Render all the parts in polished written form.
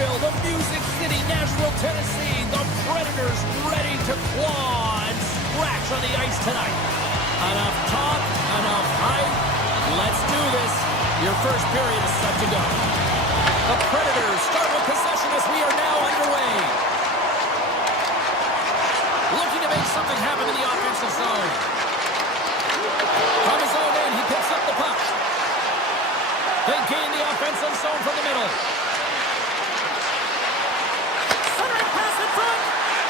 Nashville, the Music City, Nashville, Tennessee. The Predators ready to claw and scratch on the ice tonight. Enough talk, enough hype. Let's do this. Your first period is set to go. The Predators start with possession as we are now underway. Looking to make something happen in the offensive zone. From his own end, he picks up the puck. They gain the offensive zone from the middle. Centering pass in front.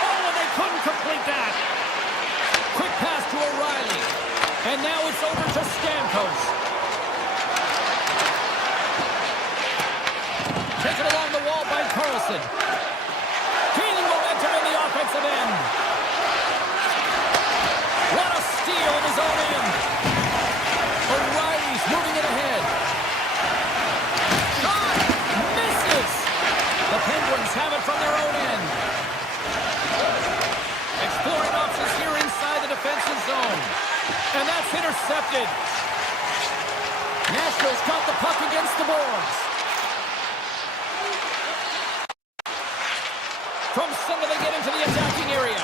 Oh, and they couldn't complete that. Quick pass to O'Reilly. And now it's over to Stamkos. Taken along the wall by Carlson. Gaining momentum in the offensive end. What a steal in his own end. O'Reilly's moving it ahead. Shot misses. The Penguins have it from their own end. Exploring options here inside the defensive zone. And that's intercepted. Nashville's got the puck against the boards. From center they get into the attacking area.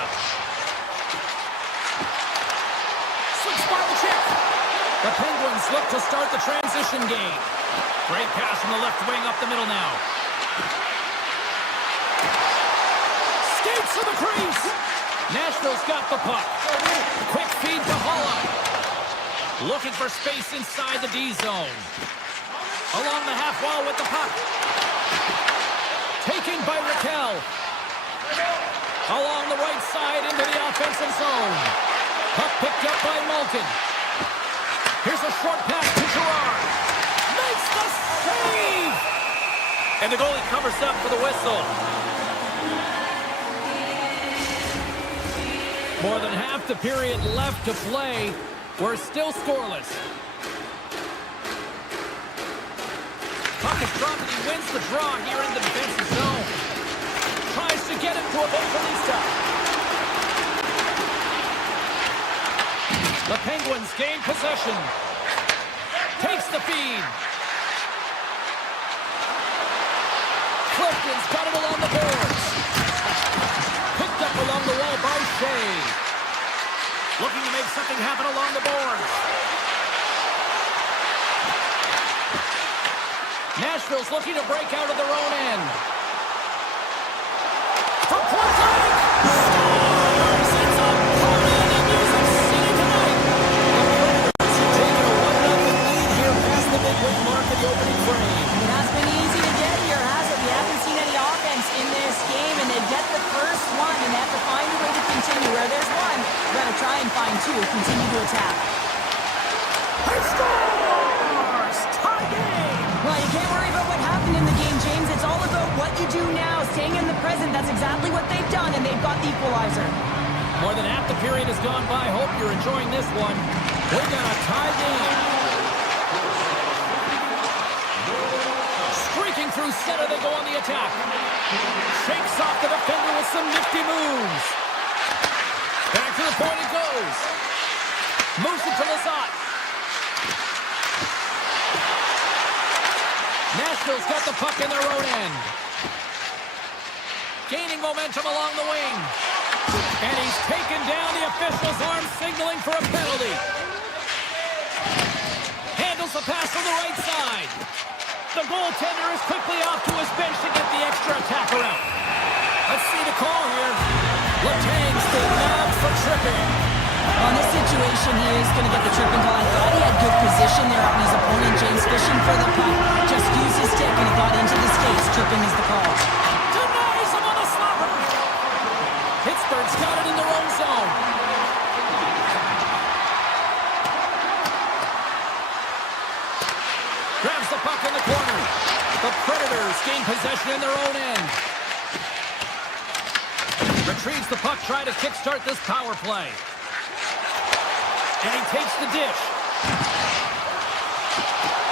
Switch by the check. The Penguins look to start the transition game. Great pass from the left wing up the middle now. Skates to the crease. Nashville's got the puck. Quick feed to Holla. Looking for space inside the D zone. Along the half wall with the puck. Taken by Raquel. Along the right side into the offensive zone. Puck picked up by Malkin. Here's a short pass to Gerard. Makes the save! And the goalie covers up for the whistle. More than half the period left to play. We're still scoreless. Puck is dropped and he wins the draw here in the defensive zone. Tries to get it to Evangelista. The Penguins gain possession. Takes the feed. Clifton's got it along the boards. Picked up along the wall by Shea. Looking to make something happen along the boards. Nashville's looking to break out of their own end. From point blank. Scores! It's a party in Music City tonight. The Predators have taken a 1-0 lead here past the midway mark of the opening frame. It has been easy to get here, has it? We haven't seen any offense in this game, and they get the first one, and they have to find a way to continue. Where there's one, you got to try and find two. Continue to attack. He scores! Tie game! Well, you can't worry about what happened in the game, James. It's all about what you do now, staying in the present. That's exactly what they've done, and they've got the equalizer. More than half the period has gone by. Hope you're enjoying this one. We've got a tie game. Streaking through center, they go on the attack. Shakes off the defender with some nifty moves. Back to the point it goes. Moves it to Lazat. Nashville's got the puck in their own end. Gaining momentum along the wing. And he's taken down. The official's arm signaling for a penalty. Handles the pass from the right side. The goaltender is quickly off to his bench to get the extra attacker out. Let's see the call here. Letang's still nabbed for tripping. On this situation, he is going to get the tripping call. I thought he had good position there on his opponent. James fishing for the puck. Just used his stick and he got into the skates. Tripping is the call. Denies him on the slapper. Pittsburgh's got it in their own zone. Grabs the puck in the corner. The Predators gain possession in their own end. Retrieves the puck, trying to kickstart this power play. And he takes the dish.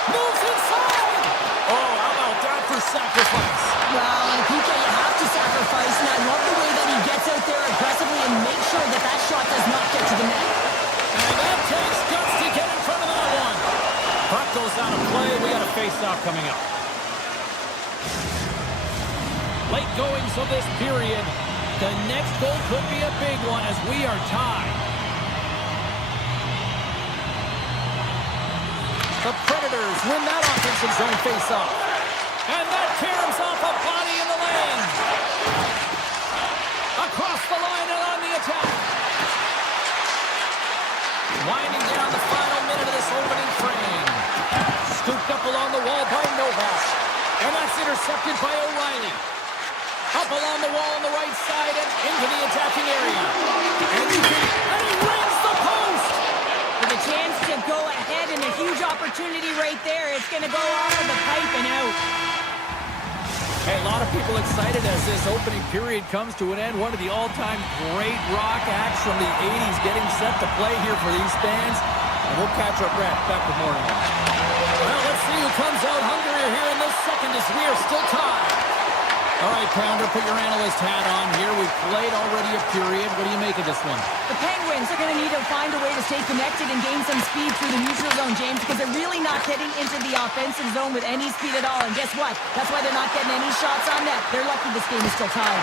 Moves inside! Oh, how about that for sacrifice? Well, on a PK, you have to sacrifice, and I love the way that he gets out there aggressively and makes sure that that shot does not get to the net. And that takes guts to get in front of that one. Puck goes out of play. We got a face-off coming up. Late goings of this period. The next goal could be a big one as we are tied. The Predators win that offensive zone face-off. And that caroms off a body in the lane. Across the line and on the attack. Winding down the final minute of this opening frame. Scooped up along the wall by Novak. And that's intercepted by O'Reilly. Up along the wall on the right side and into the attacking area. And he rings the post! With a chance to go ahead and a huge opportunity right there. It's going to go off of the pipe and out. Hey, a lot of people excited as this opening period comes to an end. One of the all-time great rock acts from the 80s getting set to play here for these fans. And we'll catch our breath back with more in a moment. Well, let's see who comes out hungrier here in this second as we are still tied. All right, Pounder, put your analyst hat on here. We've played already a period. What do you make of this one? The Penguins are going to need to find a way to stay connected and gain some speed through the neutral zone, James, because they're really not getting into the offensive zone with any speed at all. And guess what? That's why they're not getting any shots on net. They're lucky this game is still tied.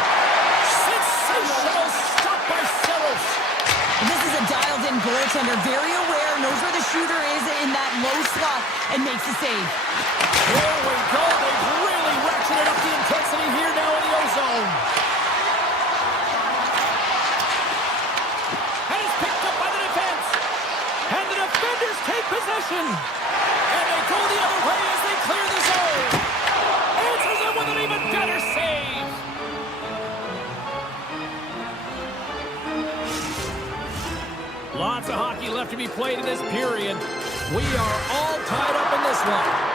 Sensational stop by Saros. And this is a dialed-in goaltender, very aware, knows where the shooter is in that low slot, and makes the save. Here we go. They've really ratcheted up the intensity here now in the O-zone. And it's picked up by the defense. And the defenders take possession. And they go the other way as they clear the zone. Answers it with an even better save. Lots of hockey left to be played in this period. We are all tied up in this one.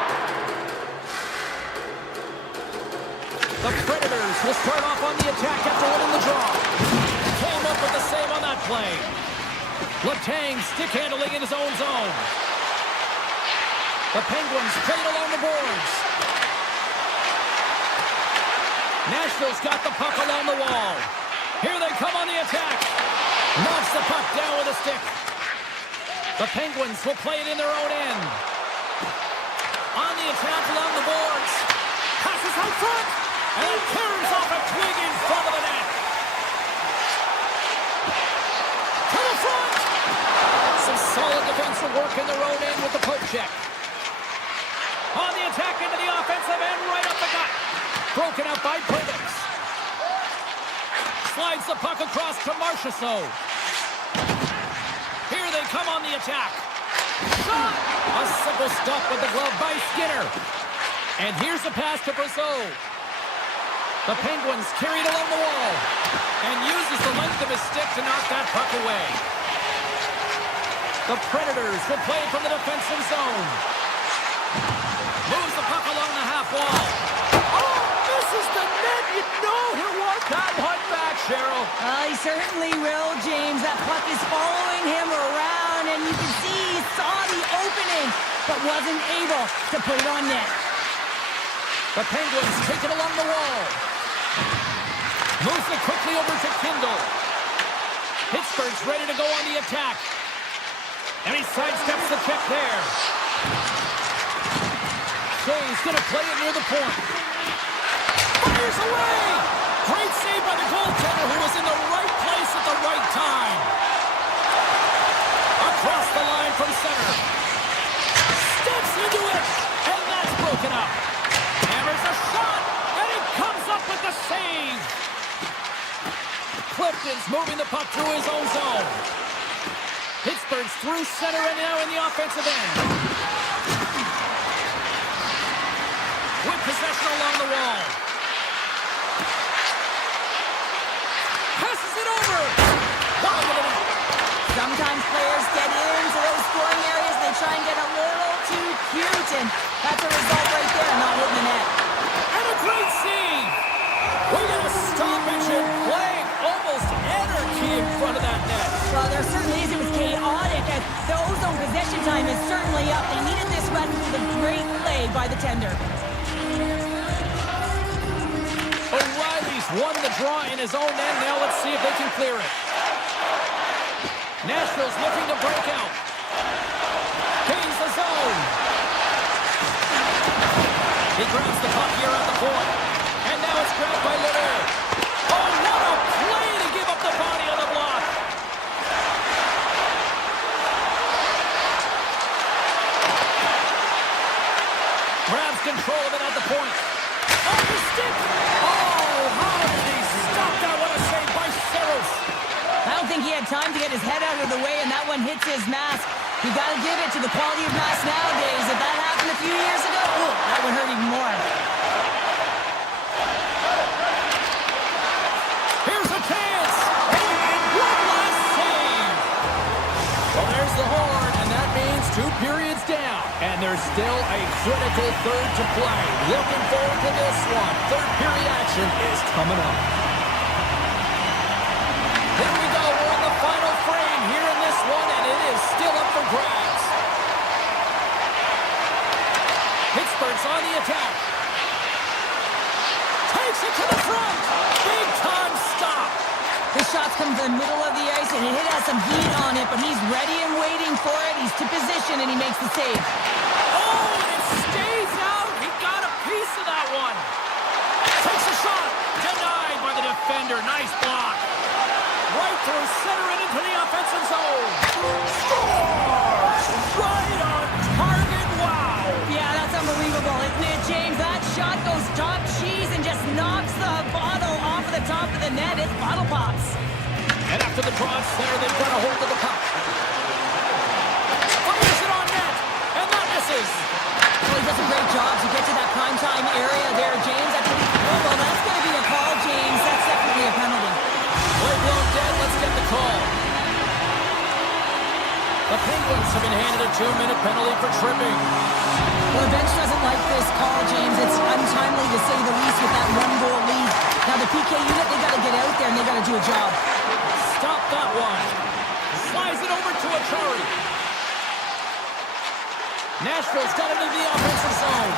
The Predators will start off on the attack after winning the draw. Came up with the save on that play. Letang stick handling in his own zone. The Penguins played along the boards. Nashville's got the puck along the wall. Here they come on the attack. Knocks the puck down with a stick. The Penguins will play it in their own end. On the attack along the boards. Passes out front. And it carries off a twig in front of the net. To the front. Some solid defensive work in their own end with the poke check. On the attack into the offensive end, right up the gut. Broken up by Perdix. Slides the puck across to Marchessault. Here they come on the attack. Shot! A simple stop with the glove by Skinner. And here's the pass to Brazeau. The Penguins carry it along the wall and uses the length of his stick to knock that puck away. The Predators will play from the defensive zone. Moves the puck along the half wall. Oh, misses the net. You know he'll want that one back, Cheryl. He certainly will, James. That puck is following him around, and you can see he saw the opening, but wasn't able to put it on net. The Penguins take it along the wall. Moves it quickly over to Kindle. Pittsburgh's ready to go on the attack. And he sidesteps the check there. Shay's going to play it near the point. Fires away! Great save by the goaltender who was in the right place at the right time. Across the line from center. Steps into it, and that's broken up. Hammers a shot, and he comes up with the save. Clifton's moving the puck through his own zone. Pittsburgh's through center and now in the offensive end. With possession along the wall. Passes it over. Wide of the net. Sometimes players get into those scoring areas, they try and get a little too cute, and that's a result right there, not hitting the net. And a great save. We're going to stoppage and playing almost anarchy in front of that net. Well, there certainly is. It was chaotic. The O-zone possession time is certainly up. They needed this run with a great play by the tender. O'Reilly's won the draw in his own end. Now let's see if they can clear it. Nashville's looking to break out. Gains the zone. He grabs the puck here at the point. And now it's grab by Lemieux. Oh, what a play to give up the body on the block. Grabs control of it at the point. Off the stick. Oh, how did he stop that? What a save by Saros. I don't think he had time to get his head out of the way, and that one hits his mask. You got to give it to the quality of mask nowadays. If that happened a few years ago, that would hurt even more. Here's a chance. And one last save. Well, there's the horn, and that means 2 periods down. And there's still a critical third to play. Looking forward to this one. Third period action is coming up. Here we go. We're in the final frame here in this one, and it is still up for grabs. Pittsburgh's on the attack. Takes it to the front. Big time stop. His shots come to the middle of the ice, and it has some heat on it, but he's ready and waiting for it. He's to position, and he makes the save. Oh, and it stays out. He got a piece of that one. Takes a shot. Denied by the defender. Nice block. Right through center and into the offensive zone. Scores! Right on target. Wow. Yeah, that's unbelievable, isn't it, James? That shot goes top cheese and just knocks the bottle off of the top of the net. It's bottle pops. And after the draw center, they've got a hold of the puck. Fires it on net, and that misses. Well, he does a great job to get to that primetime area there, James. I think, oh, well, that's going to be a call, James. That's definitely a penalty. Play blown dead. Let's get the call. The Penguins have been handed a 2-minute penalty for tripping. Well, the bench doesn't like this call, James. It's untimely to say the least with that 1-goal lead. Now, the PK unit, they got to get out there and they got to do a job. Stop that one. Slides it over to Achari. Nashville's got it into the offensive zone.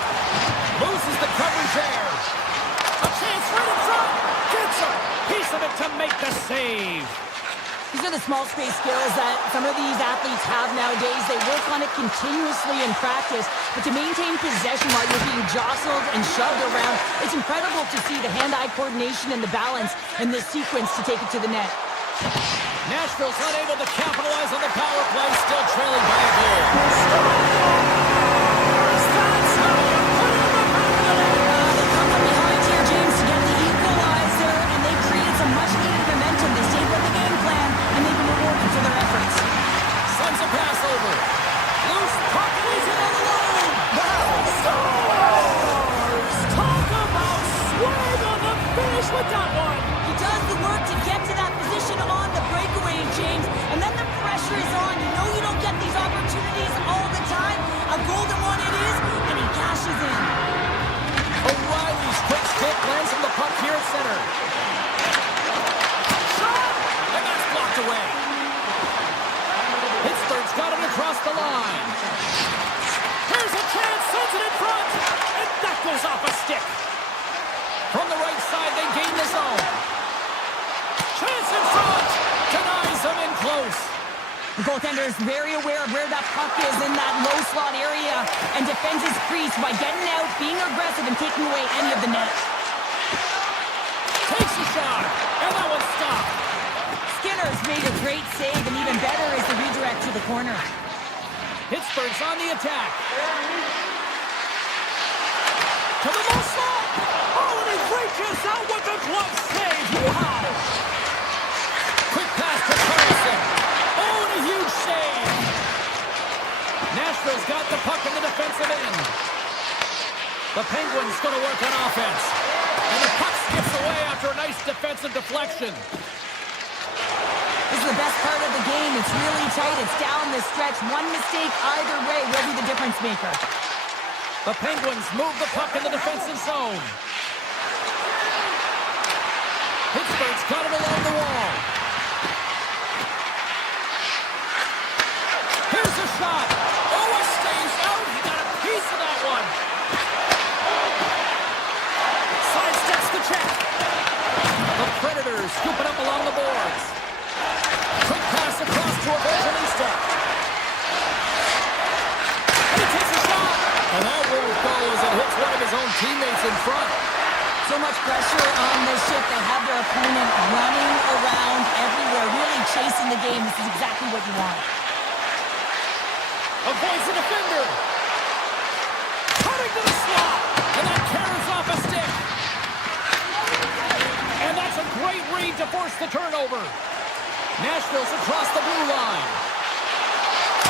Loses the coverage there. A chance right in front. Gets a piece of it to make the save. These are the small space skills that some of these athletes have nowadays. They work on it continuously in practice, but to maintain possession while you're being jostled and shoved around, it's incredible to see the hand-eye coordination and the balance in this sequence to take it to the net. Nashville's unable to capitalize on the power play, still trailing by a goal. That's how you put it in the back of the net. They come from behind here, James, to get the equalizer, and they created some much-needed momentum. They stayed with the game plan, and they've been rewarded for their efforts. Sends a pass over. Loose puck, leaves it all alone. Scores! Talk about swag on the finish with that one. He does the work to get to that position on the breakaway, James, and then the pressure is on. You know you don't get these opportunities all the time. A golden one it is, and he cashes in. O'Reilly's quick stick lands on the puck here at center. Shot! And that's blocked away. Pittsburgh's got it across the line. Here's a chance, sends it in front, and that goes off a stick. From the right side, they gain the zone. Chance in front, denies them in close. The goaltender is very aware of where that puck is in that low slot area and defends his crease by getting out, being aggressive, and taking away any of the net. Takes a shot, and that one's stopped. Skinner's made a great save, and even better is the redirect to the corner. Pittsburgh's on the attack. To the low slot. Oh, and he reaches out with a glove save. Wow. Quick pass to Carlson. Oh, and a huge save. Nashville's got the puck in the defensive end. The Penguins going to work on offense. And the puck skips away after a nice defensive deflection. This is the best part of the game. It's really tight. It's down the stretch. One mistake either way will be the difference maker. The Penguins move the puck in the defensive zone. Pittsburgh's got it along the wall. Here's a shot. Oh, it stays out. He got a piece of that one. Sidesteps the check. The Predators scoop it up along the boards. Quick pass across to Evangelista. And he takes a shot. And that won't go as it hits one of his own teammates in front. So much pressure on this shift. They have their opponent running around everywhere, really chasing the game. This is exactly what you want. Avoids the defender. Cutting to the slot. And that carries off a stick. And that's a great read to force the turnover. Nashville's across the blue line.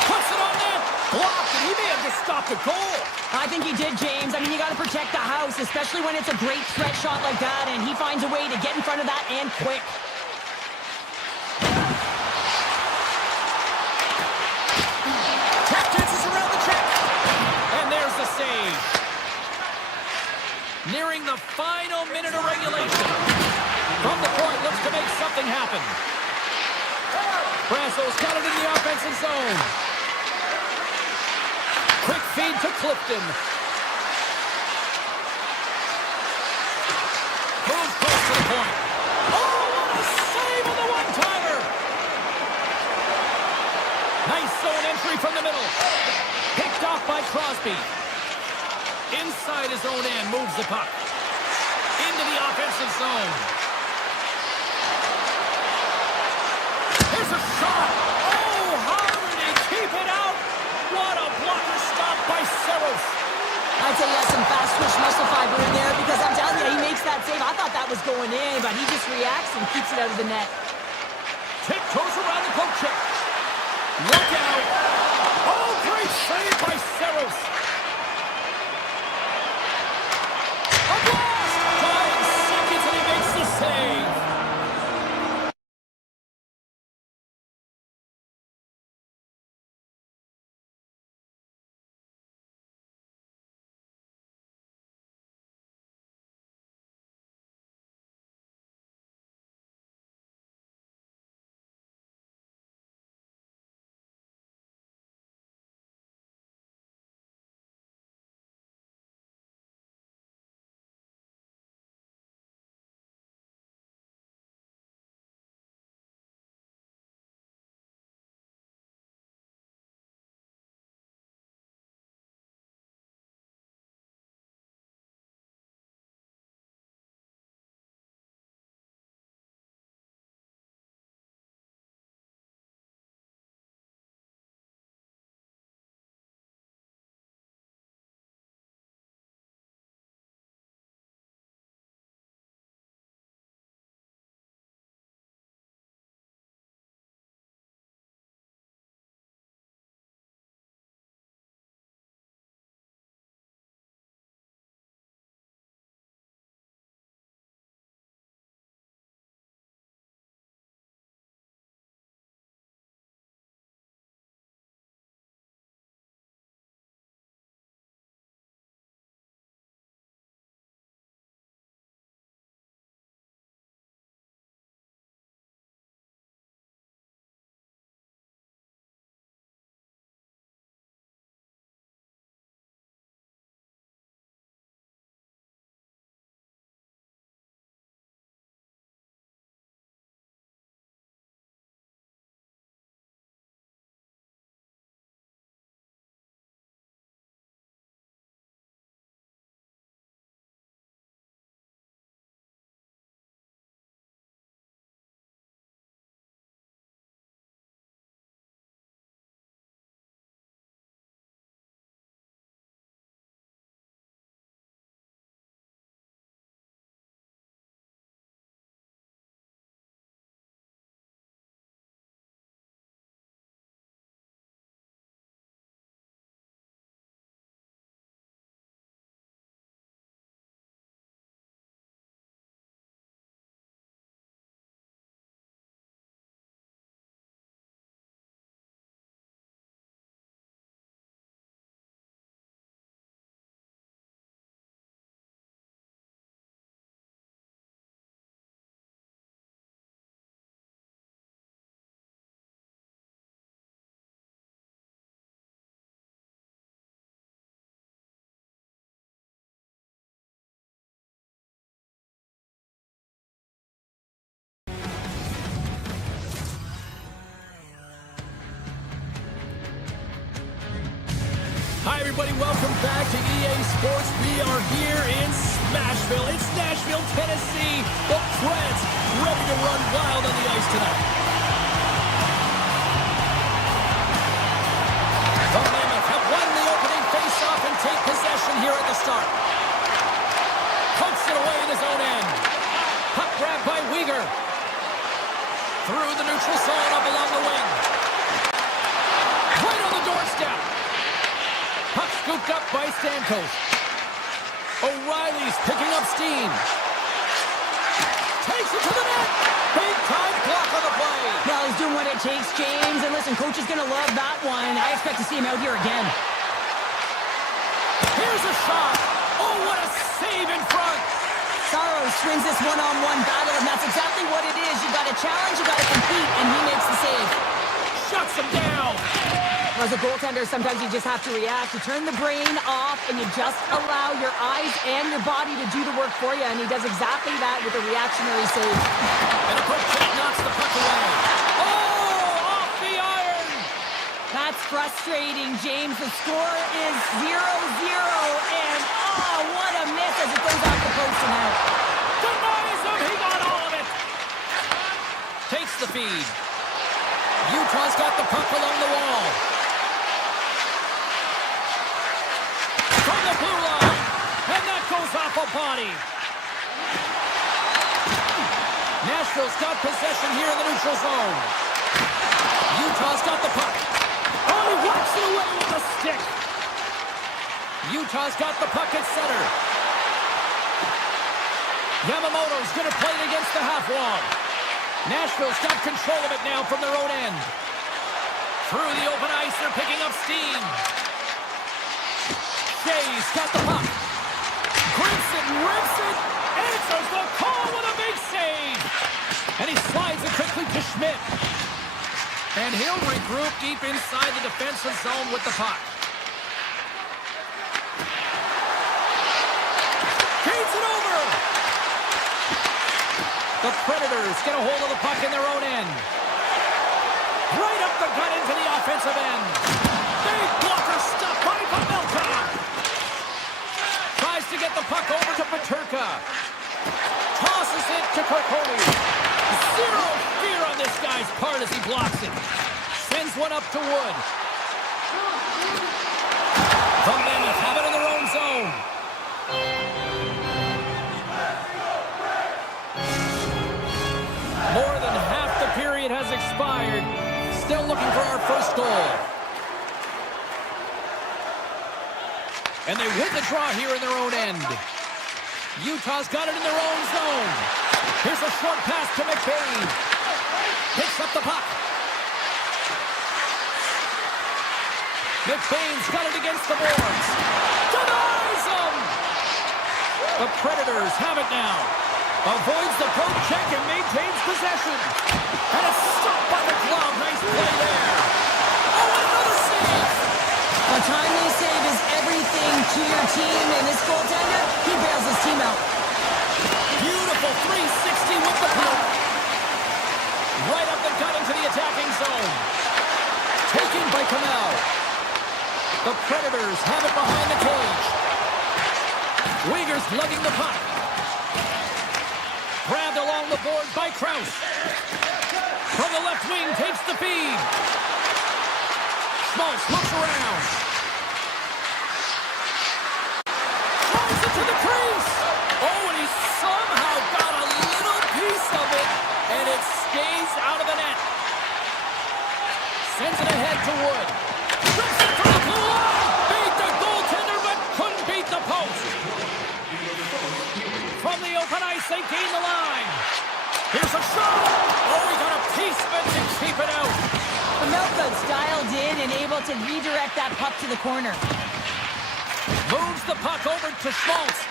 Puts it on net. Blocked, and he may have just stopped a goal. I think he did, James. I mean, you got to protect the house, especially when it's a great threat shot like that, and he finds a way to get in front of that and quick. Tap dances around the check. And there's the save. Nearing the final minute of regulation. From the point, looks to make something happen. Brasso's got it in the offensive zone. Quick feed to Clifton. Moves close to the point. Oh, what a save on the one-timer! Nice zone entry from the middle. Picked off by Crosby. Inside his own end, moves the puck. Into the offensive zone. Here's a shot. Oh, how did he keep it out? What a blocker stop by Saros. I'd say he has some fast twitch muscle fiber in there because I'm telling you, he makes that save. I thought that was going in, but he just reacts and keeps it out of the net. Tiptoes around the poke check. Look out. Oh, great save by Saros. everybody. Welcome back to EA Sports. We are here in Nashville. It's Nashville, Tennessee. The Preds ready to run wild on the ice tonight. The Mammoth have won the opening face-off and take possession here at the start. Pokes it away in his own end. Puck grabbed by Weegar. Through the neutral zone up along the wing. Right on the doorstep. Puck scooped up by Stamkos. O'Reilly's picking up steam. Takes it to the net. Big time block on the play. Well, he's doing what it takes, James. And listen, coach is going to love that one. I expect to see him out here again. Here's a shot. Oh, what a save in front. Saros wins this one-on-one battle, and that's exactly what it is. You got to challenge, you got to compete, and he makes the save. Shuts him down. As a goaltender, sometimes you just have to react. You turn the brain off, and you just allow your eyes and your body to do the work for you, and he does exactly that with a reactionary save. And a quick check knocks the puck away. Oh, off the iron. That's frustrating, James. The score is 0-0, and oh, what a miss as it goes off the post and out. Denies him. He got all of it. Takes the feed. Utah's got the puck along the wall. From the blue line. And that goes off a body. Nashville's got possession here in the neutral zone. Utah's got the puck. Oh, he whacks it away with a stick. Utah's got the puck at center. Yamamoto's going to play it against the half wall. Nashville's got control of it now from their own end. Through the open ice, they're picking up steam. Shea's got the puck. Grips it, rips it, answers the call with a big save. And he slides it quickly to Schmidt. And he'll regroup deep inside the defensive zone with the puck. Feeds it over. The Predators get a hold of the puck in their own end. Right up the gut into the offensive end. Big blocker stuff by Pavelka. Tries to get the puck over to Peterka. Tosses it to Kirkoni. Zero fear on this guy's part as he blocks it. Sends one up to Wood. The Mammoth have it in their own zone. More than half the period has expired. Still looking for our first goal. And they win the draw here in their own end. Utah's got it in their own zone. Here's a short pass to McBain. Picks up the puck. McBain's got it against the boards. Denies him! The Predators have it now. Avoids the poke check and maintains possession. And it's stopped by the glove. Nice play there. Oh, another save. A timely save is everything to your team, and this goaltender, he bails his team out. Beautiful 360 with the poke. Right up the gut into the attacking zone. Taken by Kamel. The Predators have it behind the cage. Weegar's lugging the puck. Grabbed along the board by Krause. From the left wing, takes the feed. Schmaltz looks around. Throws it to the crease. Oh, and he somehow got a little piece of it, and it stays out of the net. Sends it ahead to Wood. Rips it from the blue line. Beat the goaltender, but couldn't beat the post. From the open ice, they gain the line. Here's a shot. Oh, he got a piece of it to keep it out. Pavelka's dialed in and able to redirect that puck to the corner. Moves the puck over to Schmaltz.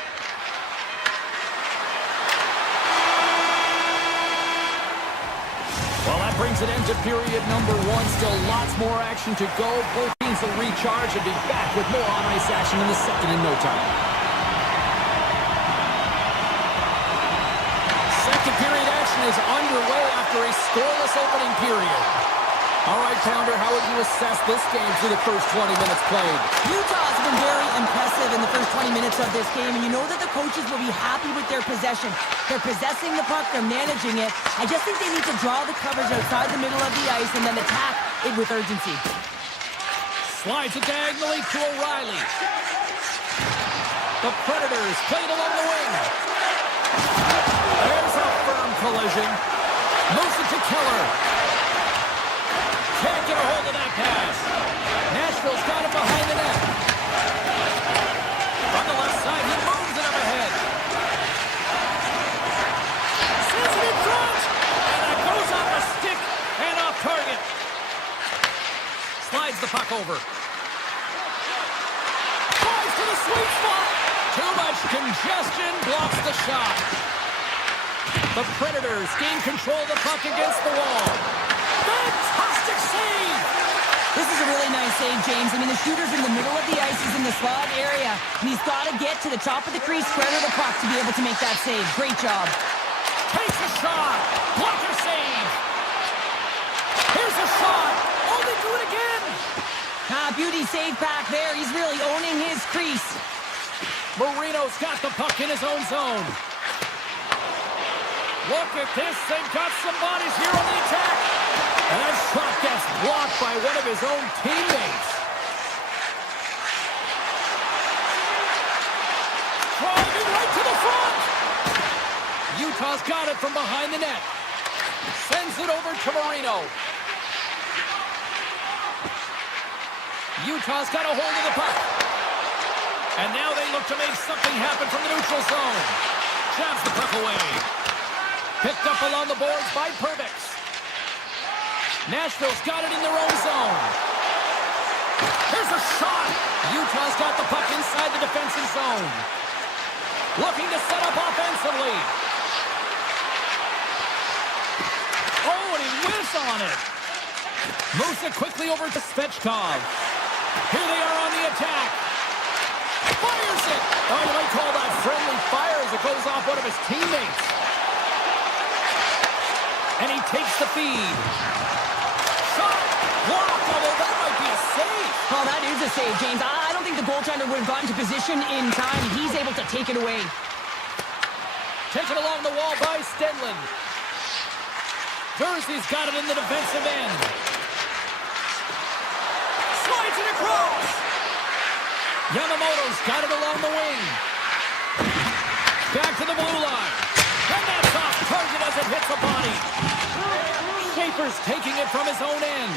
Well, that brings an end to period number one. Still lots more action to go. Both teams will recharge and be back with more on-ice action in the second in no time. Second period action is underway after a scoreless opening period. All right, Pounder, how would you assess this game through the first 20 minutes played? Utah's been very impressive in the first 20 minutes of this game, and you know that the coaches will be happy with their possession. They're possessing the puck, they're managing it. I just think they need to draw the coverage outside the middle of the ice and then attack it with urgency. Slides it diagonally to O'Reilly. The Predators played along the wing. There's a firm collision. Moves it to Keller. Can't get a hold of that pass. Nashville's got it behind the net. On the left side, he moves it up ahead. Sends it in front. And it goes off a stick and off target. Slides the puck over. Flies to the sweet spot. Too much congestion blocks the shot. The Predators gain control of the puck against the wall. Fantastic save! This is a really nice save, James. I mean, the shooter's in the middle of the ice. He's in the slot area. And he's got to get to the top of the crease, square to the puck to be able to make that save. Great job. Takes a shot. Blocker save. Here's a shot. Oh, they do it again. Beauty save back there. He's really owning his crease. Marino's got the puck in his own zone. Look at this. They've got some bodies here on the attack. And that shot gets blocked by one of his own teammates. Driving right to the front. Utah's got it from behind the net. Sends it over to Marino. Utah's got a hold of the puck. And now they look to make something happen from the neutral zone. Jabs the puck away. Picked up along the boards by Perbix. Nashville's got it in their own zone. Here's a shot. Utah's got the puck inside the defensive zone. Looking to set up offensively. Oh, and he whiffs on it. Moves it quickly over to Svechkov. Here they are on the attack. Fires it. Oh, you might call that friendly fire as it goes off one of his teammates. And he takes the feed. Shot. Blocked, although that might be a save. Oh, that is a save, James. I don't think the goaltender would have gotten to position in time. He's able to take it away. Taken along the wall by Stenlund. Jersey's got it in the defensive end. Slides it across. Yamamoto's got it along the wing. Back to the blue line. And that's off target as it hits a body. Schaefer's taking it from his own end.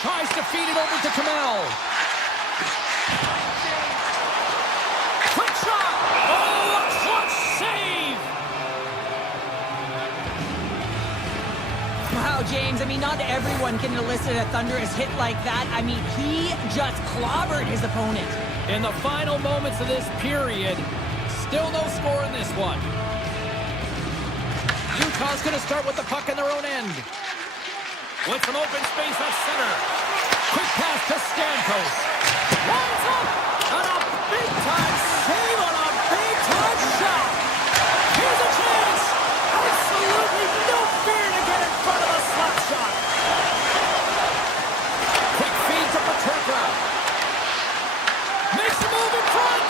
Tries to feed it over to Kamel. Quick shot. Oh, a clutch save. Wow, James. I mean, not everyone can elicit a thunderous hit like that. I mean, he just clobbered his opponent. In the final moments of this period, still no score in this one. Utah's going to start with the puck in their own end. With some open space at center. Quick pass to Stamkos. Lines up. And a big-time save on a big-time shot. Here's a chance. Absolutely no fear to get in front of a slap shot. Quick feed to Paterka. Makes a move in front.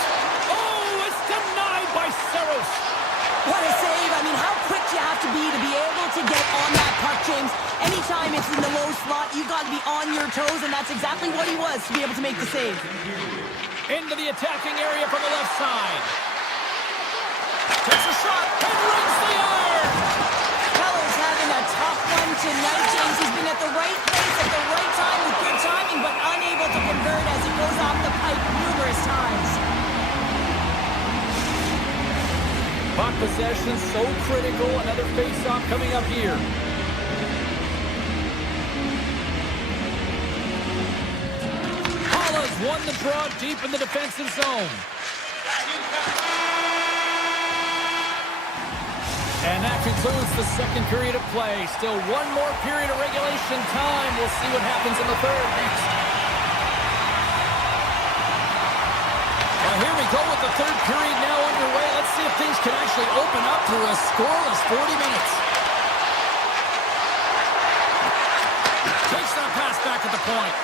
Oh, it's denied by Saros. What a save. I mean, how quick you have to be able to get on that puck, James. Anytime it's in the low slot, you've got to be on your toes, and that's exactly what he was to be able to make the save. Into the attacking area from the left side. Takes a shot and rings the iron. Keller's having a tough one tonight, James. He's been at the right place at the right time with good timing, but unable to convert as he goes off the pipe numerous times. Puck possession so critical. Another face-off coming up here. Hala's won the draw deep in the defensive zone. And that concludes the second period of play. Still one more period of regulation time. We'll see what happens in the third next. Well, here we go with the third period now underway. Let's see if things can actually open up through a scoreless 40 minutes. Takes that pass back point.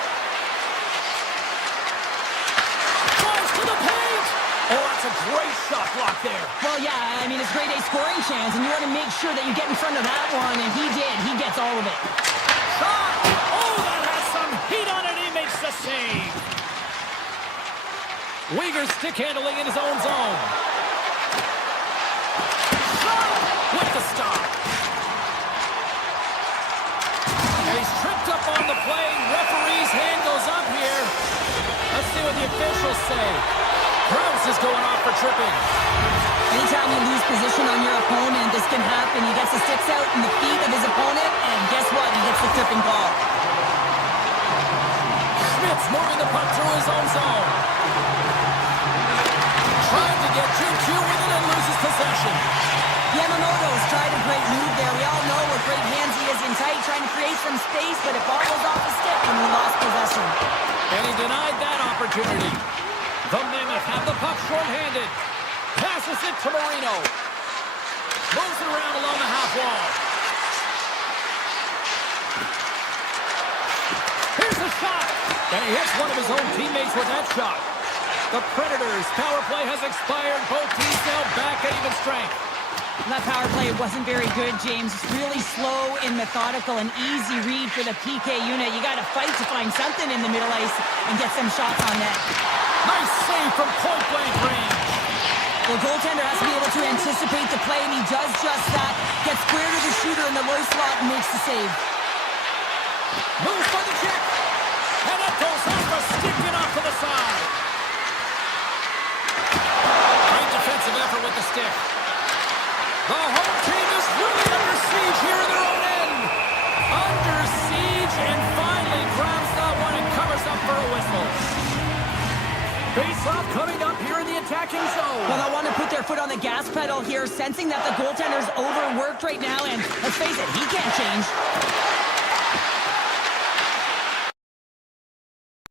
Drives to the paint. Oh, that's a great shot block there. Well, yeah, I mean, it's grade A scoring chance, and you want to make sure that you get in front of that one, and he did. He gets all of it. Shot! Oh, that has some heat on it. He makes the save. Uyghur stick handling in his own zone. Shot! With the stop. And he's tripped up on the play. Referee's hand goes up here. Let's see what the officials say. Krause is going off for tripping. Anytime you lose position on your opponent, this can happen. He gets the sticks out in the feet of his opponent, and guess what? He gets the tripping call. Schmidt's moving the puck through his own zone. Trying to get 2-2 with it and loses possession. Yamamoto's tried a great move there. We all know what great hands he is in tight, trying to create some space, but it ball goes off the stick when he lost possession. And he denied that opportunity. The Mammoth have the puck short-handed. Passes it to Marino. Moves it around along the half wall. Here's a shot. And he hits one of his own teammates with that shot. The Predators' power play has expired. Both teams now back at even strength. That power play wasn't very good, James. It's really slow and methodical, an easy read for the PK unit. You got to fight to find something in the middle ice and get some shots on net. Nice save from point-blank range. The goaltender has to be able to anticipate the play, and he does just that. Gets square to the shooter in the low slot and makes the save. Moves for the check. And it goes off a stick and off to the side. Great defensive effort with the stick. The home team is really under siege here in their own end. Under siege, and finally grabs that one and covers up for a whistle. Face-off coming up here in the attacking zone. Well, I want to put their foot on the gas pedal here, sensing that the goaltender's overworked right now, and let's face it, he can't change.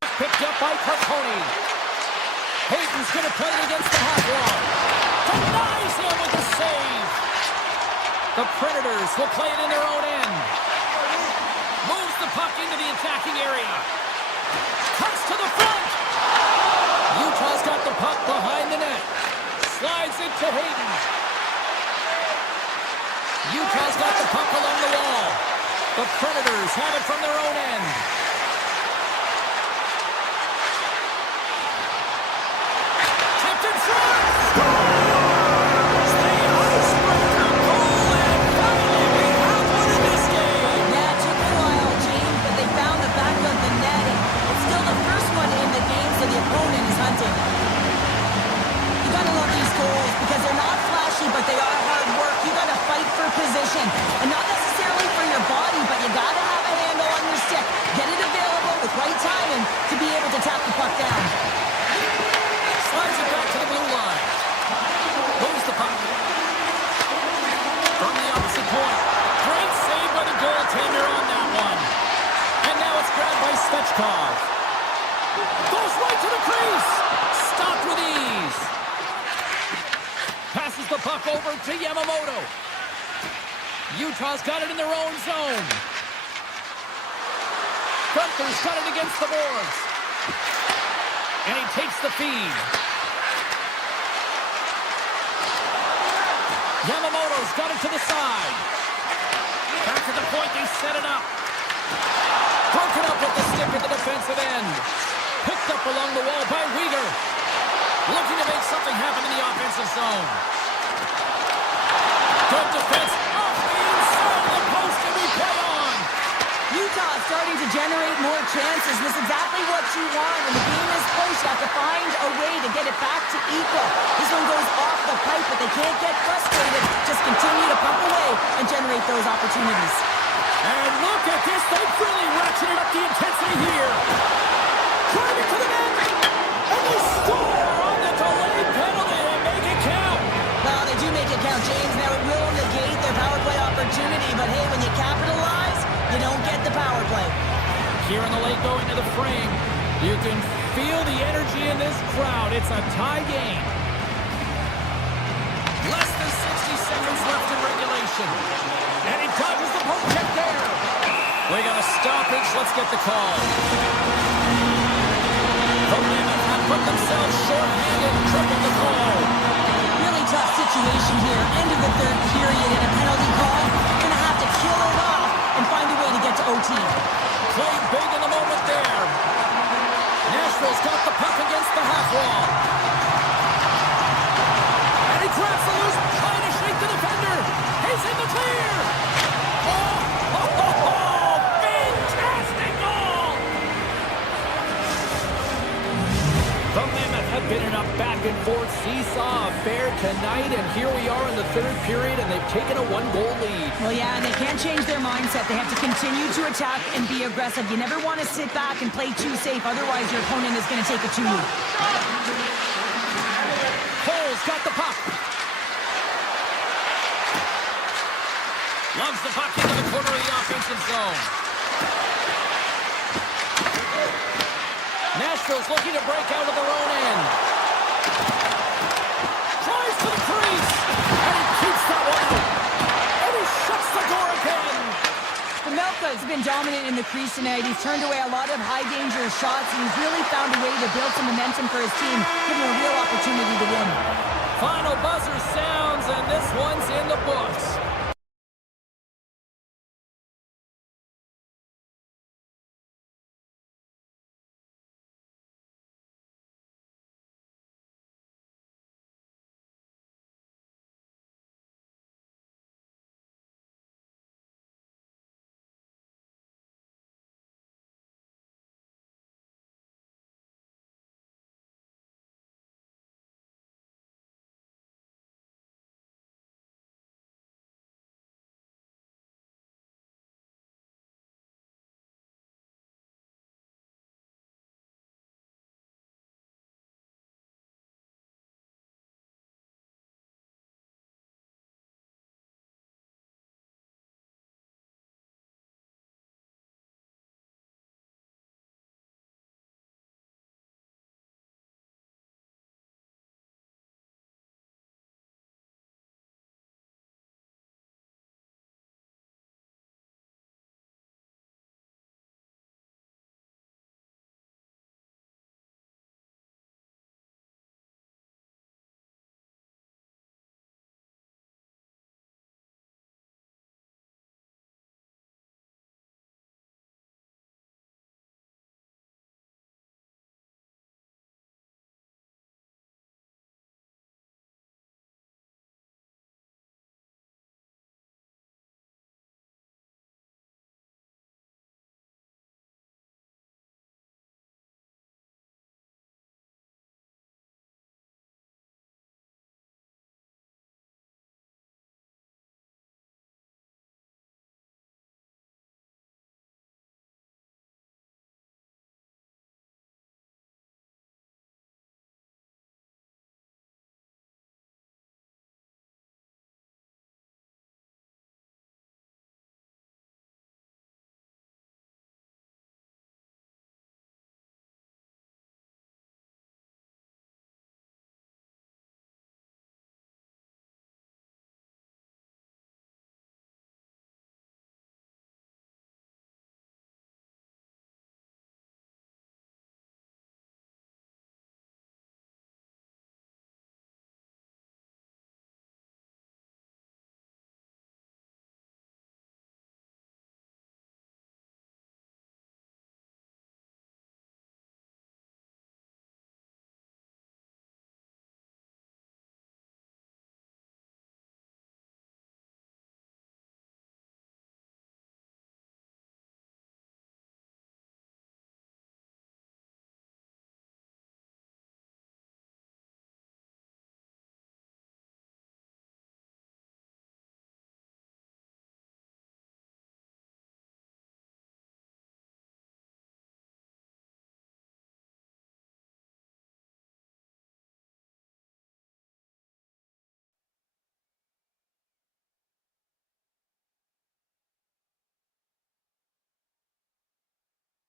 Picked up by Carponi. Hayden's going to put it against the half wall. Denies him with the save. The Predators will play it in their own end. Moves the puck into the attacking area. Cuts to the front. Utah's got the puck behind the net. Slides it to Hayden. Utah's got the puck along the wall. The Predators have it from their own end. Tipped in front. Scores! The Icebreaker goal, and finally we have one in this game. Yeah, it took a while, James, but they found the back of the net, and it's still the first one in the game, so the opponent is hunting. You gotta love these goals because they're not flashy, but they are hard work. You gotta fight for position, and not necessarily for your body, but you gotta have a handle on your stick. Get it available with right timing to be able to tap the puck down. Slides it back to the blue line. Moves the puck. From the opposite point. Great save by the goaltender on that one. And now it's grabbed by Svechkov. Goes right to the crease. Stopped with ease. Passes the puck over to Yamamoto. Utah's got it in their own zone. Gunther's got it against the boards. And he takes the feed. Yamamoto's got it to the side. Back to the point, they set it up. Broken up with the stick at the defensive end. Picked up along the wall by Uyghur. Looking to make something happen in the offensive zone. Good defense off the inside of the post, and we play on. Utah is starting to generate more chances. This is exactly what you want. When the game is close, you have to find a way to get it back to equal. This one goes off the pipe, but they can't get frustrated. Just continue to pump away and generate those opportunities. And look at this. They've really ratcheted up the intensity here. Driving to the net. And they score on the delayed penalty and make it count. Well, they do make it count, James. Now it will negate their power play opportunity, but hey, when you capitalize, you don't get the power play. Here in the late going to the frame, you can feel the energy in this crowd. It's a tie game. Less than 60 seconds left in regulation. And he dodges the poke check there. We got a stoppage. Let's get the call. The Mammoth have put themselves short-handed, tripled the call. Really tough situation here. End of the third period and a penalty call. Going to have to kill it off and find a way to get to OT. Played big in the moment there. Nashville's got the puck against the half wall. And he grabs the loose, trying to shake the defender. He's in the clear. Fantastic goal! The Mammoth have been in a back-and-forth seesaw affair tonight, and here we are in the third period, and they've taken a one-goal lead. Well, yeah, and they can't change their mindset. They have to continue to attack and be aggressive. You never want to sit back and play too safe. Otherwise, your opponent is going to take a two. Cole's got the puck. Loves the puck into the corner of the offensive zone. Nashville's looking to break out of their own end. Tries to the crease. And he keeps that one out. And he shuts the door again. Melka's been dominant in the crease tonight. He's turned away a lot of high-danger shots, and he's really found a way to build some momentum for his team, giving him a real opportunity to win. Final buzzer sounds, and this one's in the books.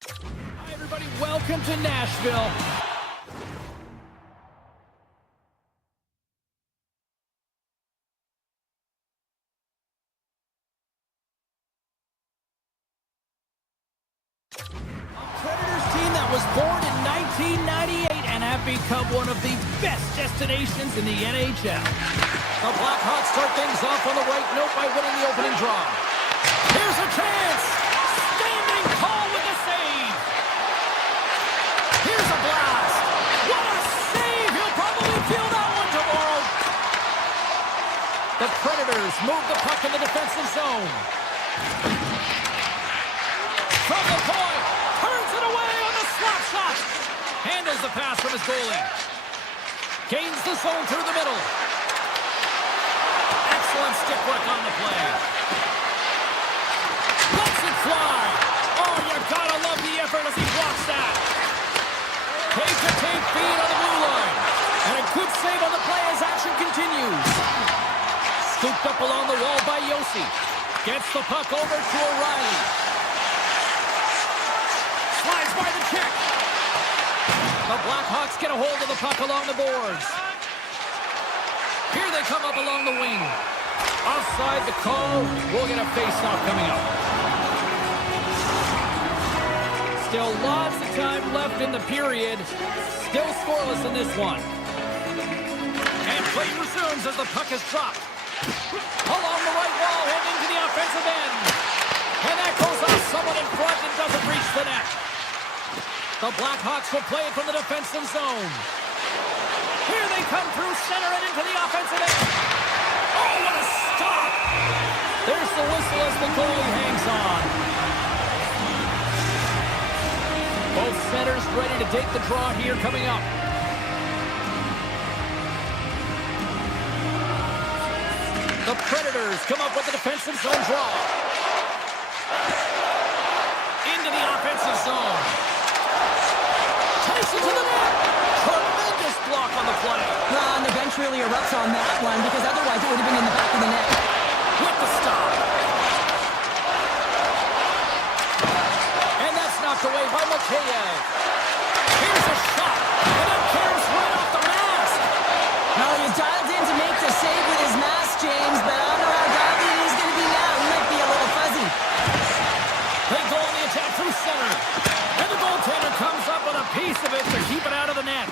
Hi, everybody. Welcome to Nashville. was born in 1998 and have become one of the best destinations in the NHL. The Blackhawks start things off on the right note by winning the opening draw. Here's a chance! Standing tall with the save! Here's a blast! What a save! He'll probably feel that one tomorrow! The Predators move the puck in the defensive zone. From the point, turns it away on the slap shot. Handles the pass from his goalie. Gains the zone through the middle. Excellent stick work on the play. Lets it fly. Oh, you gotta love the effort as he blocks that. Take-to-take feed on the blue line. And a good save on the play as action continues. Scooped up along the wall by Yossi. Gets the puck over to O'Reilly. Slides by the check. The Blackhawks get a hold of the puck along the boards. Here they come up along the wing. Offside the call. We'll get a face-off coming up. Still lots of time left in the period. Still scoreless in this one. And play resumes as the puck is dropped. Along the right wall, heading to the offensive end. And that goes off someone in front and doesn't reach the net. The Blackhawks will play it from the defensive zone. Here they come through center and into the offensive end. Oh, what a stop! There's the whistle as the goalie hangs on. Both centers ready to take the draw here coming up. The Predators come up with the defensive zone draw. Into the offensive zone. Takes it to the net. Tremendous block on the play. And the bench really erupts on that one because otherwise it would have been in the back of the net. With the stop. And that's knocked away by Mikheyev. Here's a shot. And it carries right off the mask. Now he's dialed in to make the save with his mask, James, but I don't know how dialed in he's going to be now. He might be a little fuzzy. They go on the attack through center. And the goaltender comes up with a piece of it to keep it out of the net.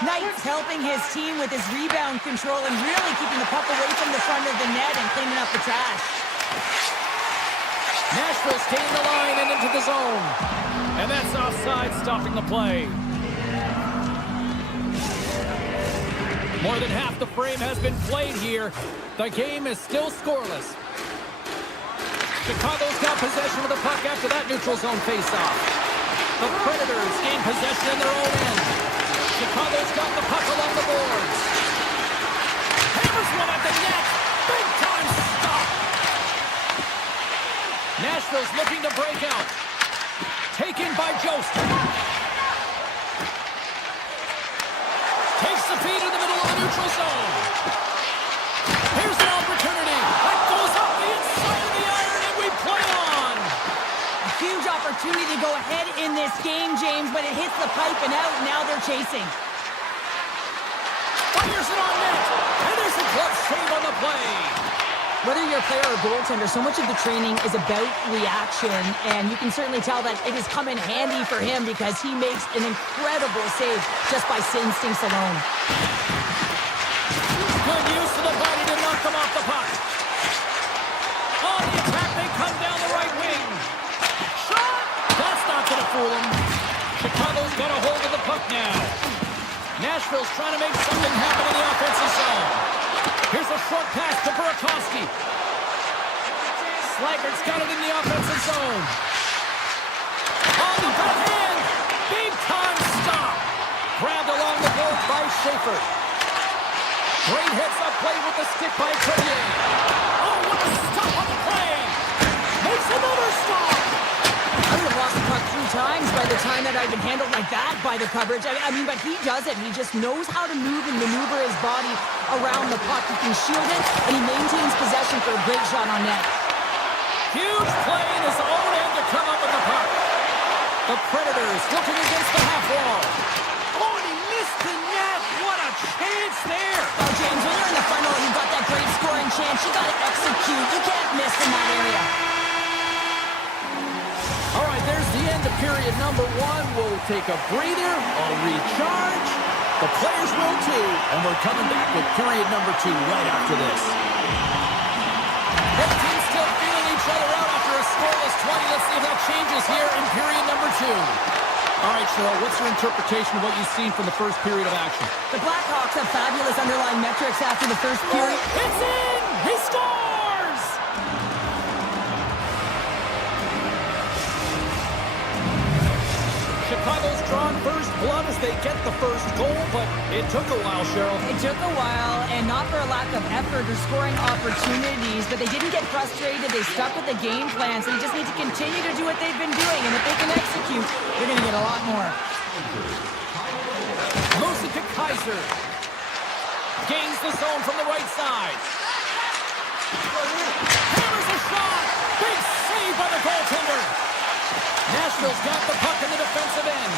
Knight's helping his team with his rebound control and really keeping the puck away from the front of the net and cleaning up the trash. Nashville skating the line and into the zone. And that's offside, stopping the play. More than half the frame has been played here. The game is still scoreless. Chicago's got possession of the puck after that neutral zone faceoff. The Predators gain possession in their own end. Chicago's got the puck along the boards. Hammers one at the net. Big time stop. Nashville's looking to break out. Taken by Jost. Takes the feed in the middle of the neutral zone. Here's an opportunity. That goes up the inside of the iron and we play on. A huge opportunity to go ahead in this game, James, but it hits the pipe and out. Now they're chasing. Fires it on net. And there's a glove save on the play. Whether you're a player or goaltender, so much of the training is about reaction, and you can certainly tell that it has come in handy for him because he makes an incredible save just by instincts alone. Good use of the body to knock them off the puck. On the attack, they come down the right wing. Shot! That's not going to fool him. Chicago's got a hold of the puck now. Nashville's trying to make something happen in the offensive zone. Here's a short pass to Burakovsky. Slagert's got it in the offensive zone. On the backhand. Big time stop. Grabbed along the board by Schaefer. Great heads-up play with the stick by Courtier. Oh, what a stop on the play. Makes another stop. I would have lost the puck 3 times by the time that I've been handled like that by the coverage. I mean, but he does it. He just knows how to move and maneuver his body around the puck. He can shield it, and he maintains possession for a great shot on net. Huge play in his own end to come up with the puck. The Predators looking against the half wall. Oh, and he missed the net. What a chance there. Oh, James, when you're in the final, you've got that great scoring chance. You got to execute. You can't miss in that area. All right, there's the end to period number 1. We'll take a breather. I'll recharge. The players will too. And we're coming back with period number 2 right after this. Both teams still feeling each other out after a scoreless 20. Let's see if that changes here in period number 2. All right, Cheryl, what's your interpretation of what you've seen from the first period of action? The Blackhawks have fabulous underlying metrics after the first period. It's in! He scores! Chicago's drawn first blood as they get the first goal, but it took a while, Cheryl. It took a while, and not for a lack of effort or scoring opportunities, but they didn't get frustrated. They stuck with the game plan, so they just need to continue to do what they've been doing, and if they can execute, they're going to get a lot more. Moves it to Kaiser. Gains the zone from the right side. Hammers a shot! Big save by the goaltender! Nashville's got the puck in the defensive end.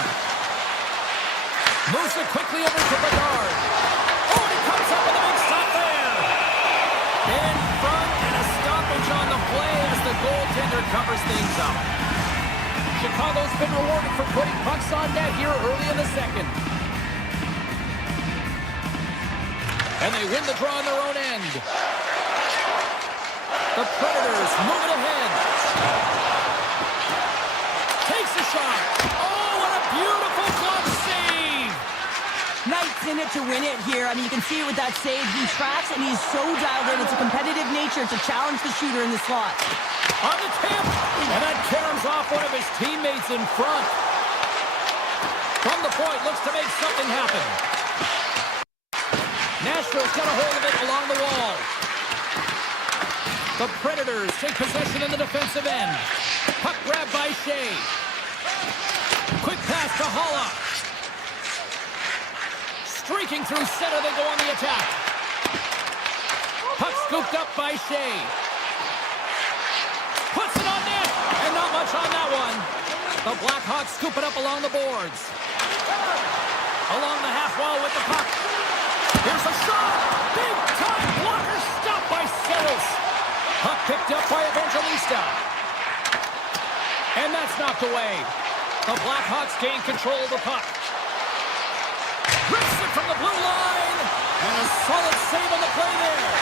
Moves it quickly over to Bedard. Oh, and he comes up with a big stop there. In front and a stoppage on the play as the goaltender covers things up. Chicago's been rewarded for putting pucks on net here early in the second. And they win the draw on their own end. The Predators move it ahead. Takes a shot. Oh, what a beautiful glove save. Knight's in it to win it here. I mean, you can see it with that save. He tracks, and he's so dialed in. It's a competitive nature to challenge the shooter in the slot. On the tip. And that caroms off one of his teammates in front. From the point, looks to make something happen. Nashville's got a hold of it along the wall. The Predators take possession in the defensive end. Puck grab by Shea. Quick pass to Holla. Streaking through center, they go on the attack. Puck scooped up by Shea. Puts it on net, and not much on that one. The Blackhawks scoop it up along the boards. Along the half wall with the puck. Here's a shot. Big time blocker stopped by Settles. Puck picked up by Evangelista. And that's knocked away. The Blackhawks gain control of the puck. Rips it from the blue line. And a solid save on the play there.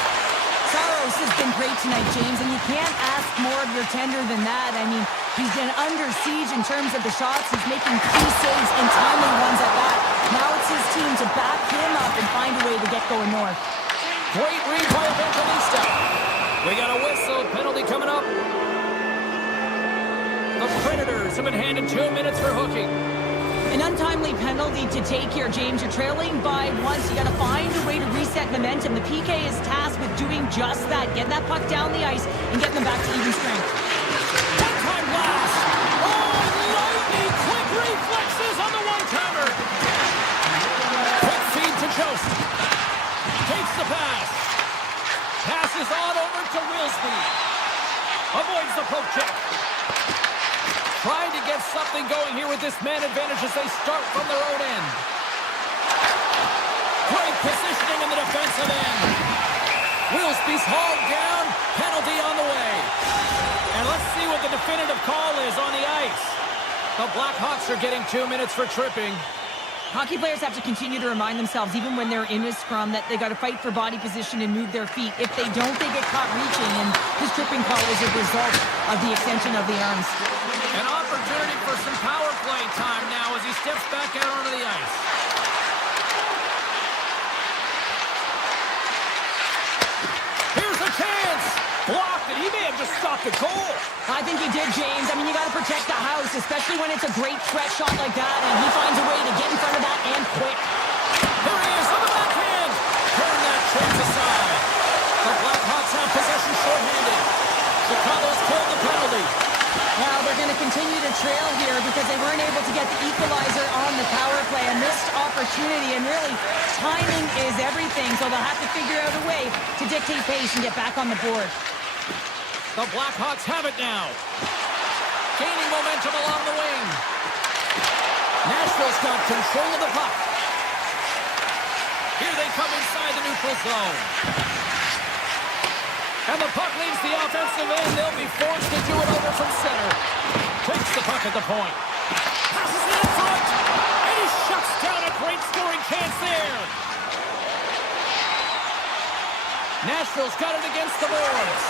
Saros has been great tonight, James, and you can't ask more of your tender than that. I mean, he's been under siege in terms of the shots. He's making key saves and timely ones at that. Now it's his team to back him up and find a way to get going north. Great read by Evangelista. We got a whistle. Penalty coming up. The Predators have been handed 2 minutes for hooking. An untimely penalty to take here, James. You're trailing by once. You got to find a way to reset momentum. The PK is tasked with doing just that. Getting that puck down the ice and getting them back to even strength. One-time blast. Oh, lightning quick reflexes on the one-timer. Quick feed to Jost. Takes the pass. Passes on over to Wilsby. Avoids the poke check. Trying to get something going here with this man advantage as they start from their own end. Great positioning in the defensive end. Wilsby's hauled down. Penalty on the way. And let's see what the definitive call is on the ice. The Blackhawks are getting 2 minutes for tripping. Hockey players have to continue to remind themselves, even when they're in a scrum, that they got to fight for body position and move their feet. If they don't, they get caught reaching, and this tripping call is a result of the extension of the arms. An opportunity for some power play time now as he steps back out onto the ice. Here's a chance. Blocked it. He may have just stopped the goal. I think he did, James. I mean, you got to protect the house, especially when it's a great threat shot like that, and he finds a way to get in front of that and quick. There he is on the backhand. Turn that chance aside. The Blackhawks have possession shorthanded. Chicago's killed the penalty. Now they're going to continue to trail here because they weren't able to get the equalizer on the power play. A missed opportunity, and really, timing is everything, so they'll have to figure out a way to dictate pace and get back on the board. The Blackhawks have it now. Gaining momentum along the wing. Nashville's got control of the puck. Here they come inside the neutral zone. And the puck leaves the offensive end. They'll be forced to do it over from center. Takes the puck at the point. Nashville's got it against the boards.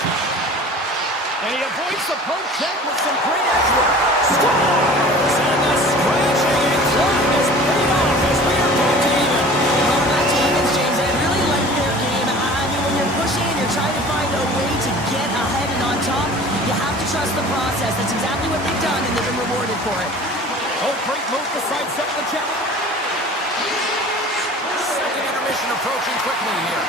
And he avoids the poke check with some great edge work. Scores! And the scratching and clawing has paid off as we are back to even. Well, back to evens, James. I really like their game. I mean, when you're pushing and you're trying to find a way to get ahead and on top, you have to trust the process. That's exactly what they've done, and they've been rewarded for it. Oh, great move to sidestep the check. Second intermission approaching quickly here.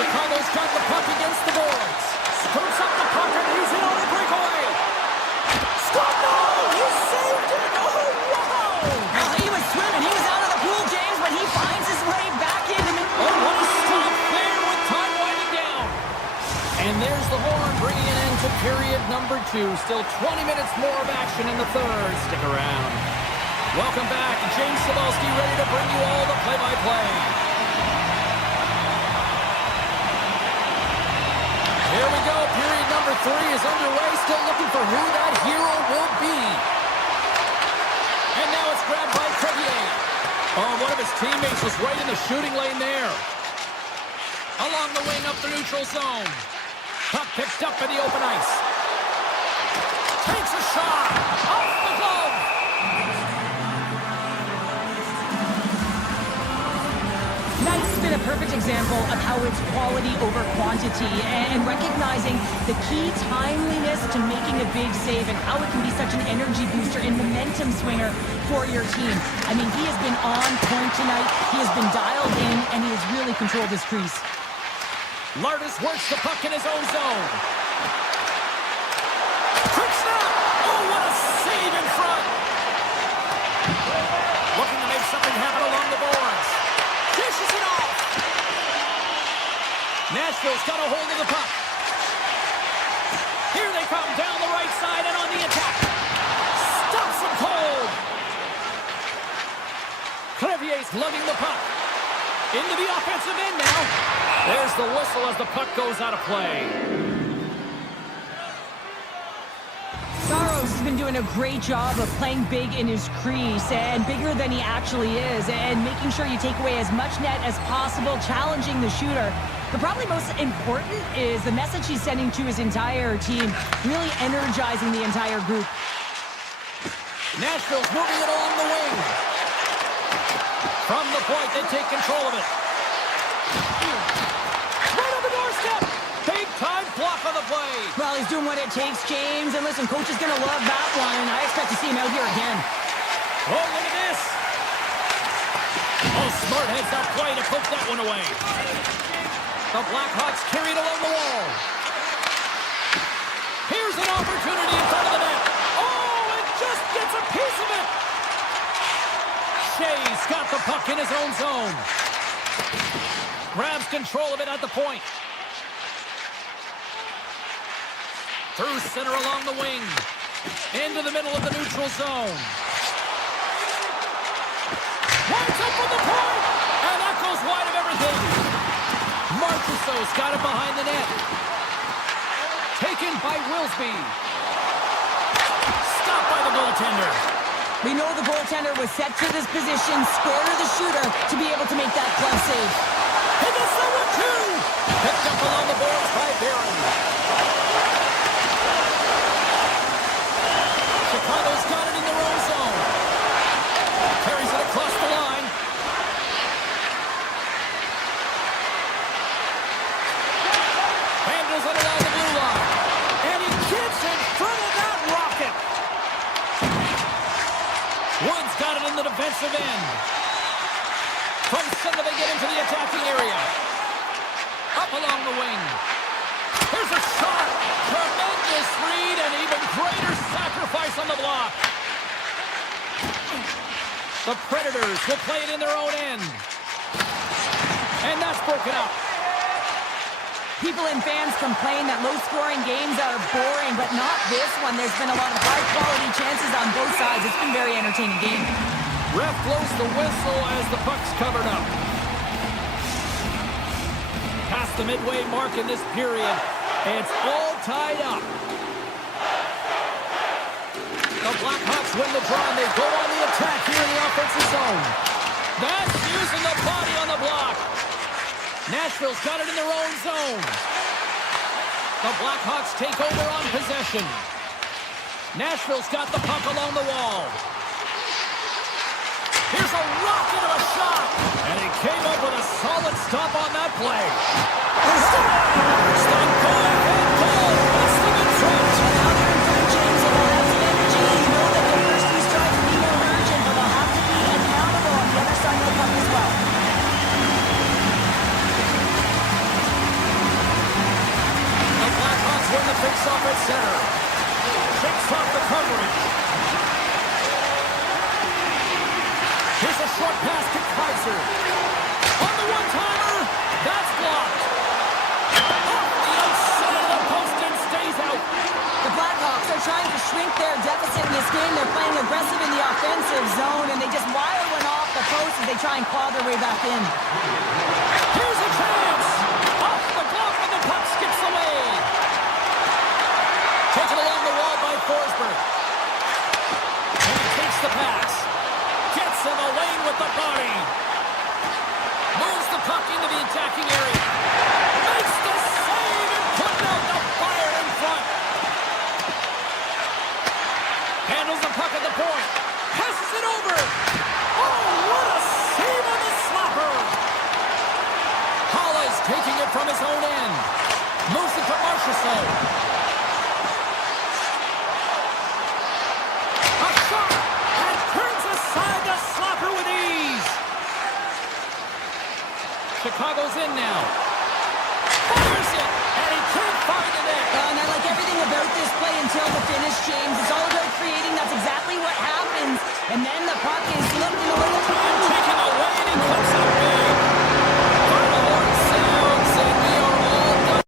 Chicago's got the puck against the boards. Scoops up the puck and he's in on a breakaway. Scott, no! He saved it! Oh, wow! Well, he was swimming. He was out of the pool, James, but he finds his way back into the... Oh, what a stop there with time winding down. And there's the horn bringing an end to period number 2. Still 20 minutes more of action in the third. Stick around. Welcome back. James Cebulski ready to bring you all the play-by-play. Here we go. Period number 3 is underway. Still looking for who that hero will be. And now it's grabbed by Crevier. Oh, one of his teammates was right in the shooting lane there. Along the wing up the neutral zone. Puck picked up in the open ice. Takes a shot. Off the glove. Knight's been a perfect example of how it's quality over quantity and recognizing the key timeliness to making a big save and how it can be such an energy booster and momentum swinger for your team. I mean, he has been on point tonight. He has been dialed in, and he has really controlled his crease. Lardis works the puck in his own zone. Quick snap! Oh, what a save in front! Looking to make something happen along the boards. Dishes it off! Nashville's got a hold of the puck. Here they come down the right side and on the attack. Stops them cold! Crevier's lugging the puck. Into the offensive end now. There's the whistle as the puck goes out of play. Saros has been doing a great job of playing big in his crease and bigger than he actually is and making sure you take away as much net as possible, challenging the shooter. But probably most important is the message he's sending to his entire team, really energizing the entire group. Nashville's moving it along the wing. From the point, they take control of it. Right on the doorstep. Big time block on the play. Well, he's doing what it takes, James. And listen, coach is going to love that one. And I expect to see him out here again. Oh, look at this. Oh, Smart heads out play to poke that one away. The Blackhawks carried along the wall. Here's an opportunity in front of the net. Oh, it just gets a piece of it. Shea's got the puck in his own zone. Grabs control of it at the point. Through center along the wing. Into the middle of the neutral zone. Winds up from the point. And that goes wide of everything. Marchessault's got it behind the net. Taken by Wilsby. Stopped by the goaltender. We know the goaltender was set to this position, square to the shooter, to be able to make that glove save. He gets that one too! Picked up along the boards by Barron. Chicago's got it in their own zone. Carries it across the line. Handles it along the blue line. And he gets in front of that rocket. Woods got it in the defensive end. From center they get into the attacking area. Up along the wing. Here's a shot. Tremendous read and even greater sacrifice on the block. The Predators will play it in their own end. And that's broken up. People and fans complain that low-scoring games are boring, but not this one. There's been a lot of high-quality chances on both sides. It's been a very entertaining game. Ref blows the whistle as the puck's covered up. Past the midway mark in this period, it's all tied up. The Blackhawks win the draw, and they go on the attack here in the offensive zone. That's using the body on the block. Nashville's got it in their own zone. The Blackhawks take over on possession. Nashville's got the puck along the wall. Here's a rocket of a shot. And he came up with a solid stop on that play. The go-ahead goal puts them in front. And now they're in front, James, and they'll have some energy. You know that their first few strikes will be more urgent, but they'll have to be accountable on the other side of the puck as well. The Blackhawks win the face-off at center. Shakes off the coverage. Here's a short pass to Kaiser. On the one-timer, that's blocked. Off the outside of the post and stays out. The Blackhawks are trying to shrink their deficit in this game. They're playing aggressive in the offensive zone, and they just wire one off the post as they try and claw their way back in. Here's a chance. Off the glove, and the puck skips away. Taken along the wall by Forsberg. And he takes the pass. Gets in the lane with the body. Moves the puck into the attacking area. Makes the save and putting out the fire in front. Handles the puck at the point. Passes it over. Oh, what a save on the slapper. Halla's taking it from his own end. Moves it to Marchessault. A shot. And turns aside the slapper with ease. Chicago's in now. Fires it. And he can't find the net. And I like everything about this play until the finish, James. It's all about creating. That's exactly what happens. And then the puck is looking a little And taken away, and he comes up big. Final horn sounds, and we are all done.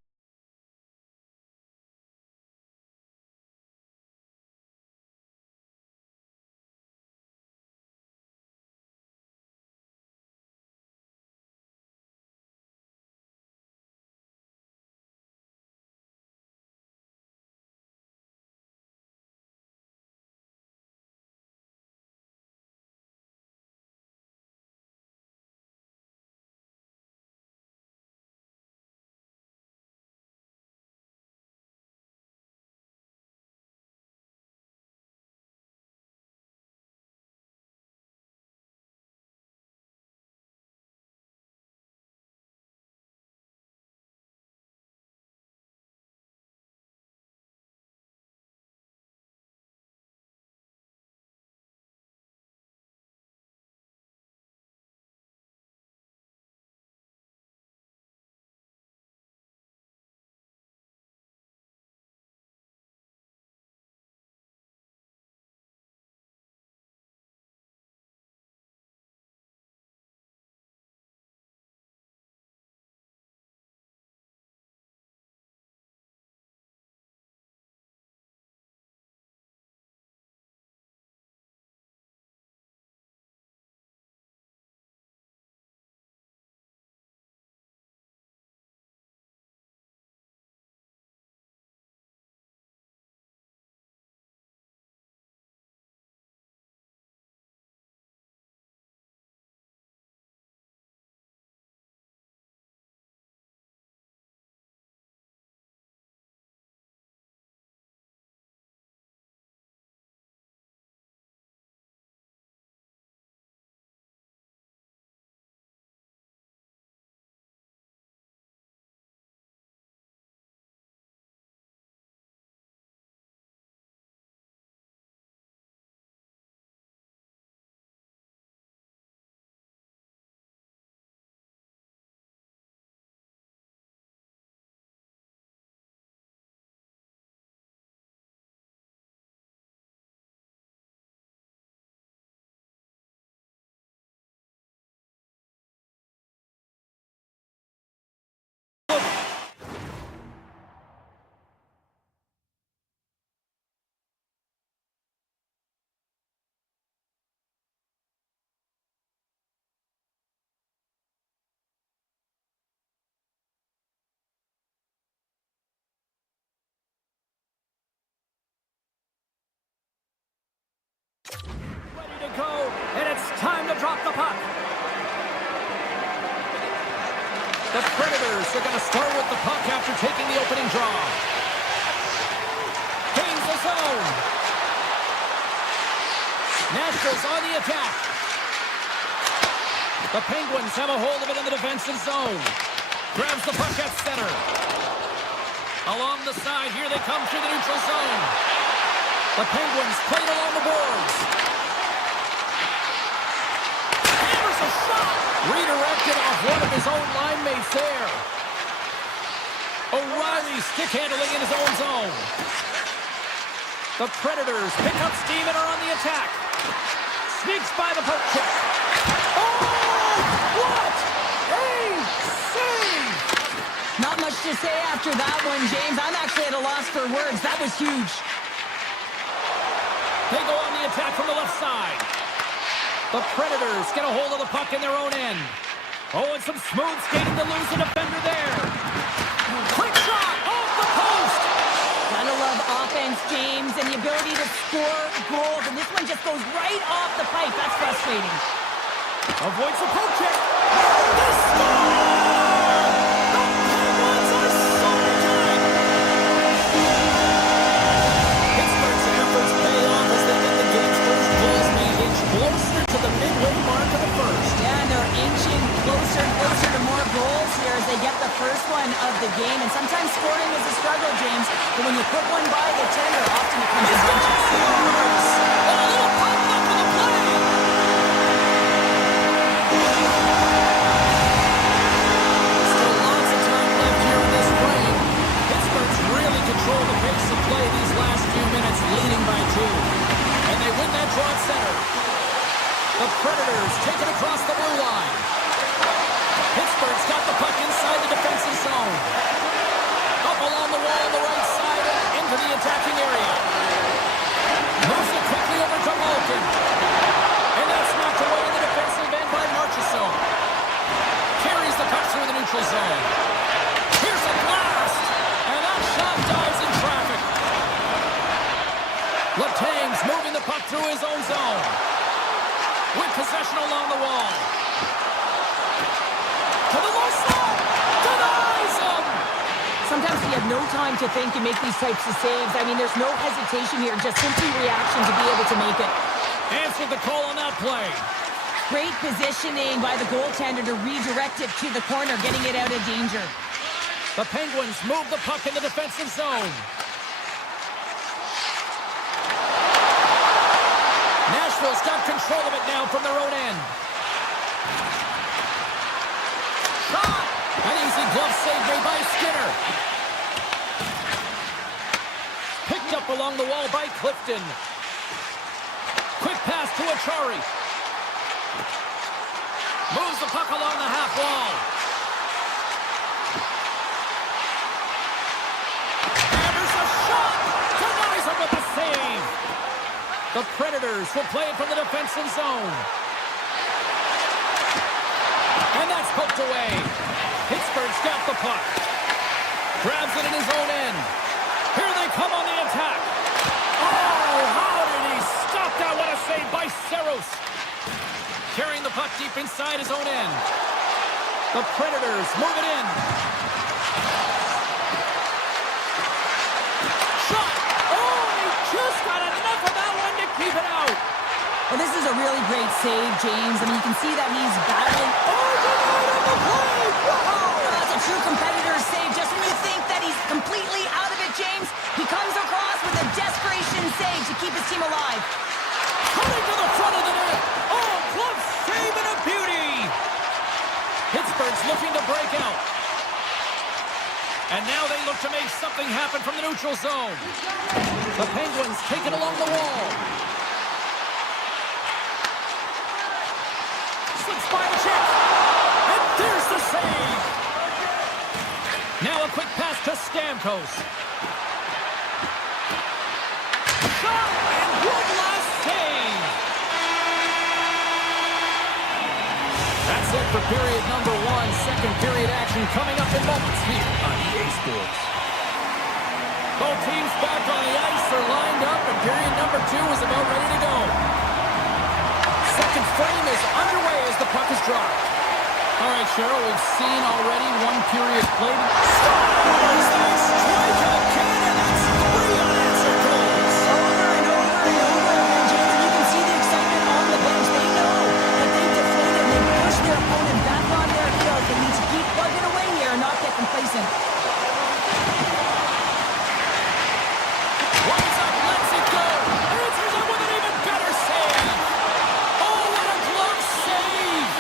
The Predators are going to start with the puck after taking the opening draw. Gains the zone. Nashville's on the attack. The Penguins have a hold of it in the defensive zone. Grabs the puck at center. Along the side, here they come through the neutral zone. The Penguins played along the boards. Hammers a shot. Redirected off one of his own line mates there. O'Reilly stick handling in his own zone. The Predators pick up steam and are on the attack. Sneaks by the poke check. Oh! What a save! Not much to say after that one, James. I'm actually at a loss for words. That was huge. They go on the attack from the left side. The Predators get a hold of the puck in their own end. Oh, and some smooth skating to lose the defender there. Quick shot off the post. Gotta love offense, James, and the ability to score goals. And this one just goes right off the pipe. That's frustrating. Avoids the poke check. They score! The Penguins are sorted tonight. Pittsburgh's efforts pay off as they get the game's first goals made inch closer to the midway mark of the first. Yeah, and they're inching closer and closer to more goals here as they get the first one of the game. And sometimes scoring is a struggle, James. But when you put one by the tender, often it comes in bunches. A little pop up to the play. Still lots of time left here in this frame. Pittsburgh's really controlled the pace of play these last few minutes, leading by 2. And they win that draw at center. The Predators take it across the blue line. Pittsburgh's got the puck inside the defensive zone. Up along the wall on the right side and into the attacking area. Moves it quickly over to Malkin. And that's knocked away in the defensive end by Marchessault. Carries the puck through the neutral zone. Here's a blast. And that shot dives in traffic. Letang's moving the puck through his own zone. With possession along the wall. To the low slot. Denies him. Sometimes you have no time to think and make these types of saves. I mean, there's no hesitation here. Just simply reaction to be able to make it. Answered the call on that play. Great positioning by the goaltender to redirect it to the corner, getting it out of danger. The Penguins move the puck in the defensive zone. Nashville's got control of it now from their own end. Shot! An easy glove save made by Skinner. Picked up along the wall by Clifton. Quick pass to Achari. Moves the puck along the half wall. Hammers a shot! Denies him with a save. The Predators will play it from the defensive zone. And that's poked away. Pittsburgh's got the puck. Grabs it in his own end. Here they come on the attack. Oh, how did he stop that? What a save by Saros. Carrying the puck deep inside his own end. The Predators move it in. Shot! Oh, he just got enough of that one to keep it out. Well, this is a really great save, James. I mean, you can see that he's battling. Oh, denied on the play! Wow! That's a true competitor's save. Just when you think that he's completely out of it, James, he comes across with a desperation save to keep his team alive. Coming to the front of the net. Oh, glove save and a beauty. Pittsburgh's looking to break out. And now they look to make something happen from the neutral zone. The Penguins take it along the wall. Slips by the check. And there's the save. Now a quick pass to Stamkos. Shot and one last save. That's it for period number 1. Second period action coming up in moments here on EA Sports. Both teams back on the ice. They're lined up, and period number 2 is about ready to go. Second frame is underway as the puck is dropped. All right, Cheryl, we've seen already one period played. Scores! They strike again, and it's 3 unanswered goals. Over and over and over again, James, and you can see the excitement on the bench. They know that they've deflated. They've pushed their opponent back on their heels. They need to keep plugging away here and not get complacent. Winds up, lets it go. Answers it with an even better save. Oh, what a glove save.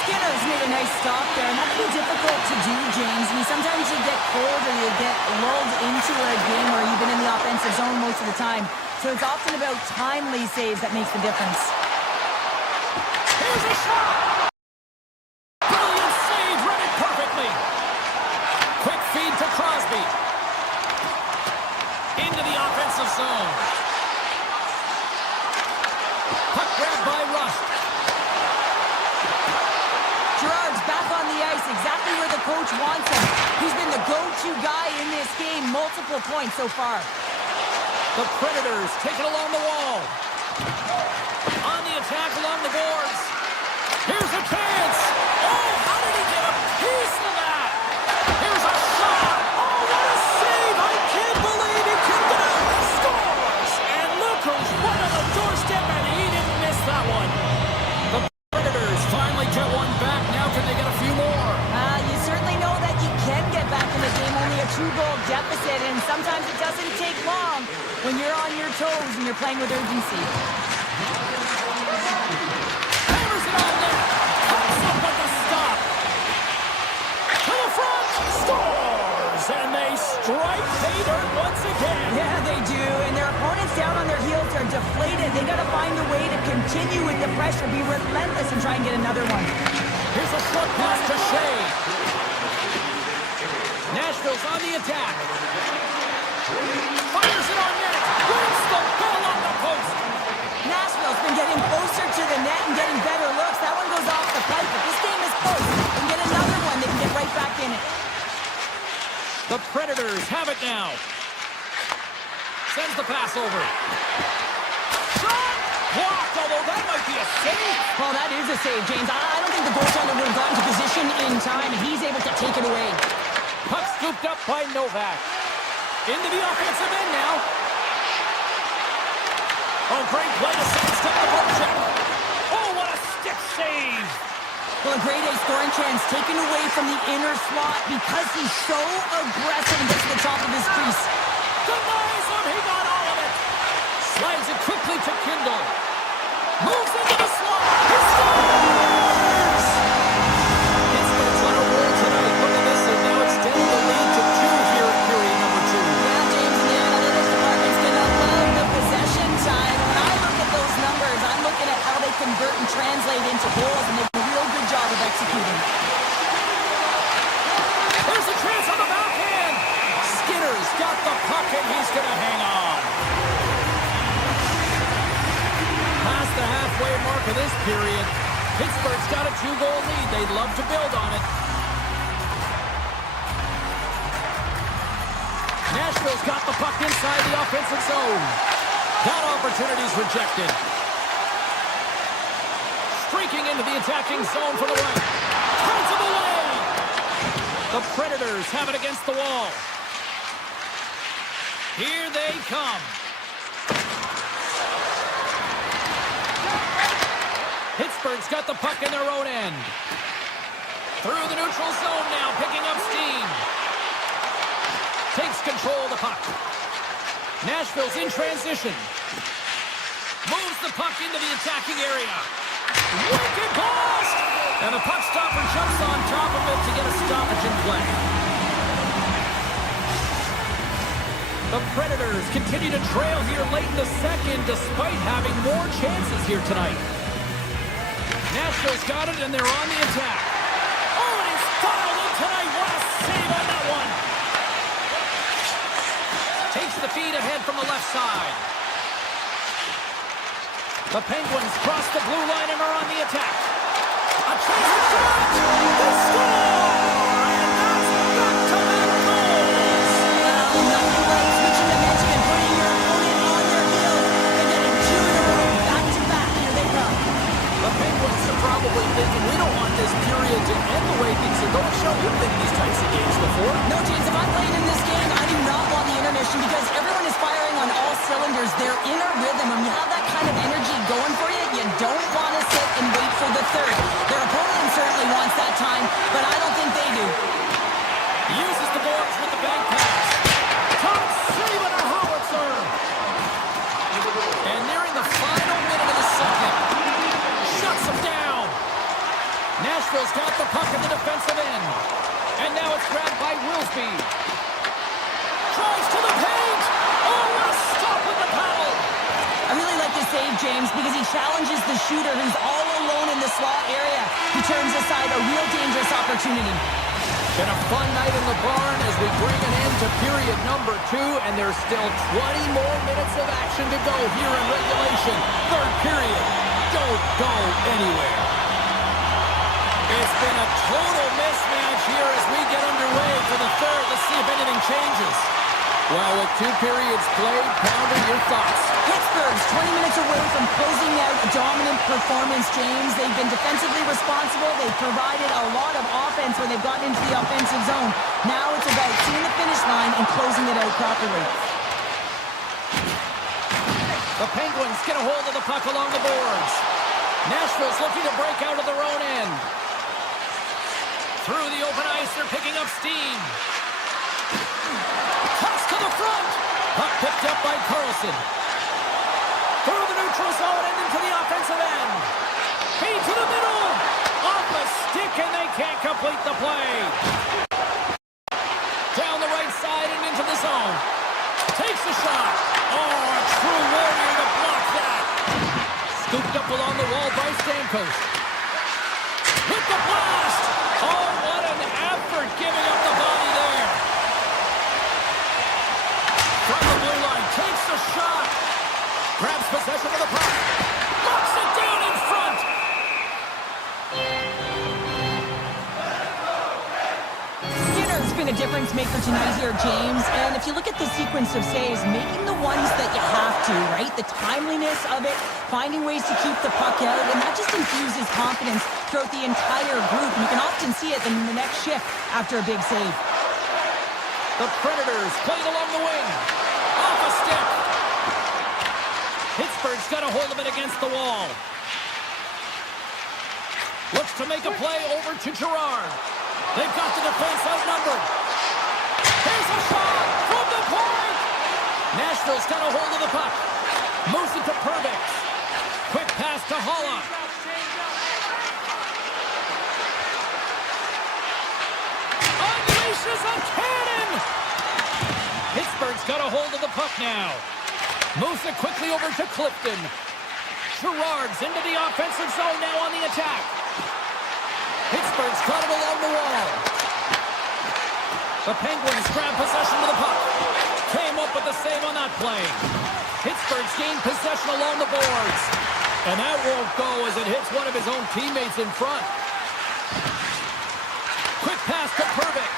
Skinner's made a nice stop there, and that can be difficult to do, James. I mean, sometimes you get cold or you get lulled into a game where you've been in the offensive zone most of the time. So it's often about timely saves that makes the difference. Here's a shot. Brilliant save, read it perfectly. Quick feed to Crosby. Into the offensive zone. Puck grabbed by Rust. Gerard's back on the ice, exactly where the coach wants him. He's been the go-to guy in this game, multiple points so far. The Predators take it along the wall. On the attack along the boards. Here's a chance. Oh, how did he get a piece of that? Here's a shot. Oh, what a save. I can't believe he kicked it out. Scores. And look who's right on the doorstep, and he didn't miss that one. The Predators finally get one back. Now can they get a few more? You certainly know that you can get back in the game, only a 2-goal deficit, and sometimes it doesn't take long when you're on your toes and you're playing with urgency. Hammers it on net. Comes up with the stop. To the front. Scores. And they strike pay dirt once again. Yeah, they do, and their opponents down on their heels are deflated. They got to find a way to continue with the pressure, be relentless, and try and get another one. Here's a short pass to Shea. Nashville's on the attack. Fires it on net. Wins the ball on the post. Nashville's been getting closer to the net and getting better looks. That one goes off the pipe, but this game is close. They can get another one. They can get right back in it. The Predators have it now. Sends the pass over. Shot! Blocked, although that might be a save. Well, that is a save, James. I don't think the goaltender would have gotten to position in time, and he's able to take it away. Puck scooped up by Novak. Into the offensive end now. Oh, great play to sidestep the poke. Oh, what a stick save. Well, a grade A scoring chance taken away from the inner slot because he's so aggressive and gets to the top of his crease. Denies him. He got all of it. Slides it quickly to Kindle. Moves into the slot. He scores! Pittsburgh's on a roll tonight. Look at this. They've now extended the lead to 2 here in period number 2. Yeah, James, and the analytics department's going to love the possession time. When I look at those numbers, I'm looking at how they convert and translate into goals, and they do a real good job of executing. There's a chance on the backhand. Skinner's got the puck, and he's going to hang on. Past the halfway mark of this period, Pittsburgh's got a 2-goal lead. They'd love to build on it. Nashville's got the puck inside the offensive zone. That opportunity's rejected. Streaking into the attacking zone for the right. Turns him away. The Predators have it against the wall. Here they come. Pittsburgh's got the puck in their own end. Through the neutral zone now, picking up steam. Takes control of the puck. Nashville's in transition. Moves the puck into the attacking area. Wicked blast! And the puck stopper jumps on top of it to get a stoppage in play. The Predators continue to trail here late in the second despite having more chances here tonight. Nashville's got it, and they're on the attack. Oh, and he's fouled in tonight. What a save on that one. Takes the feed ahead from the left side. The Penguins cross the blue line and are on the attack. A chance to shot. They score! And that's back-to-back goals. Well, nothing like switching momentum and putting your opponent on their heels and getting 2 in a row. Back-to-back. Here they come. The Penguins are probably thinking, we don't want this period time, but I don't think they do. Uses the boards with the bank pass. Top save and a howitzer. And nearing the final minute of the second. Shuts them down. Nashville's got the puck in the defensive end. And now it's grabbed by Wilsby. Tries to the paint. Oh, what a stop with the paddle. I really like this save, James, because he challenges the shooter who's all alone in the slot area. He turns aside a real dangerous opportunity. Been a fun night in the barn as we bring an end to period number 2, and there's still 20 more minutes of action to go here in regulation. Third period. Don't go anywhere. It's been a total mismatch here as we get underway for the third. Let's see if anything changes. Well, with 2 periods played, Pounder, your thoughts? Pittsburgh's 20 minutes away from closing out a dominant performance, James. They've been defensively responsible. They've provided a lot of offense when they've gotten into the offensive zone. Now it's about seeing the finish line and closing it out properly. The Penguins get a hold of the puck along the boards. Nashville's looking to break out of their own end. Through the open ice, they're picking up steam. Toss to the front. Puck picked up by Carlson. Through the neutral zone and into the offensive end. Feed to the middle. Off a stick and they can't complete the play. Down the right side and into the zone. Takes the shot. Oh, a true warrior to block that. Scooped up along the wall by Stamkos. With the blast. Oh, what an effort giving up the body there. From the blue line, takes the shot. Grabs possession of the puck. Knocks it down in front. Skinner's been a difference maker tonight here, James. And if you look at the sequence of saves, making the ones that you have to, right? The timeliness of it, finding ways to keep the puck out, and that just infuses confidence throughout the entire group. And you can often see it in the next shift after a big save. The Predators played along the wing. Off a stick. Pittsburgh's got a hold of it against the wall. Looks to make a play over to Girard. They've got the defense outnumbered. Here's a shot from the point. Nashville's got a hold of the puck. Moves it to Perbix. Quick pass to Holla. Unleashes a cannon. Pittsburgh's got a hold of the puck now. Moves it quickly over to Clifton. Girard's into the offensive zone now on the attack. Pittsburgh's caught it along the wall. The Penguins grab possession of the puck. Came up with the save on that play. Pittsburgh's gained possession along the boards. And that won't go as it hits one of his own teammates in front. Quick pass to Perbix.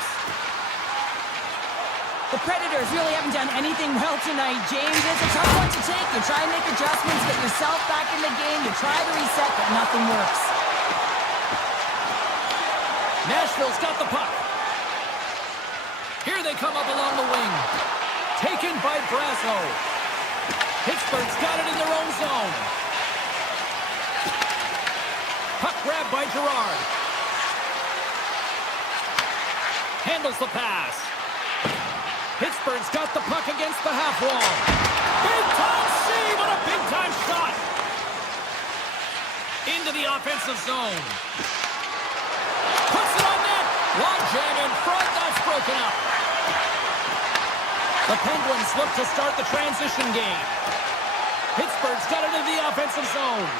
The Predators really haven't done anything well tonight, James. It's a tough one to take. You try and make adjustments, get yourself back in the game. You try to reset, but nothing works. Nashville's got the puck. Here they come up along the wing. Taken by Brasso. Pittsburgh's got it in their own zone. Puck grabbed by Girard. Handles the pass. Pittsburgh's got the puck against the half wall. Big-time save and a big-time shot. Into the offensive zone. Puts it on net. Long jam in front. That's broken up. The Penguins look to start the transition game. Pittsburgh's got it in the offensive zone.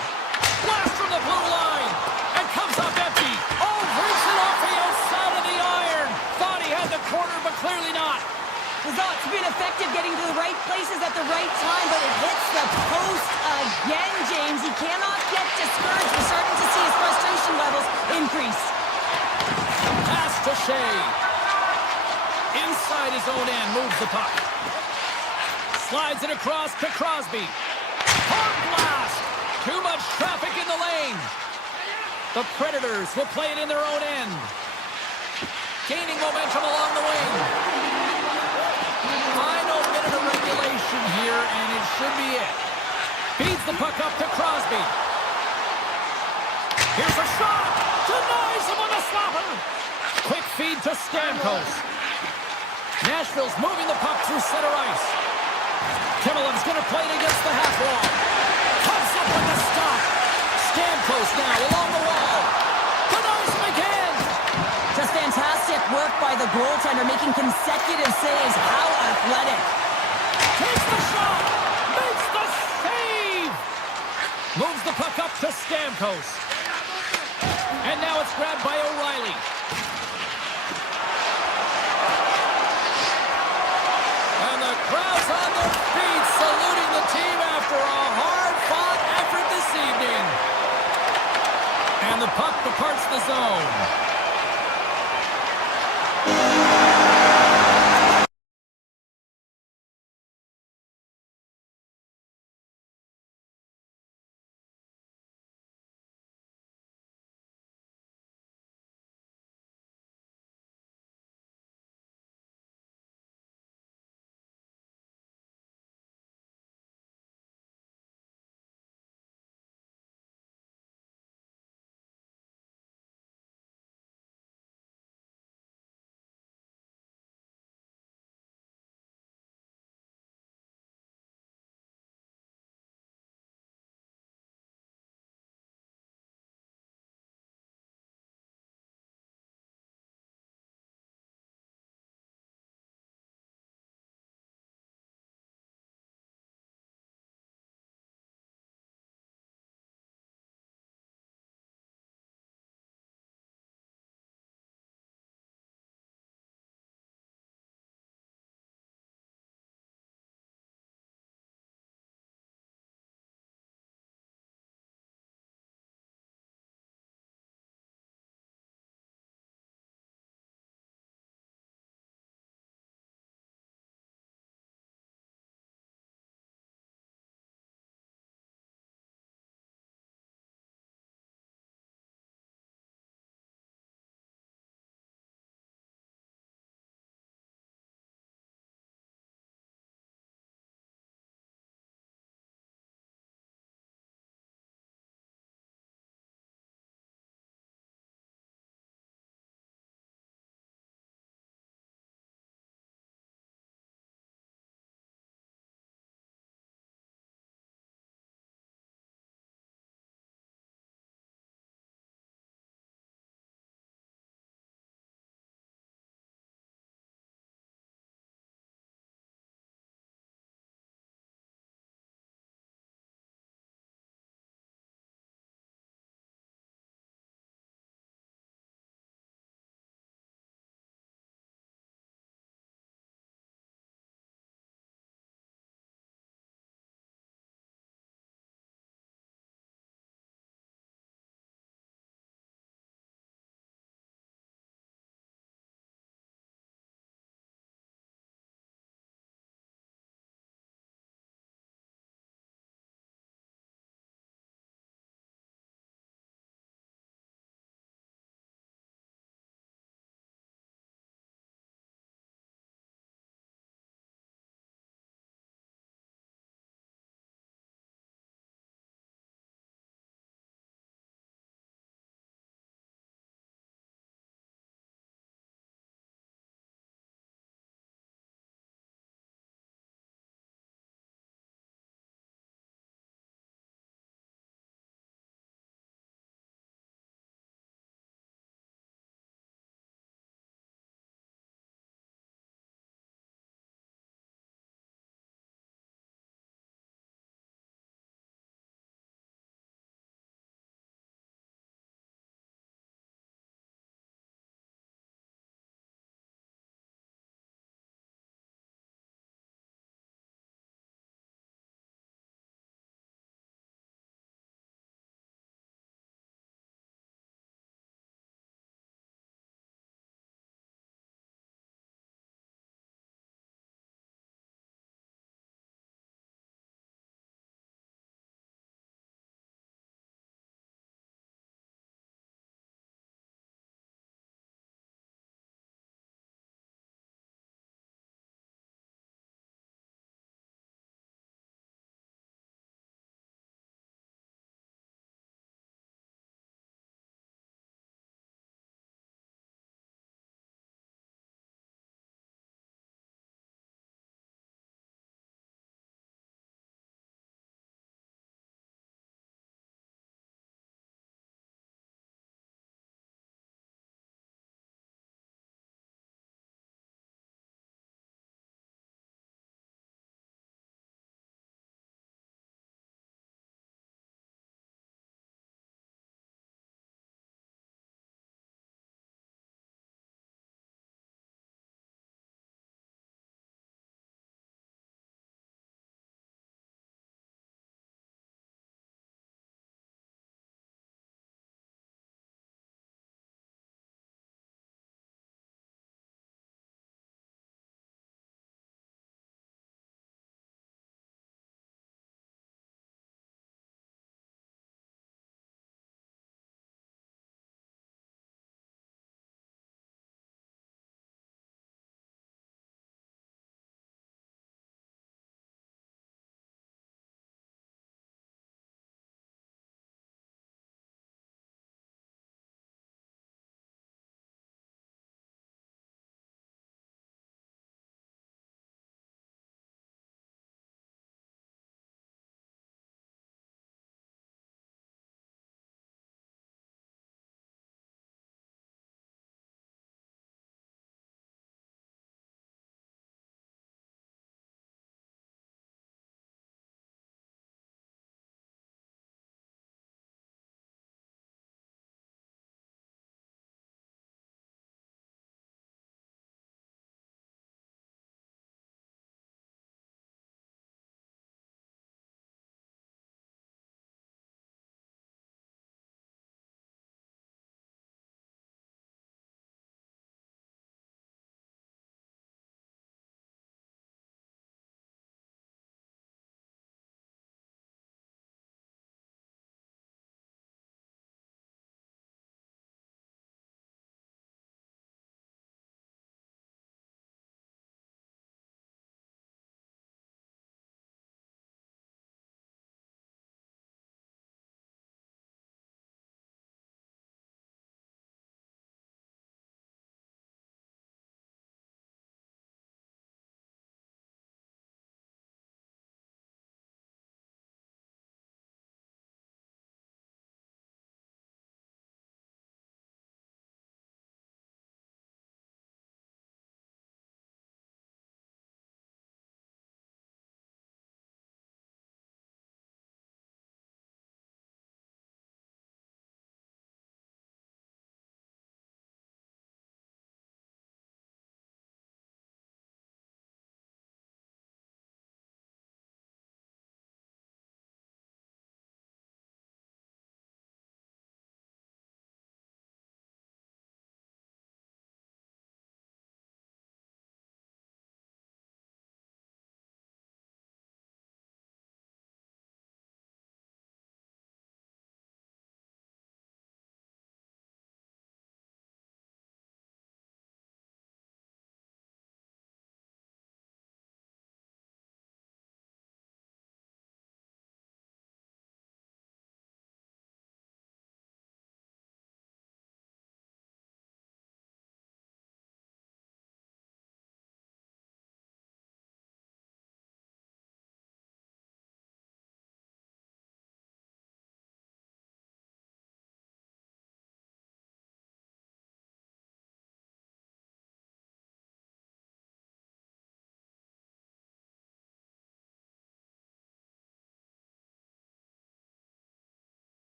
Blast from the blue line. And comes up empty. Oh, breaks it off the outside of the iron. Thought he had the corner, but clearly not. Results been effective getting to the right places at the right time, but it hits the post again, James. He cannot get discouraged. We're starting to see his frustration levels increase. Pass to Shea. Inside his own end, moves the puck. Slides it across to Crosby. Hard blast. Too much traffic in the lane. The Predators will play it in their own end. Gaining momentum along the wing. Final minute of regulation here, and it should be it. Feeds the puck up to Crosby. Here's a shot. Denies him on the slap feed to Stamkos. Nashville's moving the puck through center ice. Kimmelin's going to play it against the half wall. Comes up with the stop. Stamkos now along the wall. Denies him again. Just fantastic work by the goaltender, making consecutive saves. How athletic. Takes the shot. Makes the save. Moves the puck up to Stamkos. And now it's grabbed by O'Reilly. And the crowd's on their feet, saluting the team after a hard-fought effort this evening. And the puck departs the zone.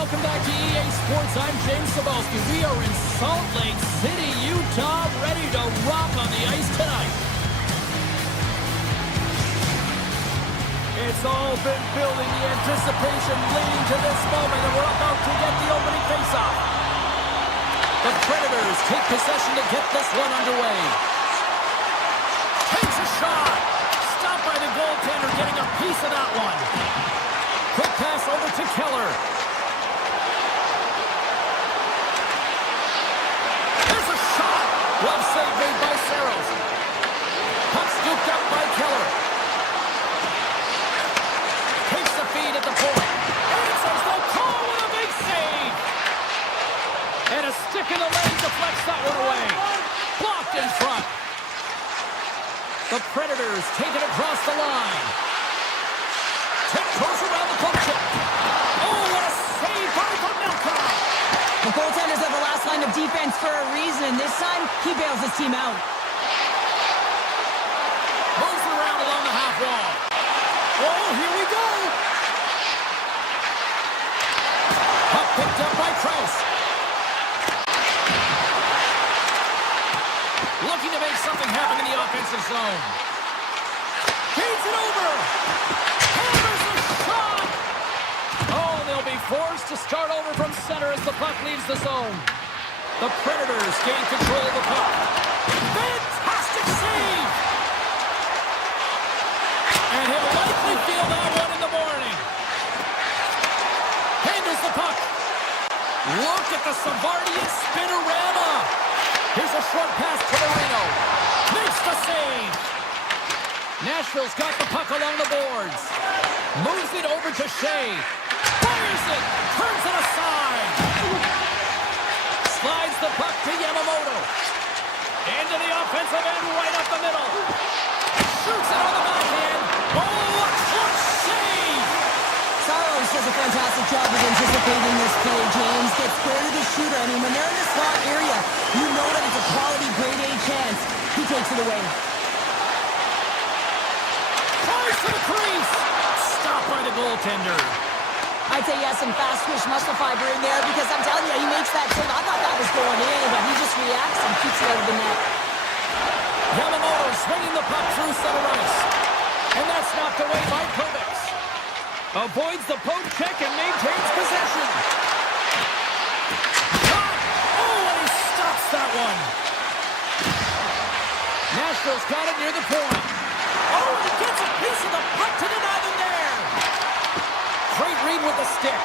welcome back to EA Sports. I'm James Cebulski. We are in Salt Lake City, Utah, ready to rock on the ice tonight. It's all been building, the anticipation leading to this moment, and we're about to get the opening faceoff. The Predators take possession to get this one underway. Takes a shot. Stopped by the goaltender, getting a piece of that one. Quick pass over to Keller. There's a shot. Glove save made by Saros. Puck scooped up by Keller. Takes the feed at the point. Answers the call with a big save. And a stick in the leg deflects that one away. Blocked in front. The Predators take it across the line. Goes around the puck chip. Oh, what a save by Mammoth. The goaltenders have the last line of defense for a reason, and this time, he bails his team out. Moves around along the half wall. Oh, here we go. Puck picked up by Krause. Looking to make something happen in the offensive zone. Feeds it over. Forced to start over from center as the puck leaves the zone. The Predators gain control of the puck. Fantastic save! And he'll likely feel that one in the morning. Handles the puck. Look at the Savardian spinorama. Here's a short pass to Marino. Makes the save. Nashville's got the puck along the boards. Moves it over to Shea. Fires it! Turns it aside! Slides the puck to Yamamoto. Into the offensive end, right up the middle. Shoots it on the backhand. Oh, a clutch save! Saros does a fantastic job of anticipating this play, James. Gets square to the shooter. I mean, when they're in the slot area, you know that it's a quality grade A chance. He takes it away. Fires to the crease. Stopped by the goaltender. I'd say yes, some fast twitch muscle fiber in there because I'm telling you, he makes that save. I thought that was going in, but he just reacts and keeps it out of the net. Yamamoto swinging the puck through center ice. And that's knocked away by Kovacs. Avoids the poke check and maintains possession. Oh, and he stops that one. Nashville's got it near the point. Oh, he gets a piece of the puck to deny them there. Great read with the stick.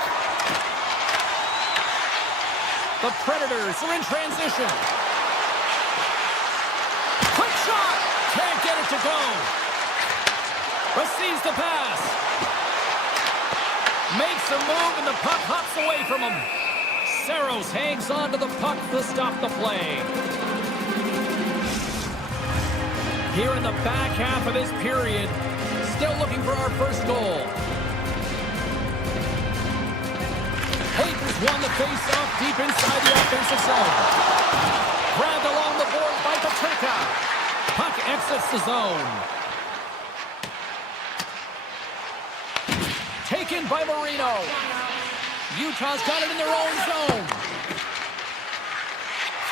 The Predators are in transition. Quick shot. Can't get it to go. Receives the pass. Makes a move and the puck hops away from him. Saros hangs on to the puck to stop the play. Here in the back half of this period, still looking for our first goal. Hayden's won the face-off deep inside the offensive zone. Grabbed along the board by Petrika. Puck exits the zone. Taken by Marino. Utah's got it in their own zone.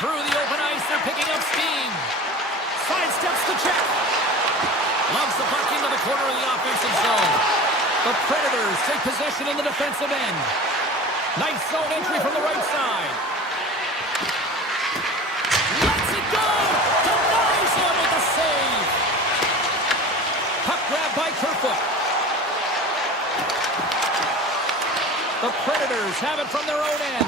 Through the open ice, they're picking up steam. Sidesteps the check. Loves the puck into the corner of the offensive zone. The Predators take possession in the defensive end. Nice zone entry from the right side. Lets it go! Denies him with the save! Puck grab by Kerfoot. The Predators have it from their own end.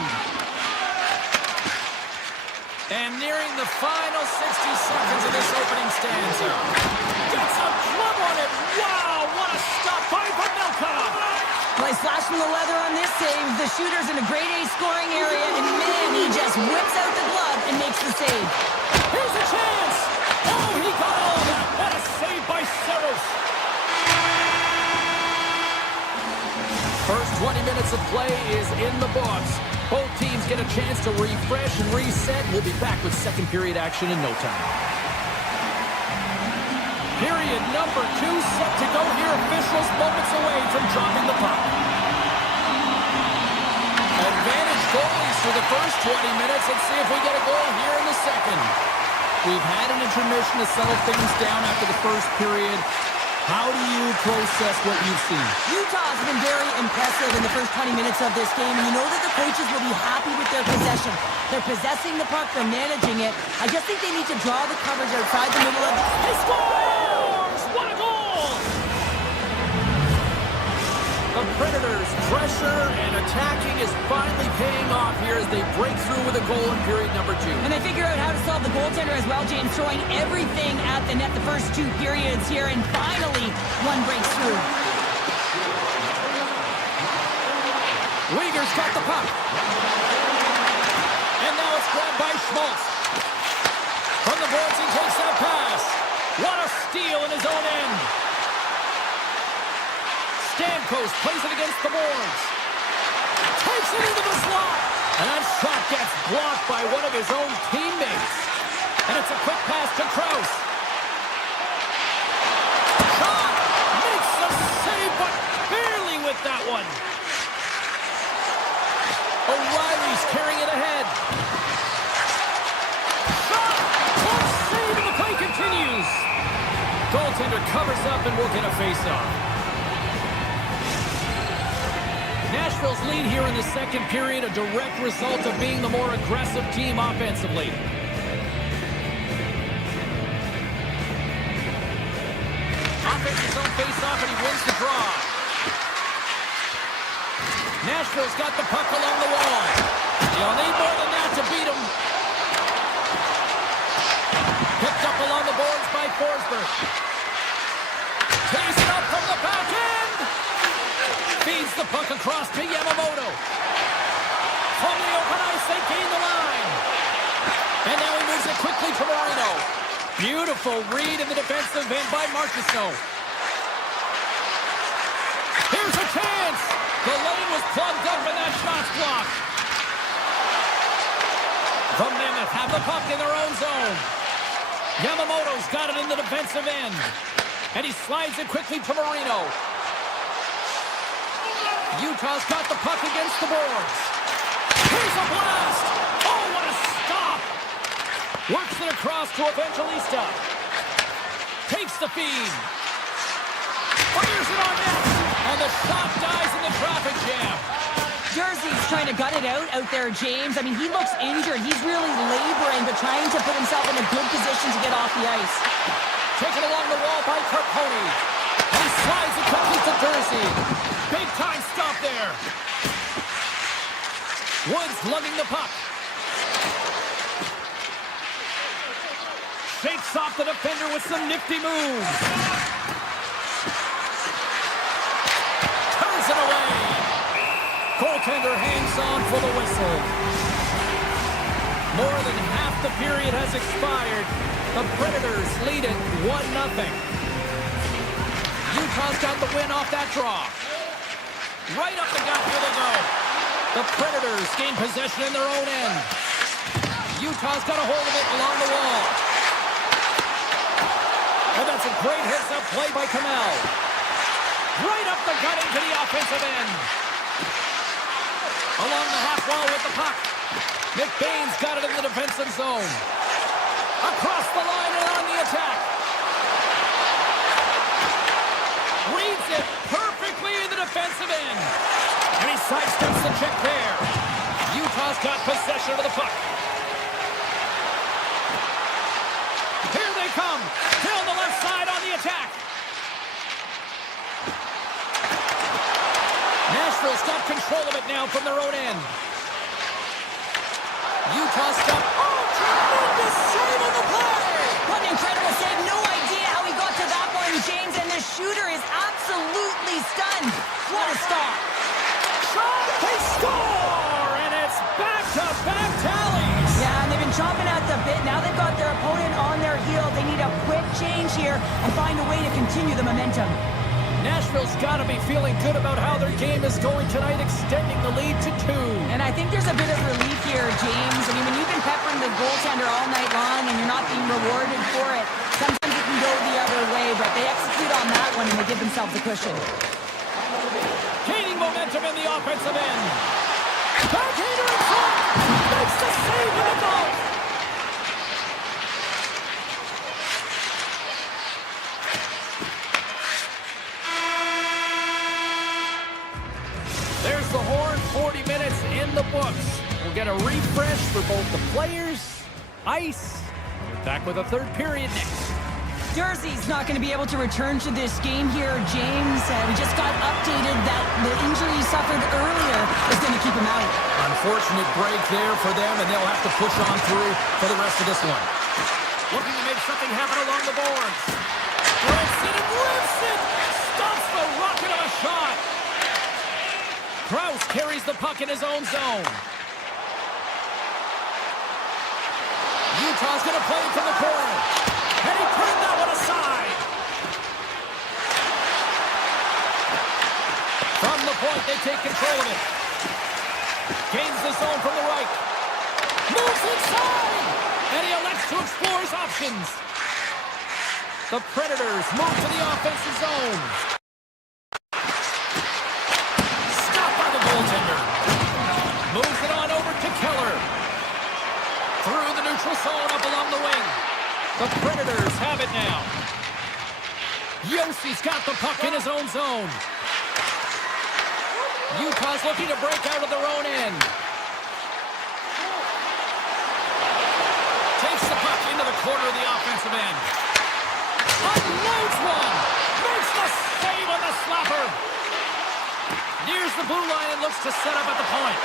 And nearing the final 60 seconds of this opening stanza. Gets a glove on it! Wow, what a stop by Mammoth! Nice slash from the leather on this save. The shooter's in a grade A scoring area, and man, he just whips out the glove and makes the save. Here's a chance! Oh, he got all of that! What a save by Saros! First 20 minutes of play is in the books. Both teams get a chance to refresh and reset. We'll be back with second period action in no time. Period number 2 set to go here. Officials moments away from dropping the puck. And through the first 20 minutes. Let's see if we get a goal here in the second. We've had an intermission to settle things down after the first period. How do you process what you've seen? Utah's been very impressive in the first 20 minutes of this game, and you know that the coaches will be happy with their possession. They're possessing the puck, they're managing it. I just think they need to draw the coverage outside the middle of the... He scores! What a goal! The Predators' pressure and attacking is finally paying off here as they break through with a goal in period number 2. And they figure out how to solve the goaltender as well, James, throwing everything at the net the first 2 periods here, and finally one breaks through. Uyghur's got the puck. And now it's grabbed by Schmaltz. From the boards, he takes that pass. What a steal in his own end. Stamkos plays it against the boards. Takes it into the slot. And that shot gets blocked by one of his own teammates. And it's a quick pass to Krause. Shot! Makes the save, but barely with that one. O'Reilly's carrying it ahead. Shot! Close save, and the play continues. Goaltender covers up and will get a face-off. Nashville's lead here in the second period, a direct result of being the more aggressive team offensively. Offenses don't face off, and he wins the draw. Nashville's got the puck along the wall. You'll need more than that to beat him. Picked up along the boards by Forsberg. Takes it up from the back end. Feeds the puck across to Yamamoto. From the open ice, they gain the line. And now he moves it quickly to Marino. Beautiful read in the defensive end by Marchessault. Here's a chance. The lane was plugged up and that shot's blocked. The Mammoth have the puck in their own zone. Yamamoto's got it in the defensive end. And he slides it quickly to Marino. Utah's got the puck against the boards. Here's a blast! Oh, what a stop! Works it across to Evangelista. Takes the feed. Fires it on net. And the shot dies in the traffic jam. Jersey's trying to gut it out there, James. I mean, he looks injured. He's really laboring, but trying to put himself in a good position to get off the ice. Taken along the wall by Carponi. And he slides it quickly to Jersey. Big time stop there. Woods lugging the puck. Shakes off the defender with some nifty moves. Turns it away. Goaltender hangs on for the whistle. More than half the period has expired. The Predators lead it 1-0. Utah's got the win off that draw. Right up the gut, here they go. The Predators gain possession in their own end. Utah's got a hold of it along the wall. And that's a great heads-up play by Kamel. Right up the gut into the offensive end. Along the half wall with the puck. McBain's got it in the defensive zone. Across the line and on the attack. Reads it perfectly in the defensive end. And he sidesteps the check there. Utah's got possession of the puck. Here they come. Still on the left side on the attack. Nashville's got control of it now from their own end. Utah's got... Oh, tremendous save on the play! What an incredible save. No idea how he got to that one, James, and the shooter is absolutely stunned. What a stop. Shot, they score! And it's back-to-back tallies! Yeah, and they've been chomping at the bit. Now they've got their opponent on their heel. They need a quick change here and find a way to continue the momentum. Nashville's got to be feeling good about how their game is going tonight, extending the lead to 2. And I think there's a bit of relief here, James. I mean, when you've been peppering the goaltender all night long and you're not being rewarded for it, sometimes it can go the other way, but they execute on that one and they give themselves a cushion. Gaining momentum in the offensive end. Backhander in front. Makes the save with the goal. There's the horn. 40 minutes in the books. We'll get a refresh for both the players, ice. We're back with a third period next. Jersey's not going to be able to return to this game here, James. We just got updated that the injury he suffered earlier is going to keep him out. Unfortunate break there for them, and they'll have to push on through for the rest of this one. Looking to make something happen along the boards. Rips it and rips it! Stops the rocket of a shot! Krause carries the puck in his own zone. Utah's going to play it from the corner. And he turned that one aside. From the point, they take control of it. Gains the zone from the right. Moves inside. And he elects to explore his options. The Predators move to the offensive zone. Stopped by the goaltender. Moves it on over to Keller. Through the neutral zone up along the wing. The Predators have it now. Yossi's got the puck in his own zone. Utah's looking to break out of their own end. Takes the puck into the corner of the offensive end. Unloads one. Makes the save on the slapper. Nears the blue line and looks to set up at the point.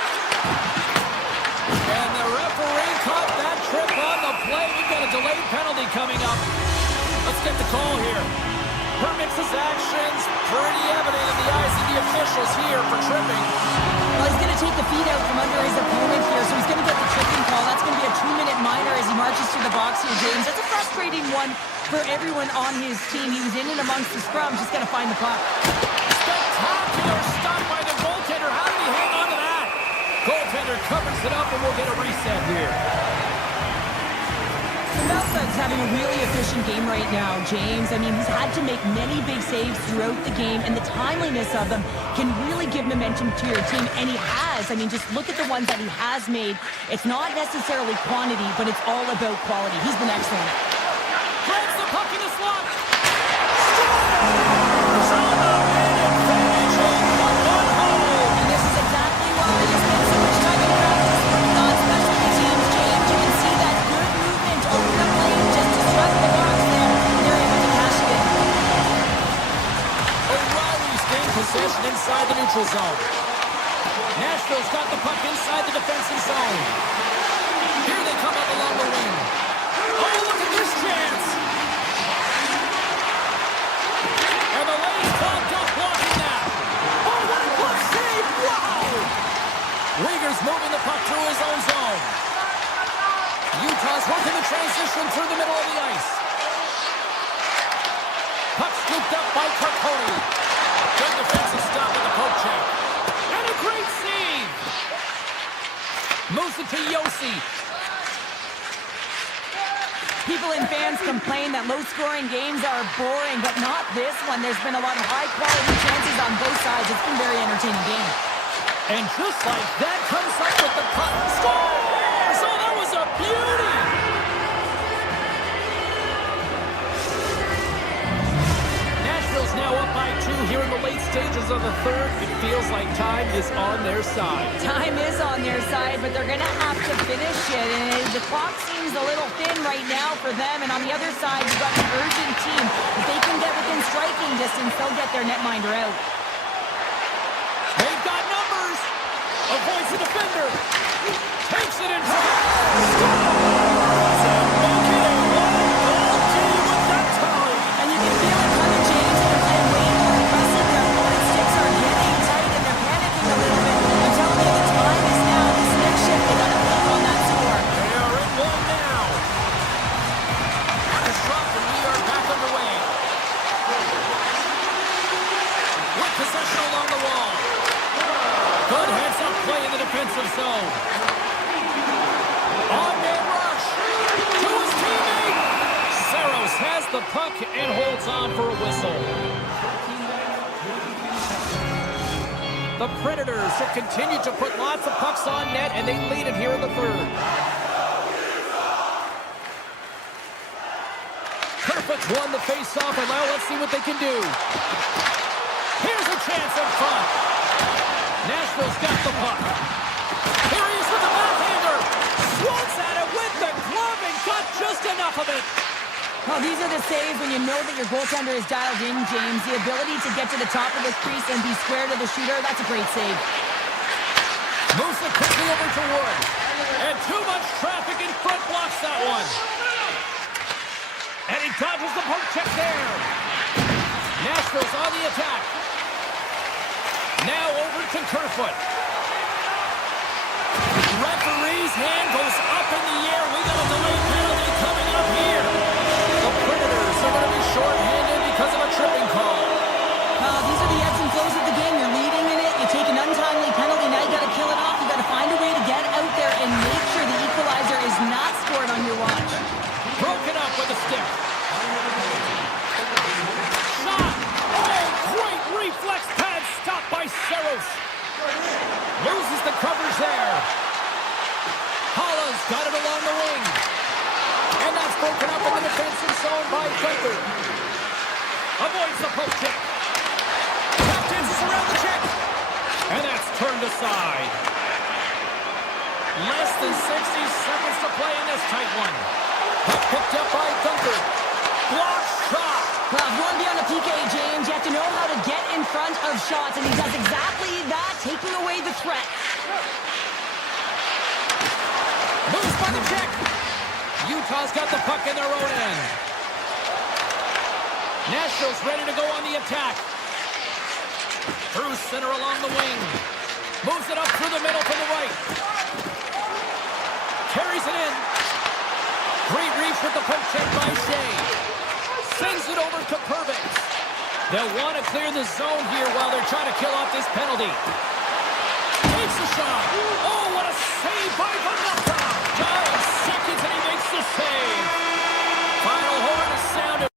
And the referee caught that trip on the play. We've got a delayed penalty coming up. Let's get the call here. Permits his actions. Pretty evident in the eyes of the officials here for tripping. Well, he's going to take the feet out from under his opponent here, so he's going to get the tripping call. That's going to be a 2-minute minor as he marches to the box here, James. That's a frustrating one for everyone on his team. He was in and amongst the scrum, just got to find the puck. Spectacular stop by the goaltender. How did he hang on to that? Goaltender covers it up, and we'll get a reset here. Mammoth's having a really efficient game right now, James. I mean, he's had to make many big saves throughout the game, and the timeliness of them can really give momentum to your team, and he has. I mean, just look at the ones that he has made. It's not necessarily quantity, but it's all about quality. He's been excellent. Grabs the puck in the slot. Scores! On the minute finish, one hole. And this is exactly why he spent so much time in practice working on special teams, James. You can see that good movement over the plane, just disrupt the box there. They're able to cash it in. O'Reilly's gained possession inside the neutral zone. Nashville's got the puck inside the defensive zone. Here they come up along the wing. Oh, look at this chance! And the lane's clogged up blocking that. Oh, what a glove save! Wow! Rieger's moving the puck through his own zone. Utah's working the transition through the middle of the ice. Puck scooped up by Carconi. Good defensive stop with the poke check. And a great save! Moves it to Yossi. People and fans complain that low-scoring games are boring, but not this one. There's been a lot of high-quality chances on both sides. It's been a very entertaining game. And just like that, comes up with the puck. Scores! Oh, that was a beauty! Nashville's now up by 2 here in the late stages of the third. It feels like time is on their side. Time is on their side, but they're going to have to finish it. And the clock seems a little thin right now for them. And on the other side, you've got an urgent team. If they can get within striking distance, they'll get their netminder out. They've got numbers. Avoids the defender. Takes it in front. Scores! And make it a one-goal game with that tally. And you can feel it coming, James. They're playing way more aggressive. Their opponent's sticks are getting tight, and they're panicking a little bit. I'm telling you, the time is now. This next shift, they got to build on that score. They are in one now. It's dropped, and we are back underway. With possession along the wall. Good heads-up play in the defensive zone. On-man rush to his teammate. Saros has the puck and holds on for a whistle. The Predators have continued to put lots of pucks on net, and they lead it here in the third. Kerfoot's won the face-off, and now let's see what they can do. Here's a chance in front. Nashville's got the puck. Here he is with the backhander. Swats at it with the glove and got just enough of it. Well, these are the saves when you know that your goaltender is dialed in, James. The ability to get to the top of the crease and be square to the shooter, that's a great save. Moves it quickly over to Wood. And too much traffic in front blocks that one. And he dodges the poke check there. Nashville's on the attack. Now over to Kerfoot. Referee's hand goes up in the air. We got a delayed penalty coming up here. The Predators are going to be short-handed because of a tripping call. These are the ebbs and flows of the game. You're leading in it. You take an untimely penalty. Now you got to kill it off. You got to find a way to get out there and make sure the equalizer is not scored on your watch. Broken up with a stick. Shot. Oh, great reflex pad stopped by Saros. Loses the covers there. Holla's got it along the wing. And that's broken up in the defensive zone by Dunker. Avoids the poke check. Top dances around the check. And that's turned aside. Less than 60 seconds to play in this tight one. Puck picked up by Dunker. Block shot. Well, if you want to be on the PK, James, you have to know how to get in front of shots, and he does exactly that, taking away the threat. Moves by the check. Utah's got the puck in their own end. Nashville's ready to go on the attack. Through center along the wing. Moves it up through the middle from the right. Carries it in. Great reach with the poke check by Shea. Sends it over to Purvis. They'll want to clear the zone here while they're trying to kill off this penalty. Takes a shot. Oh, what a save by Mammoth. 9 seconds and he makes the save. Final horn is sounded.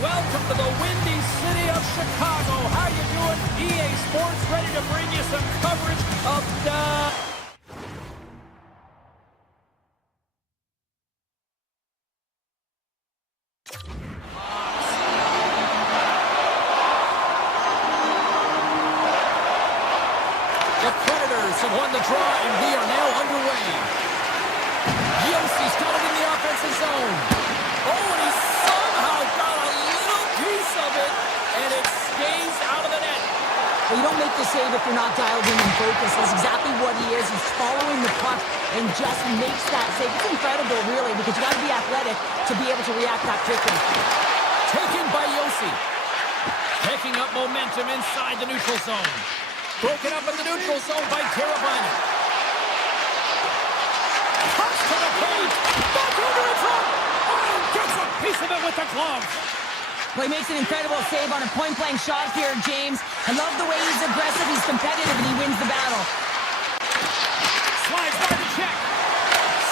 Welcome to the windy city of Chicago. How you doing? EA Sports ready to bring you some coverage of the... The Predators have won the draw, and we are now underway. Yossi's got it in the offensive zone. Oh, and he somehow got a little piece of it, and it stays out of the net. Well, you don't make the save if you're not dialed in and focused. That's exactly what he is. He's following the puck and just makes that save. It's incredible, really, because you got to be athletic to be able to react that quickly. Taken by Yossi. Picking up momentum inside the neutral zone. Broken up in the neutral zone by Teravainen. Cuts to the paint. Back over in front. Oh, gets a piece of it with the glove. Well, he makes an incredible save on a point-blank shot here, James. I love the way he's aggressive, he's competitive, and he wins the battle. Slides by the check.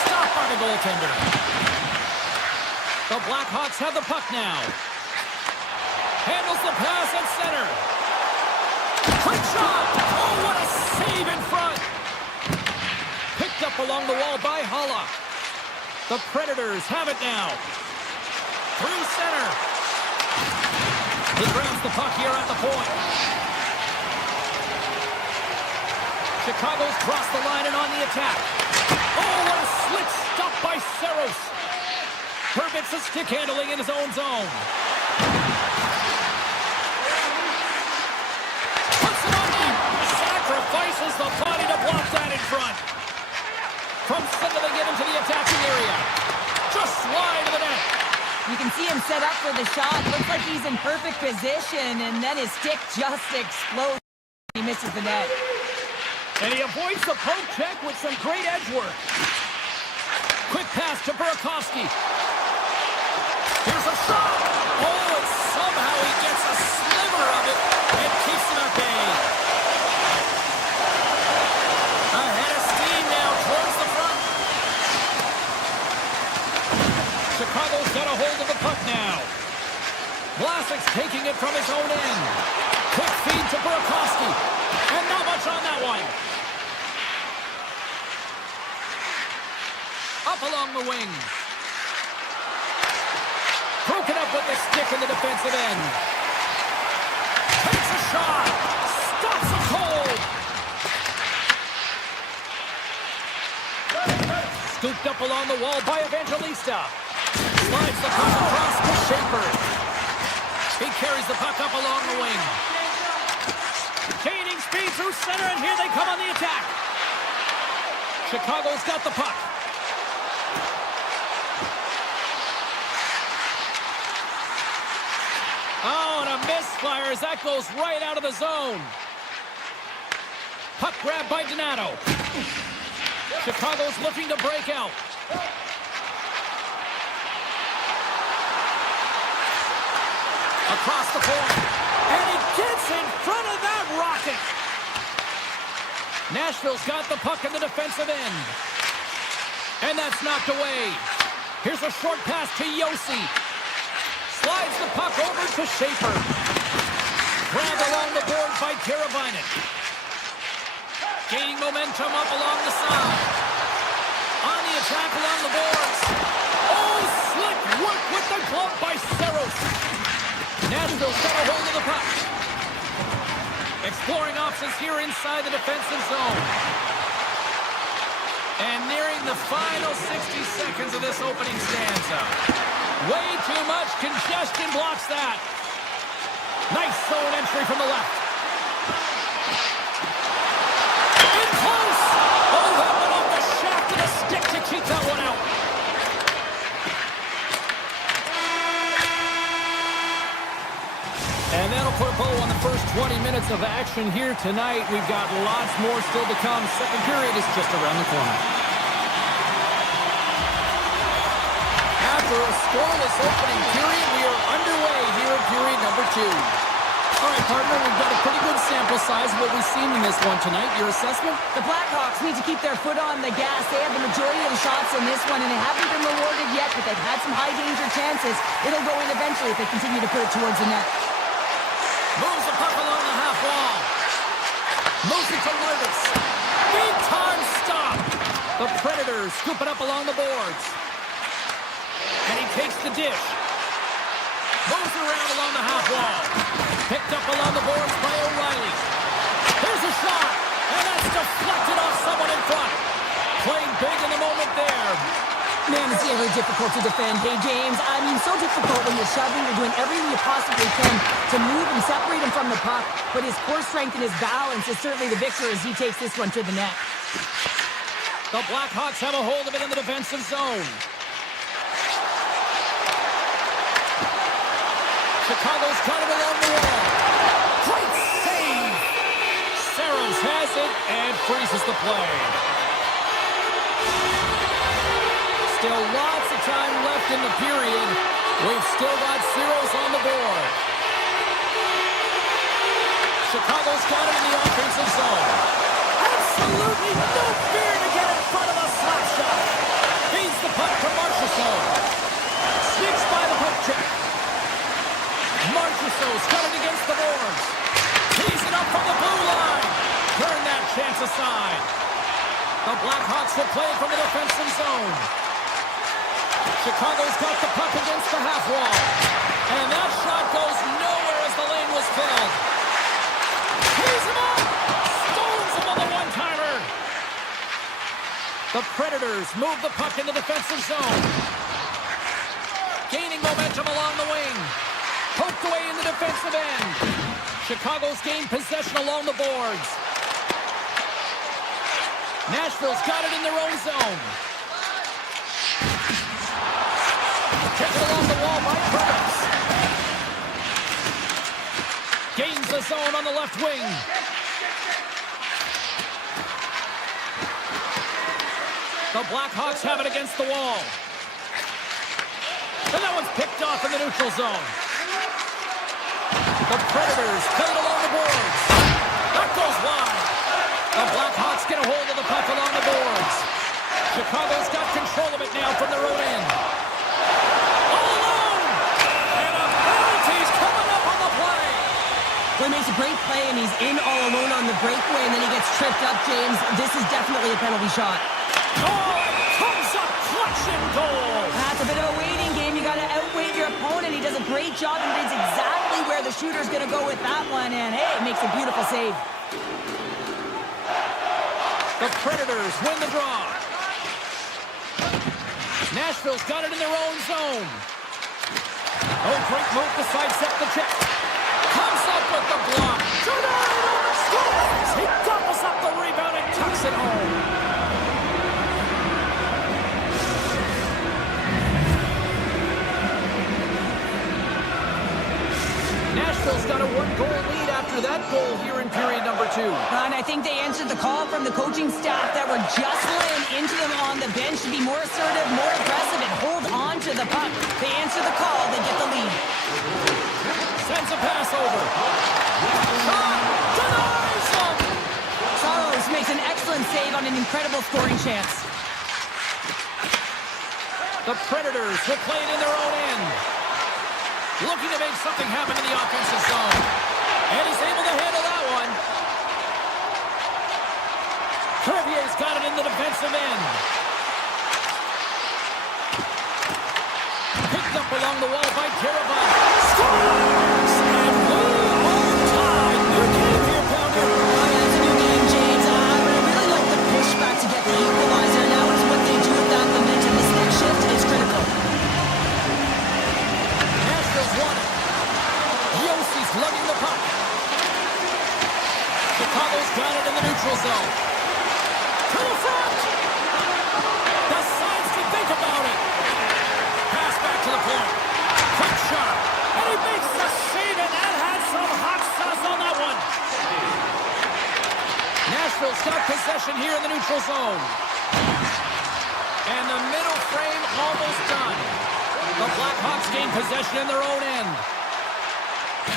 Stopped by the goaltender. The Blackhawks have the puck now. Handles the pass at center. Quick shot! Oh, what a save in front! Picked up along the wall by Holla. The Predators have it now. Through center. He grabs the puck here at the point. Chicago's crossed the line and on the attack. Oh, what a slick stop by Saros. Herbit's a stick handling in his own zone. Puts it on net. Sacrifices the body to block that in front. From center they get into the attacking area. Just wide of the net. You can see him set up for the shot. Looks like he's in perfect position, and then his stick just explodes. He misses the net. And he avoids the poke check with some great edge work. Quick pass to Burakovsky. Here's a shot. Oh, and somehow he gets a sliver of it and keeps him at bay. Ahead of steam now towards the front. Chicago's got a hold of the puck now. Vlasic's taking it from his own end. Quick feed to Burakovsky. And not much on that one. Up along the wing. Broken up with the stick in the defensive end. Takes a shot. Stops him cold. Scooped up along the wall by Evangelista. Slides the puck across to Schaefer. He carries the puck up along the wing. Gaining speed through center, and here they come on the attack. Chicago's got the puck. Oh, and a misfire as that goes right out of the zone. Puck grab by Donato. Chicago's looking to break out. Across the point. And he gets in front of that rocket. Nashville's got the puck in the defensive end. And that's knocked away. Here's a short pass to Yossi. Slides the puck over to Schaefer. Grabbed along the boards by Teravainen. Gaining momentum up along the side. On the attack along the boards. Oh, slick work with the glove by Saros. Nashville's got a hold of the puck. Exploring options here inside the defensive zone. And nearing the final 60 seconds of this opening stanza. Way too much congestion blocks that. Nice zone entry from the left. In close. Oh, that went off the shaft of the stick to keep that one out. And that'll put a bow on the first 20 minutes of action here tonight. We've got lots more still to come. Second period is just around the corner. After a scoreless opening period, we are underway here in period number 2. All right, partner, we've got a pretty good sample size of what we've seen in this one tonight. Your assessment? The Blackhawks need to keep their foot on the gas. They have the majority of the shots in this one, and they haven't been rewarded yet, but they've had some high-danger chances. It'll go in eventually if they continue to put it towards the net. Moves the puck along the half wall. Moves it to Lurvis. Big time stop. The Predators scoop it up along the boards. And he takes the dish. Moves around along the half wall. Picked up along the boards by O'Reilly. There's a shot. And that's deflected off someone in front. Playing big in the moment there. Man, it's very difficult to defend. Hey, James, I mean, so difficult when you're shoving. You're doing everything you possibly can to move and separate him from the puck. But his core strength and his balance is certainly the victor as he takes this one to the net. The Blackhawks have a hold of it in the defensive zone. Chicago's got it along the wall. Great save! Saros has it and freezes the play. Still lots of time left in the period. We've still got zeros on the board. Chicago's got it in the offensive zone. Absolutely no fear to get in front of a slap shot. Feeds the puck to Marchessault. Sneaks by the puck check. Marchessault's got it against the boards. Tees it up from the blue line. Turn that chance aside. The Blackhawks will play from the defensive zone. Chicago's got the puck against the half wall. And that shot goes nowhere as the lane was filled. Tees him up. Stones him on the one-timer. The Predators move the puck in the defensive zone. Gaining momentum along the wing. Poked away in the defensive end. Chicago's gained possession along the boards. Nashville's got it in their own zone. Kicked along the wall by Price. Gains the zone on the left wing. The Blackhawks have it against the wall. And that one's picked off in the neutral zone. The Predators play it along the boards. That goes wide. The Blackhawks get a hold of the puck along the boards. Chicago's got control of it now from their own end. All alone! And a penalty's coming up on the play. Well, he makes a great play, and he's in all alone on the breakaway, and then he gets tripped up, James. This is definitely a penalty shot. Oh, it comes up clutch and goal. That's a bit of a waiting game. You got to outweight your opponent. He does a great job and reads exactly where the shooter's going to go with that one, and hey, makes a beautiful save. The Predators win the draw. Nashville's got it in their own zone. Oh, great move to sidestep the check. Comes up with the block. Tornado scores! He doubles up the rebound and tucks it home. Nashville's got a one-goal lead after that goal here in period number 2. And I think they answered the call from the coaching staff that were just laying into them on the bench to be more assertive, more aggressive, and hold on to the puck. They answer the call, they get the lead. Sends a pass over. Shot! Denies him! Saros makes an excellent save on an incredible scoring chance. The Predators will play it in their own end. Looking to make something happen in the offensive zone. And he's able to handle that one. Curvier's got it in the defensive end. Picked up along the wall by Carabin. Scores! And we're tied. New game here, Pounder. Oh, yeah, it's a new game, James. But I really like the pushback to get the equalizer. Now it's what they do with that momentum. This next shift is critical. Won it. Yossi's lugging the puck. Chicago's got it in the neutral zone. To the front. Decides to think about it. Pass back to the point. Quick shot. And he makes the save, and that had some hot sauce on that one. Nashville's got possession here in the neutral zone. And the middle frame almost done. The Blackhawks gain possession in their own end.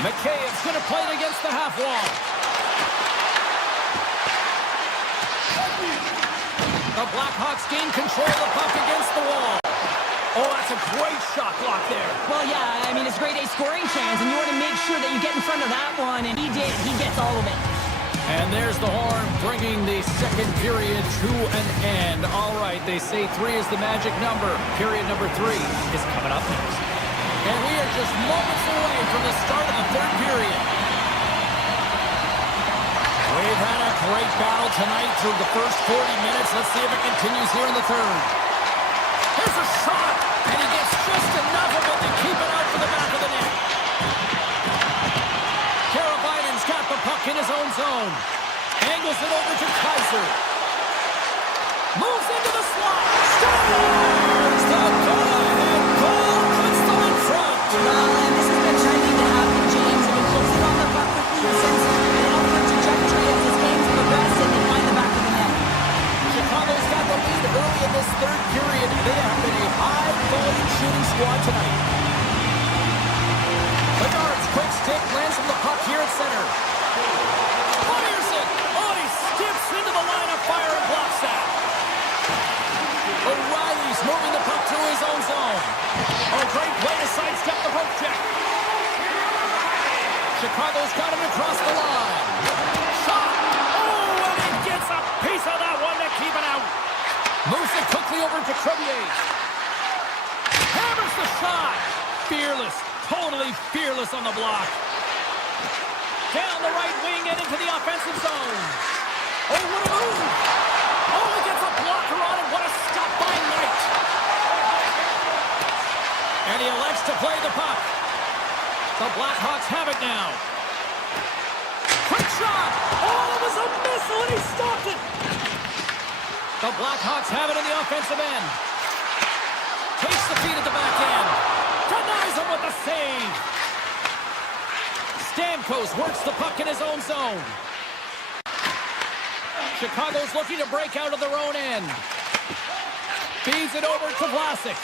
McCabe's going to play it against the half wall. The Blackhawks gain control of the puck against the wall. Oh, that's a great shot block there. Well, yeah, I mean, it's a grade A scoring chance, and you want to make sure that you get in front of that one, and he did. He gets all of it. And there's the horn, bringing the second period to an end. All right, they say 3 is the magic number. Period number 3 is coming up next. And we are just moments away from the start of the third period. We've had a great battle tonight through the first 40 minutes. Let's see if it continues here in the third. Here's a shot, and he gets just enough of it to keep it out for the back of the net. Karabainen's got the puck in his own zone. Angles it over to Kaiser. Moves into the slot. Scores! The go-ahead goal puts them in front. Well, and this has been trending to happen, James. They've been closing on the puck quickly since an upward trajectory as this game's progressing. They have been a high-volume shooting squad tonight. Bedard's quick stick lands from the puck here at center. Fires it! Oh, he skips into the line of fire and blocks that. O'Reilly's moving the puck through his own zone. Oh, great play to sidestep the poke check. Chicago's got him across the line. Shot! Oh, and he gets a piece of that one to keep it out. Moves it quickly over to Crevier. Hammers the shot. Fearless. Totally fearless on the block. Down the right wing and into the offensive zone. Oh, what a move. Oh, he gets a blocker on it. What a stop by Knight. And he elects to play the puck. The Blackhawks have it now. Quick shot. Oh, it was a missile and he stopped it. The Blackhawks have it in the offensive end. Takes the feed at the back end. Denies him with the save. Stamkos works the puck in his own zone. Chicago's looking to break out of their own end. Feeds it over to Vlasic.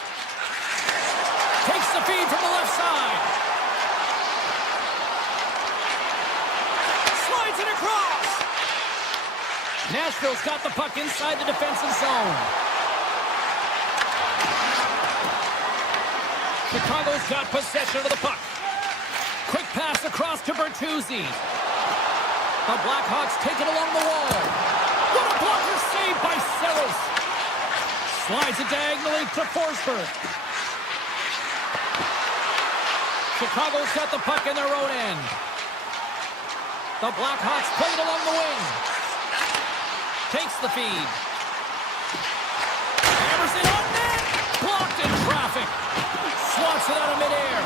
Takes the feed from the left side. Slides it across. Nashville's got the puck inside the defensive zone. Chicago's got possession of the puck. Quick pass across to Bertuzzi. The Blackhawks take it along the wall. What a blocker save by Saros. Slides it diagonally to Forsberg. Chicago's got the puck in their own end. The Blackhawks play it along the wing. Takes the feed. Hammers it on net. Blocked in traffic. Swats it out of midair.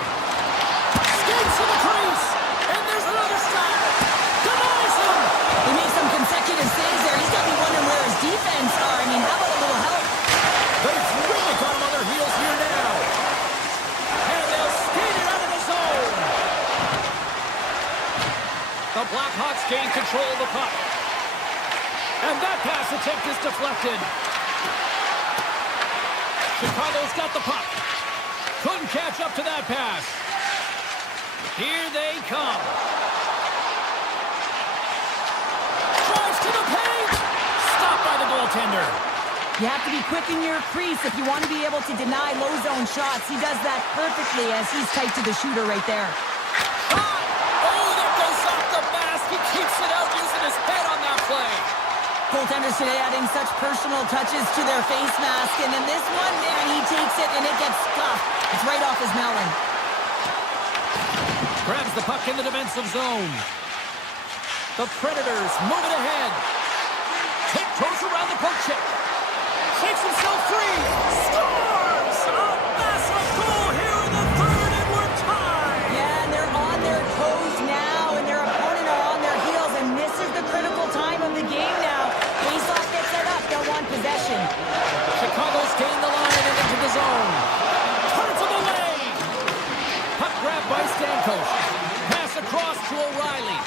Skates to the crease. And there's another stop. Denies him. He made some consecutive saves there. He's got me wondering where his defense are. I mean, how about a little help? They've really got him on their heels here now. And they'll skate it out of the zone. The Blackhawks gain control of the puck. And that pass attempt is deflected. Chicago's got the puck. Couldn't catch up to that pass. Here they come. Drives to the paint. Stopped by the goaltender. You have to be quick in your crease if you want to be able to deny low zone shots. He does that perfectly as he's tight to the shooter right there. Shot! Oh, that goes off the mask. He keeps it out using his head on that play. Goaltenders today adding such personal touches to their face mask. And in this one, man, he takes it and it gets scuffed. It's right off his melon. Grabs the puck in the defensive zone. The Predators move it ahead. Tiptoes around the poke check. Shakes himself free. Scores! A massive goal here in the third, and we're tied. Yeah, and they're on their toes now, and their opponent are on their heels, and this is the critical time of the game now. Faceoff gets set up. They'll want possession. Chicago's gained the line and into the zone. Turns him away. Puck grabbed by Stamkos. Pass across to O'Reilly.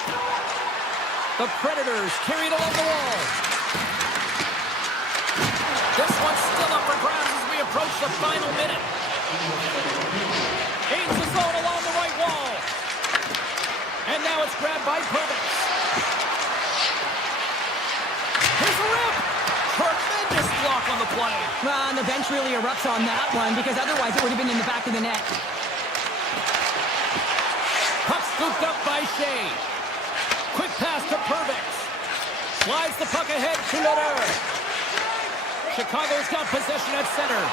The Predators carried along the wall. This one's still up for grabs as we approach the final minute. Gains the zone along the right wall. And now it's grabbed by Purvis. Here's a rip. Tremendous block on the play. Well, and the bench really erupts on that one because otherwise it would have been in the back of the net. Puck scooped up by Shea. Quick pass to Purvis. Slides the puck ahead to Leder. Chicago's got possession at center.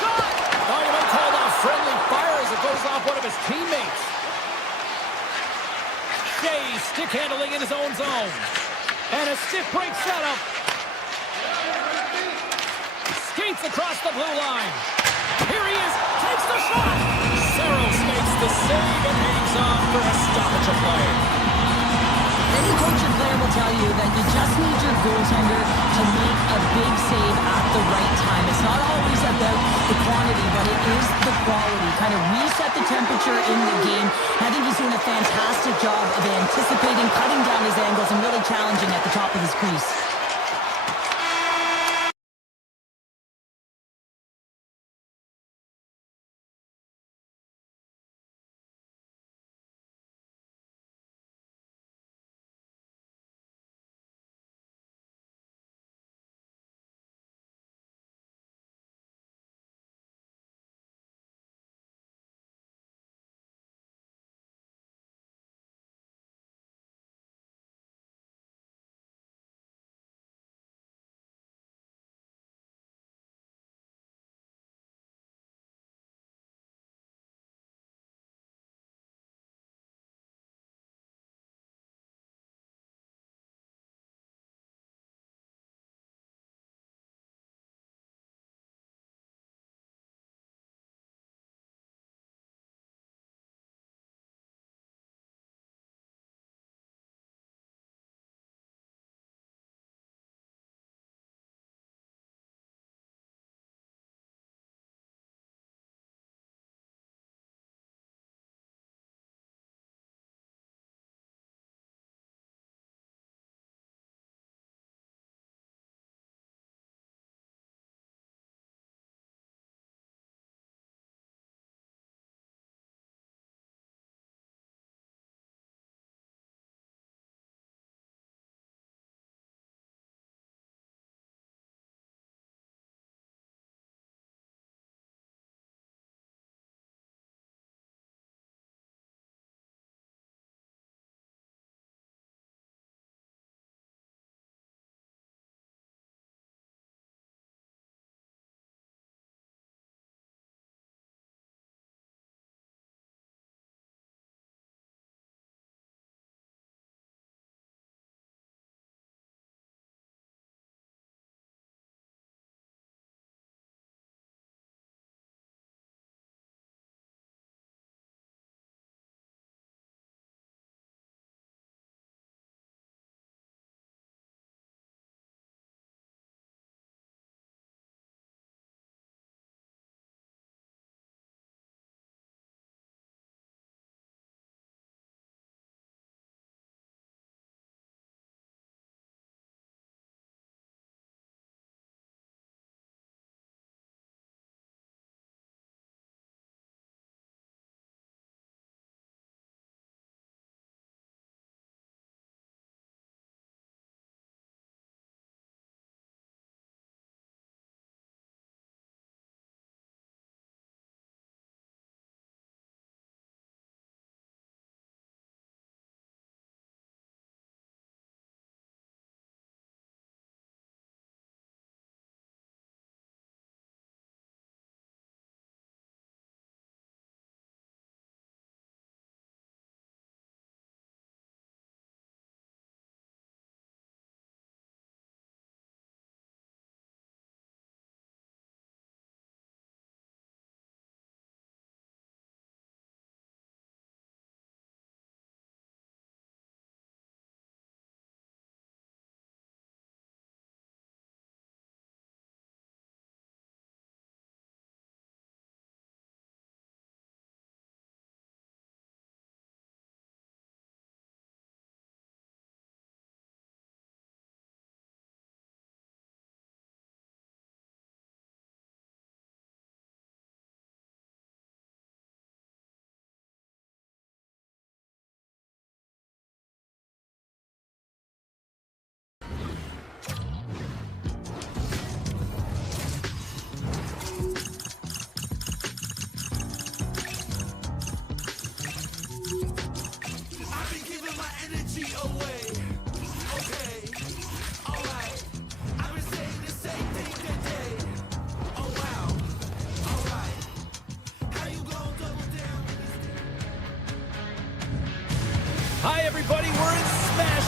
Shot! Iceman called off friendly fire as it goes off one of his teammates. Shea stick handling in his own zone. And a stick break setup. Skates across the blue line. Here he is. Takes the shot. Saros makes the save and hangs on for a stoppage of play. Any coach or player will tell you that you just need your goaltender to make a big save at the right time. It's not always about the quantity, but it is the quality. Kind of reset the temperature in the game. I think he's doing a fantastic job of anticipating, cutting down his angles, and really challenging at the top of his crease.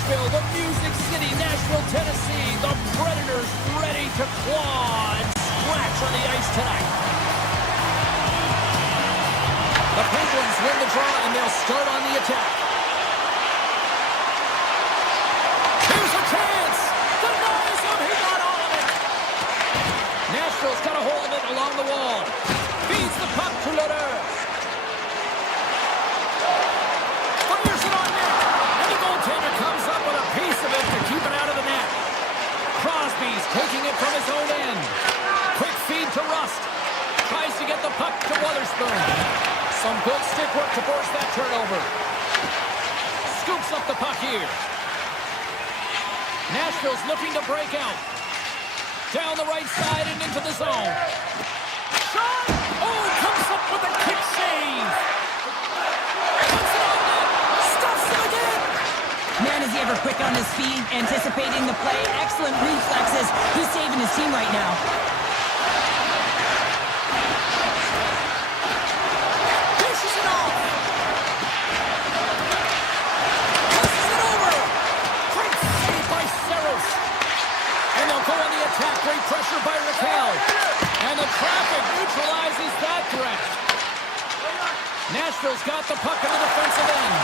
Nashville, the Music City, Nashville, Tennessee. The Predators ready to claw and scratch on the ice tonight. The Penguins win the draw, and they'll start on the attack. Here's a chance. Denies him. He got all of it. Nashville's got a hold of it along the wall. Feeds the puck to Lodeur. Fires it on net. And the goaltender comes up with a piece of it to keep it out of the net. Crosby's taking it from his own end. Quick feed to Rust. Tries to get the puck to Wotherspoon. Some good stick work to force that turnover. Scoops up the puck here. Nashville's looking to break out. Down the right side and into the zone. Shot! Oh, comes up with a kick save. Puts it on net. Stuffs it again. Man, is he ever quick on his feet, anticipating the play. Excellent reflexes. He's saving his team right now. Dishes it off. Passes it over. Great save by Saros. And they'll go on the attack. Great pressure by Raquel. And the traffic neutralizes that threat. Nashville's got the puck in the defensive end.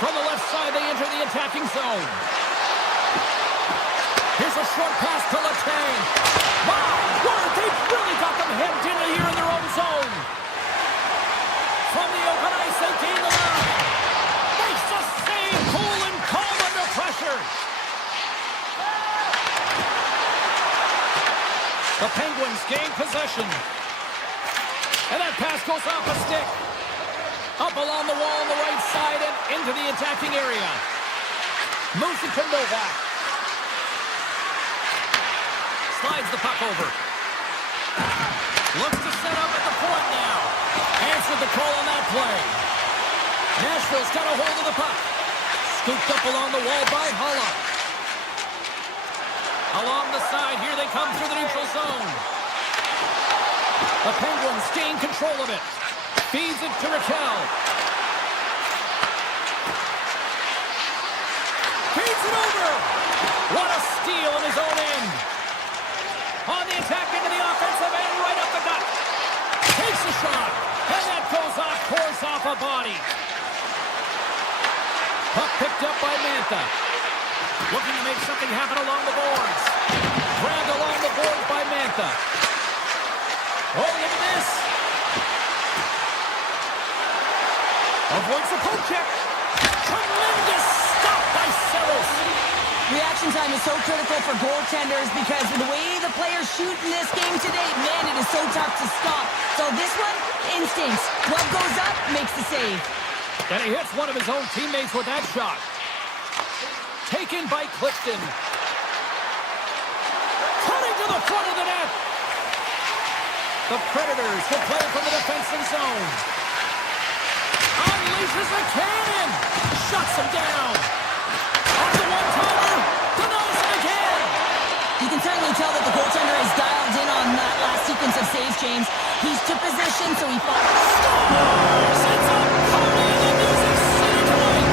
From the left side, they enter the attacking zone. Here's a short pass to Letang. My word, they've really got them hemmed in here in their own zone. From the open ice, they gain the line. Makes the save, cool and calm under pressure. The Penguins gain possession. And that pass goes off a stick. Up along the wall on the right side and into the attacking area. Moves it to Novak. Slides the puck over. Looks to set up at the point now. Answered the call on that play. Nashville's got a hold of the puck. Scooped up along the wall by Holla. Along the side, here they come through the neutral zone. The Penguins gain control of it. Feeds it to Raquel. Feeds it over. What a steal in his own end. On the attack into the offensive end, right up the gut. Takes a shot. And that goes off, pours off a body. Puck picked up by Mantha. Looking to make something happen along the boards. Grabbed along the boards by Mantha. Oh, look at this. Avoids the poke check. Tremendous stop by Saros. Reaction time is so critical for goaltenders because the way the players shoot in this game today, man, it is so tough to stop. So this one, instincts. Glove goes up, makes the save. And he hits one of his own teammates with that shot. Taken by Clifton. Cutting to the front of the net. The Predators will play from the defensive zone. Unleashes a cannon. Shuts him down. Off the one-timer. Denies him again. You can certainly tell that the goaltender is dialed in on that last sequence of saves, James. He's to position, so he fought. Scores! It's a party in the Music City tonight.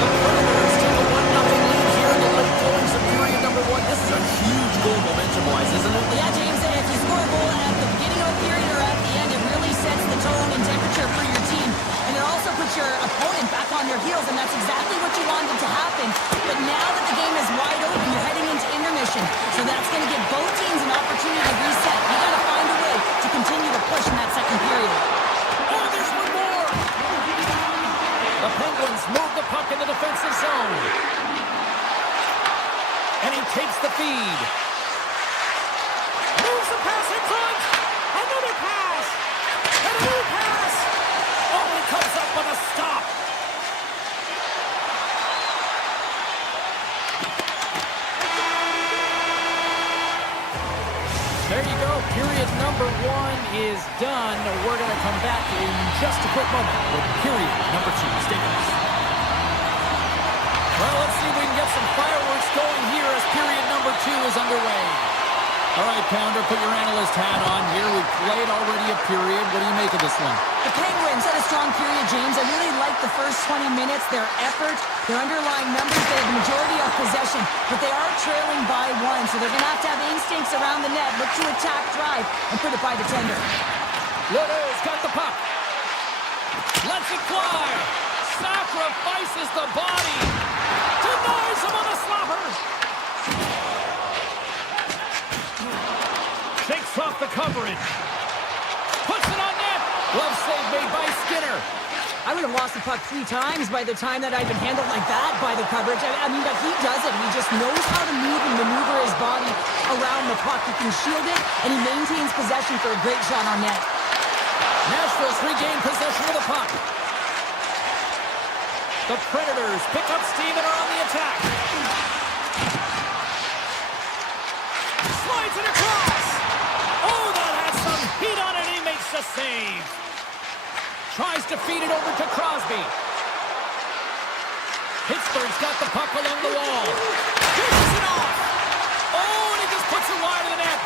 The Predators take a 1-0 lead here in the late goings of period number 1. This is a huge goal momentum-wise, isn't it? Yeah, James, and if you score a goal at the beginning of the period or at the end, it really sets the tone and temperature for your team. And it also puts your opponent back on their heels, and that's exactly what you wanted to happen. But now that the game is wide open, you're heading into intermission. So that's going to give both teams an opportunity to reset. You got to find a way to continue to push in that second period. Oh, there's one more! The Penguins move the puck in the defensive zone. And he takes the feed. Moves the pass in front. Another pass. And a new pass. Oh, he comes up with a stop. There you go. Period number 1 is done. We're going to come back in just a quick moment with period number 2. Stay with us. Well, let's see if we can get some fireworks going here as period number 2 is underway. All right, Pounder, put your analyst hat on here. We've played already a period. What do you make of this one? The Penguins had a strong period, James. I really liked the first 20 minutes, their effort, their underlying numbers. They had the majority of possession, but they are trailing by one, so they're going to have instincts around the net, look to attack, drive, and put it by the tender. Ledoux got the puck. Lets it fly. Sacrifices the body. Denies him on the slapper. Shakes off the coverage. Puts it on net. Glove save made by Skinner. I would have lost the puck 3 times by the time that I've been handled like that by the coverage. I mean, but he does it. He just knows how to move and maneuver his body around the puck. He can shield it, and he maintains possession for a great shot on net. Nashville's regained possession of the puck. The Predators pick up steam and are on the attack. Slides it across. Oh, that has some heat on it. He makes the save. Tries to feed it over to Crosby. Pittsburgh's got the puck along the wall. Dishes it off. Oh, and he just puts it wide of the net.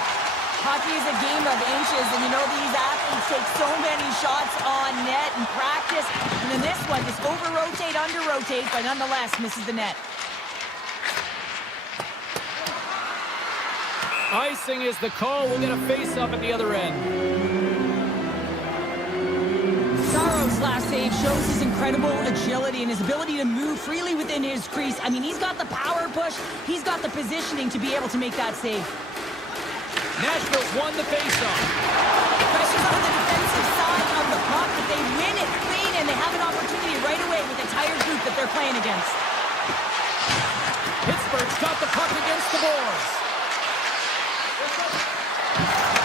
Hockey is a game of inches, and you know these athletes take so many shots on net in practice. And in this one, just over-rotate, under-rotate, but nonetheless misses the net. Icing is the call. We'll get a face-up at the other end. Saro's last save shows his incredible agility and his ability to move freely within his crease. I mean, he's got the power push. He's got the positioning to be able to make that save. Nashville's won the faceoff. Pressure's on the defensive side of the puck, but they win it clean, and they have an opportunity right away with the entire group that they're playing against. Pittsburgh's got the puck against the boards.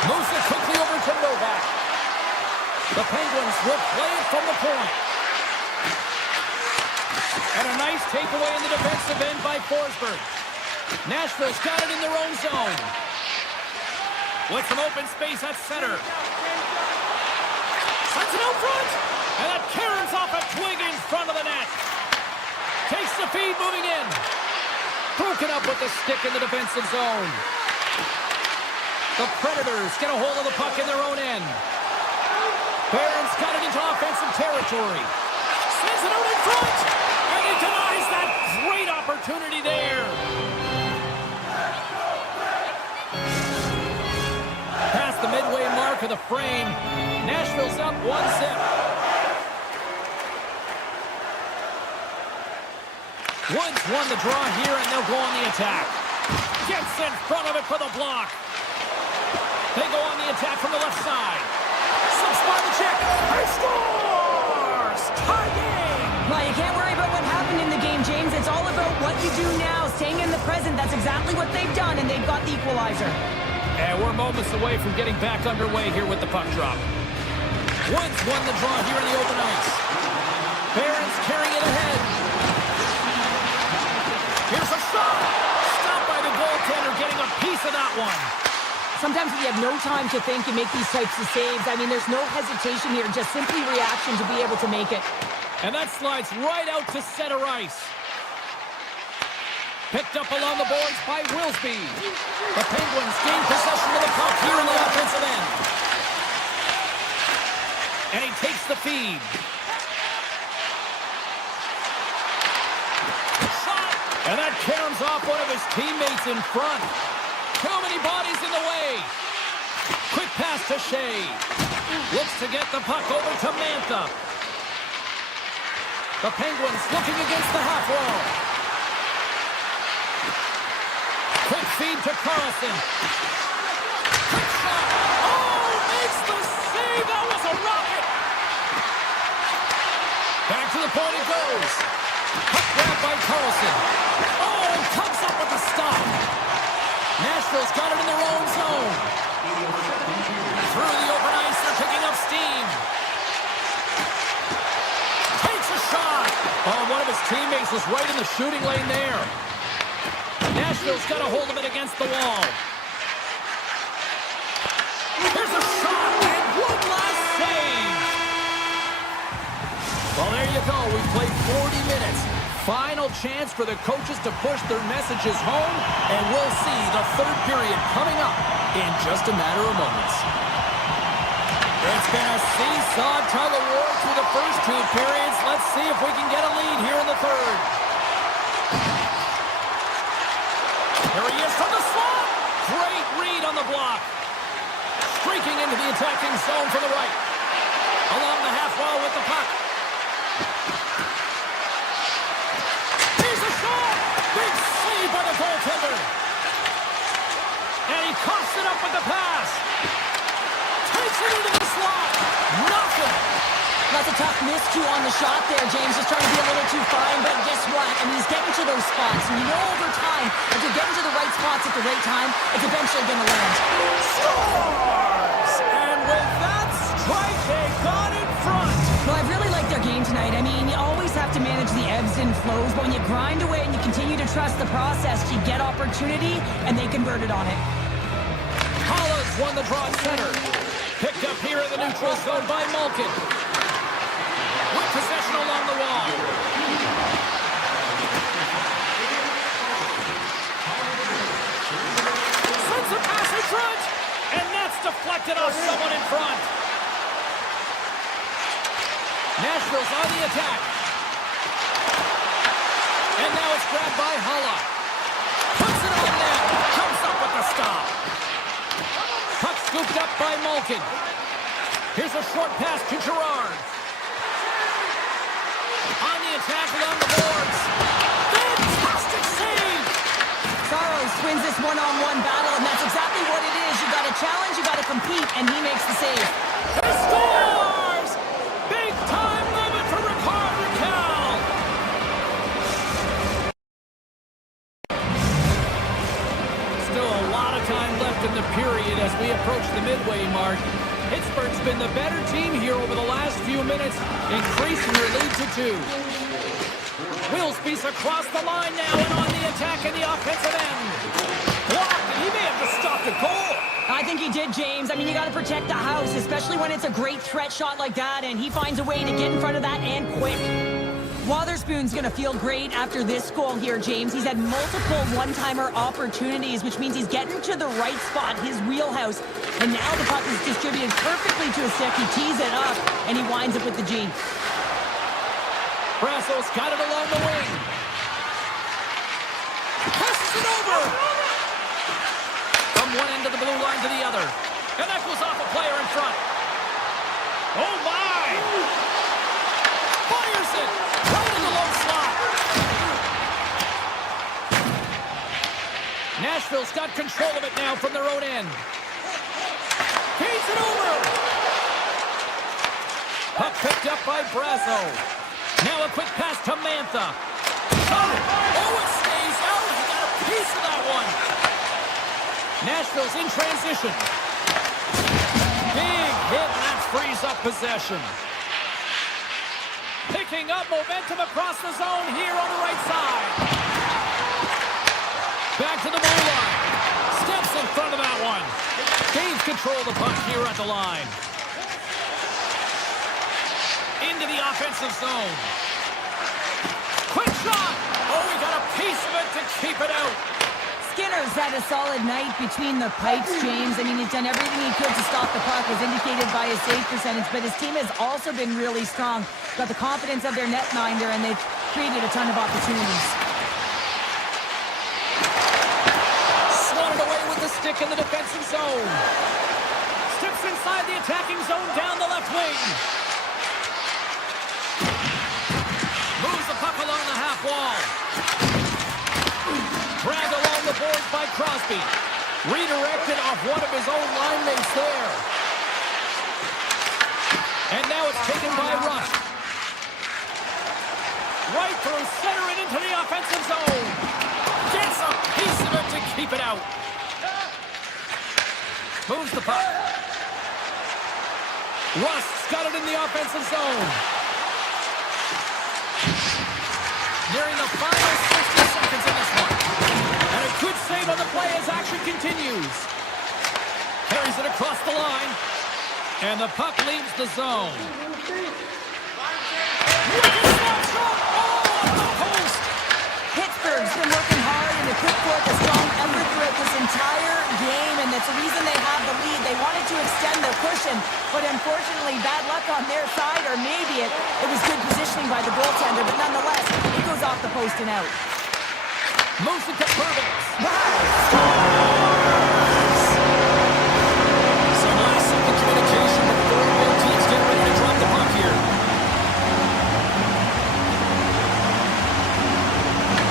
Moves it quickly over to Novak. The Penguins will play it from the point. And a nice takeaway in the defensive end by Forsberg. Nashville's got it in their own zone. With some open space at center. Sends it out front. And that caroms off a twig in front of the net. Takes the feed moving in. Broken up with the stick in the defensive zone. The Predators get a hold of the puck in their own end. Barron's got it into offensive territory. Sends it out in front. And he denies that great opportunity there. Past the midway mark of the frame. Nashville's up 1-0. Woods won the draw here, and they'll go on the attack. Gets in front of it for the block. They go on the attack from the left side. Slips by the check. He scores! Tie game! Well, you can't worry about what happened in the game, James. It's all about what you do now, staying in the present. That's exactly what they've done, and they've got the equalizer. And we're moments away from getting back underway here with the puck drop. Woods won the draw here in the open ice. Barron's carrying it ahead. Here's a shot. Stopped by the goaltender, getting a piece of that one. Sometimes when you have no time to think, you make these types of saves. I mean, there's no hesitation here, just simply reaction to be able to make it. And that slides right out to center ice. Picked up along the boards by Wilsby. The Penguins gain possession of the puck here in the offensive end. And he takes the feed. Shot! And that caroms off one of his teammates in front. Too many bodies in the way. Quick pass to Shea. Looks to get the puck over to Mantha. The Penguins looking against the half wall. Quick feed to Carlson. Quick shot. Oh, makes the save. That was a rocket. Back to the point it goes. Puck grab by Carlson. Oh, comes up with a stop. Nashville's got it in their own zone. Through the open ice, they're picking up steam. Takes a shot. Oh, one of his teammates was right in the shooting lane there. Nashville's got a hold of it against the wall. Here's a shot, and one last save. Well, there you go. We've played 40 minutes. Final chance for the coaches to push their messages home, and we'll see the third period coming up in just a matter of moments. It's been a seesaw tug of war through the first two periods. Let's see if we can get a lead here in the third. Here he is from the slot. Great read on the block. Streaking into the attacking zone from the right. Along the half wall with the puck. Here's a shot. Big save by the goaltender. And he coughs it up with the pass. Takes it into the slot. Nothing. That's a tough miss, too, on the shot there. James is trying to be a little too fine, but guess what? I mean, he's getting to those spots. And you know over time, if you're getting to the right spots at the right time, it's eventually going to land. Scores! And with that strike, they got in front. Well, I really like their game tonight. I mean, you always have to manage the ebbs and flows, but when you grind away and you continue to trust the process, you get opportunity, and they converted on it. Hollis won the draw at center. Picked up here in the neutral zone by Malkin. With possession along the wall. Sends a pass in front. And that's deflected off someone in front. Nashville's on the attack. And now it's grabbed by Holla. Puts it on net. Comes up with the stop. Puck scooped up by Malkin. Here's a short pass to Gerard. On the attack along the boards. Fantastic save! Saros wins this one-on-one battle, and that's exactly what it is. You got to challenge, you got to compete, and he makes the save. He scores! Big time moment for Ricard Raquel. Still a lot of time left in the period as we approach the midway mark. Pittsburgh's been the better team here over the last few minutes, increasing their lead to 2. Wilsby's across the line now and on the attack in the offensive end. Blocked, and he may have just stopped a goal. I think he did, James. I mean, you got to protect the house, especially when it's a great threat shot like that, and he finds a way to get in front of that and quick. Wotherspoon's going to feel great after this goal here, James. He's had multiple one-timer opportunities, which means he's getting to the right spot, his wheelhouse. And now the puck is distributed perfectly to his stick. He tees it up, and he winds up with the G. Brasso's got it along the wing. Passes it over. From one end of the blue line to the other. And that goes off a player in front. Oh, my! Fires it! Right in the low slot. Nashville's got control of it now from their own end. Feeds it over. Puck picked up by Brasso. Now a quick pass to Mantha. Oh, it stays out. He got a piece of that one. Nashville's in transition. Big hit, and that frees up possession. Picking up momentum across the zone here on the right side. Back to the blue line. Steps in front of that one. Gains control of the puck here at the line. Into the offensive zone. Quick shot. Oh, we got a piece of it to keep it out. Skinner's had a solid night between the pipes, James. I mean, he's done everything he could to stop the puck, as indicated by his save percentage, but his team has also been really strong. Got the confidence of their netminder, and they've created a ton of opportunities. Swatted away with the stick in the defensive zone. Steps inside the attacking zone down the left wing. Moves the puck along the half wall. Dragged along the boards by Crosby. Redirected off one of his own line mates there. And now it's taken by Rush. Right through center and into the offensive zone. Gets a piece of it to keep it out. Moves the puck. Rust's got it in the offensive zone. Nearing the final 60 seconds of this one. And a good save on the play as action continues. Carries it across the line. And the puck leaves the zone. Wicked slap shot! Oh, on the post! Pittsburgh's been working hard and they put forth a strong effort throughout this entire game, and that's the reason they have the lead. They wanted to extend their cushion, but unfortunately, bad luck on their side, or maybe it was good positioning by the goaltender, but nonetheless, it goes off the post and out. Moves it to Perbix. Some last-second communication before both teams get ready to drop the puck here.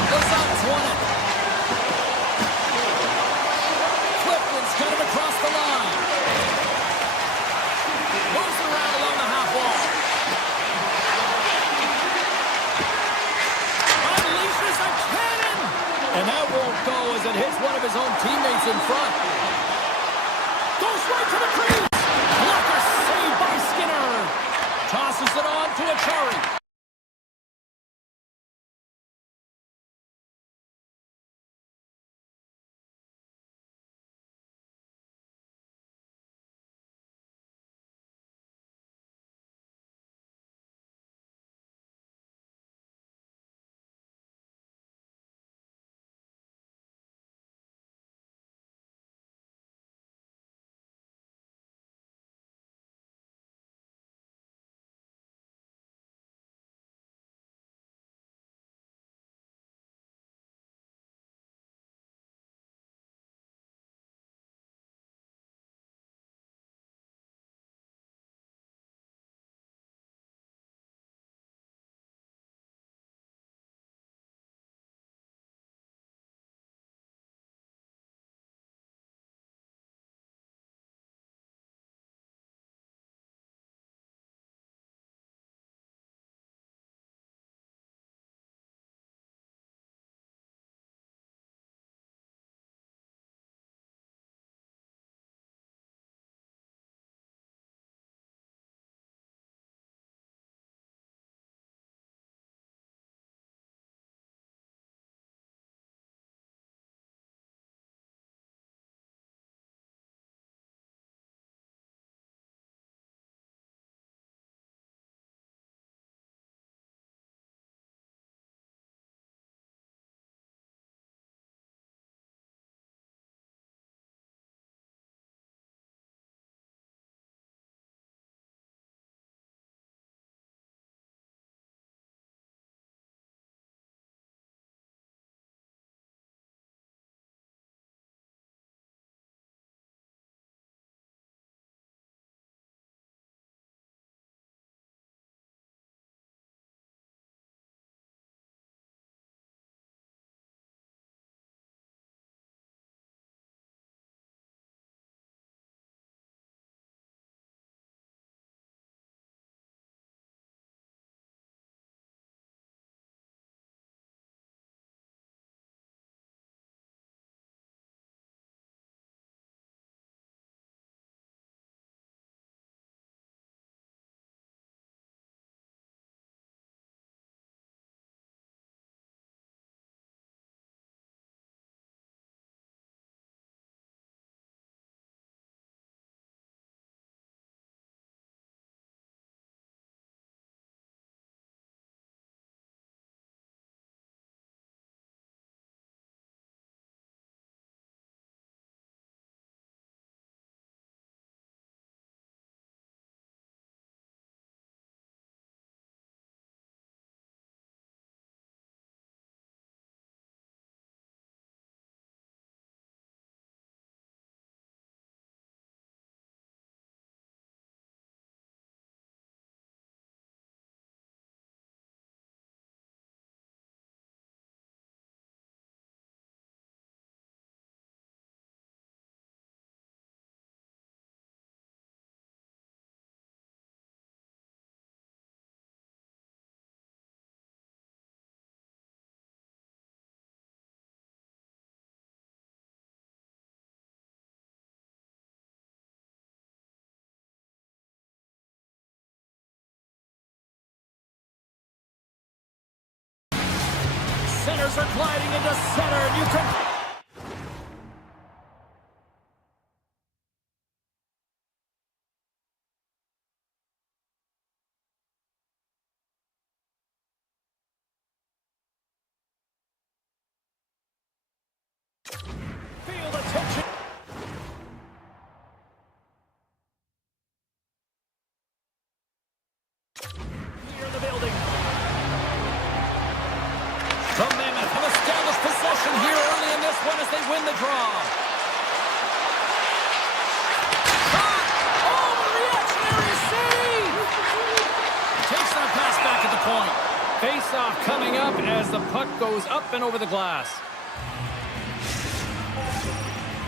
Lazat's won it. Clifton's got him across the line. Moves around along the half wall. Unleashes a cannon! And that won't go as it hits one of his own teammates in front. Goes right to the crease. Blocker saved by Skinner. Tosses it on to Achari. Centers are gliding into center. You can as the puck goes up and over the glass.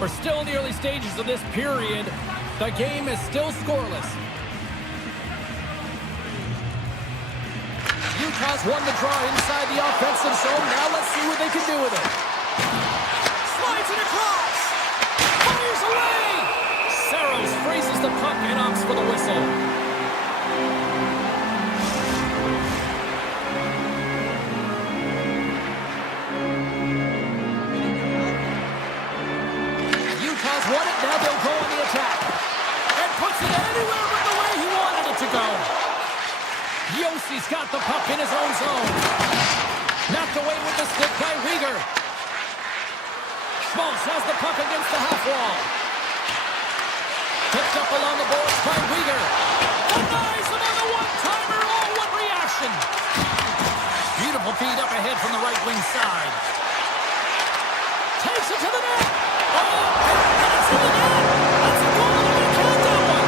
We're still in the early stages of this period. The game is still scoreless. Utah's won the draw inside the offensive zone. Now let's see what they can do with it. Slides it across. Fires away. Saros freezes the puck and opts for the whistle. Utah's won it. Now they'll go on the attack. And puts it anywhere but the way he wanted it to go. Yossi's got the puck in his own zone. Knocked away with the stick by Rieger. Schmaltz has the puck against the half wall. Picked up along the boards by Rieger. Denies him on the one-timer. Oh, what reaction. Beautiful feed up ahead from the right wing side. Takes it to the net. Oh, and it's in the net. That's a goal. I'm going to count that one.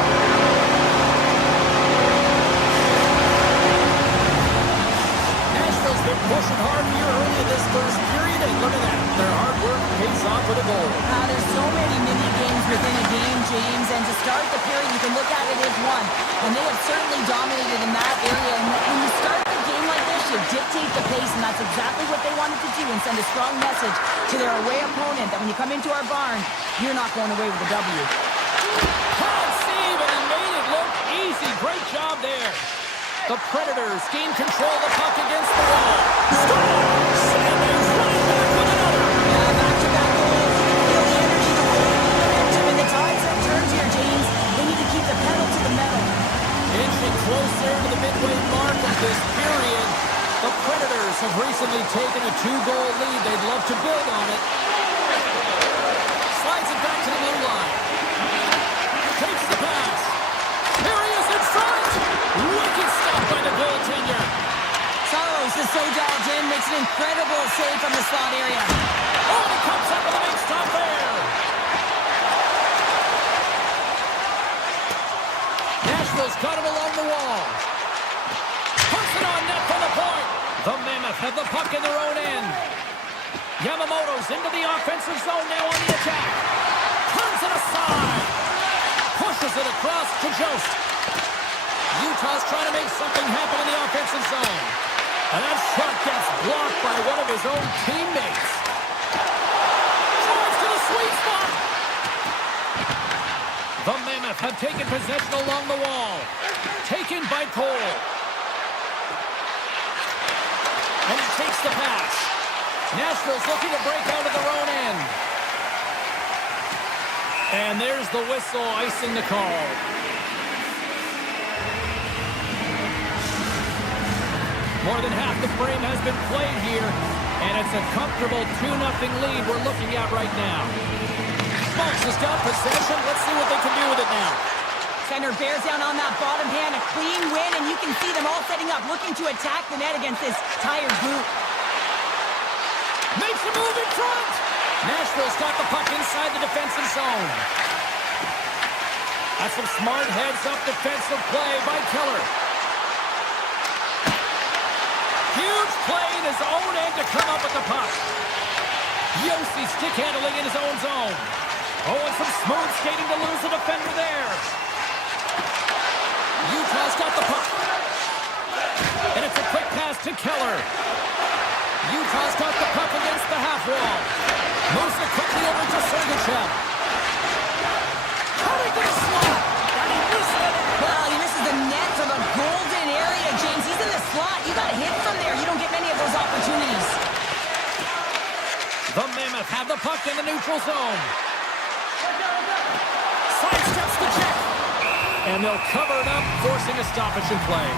Nashville's been pushing hard here early in this first period, and look at that. Their hard work pays off with a goal. There's so many mini games within a game, James, and to start the period, you can look at it as one. And they have certainly dominated in that area. And when you start the game like this, you dictate the pace, and that's exactly what they wanted to do and send a strong message to their away opponent that when you come into our barn, you're not going away with a W. Hard save, and he made it look easy. Great job there. The Predators gain control of the puck against the wall. Scores! And they're running back with another. Back-to-back goals. You can feel the energy, the wave, the momentum, and the tides have turned here, James. They need to keep the pedal to the metal. Inching closer to the midway mark of this period. The Predators have recently taken a 2-goal lead. They'd love to build on it. Slides it back to the blue line. Takes the pass. Here he is in front. Wicked stop by the goaltender. Saros is so dialed in, makes an incredible save from the slot area. Oh, he comes up with a big stop there. Nashville's got him along the wall. Puts it on net from the point. The Mammoth have the puck in their own end. Yamamoto's into the offensive zone now on the attack. Turns it aside. Pushes it across to Jost. Utah's trying to make something happen in the offensive zone. And that shot gets blocked by one of his own teammates. Drives to the sweet spot. The Mammoth have taken possession along the wall. Taken by Cole. And he takes the pass. Nashville's looking to break out of their own end. And there's the whistle icing the call. More than half the frame has been played here, and it's a comfortable 2-0 lead we're looking at right now. Schmaltz has got possession. Let's see what they can do with it now. Center bears down on that bottom hand, a clean win, and you can see them all setting up, looking to attack the net against this tired group. Makes a move in front. Nashville's got the puck inside the defensive zone. That's some smart heads-up defensive play by Keller. Huge play in his own end to come up with the puck. Yossi stick handling in his own zone. Oh, and some smooth skating to lose the defender there. Utah's got the puck. And it's a quick pass to Keller. Utah's got the puck against the half wall. Moves it quickly over to Sergachev. Cutting to the slot. And he missed it. Well, he misses the net from a golden area, James. He's in the slot. You got to hit from there. You don't get many of those opportunities. The Mammoth have the puck in the neutral zone. Sidesteps the check. And they'll cover it up, forcing a stoppage in play.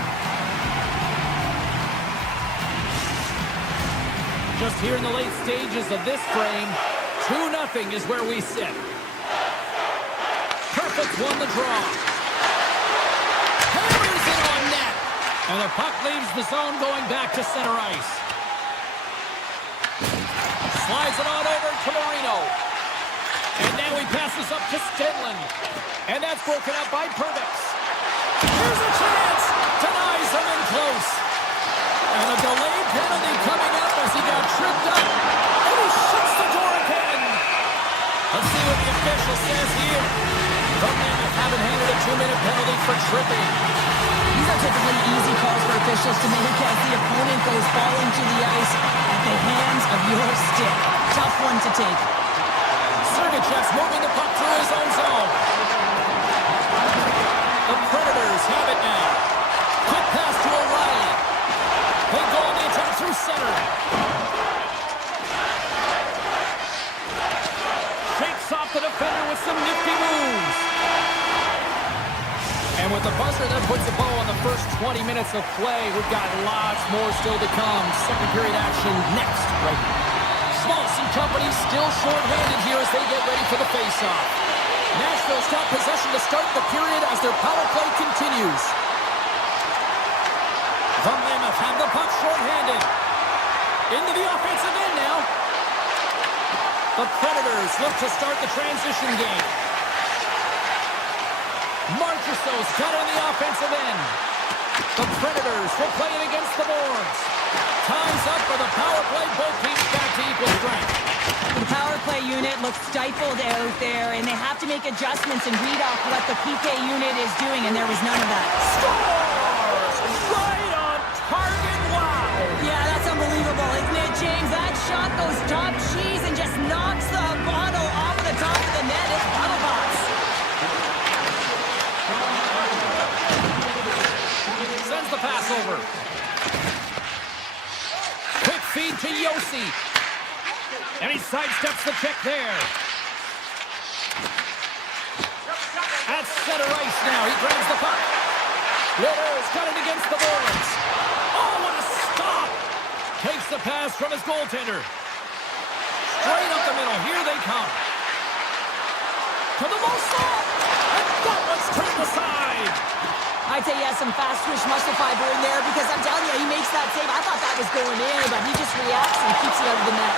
Just here in the late stages of this frame, 2-0 is where we sit. Perfect won the draw. Hammers it on net. And the puck leaves the zone going back to center ice. Slides it on over to Marino. And now he passes up to Stenlund. And that's broken up by Purvis. Here's a chance. Denies him in close. And a delayed penalty coming up. he got tripped up. And he shuts the door again. Let's see what the official says here. The Mammoth haven't handed a 2-minute penalty for tripping. These are typically easy calls for officials to make as the opponent goes falling to the ice at the hands of your stick. Tough one to take. Sergachev's moving the puck through his own zone. The Predators have it now. Quick pass to O'Reilly. They go on the attack through center. Shakes off the defender with some nifty moves. And with the buzzer that puts a bow on the first 20 minutes of play, we've got lots more still to come. Second period action next, right here. Schmaltz and company still short-handed here as they get ready for the face-off. Nashville's got possession to start the period as their power play continues. The Mammoth have the puck short-handed. Into the offensive end now. The Predators look to start the transition game. Marchessault's got it on the offensive end. The Predators will play it against the boards. Time's up for the power play. Both teams back to equal strength. The power play unit looks stifled out there, and they have to make adjustments and read off what the PK unit is doing, and there was none of that. Scores! Right on target. Wow! Yeah, that's unbelievable, isn't it, James? That shot goes top cheese and just knocks the bottle off the top of the net. It's bottle box. Sends the pass over. Quick feed to Yossi. And he sidesteps the check there. At center ice now. He grabs the puck. Litter's got it against the boards. Oh, what a stop! Takes the pass from his goaltender. Straight up the middle. Here they come. To the low slot. And that one's turned aside. I'd say he has some fast twitch muscle fiber in there because I'm telling you, he makes that save. I thought that was going in, but he just reacts and keeps it out of the net.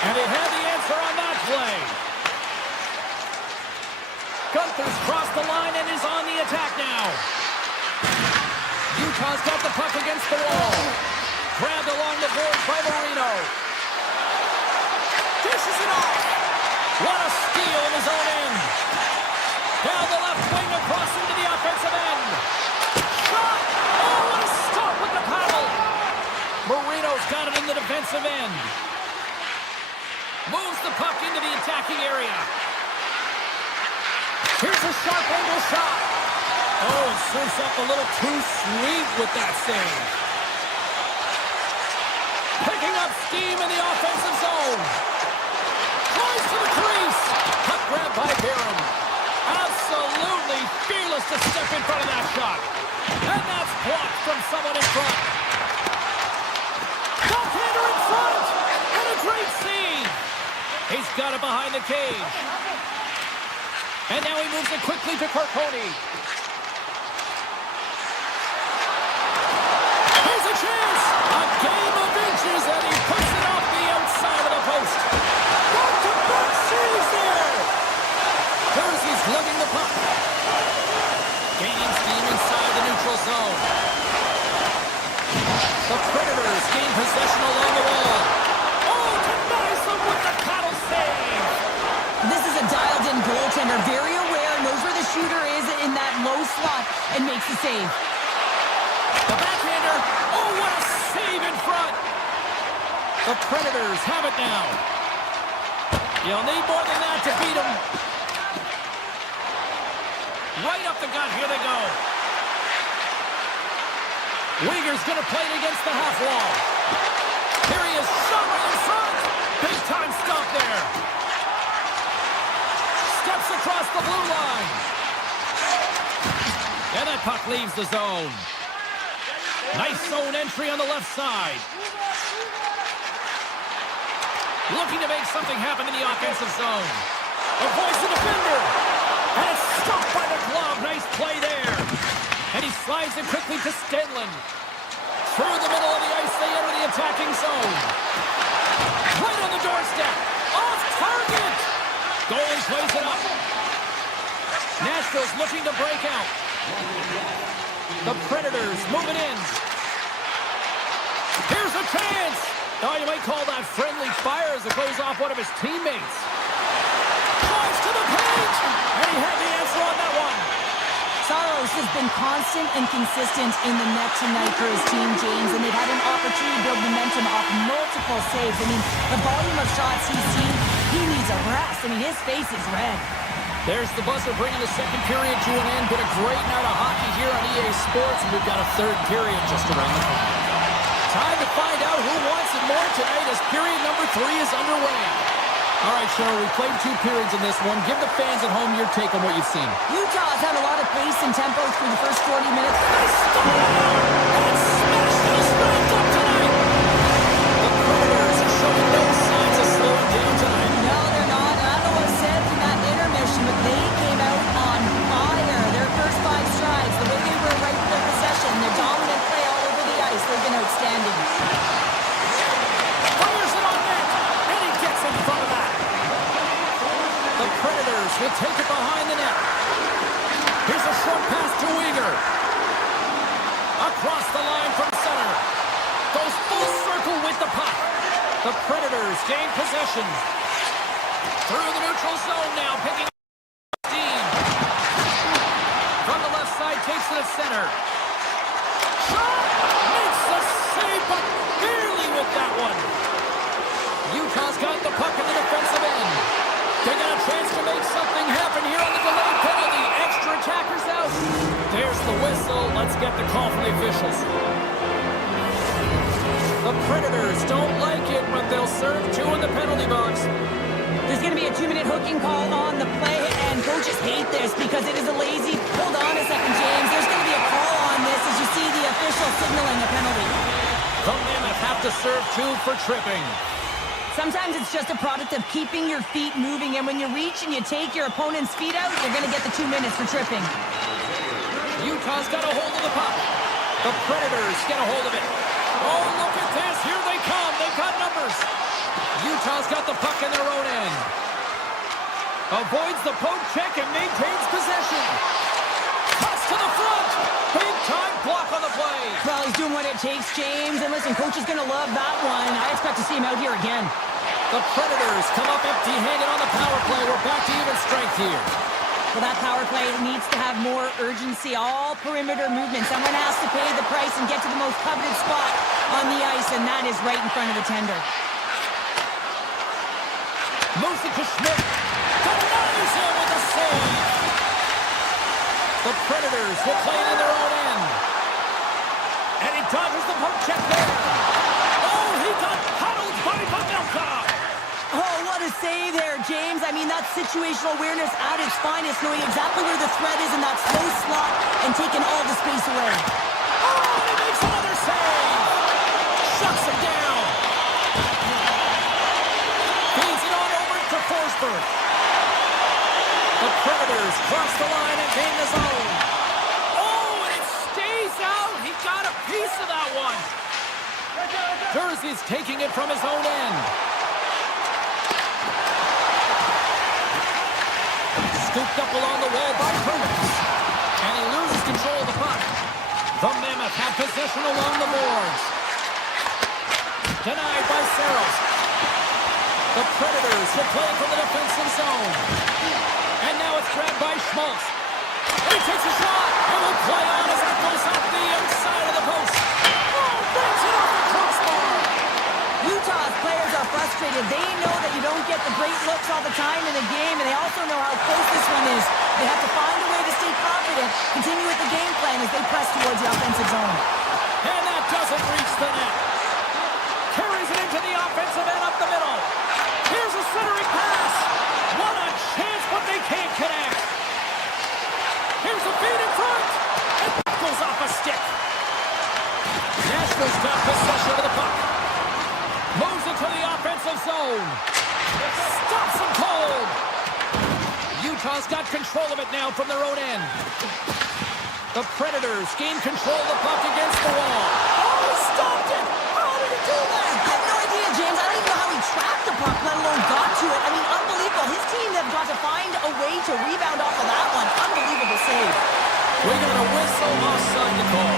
And he had the answer on that play. Gunther's crossed the line and is on the attack now. Utah's got the puck against the wall. Grabbed along the boards by Marino. Dishes it off. What a steal in his own end. Down the left wing across into the offensive end. Shot! Oh, what a stop with the paddle. Marino's got it in the defensive end. Moves the puck into the attacking area. Here's a sharp angle shot. Oh, and surfs up a little too sweet with that save. Picking up steam in the offensive zone. Flies to the crease. Puck grab by Barron. Absolutely fearless to step in front of that shot. And that's blocked from someone in front. Goaltender in front. And a great save. He's got it behind the cage. And now he moves it quickly to Carcone. Here's a chance. A game of inches, and he puts it off the outside of the post. Back-to-back saves there. Jersey's lugging the puck. Gaining steam inside the neutral zone. The Predators gain possession along the wall. Oh, denies them with the paddle save. This is a dialed-in goaltender, very aware, knows where the shooter is in that low slot, and makes the save. The backhander. Oh, what a save in front. The Predators have it now. You'll need more than that to beat them. Right up the gut. Here they go. Weegar's going to play it against the half wall. Here he is, shot right in front. Big time stop there. Steps across the blue line. And that puck leaves the zone. Nice zone entry on the left side. Looking to make something happen in the offensive zone. Avoids the defender. And it's stopped by the glove. Nice play there. And he slides it quickly to Stenlund. Through the middle of the ice, they enter the attacking zone. Right on the doorstep. Off target. Goalie plays it up. Nashville's looking to break out. The Predators moving in. Here's a chance. Oh, you might call that friendly fire as it goes off one of his teammates. Drives to the paint! And he had the answer on that one. Saros has been constant and consistent in the net tonight for his team, James, and they've had an opportunity to build momentum off multiple saves. I mean, the volume of shots he's seen, he needs a rest. I mean, his face is red. There's the buzzer bringing the second period to an end. Been a great night of hockey here on EA Sports, and we've got a third period just around the corner. Time to find out who wants it more tonight as period number 3 is underway. All right, Cheryl, we played 2 periods in this one. Give the fans at home your take on what you've seen. Utah's had a lot of pace and tempo through the first 40 minutes. They score! And smashed and is wrapped up tonight! The Predators are showing no signs of slowing down tonight. No, they're not. I don't know what was said in that intermission, but they came out on fire. Their first 5 strides, the way they were right with their possession, their dominant play all over the ice, they've been outstanding. Fires it on net, and he gets in front of that. The Predators will take it behind the net. Here's a short pass to Weegar. Across the line from center. Goes full circle with the puck. The Predators gain possession. Through the neutral zone now, picking up steam. From the left side, takes it to center. Shot! Makes the save, but barely with that one. Utah's got the puck in the defensive end. They got a chance to make something happen here on the delayed penalty. Extra attackers out. There's the whistle. Let's get the call from the officials. The Predators don't like it, but they'll serve 2 in the penalty box. There's going to be a 2-minute hooking call on the play, and coaches hate this because it is a lazy... Hold on a second, James. There's going to be a call on this as you see the official signaling a penalty. The Mammoth have to serve 2 for tripping. Sometimes it's just a product of keeping your feet moving, and when you reach and you take your opponent's feet out, you're going to get the 2 minutes for tripping. Utah's got a hold of the puck. The Predators get a hold of it. Oh, look at this. Here they come. They've got numbers. Utah's got the puck in their own end. Avoids the poke check and maintains possession. Cuts to the front. Big time block on the play. Well, he's doing what it takes, James. And listen, coach is going to love that one. I expect to see him out here again. The Predators come up empty-handed on the power play. We're back to even strength here. Well, that power play needs to have more urgency. All perimeter movement. Someone has to pay the price and get to the most coveted spot on the ice, and that is right in front of the tender. Moves it to Schmidt. Denies him with a save. The Predators will play it in their own end. And he dodges the poke check there. Oh, he got huddled by Pavelka. Oh, what a save there, James. I mean, that's situational awareness at its finest, knowing exactly where the threat is in that slow slot and taking all the space away. Oh, and he makes another save. Shuts it down. Feeds it on over to Forsberg. The Predators cross the line and gain the zone. Oh, and it stays out. He got a piece of that one. Jersey's taking it from his own end. Scooped up along the wall by Perkins. And he loses control of the puck. The Mammoth have possession along the boards. Denied by Saros. The Predators will play from the defensive zone. And now it's grabbed by Schmaltz. And he takes a shot. And will play on as that goes off the outside of the post. Oh, brings it off the crossbar. Utah's players are frustrated. They know that you don't get the great looks all the time in a game, and they also know how close this one is. They have to find a way to stay confident, continue with the game plan as they press towards the offensive zone. And that doesn't reach the net. Carries it into the offensive end up the middle. Here's a centering pass. What a chance, but they can't connect. Here's a feed in front. And that goes off a stick. Nashville's got possession of the puck. Moves it to the offensive zone. Stops him cold. Utah's got control of it now from their own end. The Predators gain control of the puck against the wall. Oh, he stopped it. How did he do that? I have no idea, James. I don't even know how he tracked the puck, let alone got to it. I mean, unbelievable. His team have got to find a way to rebound off of that one. Unbelievable save. We got a whistle offside to call.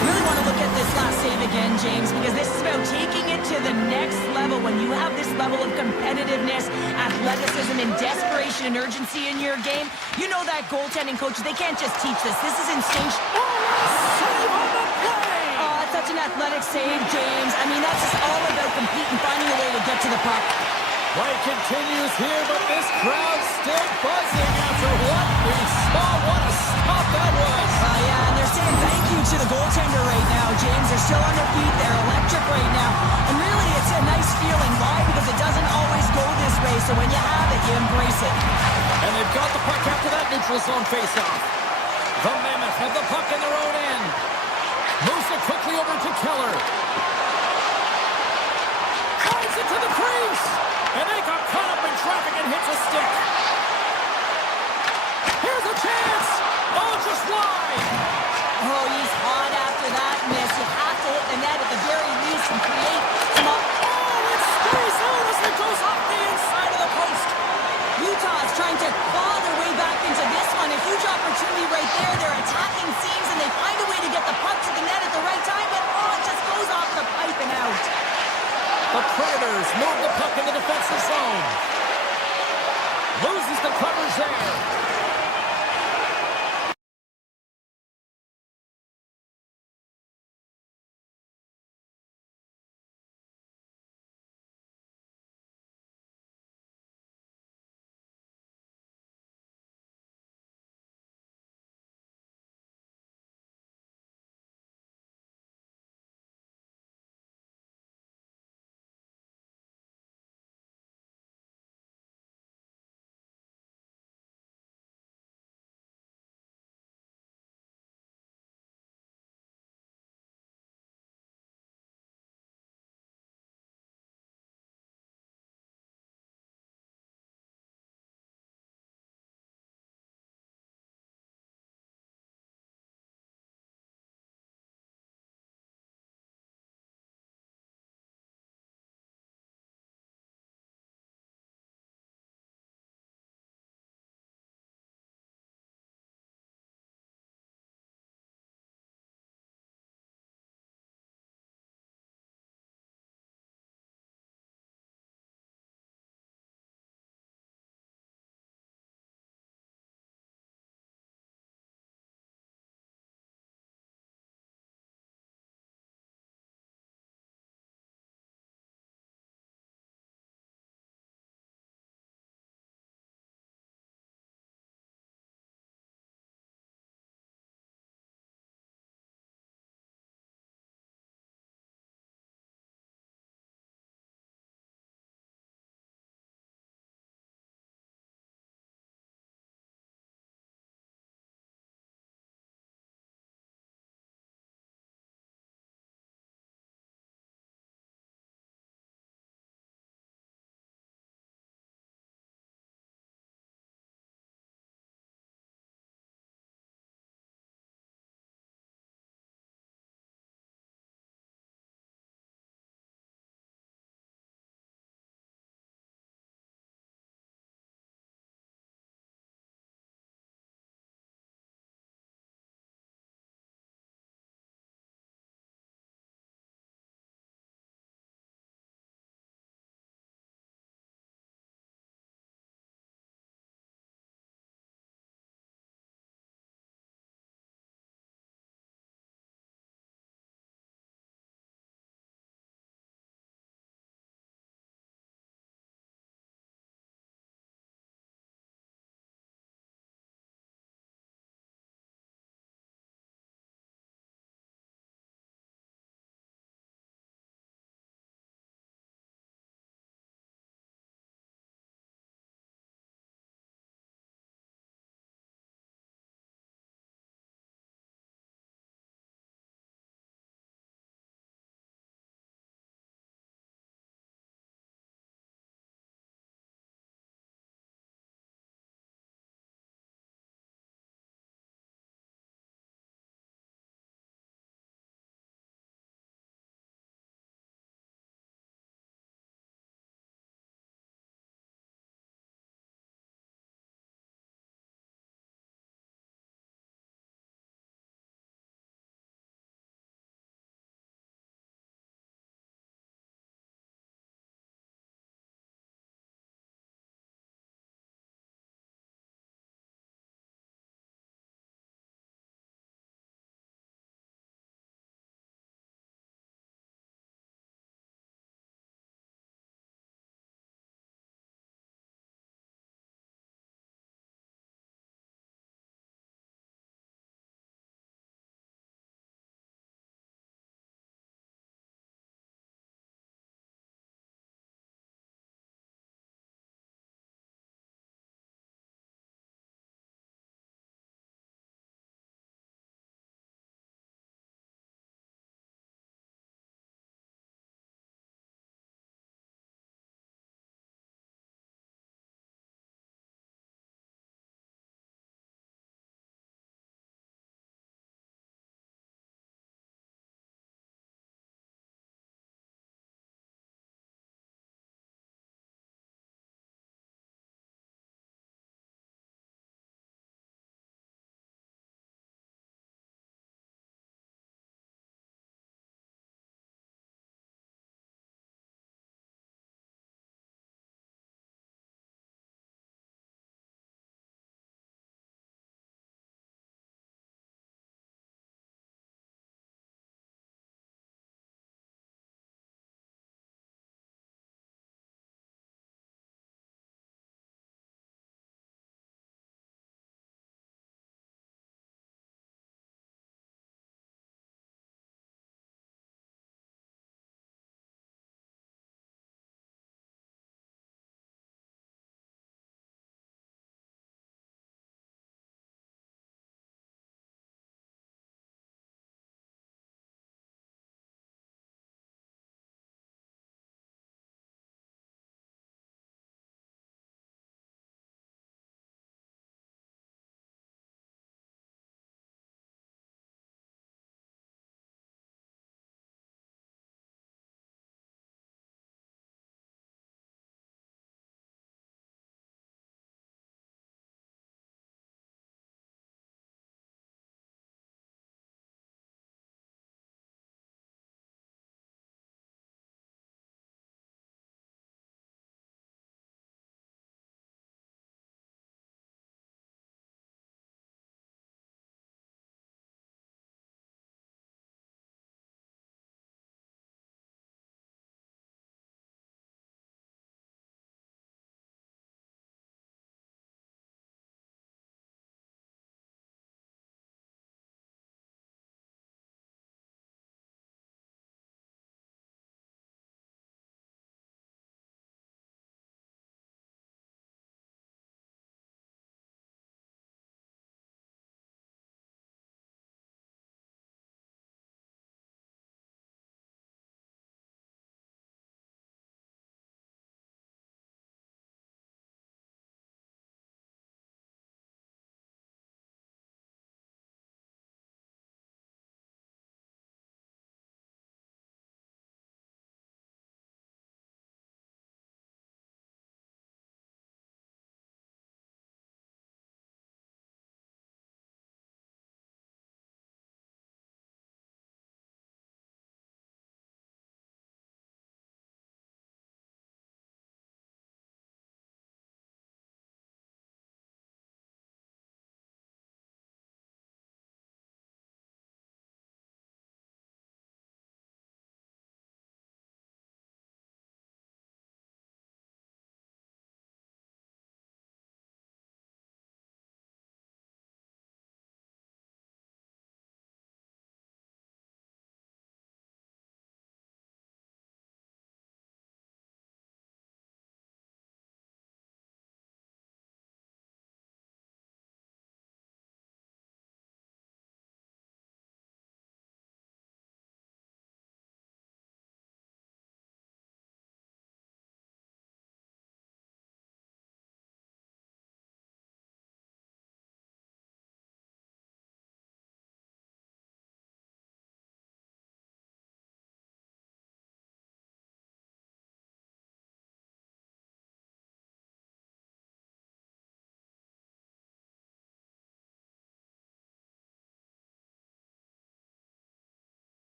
Really want to look at this last save again, James, because this is about taking it to the next level. When you have this level of competitiveness, athleticism, and desperation and urgency in your game, you know that goaltending coaches, they can't just teach this. This is instinct. Save on the play! Oh, that's such an athletic save, James. I mean, that's just all about competing, finding a way to get to the puck. Play continues here, but this crowd's still buzzing after what we saw. What a stop that was! Yeah, and they're saying thank you to the goaltender right now, James. They're still on their feet. They're electric right now. And really, it's a nice feeling. Why? Because it doesn't always go this way, so when you have it, you embrace it. And they've got the puck after that neutral zone faceoff. The Mammoth have the puck in their own end. Moves it quickly over to Keller. Finds it to the crease. And they got caught up in traffic and hits a stick. Here's a chance. Oh, just wide. Oh, he's hot after that miss. You have to hit the net at the very least and create some... Oh, it stays out as it goes off the inside of the post. Utah's trying to claw their way back into this one. A huge opportunity right there. They're attacking seams, and they find a way to get the puck to the net at the right time, but oh, it just goes off the pipe and out. The Predators move the puck in the defensive zone. Loses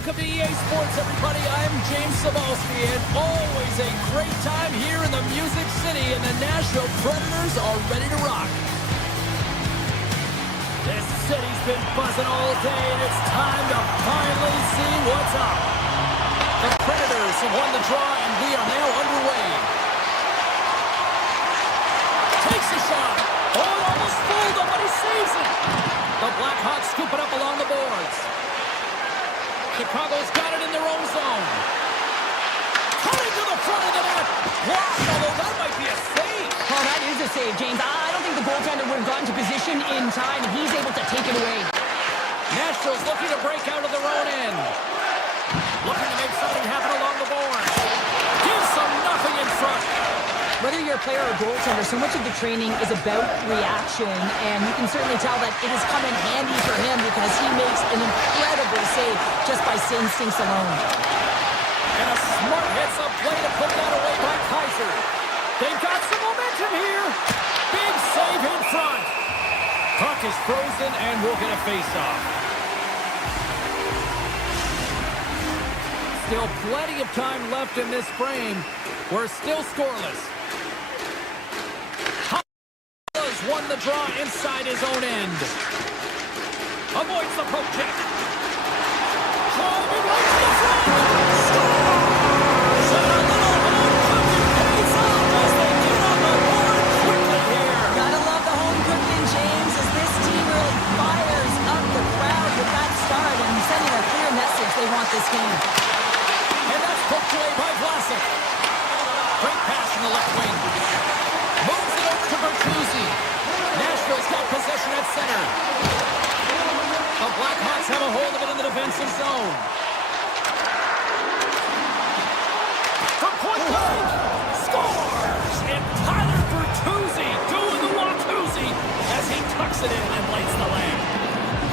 Welcome to EA Sports, everybody. I'm James Cebulski, and always a great time here in the Music City, and the Nashville Predators are ready to rock. This city's been buzzing all day, and it's time to finally see what's up. The Predators have won the draw, and we are now underway. Takes a shot. Oh, it almost fooled him, but he saves it. The Blackhawks scoop it up along the boards. Chicago's got it in their own zone. Cutting to the front of the net. Blocked, although that might be a save. Oh, that is a save, James. I don't think the goaltender would have gotten to position in time, and he's able to take it away. Nashville's looking to break out of their own end. Looking to make something happen along the boards. Gives them nothing in front. Whether you're a player or a goaltender, so much of the training is about reaction, and you can certainly tell that it has come in handy for him because he makes an incredible save just by instincts alone. And a smart heads-up play to put that away by Kaiser. They've got some momentum here. Big save in front. Puck is frozen, and we'll get a face-off. Still plenty of time left in this frame. We're still scoreless. Won the draw inside his own end. Avoids the poke check. Driving right to the front. Scores! And a little home cooking pays off as they get on the board quickly here. Gotta love the home cooking, James, as this team really fires up the crowd with that start and sending a clear message they want this game. And that's poked away by Vlasic. Great pass from the left wing. Moves it over to Bertuzzi. Nashville's got possession at center. The Blackhawks have a hold of it in the defensive zone. From point blank, scores! And Tyler Bertuzzi doing the Watusi as he tucks it in and lights the lamp.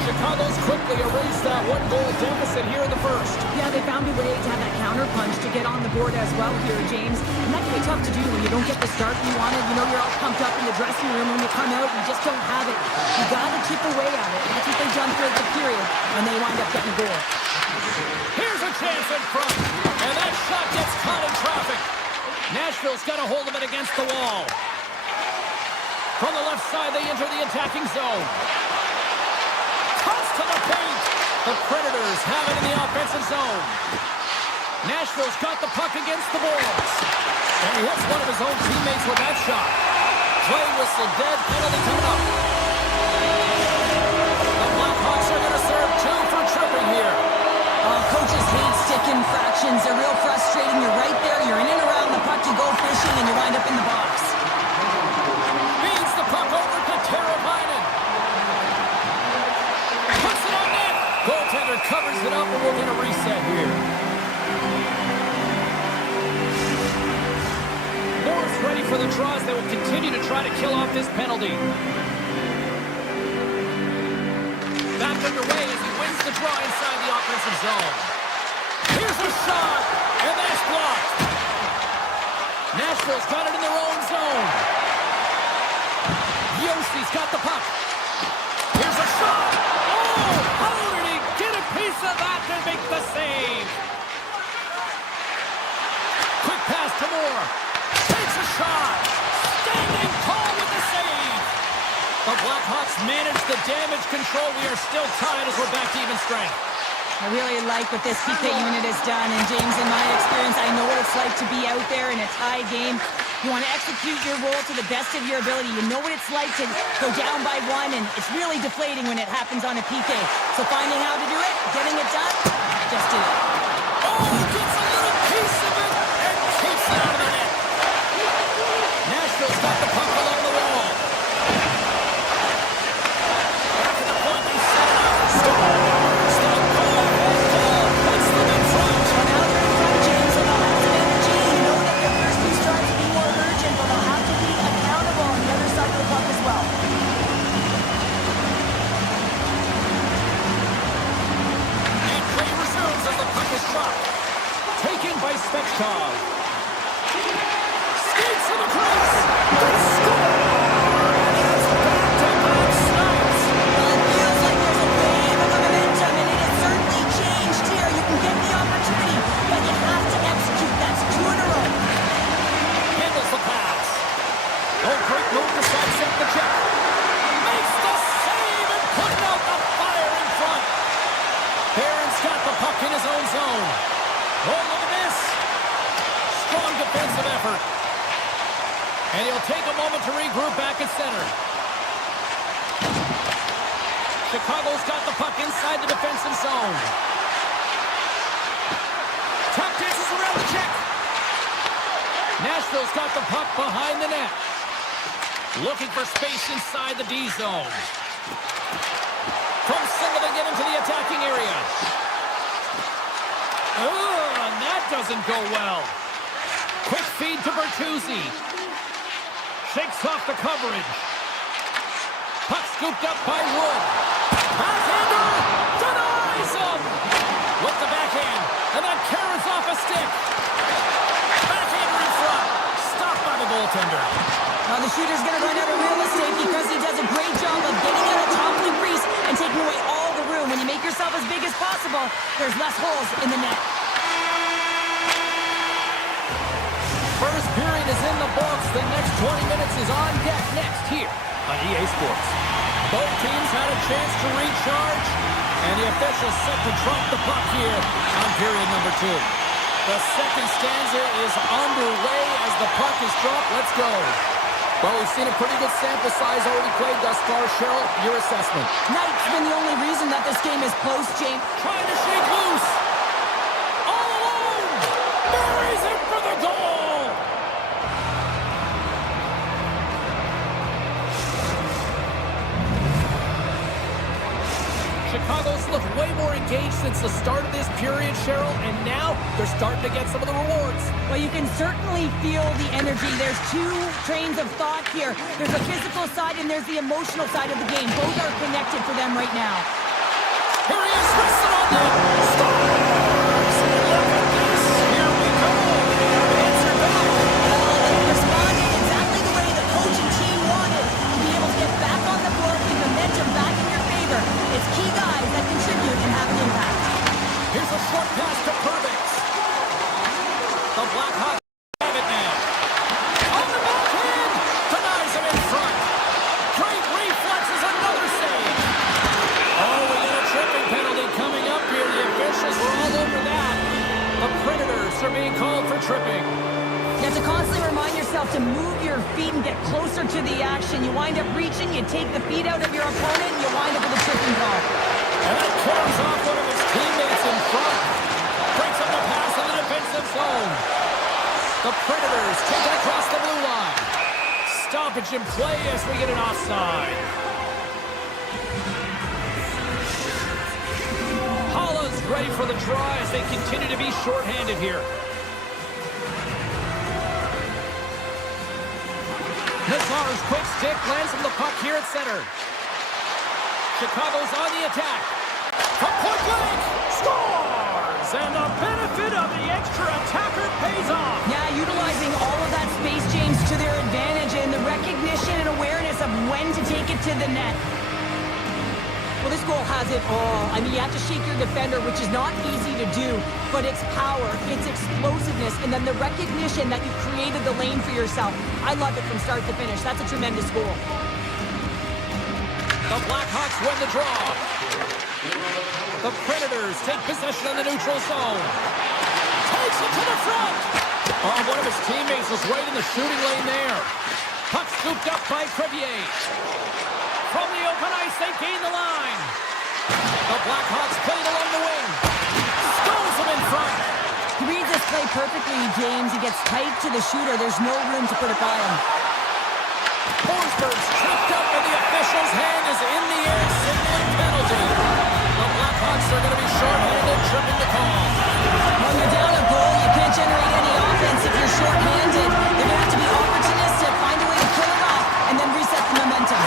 Chicago's quickly erased that one-goal deficit here in the first. Yeah, they found a way to have that counter punch to get on the board as well here, James. And that can be tough to do when you don't get the start you wanted. You know you're all pumped up in the dressing room. When you come out, you just don't have it. You got to chip away at it. That's what they've done throughout the period, and they wind up getting a goal. Here's a chance in front, and that shot gets caught in traffic. Nashville's got a hold of it against the wall. From the left side, they enter the attacking zone. To the paint. The Predators have it in the offensive zone. Nashville's got the puck against the boards. And he hits one of his own teammates with that shot. Play whistle dead, penalty coming up. The Blackhawks are going to serve two for tripping here. Coaches hate stick infractions. They're real frustrating. You're right there. You're in and around the puck. You go fishing, and you wind up in the box. Feeds the puck over to Teravainen. Goaltender covers it up, and we'll get a reset here. Moore's ready for the draws. They will continue to try to kill off this penalty. Back underway as he wins the draw inside the offensive zone. Here's a shot, and that's blocked. Nashville's got it in their own zone. Yossi's got the puck. Here's a shot. Oh, how did he get a piece of that to make the save? Quick pass to Moore. Takes a shot. Standing tall with the save. The Blackhawks manage the damage control. We are still tied as we're back to even strength. I really like what this PK unit has done. And James, in my experience, I know what it's like to be out there in a tie game. You want to execute your role to the best of your ability. You know what it's like to go down by one, and it's really deflating when it happens on a PK. So finding how to do it, getting it done, just do it. Oh, he gets a little piece of it and keeps it out of the net. Nashville's got the puck along the wall. Back to the point, they set it up. Scores! The goal-ahead goal puts them in front. So now they're in front, James, and they'll have some energy. You know that their first two strikes will be more urgent, but they'll have to be accountable on the other side of the puck as well. And play resumes as the puck defensive effort. And he'll take a moment to regroup back at center. Chicago's got the puck inside the defensive zone. Tuck dances around the check. Nashville's got the puck behind the net. Looking for space inside the D zone. From center they get into the attacking area. Oh, and that doesn't go well. Quick feed to Bertuzzi. Shakes off the coverage. Puck scooped up by Wood. Backhander denies him. With the backhand, and that carries off a stick. Backhander in front. Stopped by the goaltender. Now the shooter's going to run out of real estate because he does a great job of getting out of top of the crease and taking away all the room. When you make yourself as big as possible, there's less holes in the net. First period is in the books. The next 20 minutes is on deck next here on EA Sports. Both teams had a chance to recharge, and the officials set to drop the puck here on period number 2. The second stanza is underway as the puck is dropped. Let's go. Well, we've seen a pretty good sample size already played thus far. Cheryl, your assessment. Knight's been the only reason that this game is close, James. Trying to shake loose. All alone. Buries it for the goal. Chicago's looked way more engaged since the start of this period, Cheryl, and now they're starting to get some of the rewards. Well, you can certainly feel the energy. There's two trains of thought here. There's the physical side and there's the emotional side of the game. Both are connected for them right now. Here he is, resting on the stars. Look at this. Here we go. They have answered back. Well, they responded exactly the way the coach and team wanted. To be able to get back on the board, get momentum back in your favor. It's key guys that contribute and have an impact. Here's a short pass to Perbix. The Blackhawks have it now. On the backhand. Denies him in front. Great reflexes, another save. Oh, we got a tripping penalty coming up here. The officials were all over that. The Predators are being called for tripping. You have to constantly remind yourself to move your feet and get closer to the action. You wind up reaching, you take the feet out of your opponent, and you wind up with a tripping call. And that carries off one of his teammates in front. Breaks up the pass in the defensive zone. The Predators take it across the blue line. Stoppage in play as we get an offside. Holla's ready for the draw as they continue to be shorthanded here. Nazar's quick stick lands from the puck here at center. Chicago's on the attack. From point blank, scores! And the benefit of the extra attacker pays off. Yeah, utilizing all of that space, James, to their advantage and the recognition and awareness of when to take it to the net. Well, this goal has it all. I mean, you have to shake your defender, which is not easy to do, but it's power, it's explosiveness, and then the recognition that you created the lane for yourself. I love it from start to finish. That's a tremendous goal. The Blackhawks win the draw. The Predators take possession of the neutral zone. Takes it to the front. Oh, one of his teammates was right in the shooting lane there. Puck scooped up by Crevier. From the open ice, they gain the line. The Blackhawks play it along the wing. Stones him in front. He reads this play perfectly, James. He gets tight to the shooter. There's no room to put it by him. Forsberg's tripped up, and the official's hand is in the air, signaling penalty. The Blackhawks are going to be short-handed, tripping the call. When you're down a goal, you can't generate any offense if you're short-handed. They're going to have to be opportunistic, find a way to kill it off, and then reset the momentum.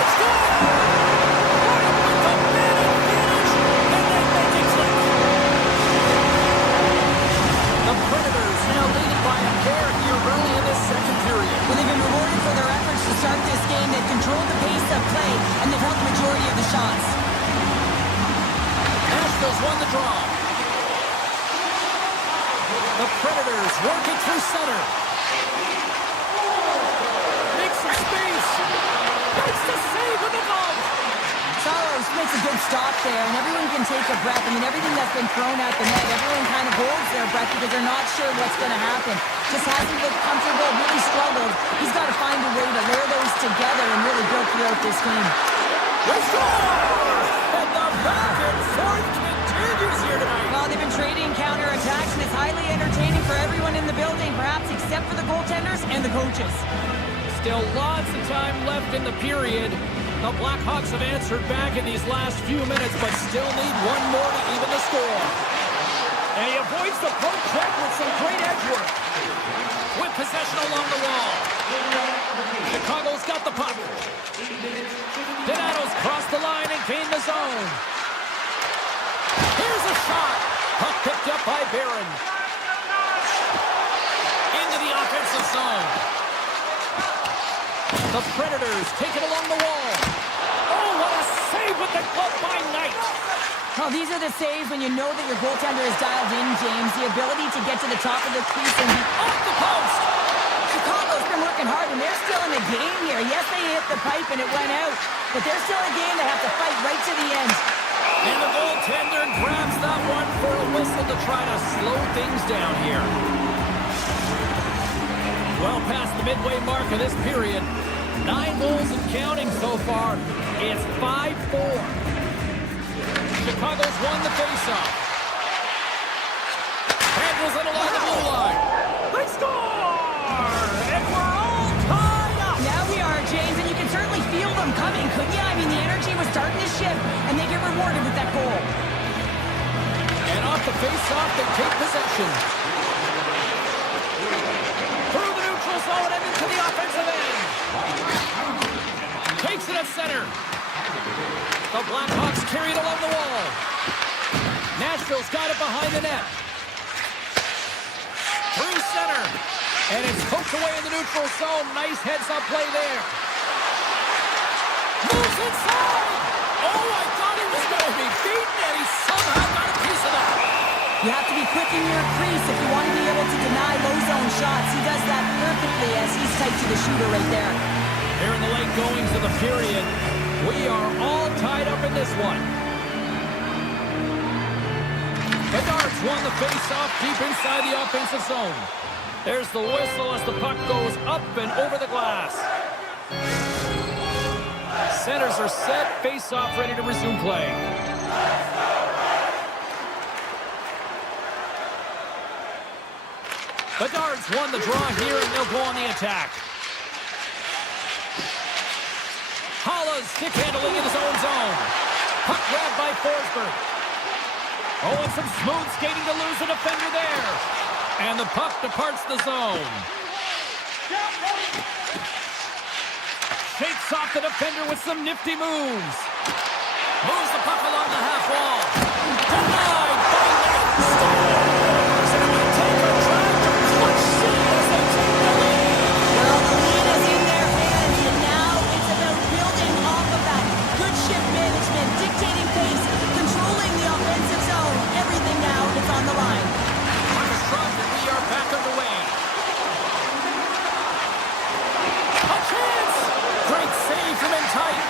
The Predators now leading by a pair here early in this second period. Well, they've been rewarded for their efforts to start this game. They've controlled the pace of play, and they've held the majority of the shots. Nashville's won the draw. The Predators work it through center. Makes some space. Makes the save with the glove. Saros makes a good stop there, and everyone can take a breath. I mean, everything that's been thrown at the net, everyone kind of holds their breath because they're not sure what's going to happen. just hasn't looked comfortable, really struggled. He's got to find a way to layer those together and really build throughout this game. Let's go! And the back and forth continues here tonight. Well, they've been trading counterattacks, and it's highly entertaining for everyone in the building, perhaps except for the goaltenders and the coaches. Still lots of time left in the period. The Blackhawks have answered back in these last few minutes, but still need one more to even the score. And he avoids the poke check with some great edge work. With possession along the wall. Chicago's got the puck. Donato's crossed the line and gained the zone. Here's a shot. Puck picked up by Barron. Into the offensive zone. The Predators take it along the wall. Oh, what a save with the glove by Knight. Oh, these are the saves when you know that your goaltender is dialed in, James. The ability to get to the top of the crease and be off the post. Chicago's been working hard, and they're still in the game here. Yes, they hit the pipe and it went out, but they're still in a game. They have to fight right to the end. And the goaltender grabs that one for a whistle to try to slow things down here. Well past the midway mark of this period. 9 goals and counting so far. It's 5-4. Chicago's won the faceoff. Handles it along the blue line. They score! And we're all tied up! Now we are, James, and you can certainly feel them coming, couldn't you? I mean, the energy was starting to shift, and they get rewarded with that goal. And off the faceoff, they take possession. Through the neutral zone and into the offensive end. Takes it at center. The Blackhawks carry it along the wall. Nashville's got it behind the net. Through center. And it's poked away in the neutral zone. Nice heads-up play there. Moves inside. Oh, I thought he was going to be beaten, and he somehow got a piece of that. You have to be quick in your crease if you want to be able to deny low zone shots. He does that perfectly as he's tight to the shooter right there. Here in the late goings of the period, we are all tied up in this one. Bedard's won the face-off deep inside the offensive zone. There's the whistle as the puck goes up and over the glass. Centers are set, face-off ready to resume play. Bedard's won the draw here, and they'll go on the attack. Holla's stick handling in his own zone. Puck grabbed by Forsberg. Oh, and some smooth skating to lose a defender there. And the puck departs the zone. Shakes off the defender with some nifty moves. Moves the puck along the half wall. Denied by Knight. Stars. And it will take a drive to clutch C as they take the lead. Well, the lead is in their hands, and now it's about building off of that. Good shift management, dictating pace, controlling the offensive zone. Everything now is on the line. Puck is dropped, and we are back underway. A chance! Great save from in tight.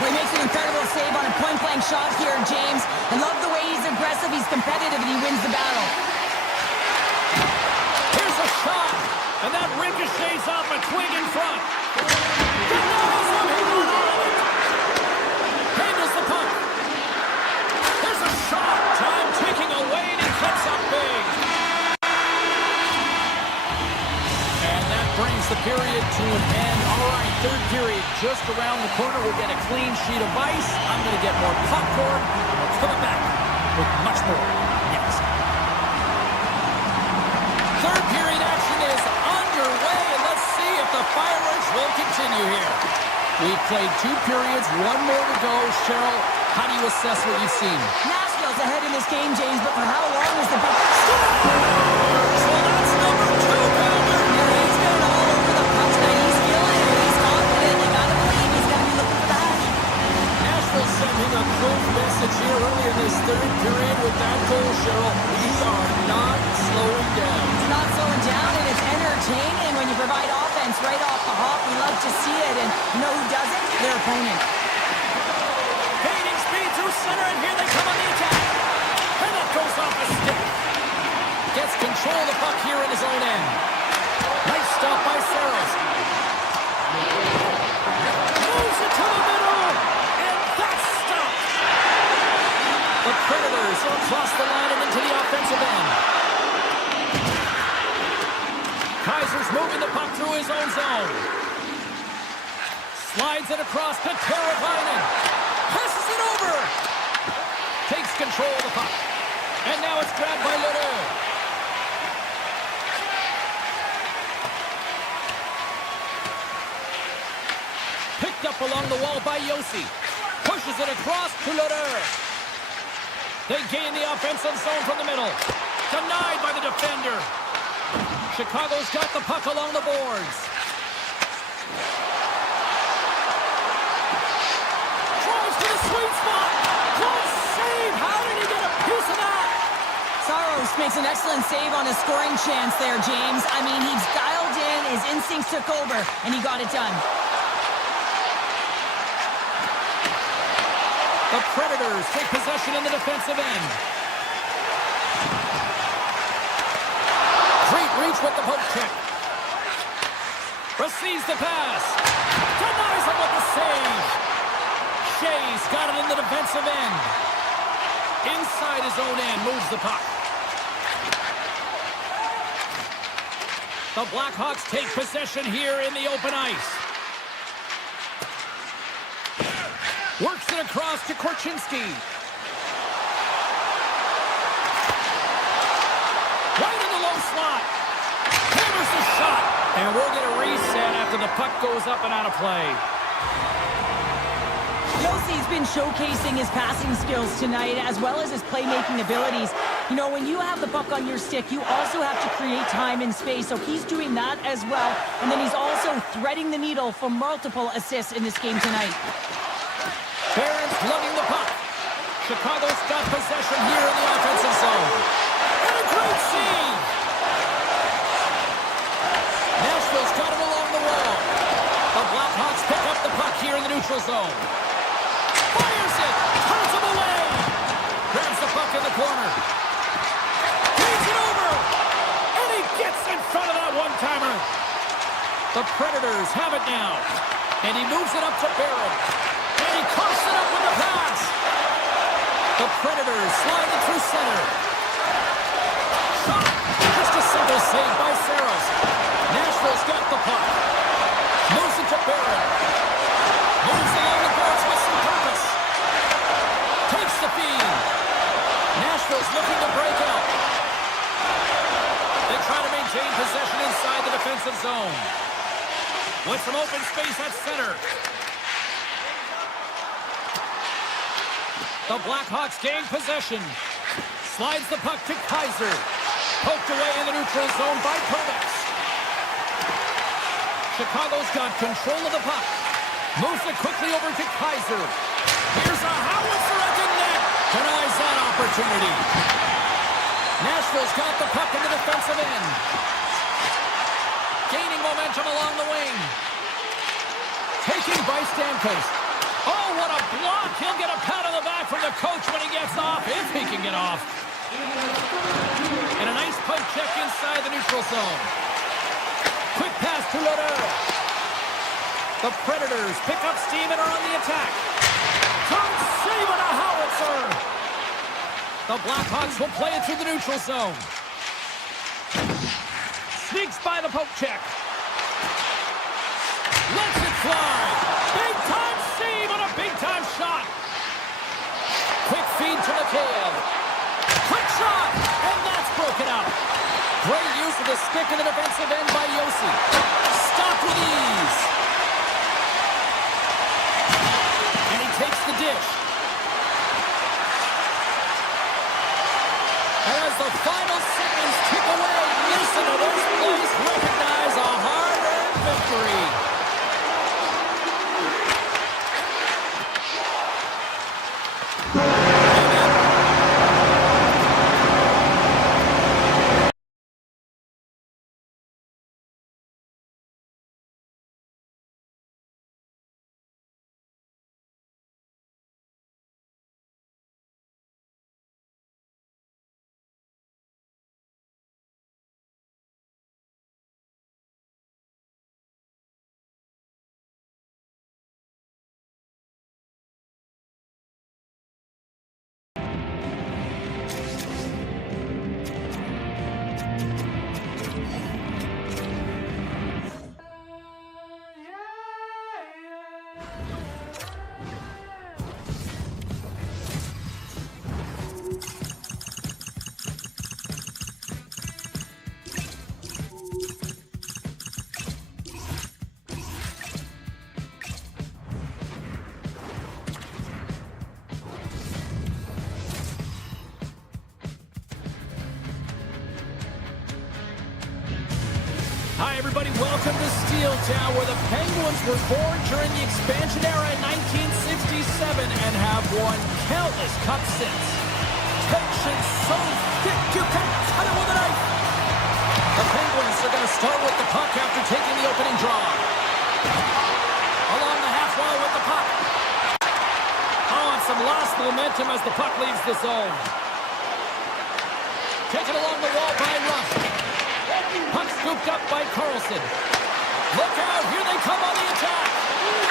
Well, he makes an incredible save on a point-blank shot here, James. I love the way he's aggressive, he's competitive, and he wins the battle. Here's a shot, and that ricochets off a twig in front. Denies him, he won all of it. Handles the puck. There's a shot. Time ticking away, and he cuts up big. And that brings the period to an end. All right, third period just around the corner. We'll get a clean sheet of ice. I'm going to get more popcorn. We're coming back with much more next. Third period action is underway, and let's see if the fireworks will continue here. We've played 2 periods, 1 more to go. Cheryl, how do you assess what you've seen? Nashville's ahead in this game, James, but for how long is the big... So that's number 2, Bowman. Yeah, he's been all over the puck tonight. He's feeling it. He's confident. You gotta believe he's gonna be looking for that. Nashville sending a close message here early in this third period with that goal, Cheryl. We are not slowing down. It's not slowing down, and it's entertaining when you provide offense right off the hop. We love to see it, and you know who doesn't? Their opponent. Gaining speed through center, and here they come on the attack. And that goes off a stick. Gets control of the puck here in his own end. He's moving the puck through his own zone. Slides it across to Teravainen. Passes it over. Takes control of the puck. And now it's grabbed by Ledoux. Picked up along the wall by Yossi. Pushes it across to Ledoux. They gain the offensive zone from the middle. Denied by the defender. Chicago's got the puck along the boards. Drives to the sweet spot. Close save. How did he get a piece of that? Saros makes an excellent save on a scoring chance there, James. I mean, he's dialed in, his instincts took over, and he got it done. The Predators take possession in the defensive end. Great reach with the poke check. Receives the pass. Denies him with the save. Shea's got it in the defensive end. Inside his own end, moves the puck. The Blackhawks take possession here in the open ice. Works it across to Korchinski. Right in the low slot. Hammers the shot. And we'll get a reset after the puck goes up and out of play. Yossi's been showcasing his passing skills tonight as well as his playmaking abilities. You know, when you have the puck on your stick, you also have to create time and space. So he's doing that as well. And then he's also threading the needle for multiple assists in this game tonight. Barron's lugging the puck. Chicago's got possession here in the offensive zone. And a great save. Nashville's got it along the wall. The Blackhawks pick up the puck here in the neutral zone. Fires it. Turns him away. Grabs the puck in the corner. Takes it over. And he gets in front of that one-timer. The Predators have it now. And he moves it up to Barron. And he coughs it up with the pass. The Predators slide it through center. Shot. Just a simple save by Saros. Nashville's got the puck. Moves it to Barron. Moves along the boards with some purpose. Takes the feed. Nashville's looking to break out. They try to maintain possession inside the defensive zone. With some open space at center. The Blackhawks gain possession. Slides the puck to Kaiser. Poked away in the neutral zone by Kovacs. Chicago's got control of the puck. Moves it quickly over to Kaiser. Here's a howitzer at the net. Denies that opportunity. Nashville's got the puck in the defensive end. Gaining momentum along the wing. Taking by Stamkos. Oh, what a block. He'll get a pat on the back from the coach when he gets off, if he can get off. And a nice poke check inside the neutral zone. Quick pass to Ledoux. The Predators pick up steam and are on the attack. Don't save it, a howitzer. The Blackhawks will play it through the neutral zone. Sneaks by the poke check. Lets it fly. Big time save on a big time shot. Quick feed to McCabe. Quick shot. And that's broken up. Great use of the stick in the defensive end by Yossi. Stopped with ease. And he takes the dish. And as the final seconds tick away, listen to this place recognize a hard-earned victory. Hi, everybody. Welcome to Steel Town, where the Penguins were born during the expansion era in 1967 and have won countless cups since. Tension so thick you can cut it with a knife. The Penguins are going to start with the puck after taking the opening draw. Along the half wall with the puck. Oh, and some lost momentum as the puck leaves the zone. Taken along the wall by Ruff. Puck scooped up by Carlson. Look out, here they come on the attack.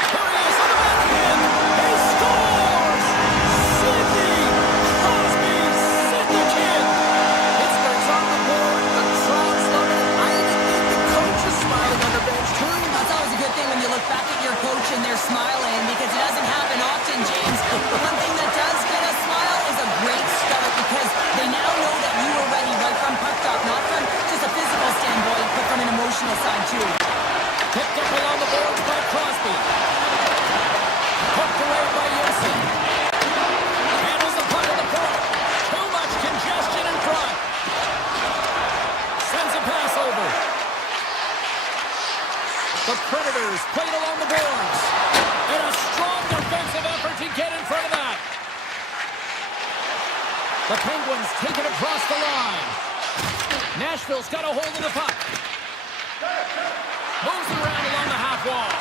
Here he is on the back end. He scores! Sidney Crosby, Sidney Kid. Pittsburgh's on the board. The crowd's loving it. I even think the coach is smiling on the bench too. That's always a good thing when you look back at your coach and they're smiling, because it doesn't happen often, James. The one thing that does get a smile is a great start, because they now know that you were ready right from puck drop, not from just a physical standpoint, but from an emotional side too. Picked up along the boards by Crosby. Hooked away by Yossi. Handles the puck on the point. Too much congestion in front. Sends a pass over. The Predators played along the boards. And a strong defensive effort to get in front of that. The Penguins take it across the line. Nashville's got a hold of the puck. Moves it around along the half wall.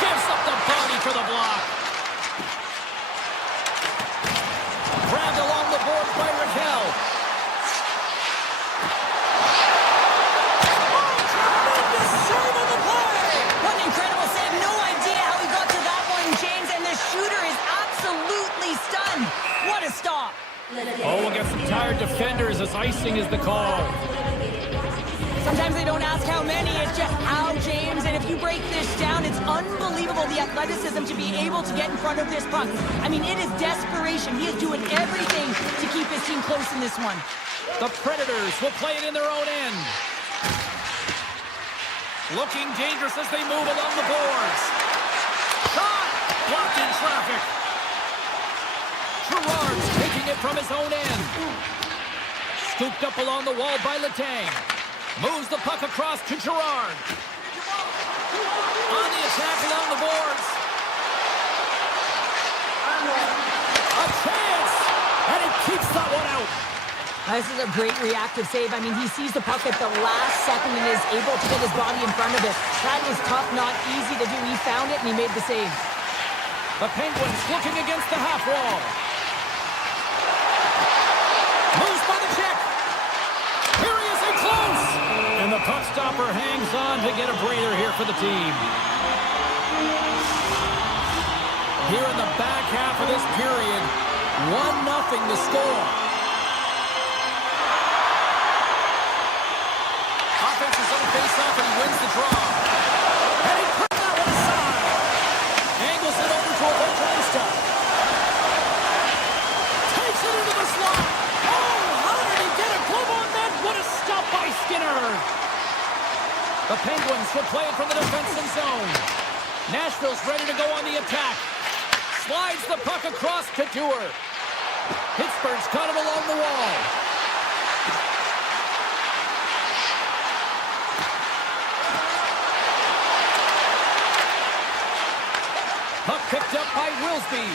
Gives up the body for the block. Grabbed along the boards by Raquel. Oh, tremendous save on the play! What an incredible save. No idea how he got to that one, James, and the shooter is absolutely stunned. What a stop. Oh, we'll get some tired defenders as icing is the call. Sometimes they don't ask how many, it's just how, James. And if you break this down, it's unbelievable the athleticism to be able to get in front of this puck. I mean, it is desperation. He is doing everything to keep his team close in this one. The Predators will play it in their own end. Looking dangerous as they move along the boards. Shot! Blocked in traffic. Gerard's taking it from his own end. Scooped up along the wall by Letang. Moves the puck across to Gerard. On the attack along the boards. A chance! And he keeps that one out. This is a great reactive save. I mean, he sees the puck at the last second and is able to get his body in front of it. That is tough, not easy to do. He found it and he made the save. The Penguins looking against the half wall. Moves by the check. Here he is in close. And the puck stopper hangs on to get a breather here for the team. Here in the back half of this period, 1-0 to score. Offense is on face-off and he wins the draw. And he put that one aside. Angles it over to Evangelista. Takes it into the slot. Oh, how did he get a glove on that? What a stop by Skinner. The Penguins will play it from the defensive zone. Nashville's ready to go on the attack. Slides the puck across to Dewar. Pittsburgh's got him along the wall. Puck picked up by Wilsby.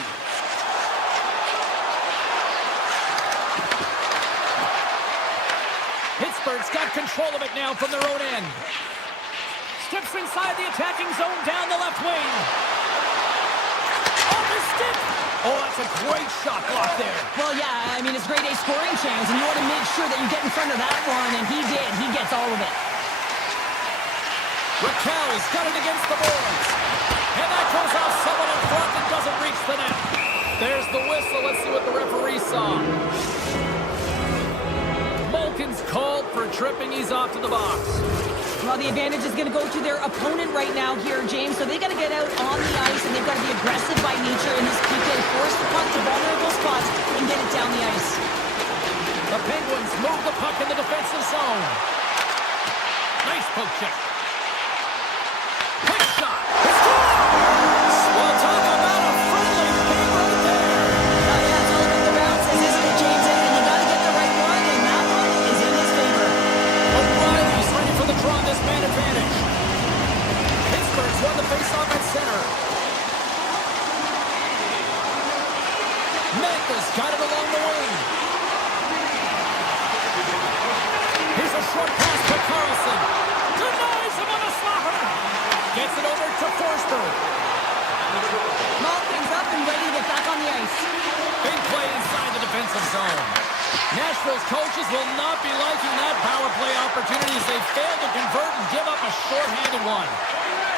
Pittsburgh's got control of it now from their own end. Steps inside the attacking zone down the left wing. Off his stick. Oh, that's a great shot block there. Well, yeah, I mean, it's grade A scoring chance, and you want to make sure that you get in front of that one, and he did. He gets all of it. Raquel's got it against the boards. And that goes off someone in front and doesn't reach the net. There's the whistle. Let's see what the referee saw. Malkin's called for tripping. He's off to the box. Well, the advantage is going to go to their opponent right now here, James. So they got to get out on the ice, and they've got to be aggressive by nature in this PK. Force the puck to vulnerable spots and get it down the ice. The Penguins move the puck in the defensive zone. Nice poke check. Quick shot. It's good! Well, talk about a friendly game right there. Oh, yeah, it's all about the bounces, isn't it, James? And you got to get the right one, and that one is in his favor. O'Reilly's ready for the draw, this man advantage. got it along the wing. Here's a short pass to Carlson. Denies him on a slapper. Gets it over to Forsberg. Malkin's up and ready to get back on the ice. Big play inside the defensive zone. Nashville's coaches will not be liking that power play opportunity as they fail to convert and give up a shorthanded one.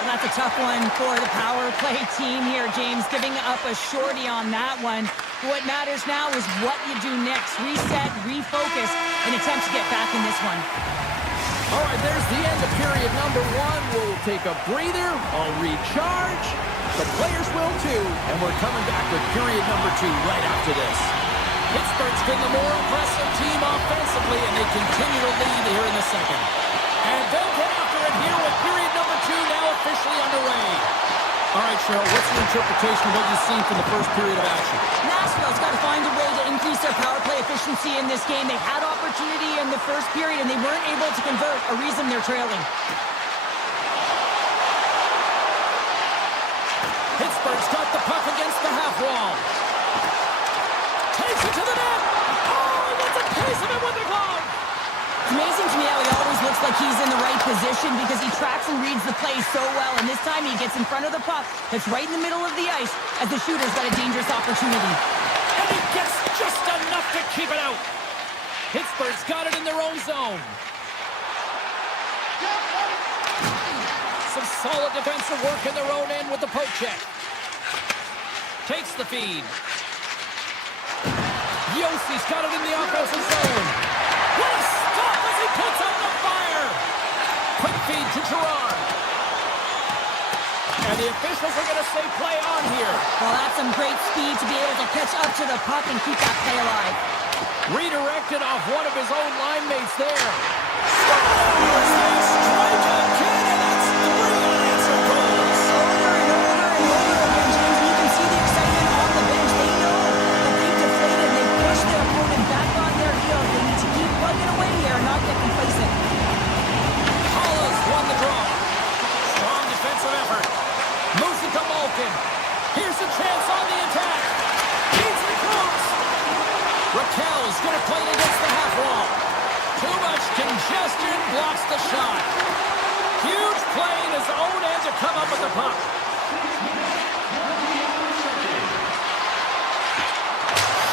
And that's a tough one for the power play team here, James, giving up a shorty on that one. What matters now is what you do next. Reset, refocus, and attempt to get back in this one. All right, there's the end of period number one. We'll take a breather. I'll recharge. The players will too. And we're coming back with period number two right after this. Pittsburgh's been the more impressive team offensively, and they continue to lead here in the second. And they'll get after it here with period number two now officially underway. All right, Cheryl, what's your interpretation of what you've seen from the first period of action? Nashville's got to find a way to increase their power play efficiency in this game. They had opportunity in the first period, and they weren't able to convert, a reason they're trailing. Pittsburgh's got the puck against the half wall. Takes it to the net. Oh, he gets a piece of it with the glove. It's amazing to me how he always looks like he's in the right position because he tracks and reads the play so well. And this time he gets in front of the puck that's right in the middle of the ice as the shooter's got a dangerous opportunity. And he gets just enough to keep it out. Pittsburgh's got it in their own zone. Some solid defensive work in their own end with the poke check. Takes the feed. Yossi's got it in the offensive zone. What a stop as he puts out the fire. Quick feed to Gerard. And the officials are going to say play on here. Well, that's some great speed to be able to catch up to the puck and keep that play alive. Redirected off one of his own line mates there. Scores! They strike again, and that's 3 unanswered goals. Over and over and over again, James. And you can see the excitement on the bench. They know that they've deflated. They've pushed their opponent back on their heels. They need to keep plugging away here and not get complacent. Hollis won the draw. Strong defensive effort. Moves it to Malkin. Here's a chance on the attack. Feeds it across. Raquel's going to play it against the half wall. Too much congestion blocks the shot. Huge play in his own end to come up with the puck.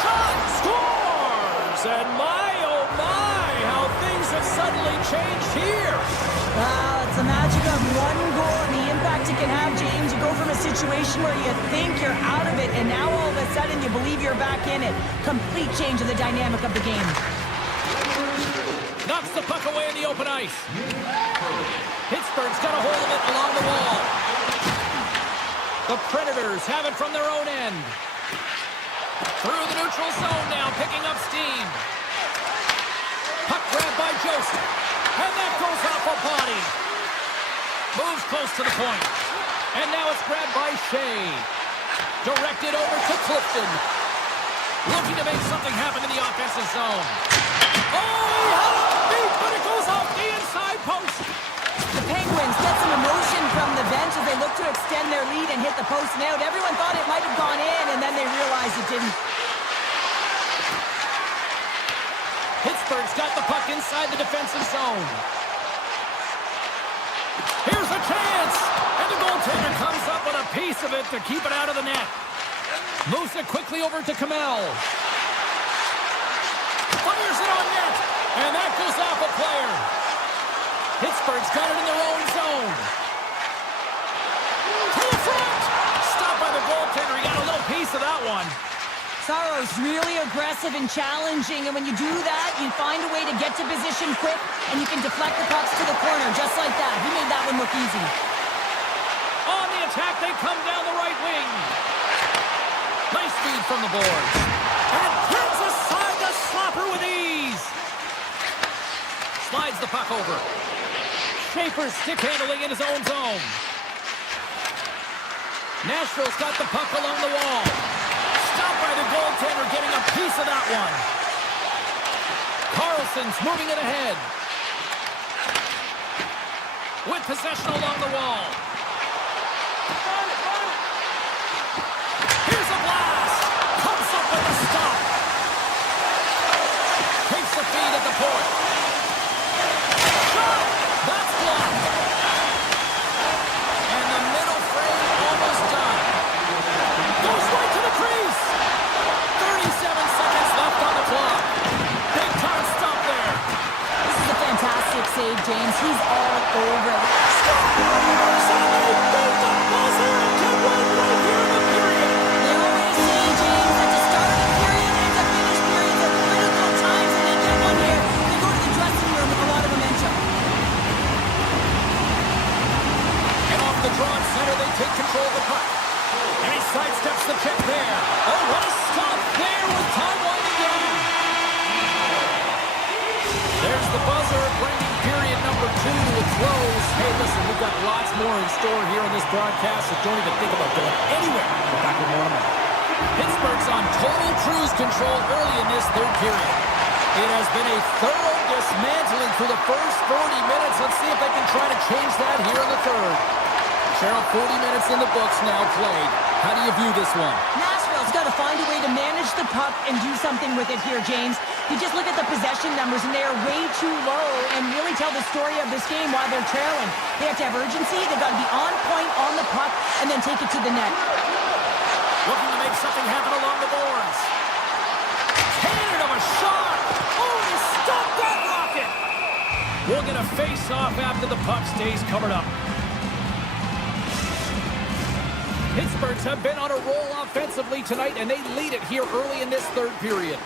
Shot scores! And my, oh my, how things have suddenly changed here. Wow, it's the magic of one goal and the impact it can have, James. You go from a situation where you think you're out of it, and now all of a sudden you believe you're back in it. Complete change of the dynamic of the game. Knocks the puck away in the open ice. Pittsburgh's got a hold of it along the wall. The Predators have it from their own end. Through the neutral zone now, picking up steam. Puck grabbed by Joseph. And that goes off a body. Moves close to the point. And now it's grabbed by Shea. Directed over to Clifton. Looking to make something happen in the offensive zone. Oh, he had it beat, but it goes off the inside post. The Penguins get some emotion from the bench as they look to extend their lead and hit the post and out. Everyone thought it might have gone in, and then they realized it didn't. Pittsburgh's got the puck inside the defensive zone. Here's a chance! And the goaltender comes up with a piece of it to keep it out of the net. Moves it quickly over to Kamel. Fires it on net! And that goes off a player. Pittsburgh's got it in their own zone. To the front! Stopped by the goaltender. He got a little piece of that one. Saros really aggressive and challenging, and when you do that, you find a way to get to position quick, and you can deflect the pucks to the corner just like that. He made that one look easy. On the attack, they come down the right wing. Nice feed from the boards. And turns aside the slapper with ease. Slides the puck over. Schaefer's stick handling in his own zone. Nashville's got the puck along the wall. Stopped by the goaltender, getting a piece of that one. Carlson's moving it ahead. With possession along the wall. Here's a blast. Comes up with a stop. point. Shot! That's blocked. And the middle frame almost done. Goes right to the crease. 37 seconds left on the clock. Big time stop there. This is a fantastic save, James. He's all over it. Somebody beat the buzzer and can win right here in the period. They always say, James, that to start a period and to finish periods are critical times, and they get one here. They go to the dressing room with a lot of momentum. And off the draw center, they take control of the puck. And he sidesteps the check there. Oh, what a stop there with time winding down. There's the buzzer, bringing period number 2 to a close. Hey, listen, we've got lots more in store here in this broadcast, so don't even think about going anywhere. We're back with more in a minute. Pittsburgh's on total cruise control early in this third period. It has been a thorough dismantling through the first 40 minutes. Let's see if they can try to change that here in the third. Cheryl, 40 minutes in the books now played. How do you view this one? Nashville's got to find a way to manage the puck and do something with it here, James. You just look at the possession numbers, and they are way too low, and really tell the story of this game while they're trailing. They have to have urgency. They've got to be on point on the puck and then take it to the net. Looking to make something happen along the boards. Cannon of a shot. Oh, he stopped that rocket. We'll get a face-off after the puck stays covered up. Pittsburghs have been on a roll offensively tonight, and they lead it here early in this third period.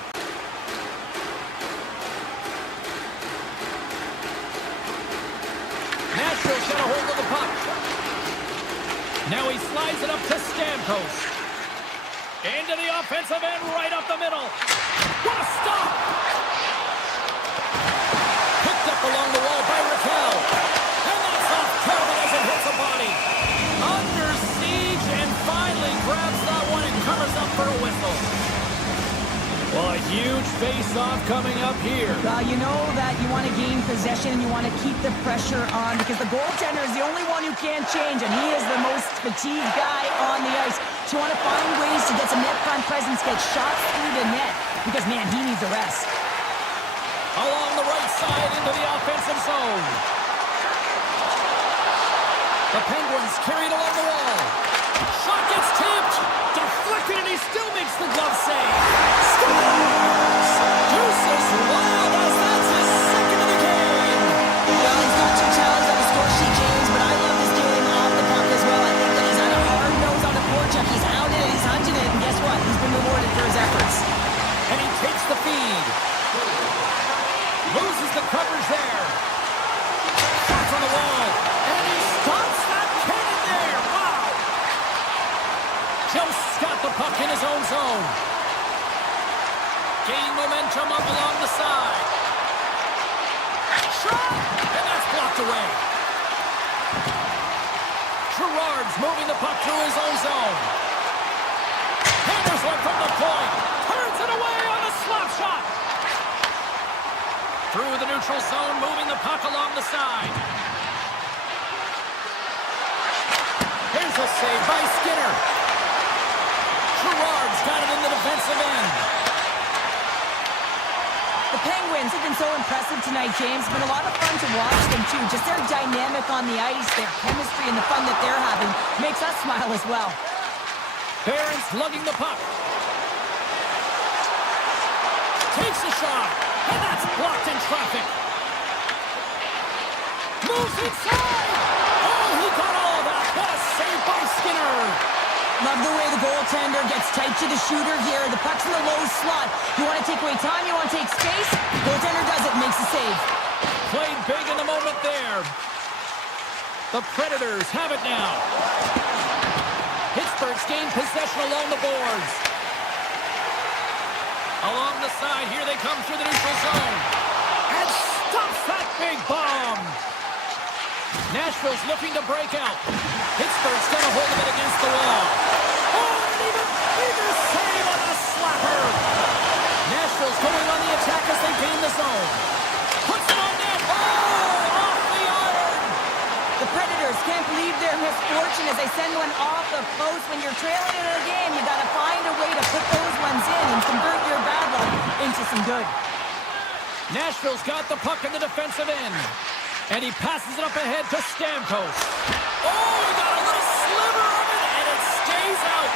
Nashville's got a hold of the puck. Now he slides it up to Stamkos. Into the offensive end, right up the middle. What a stop! Picked up along the wall by Raquel. And that's off target as it hits a body. Under siege, and finally grabs that one and covers up for a whistle. Well, a huge face-off coming up here. Well, you know that you want to gain possession and you want to keep the pressure on because the goaltender is the only one who can't change, and he is the most fatigued guy on the ice. So you want to find ways to get some net front presence, get shots through the net because, man, he needs a rest. Along the right side into the offensive zone. The Penguins carried along the wall. Shot gets tipped. Deflected, and he still makes the glove save. Scores! Deuces wild as that's his second of the game. Well, he's got 2 talents on the score sheet, James, but I love his game off the puck as well. I think that he's on a hard nose on the forecheck. He's hounded it, he's hunting it, and guess what? He's been rewarded for his efforts. And he takes the feed. Loses the coverage there. Shots on the wall. And he stops that cannon there. Wow. Jumps got the puck in his own zone. Gain momentum up along the side. Shot! And that's blocked away. Gerard's moving the puck through his own zone. Hammers one from the point. Turns it away on a slap shot. Through the neutral zone, moving the puck along the side. Here's a save by Skinner. Gerard's got it in the defensive end. The Penguins have been so impressive tonight, James. It's been a lot of fun to watch them, too. Just their dynamic on the ice, their chemistry, and the fun that they're having makes us smile as well. Barron's lugging the puck. Takes a shot, and that's blocked in traffic. Moves inside. Oh, he got all of that. What a save by Skinner. Love the way the goaltender gets tight to the shooter here. The puck's in the low slot. You want to take away time, you want to take space. Goaltender does it, makes the save. Played big in the moment there. The Predators have it now. Pittsburgh's gained possession along the boards. Along the side, here they come through the neutral zone. And stops that big bomb. Nashville's looking to break out. Pittsburgh's got a hold of it against the wall. Oh, and even bigger save on a slapper. Nashville's going on the attack as they gain the zone. Puts it on net. Oh, off the iron. The Predators can't believe their misfortune as they send one off the post. When you're trailing in a game, you got to find a way to put those ones in and convert your bad luck into some good. Nashville's got the puck in the defensive end. And he passes it up ahead to Stamkos. Oh, he got a little sliver of it, and it stays out.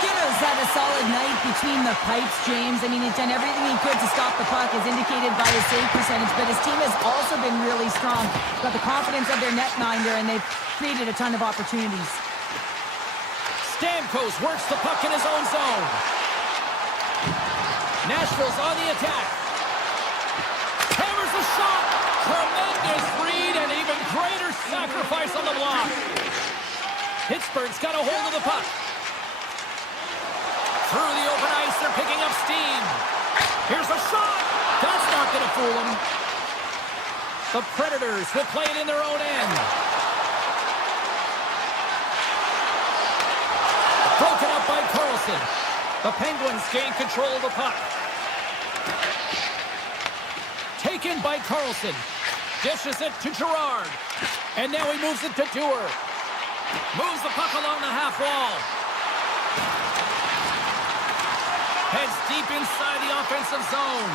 Skinner's had a solid night between the pipes, James. I mean, he's done everything he could to stop the puck, as indicated by his save percentage, but his team has also been really strong. Got the confidence of their netminder, and they've created a ton of opportunities. Stamkos works the puck in his own zone. Nashville's on the attack. Hammers a shot. Tremendous read and even greater sacrifice on the block. Pittsburgh's got a hold of the puck. Through the open ice, they're picking up steam. Here's a shot. That's not going to fool them. The Predators will play it in their own end. Broken up by Carlson. The Penguins gain control of the puck. Taken by Carlson. Dishes it to Gerard. And now he moves it to Dewar. Moves the puck along the half wall. Heads deep inside the offensive zone.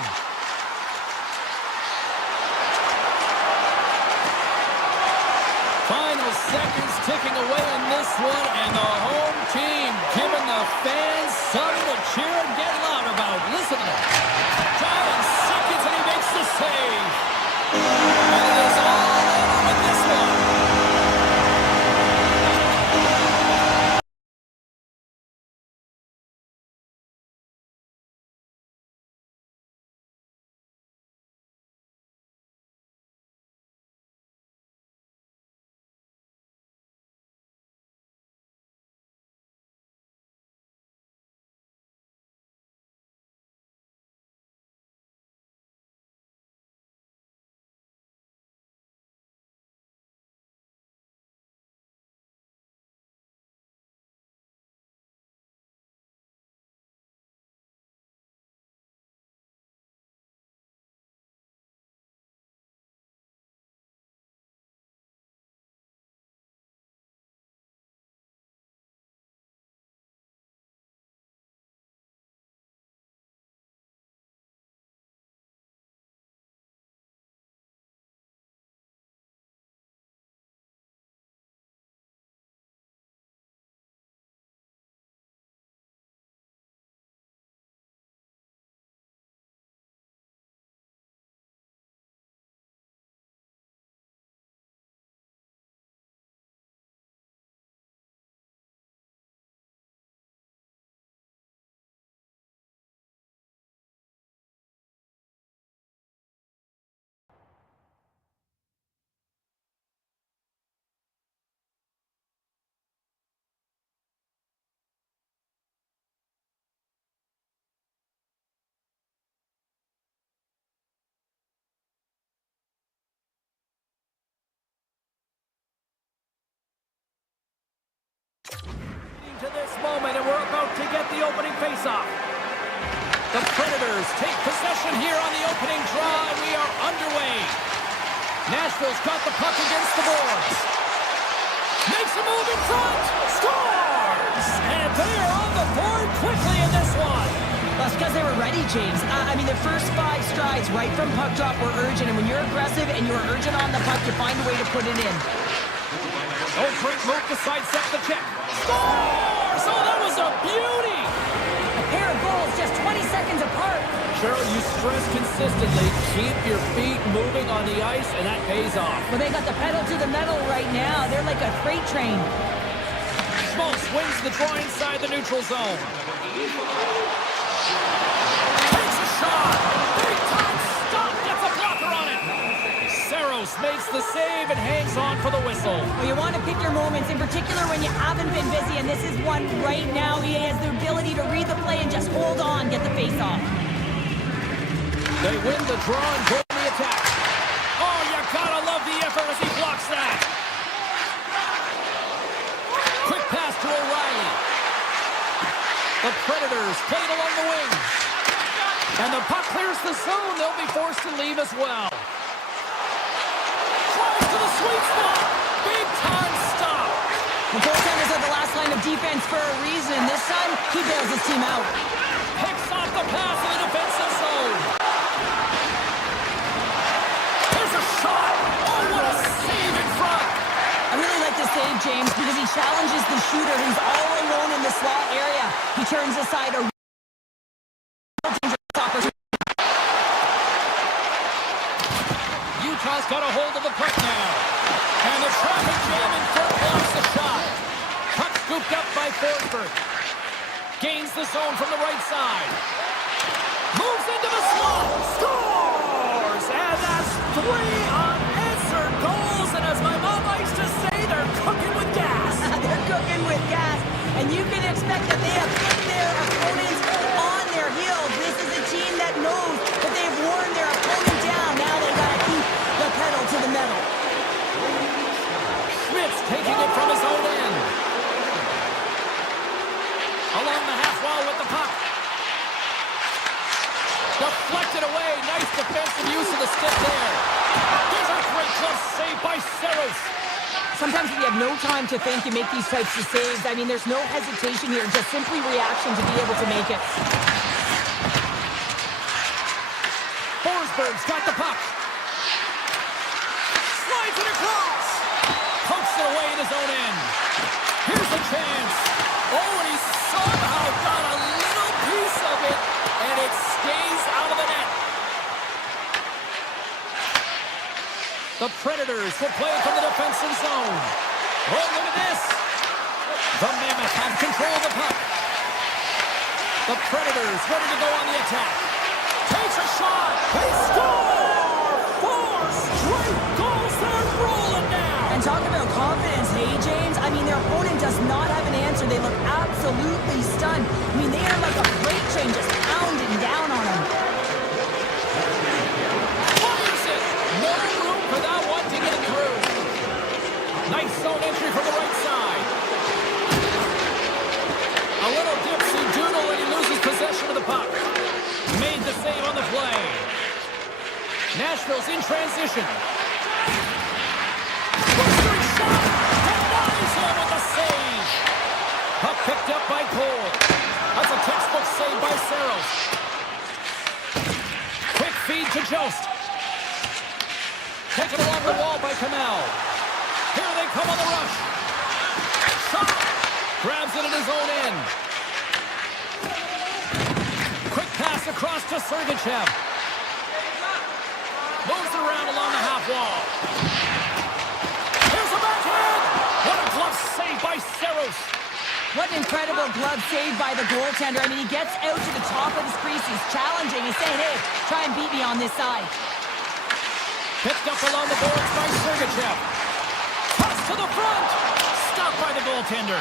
Final seconds ticking away in this one, and the home team giving the fans something to cheer and get loud about. Listen to that. Down in seconds, and he makes the save. And it is all over with this one. To this moment, and we're about to get the opening faceoff. The Predators take possession here on the opening draw, and we are underway. Nashville's got the puck against the boards. Makes a move in front. Scores! And they are on the board quickly in this one. That's because they were ready, James. I mean, the first 5 strides right from puck drop were urgent, and when you're aggressive and you're urgent on the puck, you find a way to put it in. Oh, great move to sidestep the check. Scores! Oh, that was a beauty! A pair of goals just 20 seconds apart. Cheryl, you stress consistently, keep your feet moving on the ice, and that pays off. Well, they got the pedal to the metal right now. They're like a freight train. Schmaltz wins the draw inside the neutral zone. Takes a shot! Big time stop! Gets a blocker on it! Saros makes the save and hangs on for the whistle. Well, you want to pick your moments, in particular when you haven't been busy, and this is one right now. He has the ability to read the play and just hold on, get the face off. They win the draw and go on the attack. Oh, you gotta love the effort as he blocks that. Quick pass to O'Reilly. The Predators played along the wing. And the puck clears the zone. They'll be forced to leave as well. Tries to the sweet spot. Big time stop. The goaltenders are the last line of defense for a reason. This time, he bails his team out. Picks off the pass in the defensive zone. the save, James, because he challenges the shooter who's all alone in the slot area. He turns aside a real dangerous opportunity. Utah's got a hold of the puck now. And the traffic jam in front blocks the shot. Puck scooped up by Forsberg. Gains the zone from the right side. Moves into the slot. Scores! And that's 3 unanswered goals. And as my mom likes to say, they're cooking with gas. They're cooking with gas. And you can expect that they have put their opponents on their heels. This is a team that knows that they've worn their opponent down. Now they got to keep the pedal to the metal. Schmidt's taking it from his own end. Along the half wall with the puck. Deflected away. Nice defensive use of the stick there. There's a great glove save by Saros. Sometimes if you have no time to think, you make these types of saves. I mean, there's no hesitation here. Just simply reaction to be able to make it. Forsberg's got the puck. Slides it across. Pokes it away in his own end. Here's a chance. Oh, and he somehow got a little piece of it, and it stays out of the net. The Predators will play from the defensive zone. Oh, look at this. The Mammoth have control of the puck. The Predators ready to go on the attack. Takes a shot. They score! 4 straight goals. They're rolling now. And talk about confidence, hey, James? I mean, their opponent does not have an answer. They look absolutely stunned. I mean, they are like a freight train just pounding down on them. Fires it. No room for that one to get through. Nice zone entry from the right side. A little dipsy doodle and he loses possession of the puck. Made the save on the play. Nashville's in transition. Straight shot. Denies him with the save. Puck picked up by Cole. That's a textbook save by Saros. Quick feed to Jost. Taken along the wall by Kamel. Here they come on the rush. Shot. Grabs it in his own end. Quick pass across to Sergachev. Moves around along the half wall. Here's a backhand. What a glove save by Saros. What an incredible glove save by the goaltender. I mean, he gets out to the top of his crease. He's challenging. He's saying, hey, try and beat me on this side. Picked up along the boards by Sergachev. Toss to the front. Stopped by the goaltender.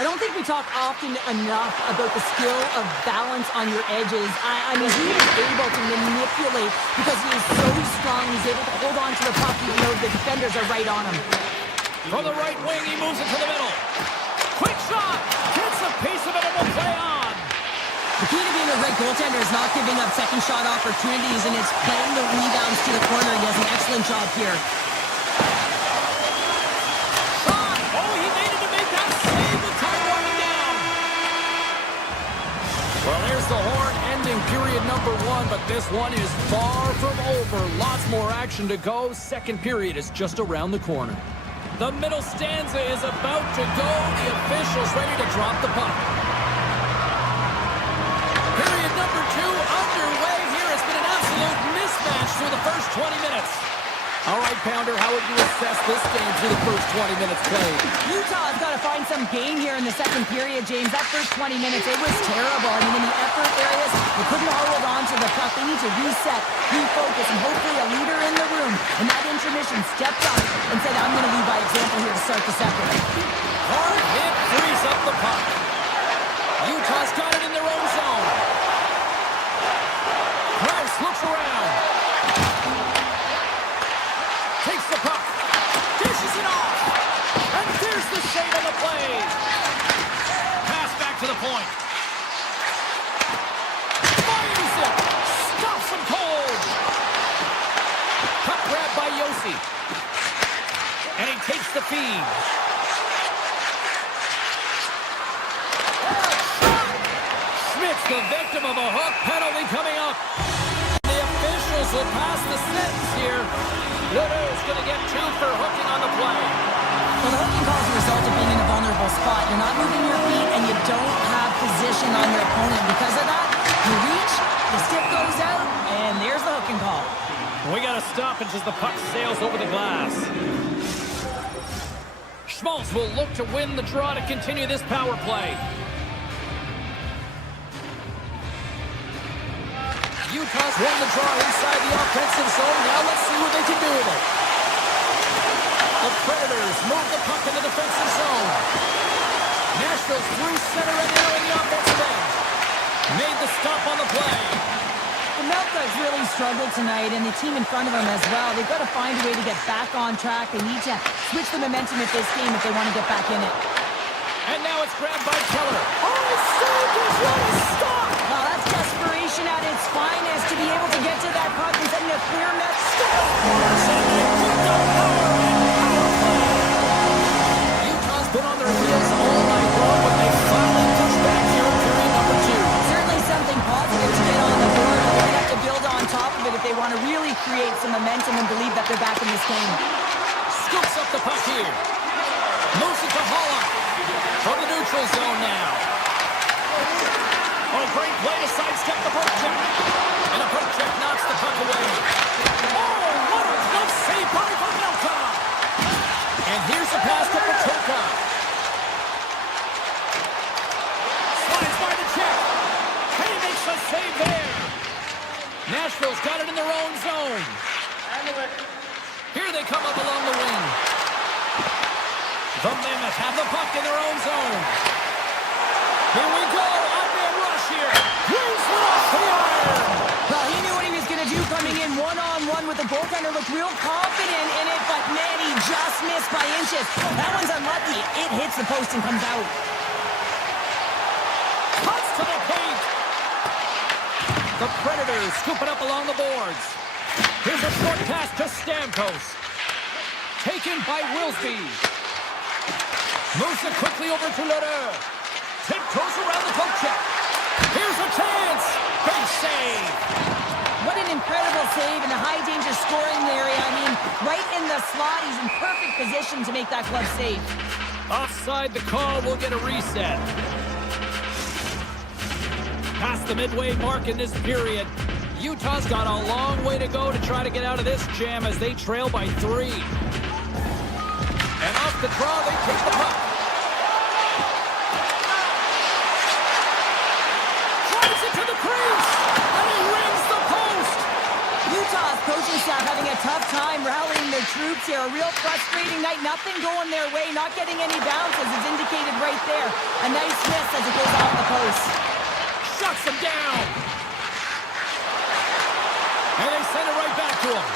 I don't think we talk often enough about the skill of balance on your edges. I mean, he is able to manipulate because he is so strong. He's able to hold on to the puck even though the defenders are right on him. From the right wing, he moves it to the middle. Quick shot. Gets a piece of it and will play on. The key to being a great goaltender is not giving up second shot opportunities, and it's playing the rebounds to the corner. He has an excellent job here. Shot. Oh, he needed to make that save with time running down. Well, there's the horn ending period number 1, but this one is far from over. Lots more action to go. Second period is just around the corner. The middle stanza is about to go. The officials ready to drop the puck. Period number 2 underway here. It's been an absolute mismatch through the first 20 minutes. All right, Pounder, how would you assess this game through the first 20 minutes played? Utah's got to find some gain here in the second period, James. That first 20 minutes, it was terrible. I mean, in the effort areas, they couldn't hold on to the puck. They need to reset, refocus, and hopefully a leader in the room in that intermission stepped up and said, I'm going to lead by example here to start the second. Hard hit frees up the puck. Utah's got it in their own zone. Price looks around. Takes the puck. Dishes it off. And there's the save on the play. Pass back to the point. Fires it. Stops him cold. Puck grab by Yossi. And he takes the feed. Schmidt's the victim of a hook penalty coming up. The officials will pass the sentence here. Ludo's going to get 2 for hooking on the play. Well, the hooking call is a result of being in a vulnerable spot. You're not moving your feet, and you don't have position on your opponent. Because of that, you reach, the stick goes out, and there's the hooking call. We got a stoppage as the puck sails over the glass. Schmaltz will look to win the draw to continue this power play. Utah's won the draw inside the offensive zone. Now let's see what they can do with it. The Predators move the puck in the defensive zone. Nashville's through center and now in the offensive end. Made the stop on the play. The Mammoths really struggled tonight, and the team in front of them as well. They've got to find a way to get back on track. They need to switch the momentum of this game if they want to get back in it. And now it's grabbed by Keller. Oh, Sturgis, what a stop! Well, that's desperation at its finest to be able to get to that puck and send a clear net stop. Utah's been on their heels all night long, but they finally push back here in period number 2. Certainly something positive to get on the board. They're going to have to build on top of it if they want to really create some momentum and believe that they're back in this game. Scoops up the puck here. Moves it to Holla. From the neutral zone now. Oh, great play to sidestep the poke check. And a poke check knocks the puck away. Oh, what a glove save by Pavelka. And here's the pass to Pavelka. Slides by the check. And he makes a save there. Nashville's got it in their own zone. Here they come up along the wing. The Mammoth have the puck in their own zone. Here we go. Up-man rush here. Brings it off the iron. Well, he knew what he was going to do coming in one-on-one with the goaltender. Looked real confident in it, but man, he just missed by inches. That one's unlucky. It hits the post and comes out. Cuts to the paint. The Predators scoop it up along the boards. Here's a short pass to Stamkos. Taken by Wilsby. Moves it quickly over to Lheureux. Tiptoes around the poke check. Here's a chance. Big save. What an incredible save in a high-danger scoring area. I mean, right in the slot. He's in perfect position to make that glove save. Offside the call. We'll get a reset. Past the midway mark in this period. Utah's got a long way to go to try to get out of this jam as they trail by 3. And off the draw, they take the puck. Drives it to the crease, and he rings the post. Utah's coaching staff having a tough time rallying their troops here. A real frustrating night. Nothing going their way. Not getting any bounces is indicated right there. A nice miss as it goes off the post. Shuts him down. And they send it right back to him.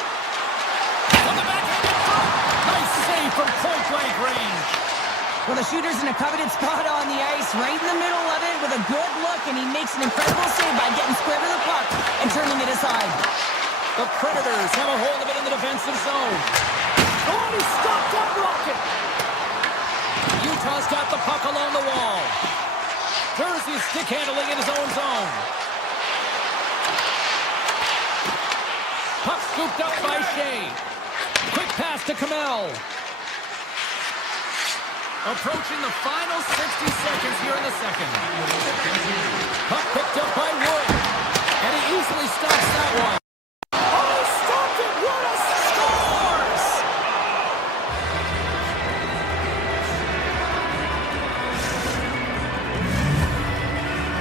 On the backhanded front. Nice save from point-blank range. Well, the shooter's in a coveted spot on the ice, right in the middle of it with a good look, and he makes an incredible save by getting square to the puck and turning it aside. The Predators have a hold of it in the defensive zone. Oh, he stopped that rocket. Utah's got the puck along the wall. Jersey stick handling in his own zone. Puck scooped up by Shea. Quick pass to Kamel. Approaching the final 60 seconds here in the second. Puck picked up by Wood. And he easily stops that one. Oh, he stopped it! What a scores!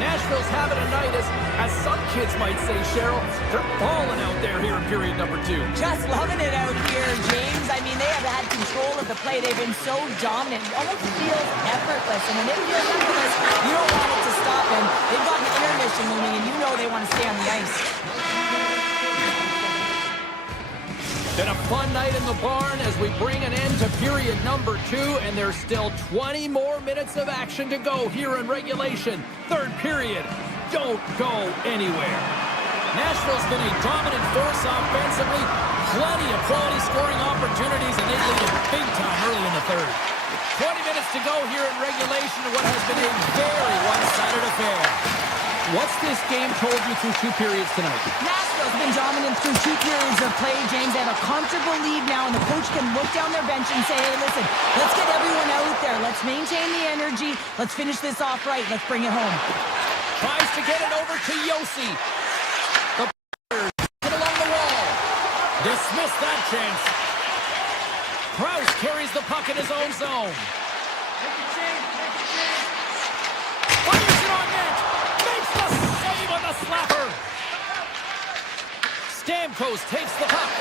Nashville's having a night, as some kids might say, Cheryl. They're balling out there here in period number 2. Just loving it out here, James. I mean, they have had control of the play. They've been so dominant. It almost feels effortless. And when it feels effortless, you don't want it to stop. And they've got an intermission looming, and you know they want to stay on the ice. Been a fun night in the barn as we bring an end to period number 2, and there's still 20 more minutes of action to go here in regulation. Third period. Don't go anywhere. Nashville's been a dominant force offensively. Plenty of quality scoring opportunities, and they lead it big time early in the third. 20 minutes to go here in regulation of what has been a very one-sided affair. What's this game told you through 2 periods tonight? Nashville's been dominant through 2 periods of play, James. They have a comfortable lead now, and the coach can look down their bench and say, hey, listen, let's get everyone out there. Let's maintain the energy. Let's finish this off right. Let's bring it home. Tries to get it over to Yossi. The get along the wall. Dismiss that chance. Krause carries the puck in his own zone. Fires it on net. Makes the save on the slapper. Stamkos takes the puck.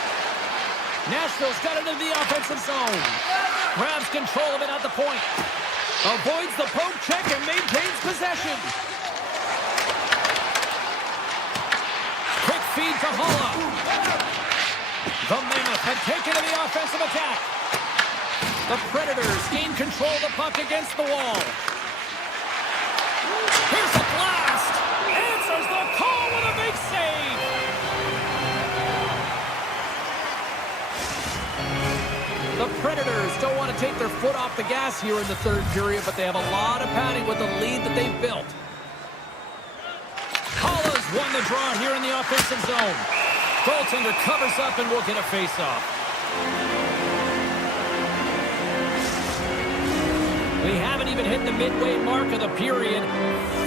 Nashville's got it into the offensive zone. Grabs control of it at the point. Avoids the poke check and maintains possession. Quick feed to Holla. The Mammoth have taken to the offensive attack. The Predators gain control of the puck against the wall. Here's a blast. Answers the call with a big save. The Predators don't want to take their foot off the gas here in the third period, but they have a lot of padding with the lead that they've built. Holla's won the draw here in the offensive zone. Goaltender covers up and will get a face-off. We haven't even hit the midway mark of the period.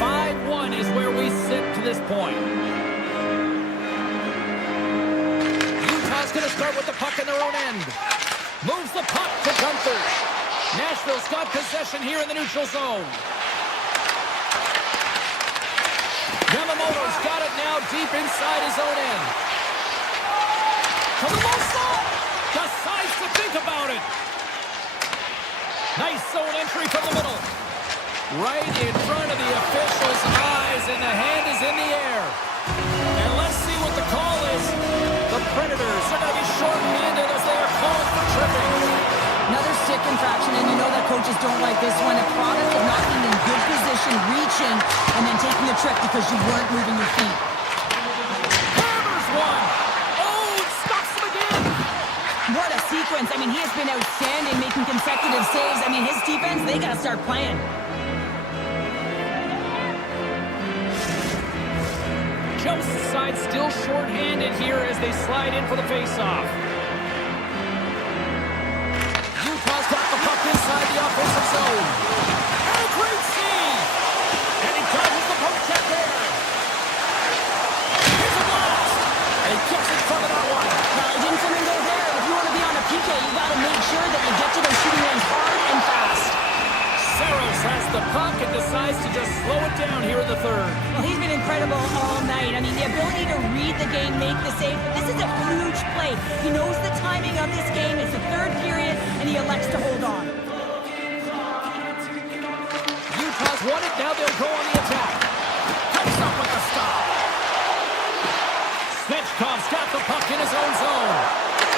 5-1 is where we sit to this point. Utah's going to start with the puck in their own end. Moves the puck to Gunther. Nashville's got possession here in the neutral zone. Yamamoto's got it now deep inside his own end. To the low slot. Decides to think about it. Nice zone entry from the middle. Right in front of the official's eyes, and the hand is in the air. And let's see what the call is. The Predators are going to be short-handed as they are called for tripping. Another stick infraction, and you know that coaches don't like this one. A product of not being in good position, reaching, and then taking the trick because you weren't moving your feet. Hammers one. Oh, it stops him again. What a sequence. I mean, he has been outstanding, making consecutive saves. I mean, his defense, they got to start playing. Jumps aside, still short-handed here as they slide in for the face-off. Utah's got the puck inside the offensive zone. And a great save! And he dodges the poke check there. Here's a blast! And he kicks in front of that one. Well, it didn't flamingo there. If you want to be on a PK, you got to make sure that you get to those shooting lanes hard and fast. Saros has the puck and decides to just slow it down here in the third. Well, he's been incredible all night. I mean, the ability to read the game, make the save. This is a huge play. He knows the timing of this game. It's the third period, and he elects to hold on. Utah's won it. Now they'll go on the attack. Comes up with the stop. Svechkov's got the puck in his own zone.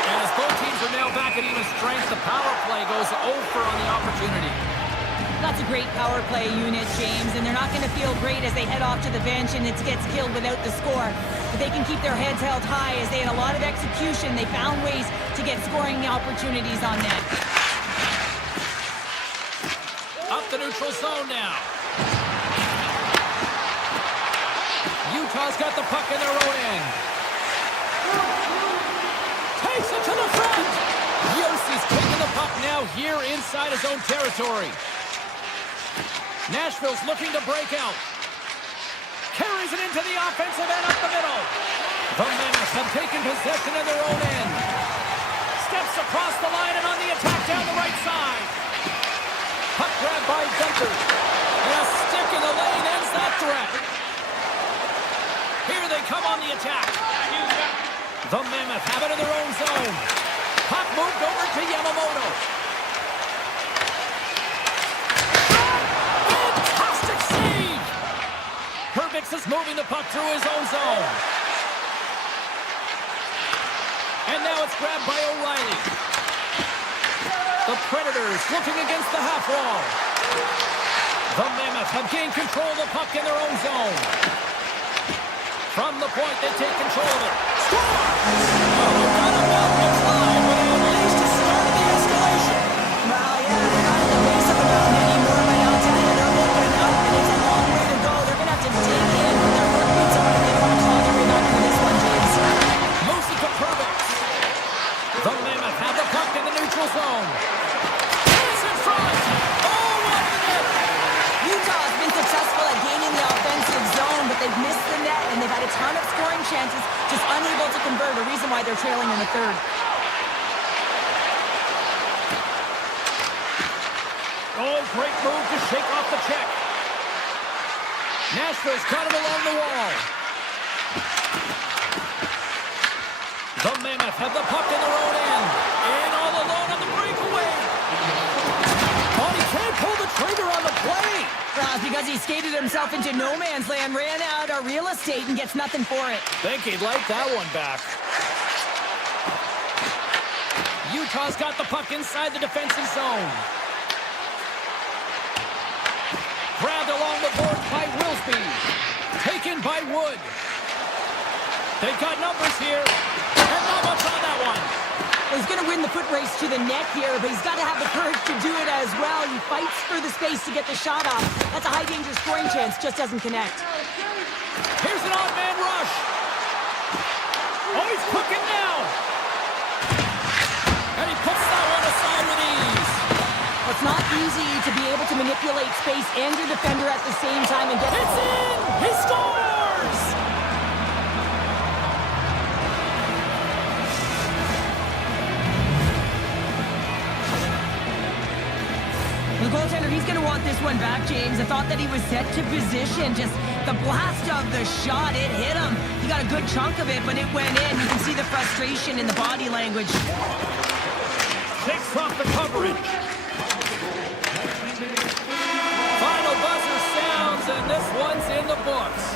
And as both teams are now back at even strength, the power play goes over on the opportunity. That's a great power play unit, James, and they're not going to feel great as they head off to the bench and it gets killed without the score. But they can keep their heads held high as they had a lot of execution. They found ways to get scoring opportunities on net. Up the neutral zone now. Utah's got the puck in their own end. Takes it to the front. Yossi's taking the puck now here inside his own territory. Nashville's looking to break out. Carries it into the offensive end up the middle. The Mammoth have taken possession in their own end. Steps across the line and on the attack down the right side. Puck grab by Gunther. And a stick in the lane ends that threat. Here they come on the attack. The Mammoth have it in their own zone. Puck moved over to Yamamoto. Herbix is moving the puck through his own zone. And now it's grabbed by O'Reilly. The Predators looking against the half wall. The Mammoth have gained control of the puck in their own zone. From the point, they take control of it. Score! Oh, got a ball line, but at least to start the escalation. Well, yeah, they're not in the race of the mountain anymore, but I'll tell you, they're looking up, and it's a long way to go. They're going to have to dig in. chances, just unable to convert. A reason why they're trailing in the third. Oh, great move to shake off the check. Nashville's got him along the wall. The Mammoth have the puck in their own end. And all alone on the breakaway. Oh, he can't pull the trigger on the play. Because he skated himself into no man's land, ran out of real estate, and gets nothing for it. Think he'd like that one back. Utah's got the puck inside the defensive zone. Grabbed along the boards by Wilsby. Taken by Wood. They've got numbers here. And Mammoth's on that one. He's going to win the foot race to the net here, but he's got to have the courage to do it as well. He fights for the space to get the shot off. That's a high-danger scoring chance, just doesn't connect. Here's an odd man rush. Oh, he's cooking now. And he puts that one aside with ease. It's not easy to be able to manipulate space and your defender at the same time and get... It's in! He scores! The goaltender, he's going to want this one back, James. I thought that he was set to position. Just the blast of the shot, it hit him. He got a good chunk of it, but it went in. You can see the frustration in the body language. Takes off the coverage. Final buzzer sounds, and this one's in the books.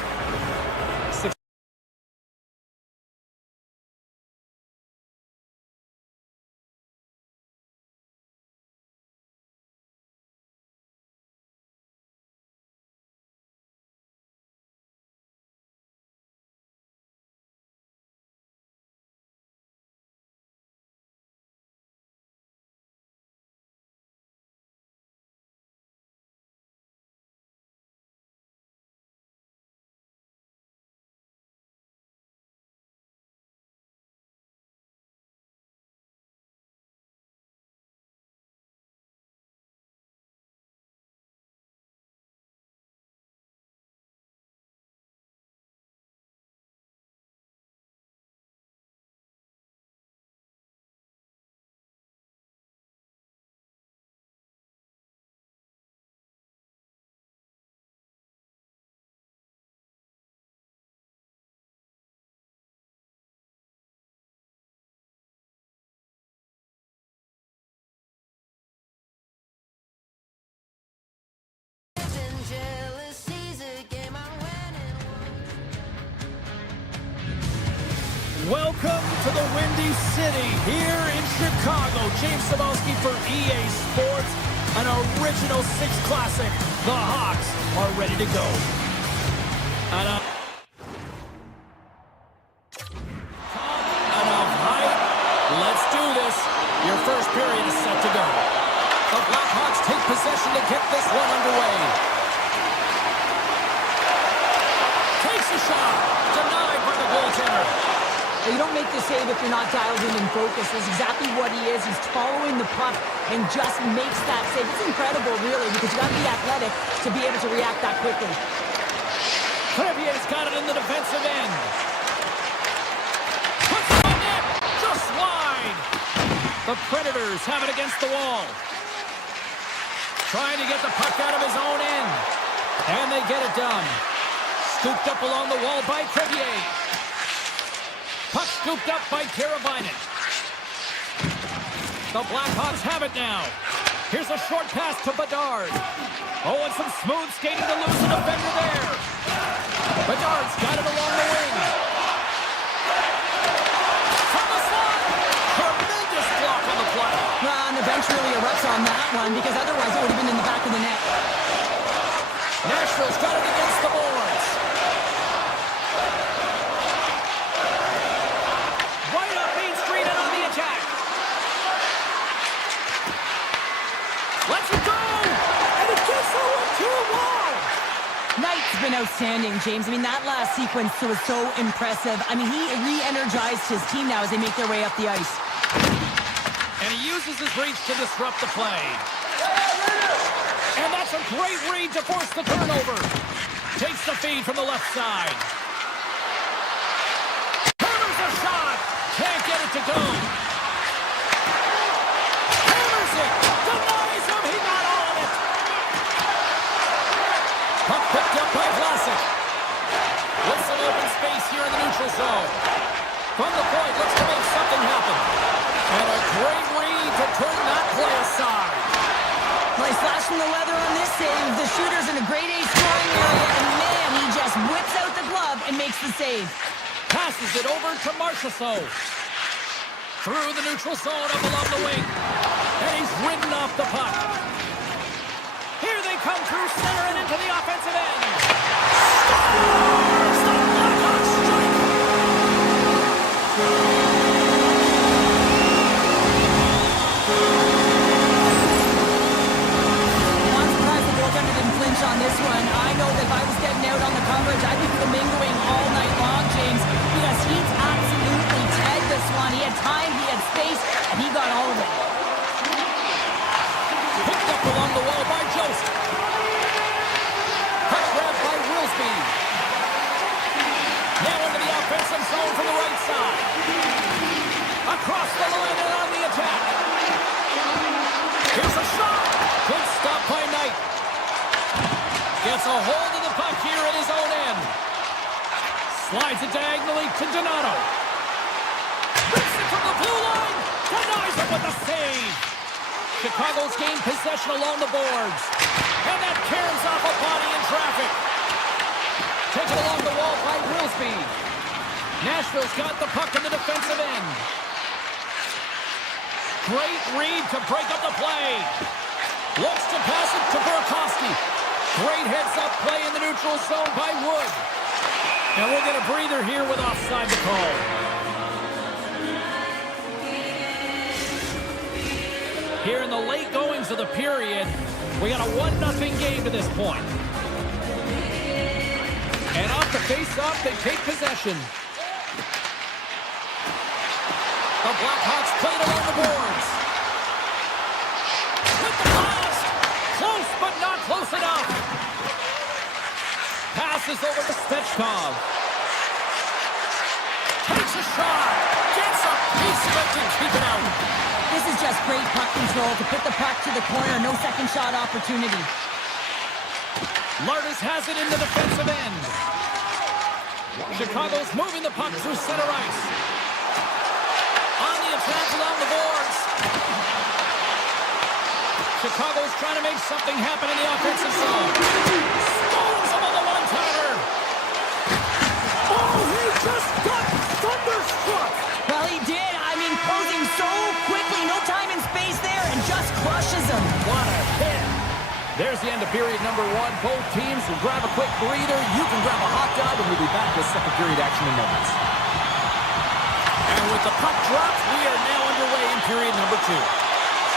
Welcome to the Windy City here in Chicago. James Cybulski for EA Sports, an original Six Classic. The Hawks are ready to go. Enough height. Let's do this. Your first period is set to go. The Blackhawks take possession to get this one underway. Takes a shot. Denied by the goaltender. You don't make the save if you're not dialed in and focused. That's exactly what he is. He's following the puck and just makes that save. It's incredible, really, because you got to be athletic to be able to react that quickly. Crevier's got it in the defensive end. Puts it on net. Just wide. The Predators have it against the wall. Trying to get the puck out of his own end. And they get it done. Scooped up along the wall by Crevier. Puck scooped up by Teravainen. The Blackhawks have it now. Here's a short pass to Bedard. Oh, and some smooth skating to lose a defender there. Bedard's got it along the wing. From the slot. Tremendous block on the play. And the bench really erupts on that one, because otherwise it would have been in the back of the net. Nashville's got it against the boards. Right up Main Street and on the attack. Let's it go! And it gets over 2-1. Knight's been outstanding, James. I mean, that last sequence was so impressive. I mean, he re-energized his team now as they make their way up the ice. And he uses his reach to disrupt the play. And that's a great read to force the turnover. Takes the feed from the left side. to go. Hammers it. Denies him. He got all of it. Puck picked up by Vlasic. With some open space here in the neutral zone. From the point, looks to make something happen. And a great read to turn that play aside. Well, he's flashing the leather on this save. The shooter's in a grade A scoring area, and man, he just whips out the glove and makes the save. Passes it over to Marchessault. Through the neutral zone up along the wing. And he's ridden off the puck. Here they come through center and into the offensive end. Scores! The Blackhawks strike! I'm surprised the goaltender didn't flinch on this one. I know that if I was getting out on the coverage, I'd be flamingling all night long, James, because he's absolutely tagged this one. He had time, he had space, and he got all of it. Picked up along the wall by Joseph. Puck grabbed by Wilsby. Now into the offensive zone from the right side. Across the line and on the attack. Here's a shot. Good stop by Knight. Gets a hold of the puck here at his own end. Slides it diagonally to Donato. Rips it from the blue line. Denies it with a save. Chicago's gained possession along the boards. And that carries off a body in traffic. Taken along the wall by Wilsby. Nashville's got the puck in the defensive end. Great read to break up the play. Looks to pass it to Burakovsky. Great heads-up play in the neutral zone by Wood. And we'll get a breather here with offside to call. Here in the late goings of the period, we got a 1-0 game to this point. And off the face-off, they take possession. The Blackhawks played along the boards. With the blast! Close, but not close enough. Passes over to Svechkov. Takes a shot. Gets a piece of it to keep it out. This is just great puck control to put the puck to the corner. No second shot opportunity. Lartis has it in the defensive end. Chicago's moving the puck through center ice. On the attack along the boards. Chicago's trying to make something happen in the offensive zone. Stones him on the one-timer. Oh, he just got thunderstruck. Well, he did. I mean, closing so quickly. No time and space there, and just crushes him. What a hit. There's the end of period number 1. Both teams will grab a quick breather. You can grab a hot dog, and we'll be back with second period action in moments. And with the puck dropped, we are now underway in period number 2.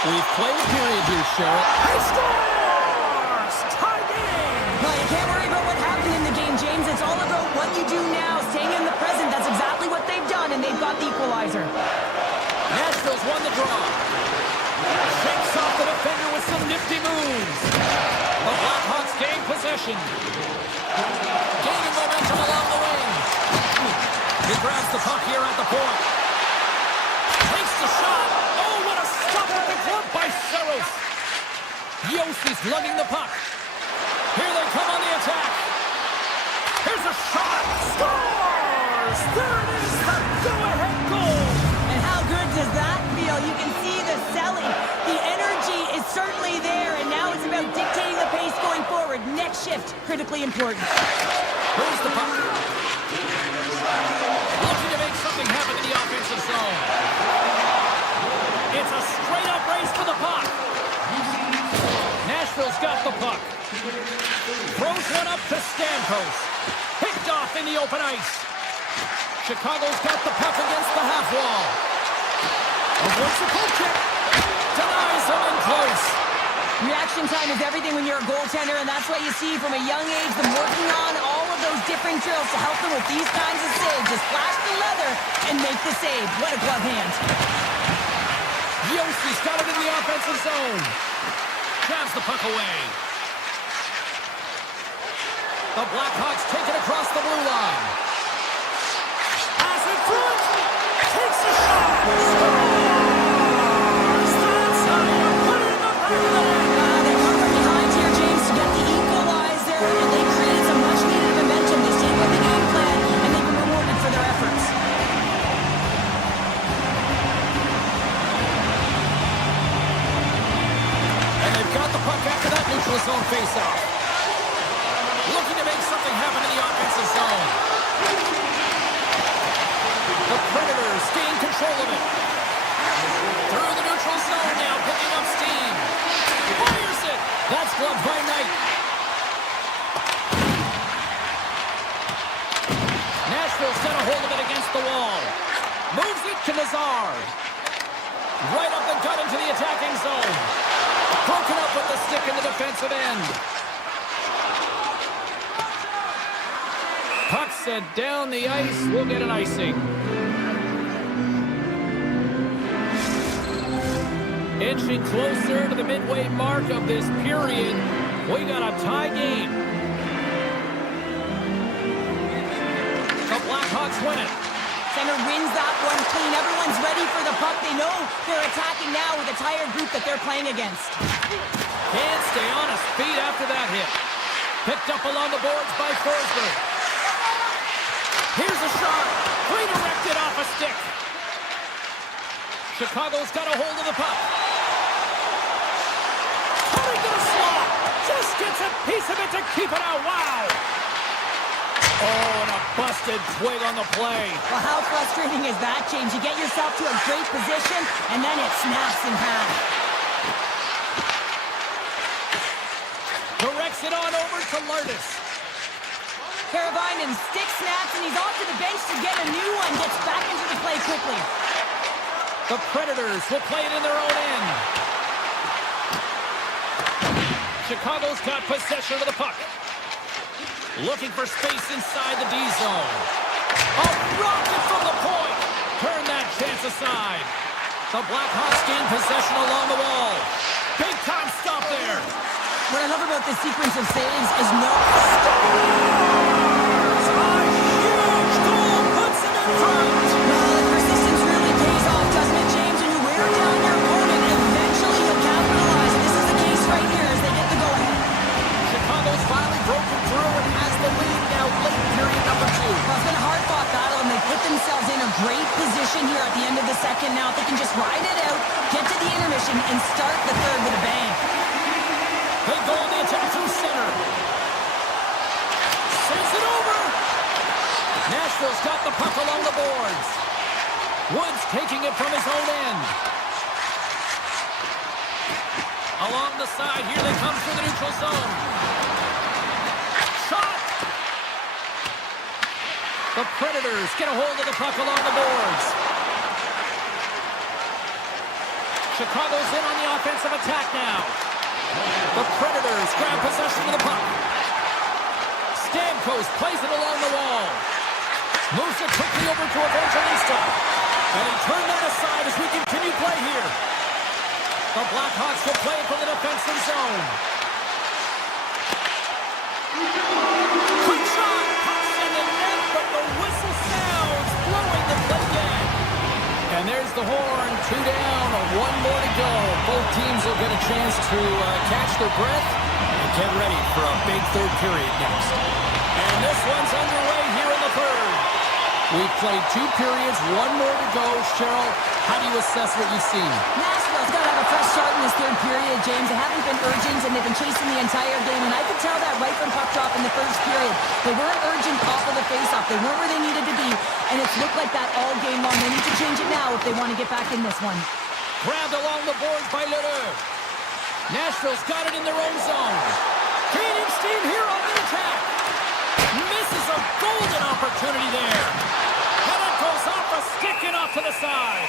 We've played a period here, Cheryl. He scores! Tie game! Well, you can't worry about what happened in the game, James. It's all about what you do now, staying in the present. That's exactly what they've done, and they've got the equalizer. Nashville's won the draw. Shakes off the defender with some nifty moves. The Blackhawks gain possession. Gaining momentum along the wing. He grabs the puck here at the point. Takes the shot. Oh, what a stop at the glove by Saros. Yossi's lugging the puck. Here they come on the attack. Here's a shot. Scores! There it is, the go-ahead goal. And how good does that feel? You can see the selling. The energy is certainly there, and now it's about dictating the pace going forward. Next shift, critically important. Where's the puck? Looking to make something happen in the offensive zone. It's a straight-up race for the puck. Nashville's got the puck. Throws one up to Stamkos. Picked off in the open ice. Chicago's got the puck against the half wall. Avoids the poke check. Denies him in close. Reaction time is everything when you're a goaltender, and that's why you see from a young age them working on all of those different drills to help them with these kinds of saves. Just flash the leather and make the save. What a glove hand. Yossi's got it in the offensive zone. Grabs the puck away. The Blackhawks take it across the blue line. Pass in front. Takes a shot. Scores! That's how you put it in the back of the net. They come from behind here, James, to get the equalizer, and they created some much-needed momentum. They stayed with the game plan, and they've been rewarded for their efforts. And they've got the puck after that neutral zone faceoff. Looking to make something happen in the offensive zone. The Predators gain control of it. Through the neutral zone now, picking up steam. Fires it. That's gloved by Knight. Nashville's got a hold of it against the wall. Moves it to Nazar. Right up the gut into the attacking zone. Broken up with the stick in the defensive end. Puck sent down the ice. We'll get an icing. Inching closer to the midway mark of this period. We got a tie game. The Blackhawks win it. Center wins that one clean. Everyone's ready for the puck. They know they're attacking now with a tired group that they're playing against. Can't stay on his feet after that hit. Picked up along the boards by Forsberg. Here's a shot. Redirected off a stick. Chicago's got a hold of the puck. Coming to the slot. Just gets a piece of it to keep it out. Wow. Oh, and a busted twig on the play. Well, how frustrating is that, James? You get yourself to a great position, and then it snaps in half. Directs it on over to Lourdes. Carabinen stick snaps, and he's off to the bench to get a new one. Gets back into the play quickly. The Predators will play it in their own end. Chicago's got possession of the puck. Looking for space inside the D zone. A rocket from the point. Turn that chance aside. The Blackhawks gain possession along the wall. Big time stop there. What I love about this sequence of saves is no... Scores! A huge goal puts him in front. Well, the persistence really pays off, doesn't it, James? When you wear down your opponent, eventually you'll capitalize. And this is the case right here as they get the go-ahead. Chicago's finally broken through and has the lead now late period number 2. Well, it's been a hard-fought battle, and they put themselves in a great position here at the end of the second. Now, if they can just ride it out, get to the intermission, and start the third with a bang. They go on the attack through center. Sends it over. Nashville's got the puck along the boards. Woods taking it from his own end. Along the side, here they come through the neutral zone. Shot! The Predators get a hold of the puck along the boards. Chicago's in on the offensive attack now. The Predators grab possession of the puck. Stamkos plays it along the wall. Moves it quickly over to Evangelista. And he turned that aside as we continue play here. The Blackhawks will play it from the defensive zone. Quick shot! Pucks in the net, but the whistle sounds, blowing the play dead. And there's the horn. 2 down, 1 more to go. Both teams will get a chance to catch their breath and get ready for a big third period next. And this one's underway here in the third. We've played 2 periods, 1 more to go. Cheryl, how do you assess what you've seen? Nashville's got to have a fresh start in this third period, James. They haven't been urgent, and they've been chasing the entire game, and I could tell that right from puck drop in the first period. They weren't urgent off of the faceoff. They weren't where they needed to be, and it's looked like that all game long. They need to change it now if they want to get back in this one. Grabbed along the boards by Leroux. Nashville's got it in their own zone. Gaining steam here on the attack. Misses a golden opportunity there. And it goes off a stick and off to the side.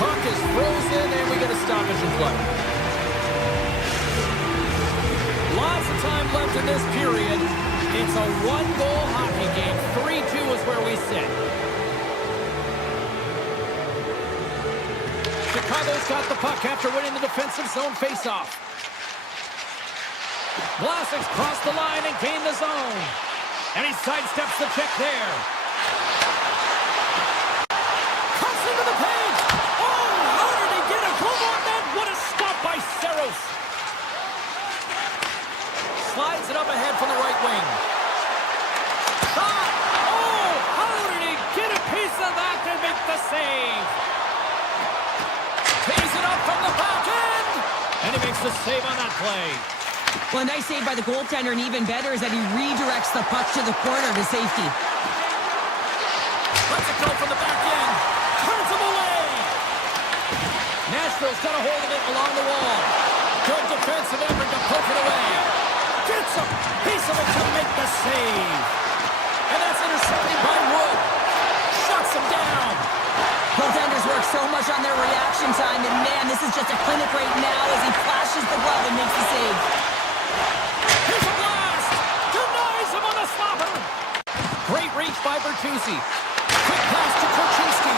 Puck is frozen, and we get a stoppage in play. Lots of time left in this period. It's a 1-goal hockey game. 3-2 is where we sit. Chicago's got the puck after winning the defensive zone faceoff. Vlasic's crossed the line and gained the zone. And he sidesteps the check there. Cuts it close. Slides it up ahead from the right wing. Shot! Oh! How did he get a piece of that to make the save? Tees it up from the back end! And he makes the save on that play. Well, a nice save by the goaltender, and even better is that he redirects the puck to the corner to safety. Lets it go from the back end. Turns him away. Nashville's got a hold of it along the wall. Good defensive effort to poke it away. Gets a piece of it to make the save. And that's intercepted by Wood. Shuts him down. Goaltenders work so much on their reaction time, and man, this is just a clinic right now as he flashes the glove and makes the save. Here's a blast. Denies him on the stopper. Great reach by Bertuzzi. Quick pass to Korchinski.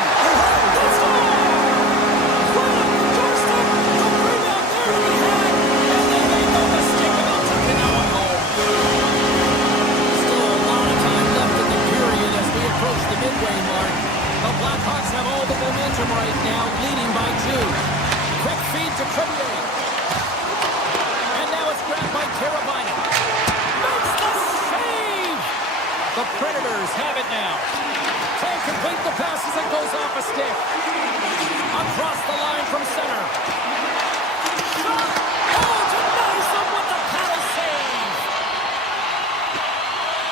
Let's go! Right up the doorstep. The rebound there to be had. And they made no mistake about tucking that one home. Still a lot of time left in the period as we approach the midway mark. The Blackhawks have all the momentum right now, leading by 2. Quick feed to Crevier. And now it's grabbed by Teravainen. Makes the save! The Predators have it now. Can't complete the pass as it goes off a stick. Across the line from center. Shot! Oh, denies them with the paddle save!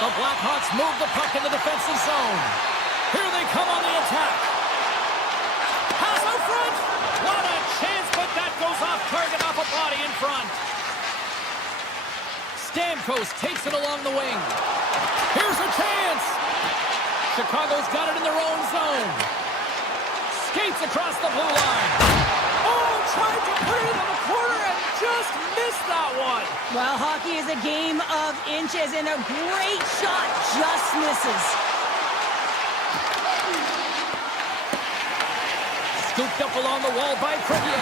The Blackhawks move the puck in the defensive zone. Here they come on the attack. Pass out front. What a chance, but that goes off target off a body in front. Stamkos takes it along the wing. Here's a chance. Chicago's got it in their own zone. Skates across the blue line. Oh, tried to put it in the corner and just missed that one. Well, hockey is a game of inches, and a great shot just misses. Scooped up along the wall by Crevier.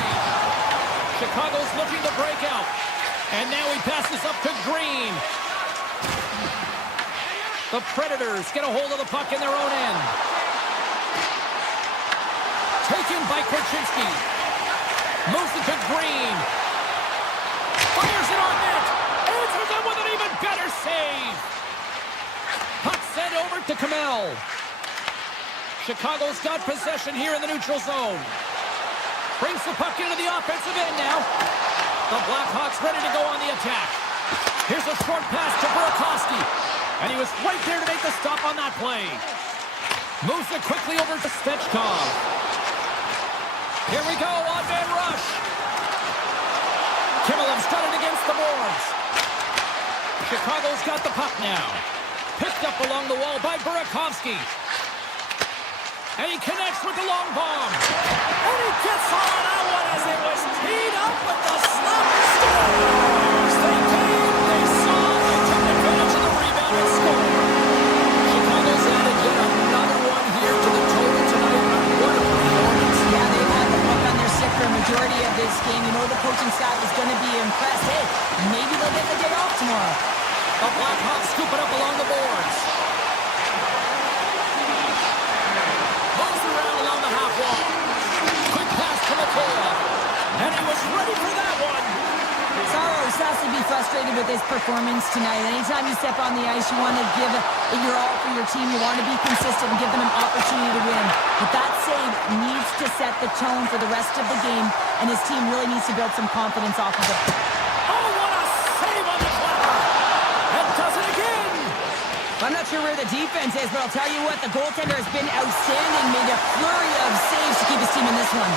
Chicago's looking to break out. And now he passes up to Green. The Predators get a hold of the puck in their own end. Taken by Korchinski. Moves it to Green. Fires it on net. Answers it with an even better save. Puck sent over to Kamel. Chicago's got possession here in the neutral zone. Brings the puck into the offensive end now. The Blackhawks ready to go on the attack. Here's a short pass to Burakovsky. And he was right there to make the stop on that play. Moves it quickly over to Svechkov. Here we go, on-man rush. Kimmelev's got it against the boards. Chicago's got the puck now. Picked up along the wall by Burakovsky. And he connects with the long bomb. And he gets on that one as it was teed up with the slap. Scores! They came, they saw, they took advantage of the rebound and scored. Chicago's added yet another one here to the total tonight. What a performance. Yeah, they've had the puck on their stick for a majority of this game. You know the coaching staff is going to be impressed. Hey, maybe they'll get the day off tomorrow. The Blackhawks scoop it up along the boards. Quick pass to McCullough. And he was ready for that one. Saros has to be frustrated with his performance tonight. Anytime you step on the ice, you want to give your all for your team. You want to be consistent and give them an opportunity to win. But that save needs to set the tone for the rest of the game, and his team really needs to build some confidence off of it. Oh, what a save on the clapper. And does it again. I'm not sure where the defense is, but I'll tell you what, the goaltender has been outstanding, made a flurry of saves to keep his team in this one.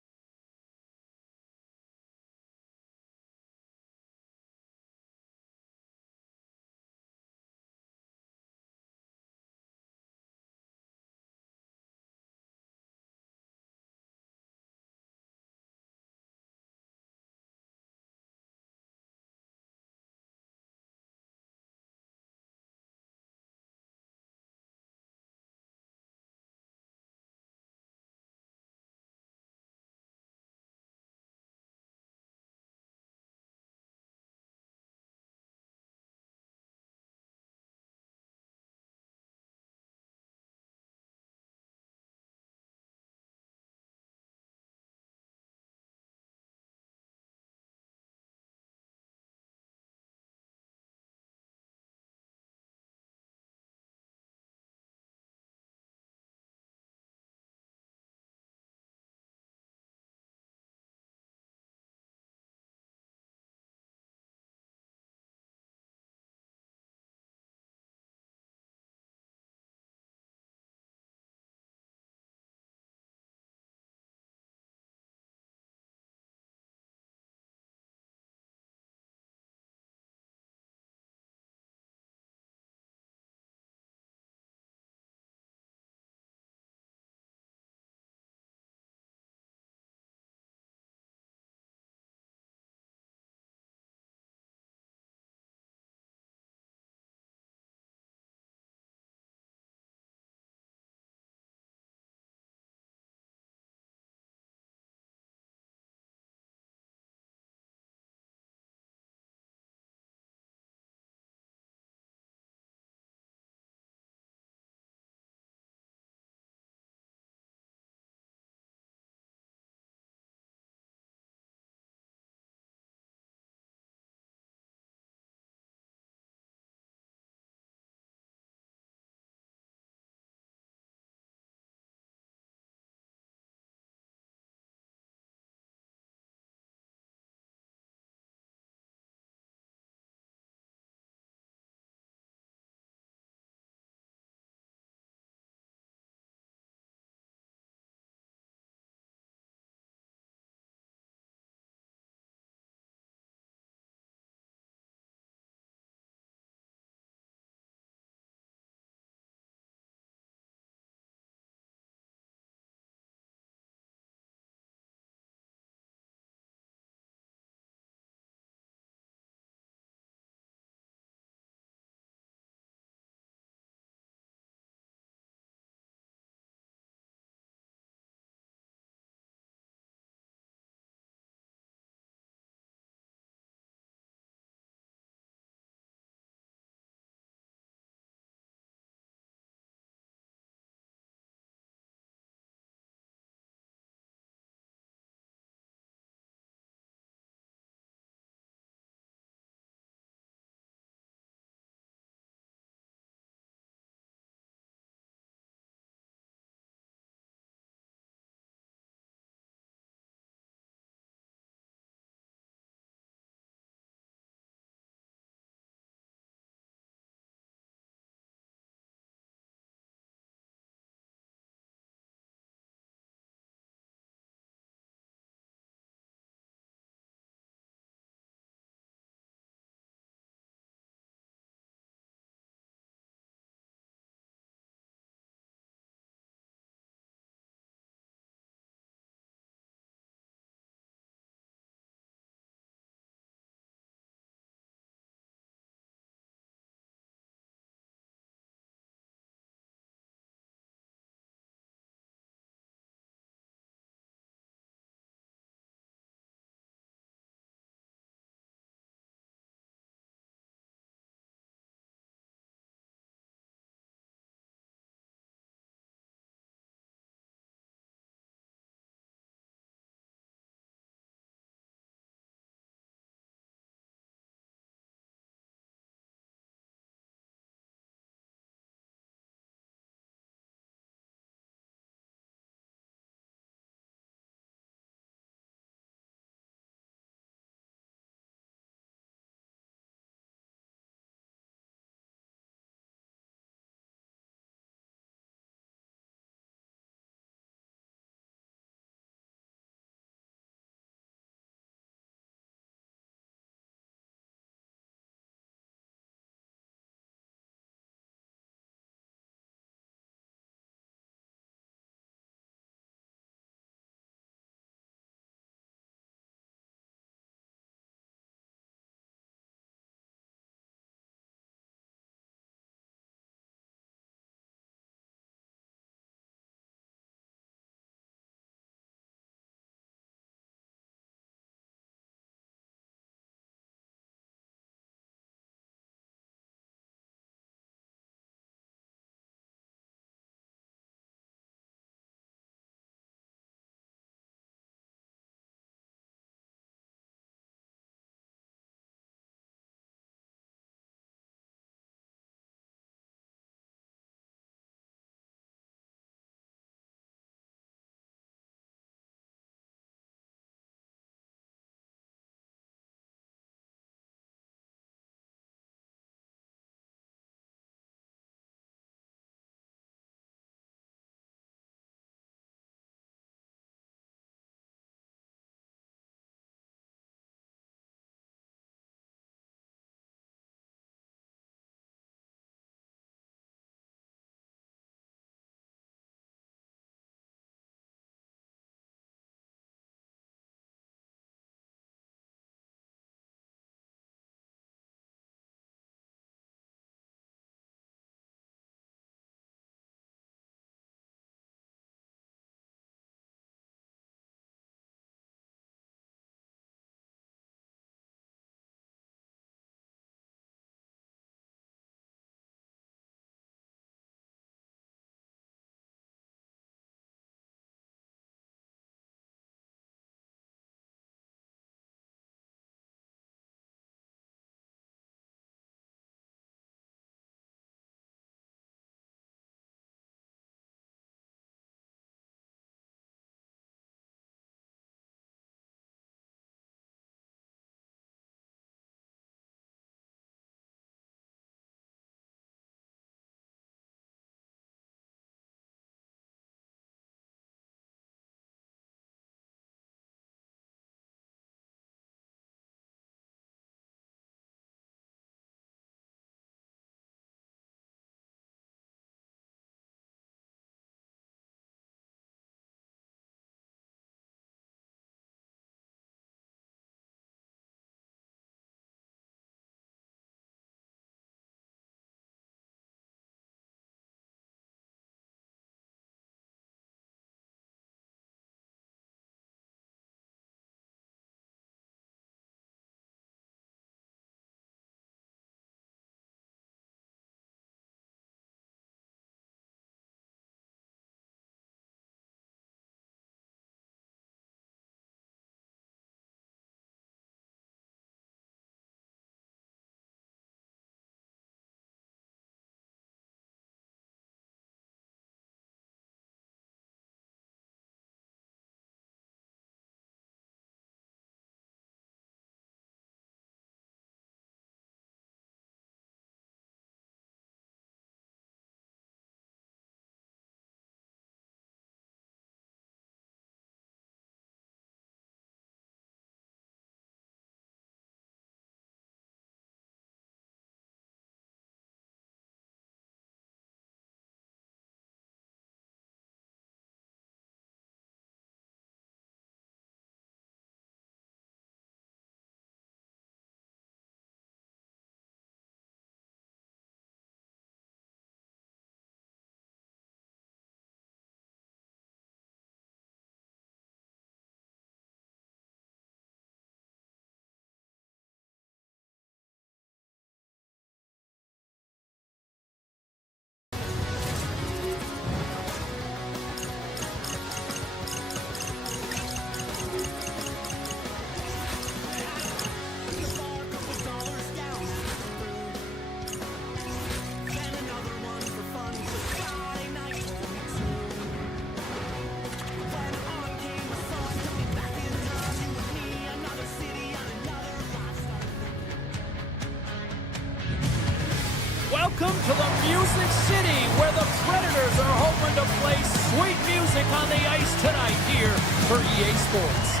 Music City, where the Predators are hoping to play sweet music on the ice tonight here for EA Sports.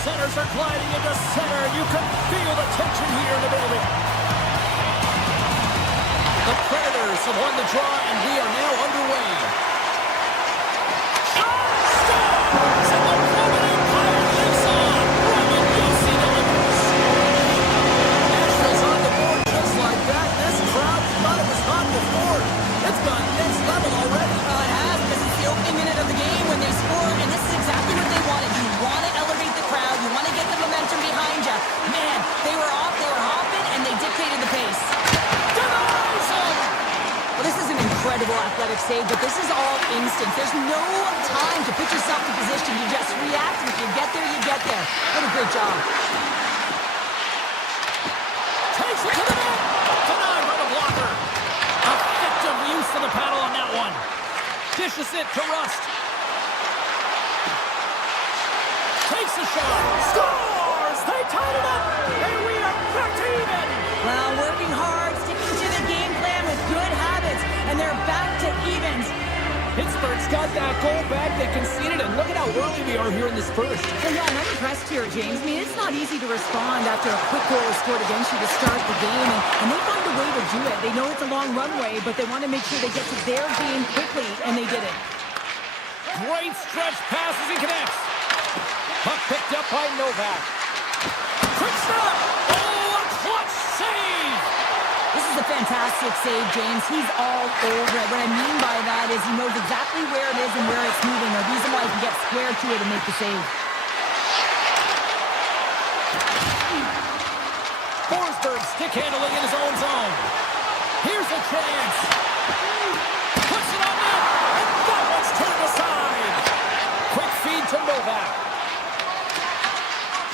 Centers are gliding into center, and you can feel the tension here in the building. The Predators have won the draw, and we are now underway. Scores! And the Roman Empire lives on. Roman Yossi delivers. Nashville's on the board just like that. This crowd thought it was hot before. It's gone next level already. It has, because it's the opening minute of the game when they score, and this is exactly what they wanted. You want to elevate the crowd. You want to get the momentum behind you. Man, they were off, they were hopping, and they dictated the pace. Denies him! Well, this is an incredible athletic save, but this is all instant. There's no time to put yourself in position. You just react, and if you get there, you get there. What a great job. Takes it to the net. Denied by the blocker. Effective use of the paddle on that one. Dishes it to Rust. Takes a shot. Scores! They tied it up, and we are back to even. Well, working hard, sticking to the game plan with good habits, and they're back to evens. Pittsburgh's got that goal back. They conceded, and look at how early we are here in this first. Well, yeah, I'm impressed here, James. I mean, it's not easy to respond after a quick goal is scored against you to start the game, and they find a way to do it. They know it's a long runway, but they want to make sure they get to their game quickly, and they did it. Great stretch pass as he connects. Puck picked up by Novak. Quick stop! Oh, a clutch save! This is a fantastic save, James. He's all over it. What I mean by that is he knows exactly where it is and where it's moving. The reason why he can get square to it and make the save. Forsberg stick handling in his own zone. Here's a chance. Puts it on net, and that one's turned aside. Quick feed to Novak.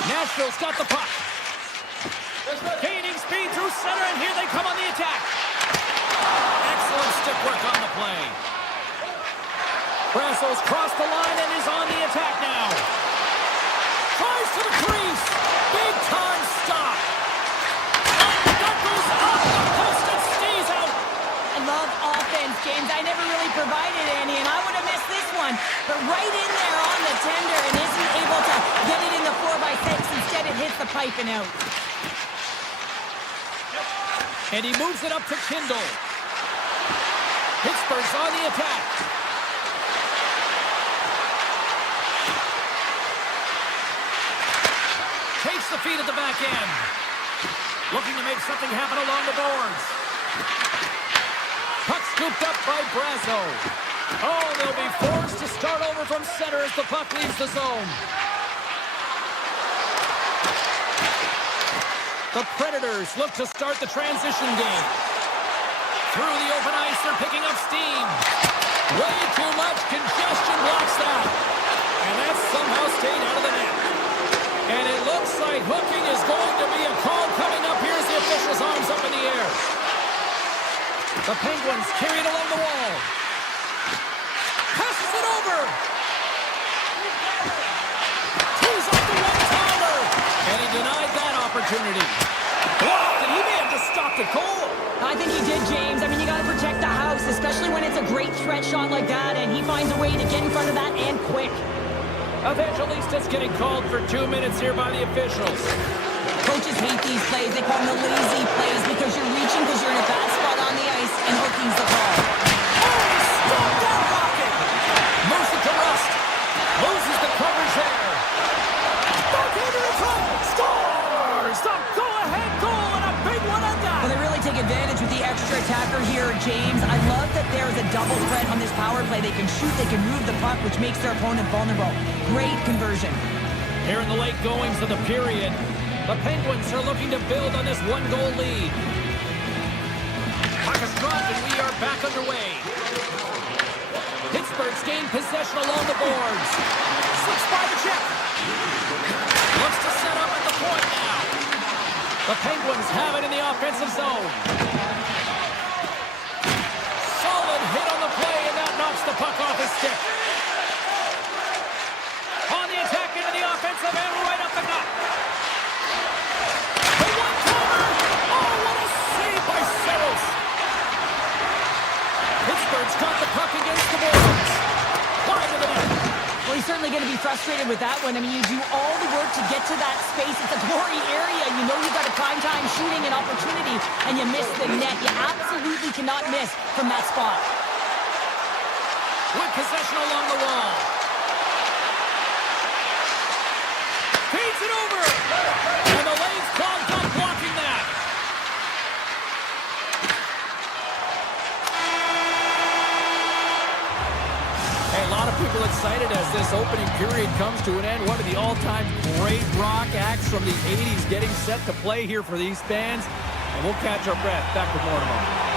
Nashville's got the puck. Gaining speed through center, and here they come on the attack. Excellent stick work on the play. Brasso's crossed the line and is on the attack now. Tries to the crease. Big time stop. And that goes off the post and stays out. I love offense, James. I never really provided any, and I would have missed this one. But right in there on the tender and isn't able to get it in the 4x6. Instead, it hits the pipe and out. And he moves it up to Kindle. Pittsburgh's on the attack. Takes the feed at the back end. Looking to make something happen along the boards. Puck scooped up by Brasso. Oh, they'll be forced to start over from center as the puck leaves the zone. The Predators look to start the transition game. Through the open ice, they're picking up steam. Way too much congestion blocks that. And that's somehow stayed out of the net. And it looks like hooking is going to be a call coming up here as the official's arms up in the air. The Penguins carry it along the wall. Passes it over. Tees off the one-timer. And he denied that opportunity. Blocked, and he may have just stopped a goal. I think he did, James. I mean, you got to protect the house, especially when it's a great threat shot like that, and he finds a way to get in front of that and quick. Evangelista's getting called for 2 minutes here by the officials. Coaches hate these plays. They call them the lazy plays because you're reaching because you're in a bad spot on the ice, and hooking's the call. Oh, stop that rocket! Moves it to Rust. Loses the coverage there. Backhander in front. Scores! The go-ahead goal, and a big one at that. Well, they really take advantage with the extra attacker here, James. I love that there is a double threat on this power play. They can shoot, they can move the puck, which makes their opponent vulnerable. Great conversion. Here in the late goings of the period, the Penguins are looking to build on this one-goal lead. Puck is dropped, and we are back underway. Pittsburgh's gained possession along the boards. Slips by the check. Looks to set up at the point now. The Penguins have it in the offensive zone. Solid hit on the play, and that knocks the puck off his stick. On the attack into the offensive end, right up the gut. The one-timer. Oh, what a save by Settles. really going to be frustrated with that one. I mean, you do all the work to get to that space. It's a glory area. You know you've got a prime time shooting an opportunity, and you miss the net. You absolutely cannot miss from that spot. With possession along the wall. Feeds it over. And the lane's clogged up blocking that. Hey, a lot of people excited as this opening period comes to an end. One of the all-time great rock acts from the 80s getting set to play here for these fans. And we'll catch our breath. Back with more tomorrow.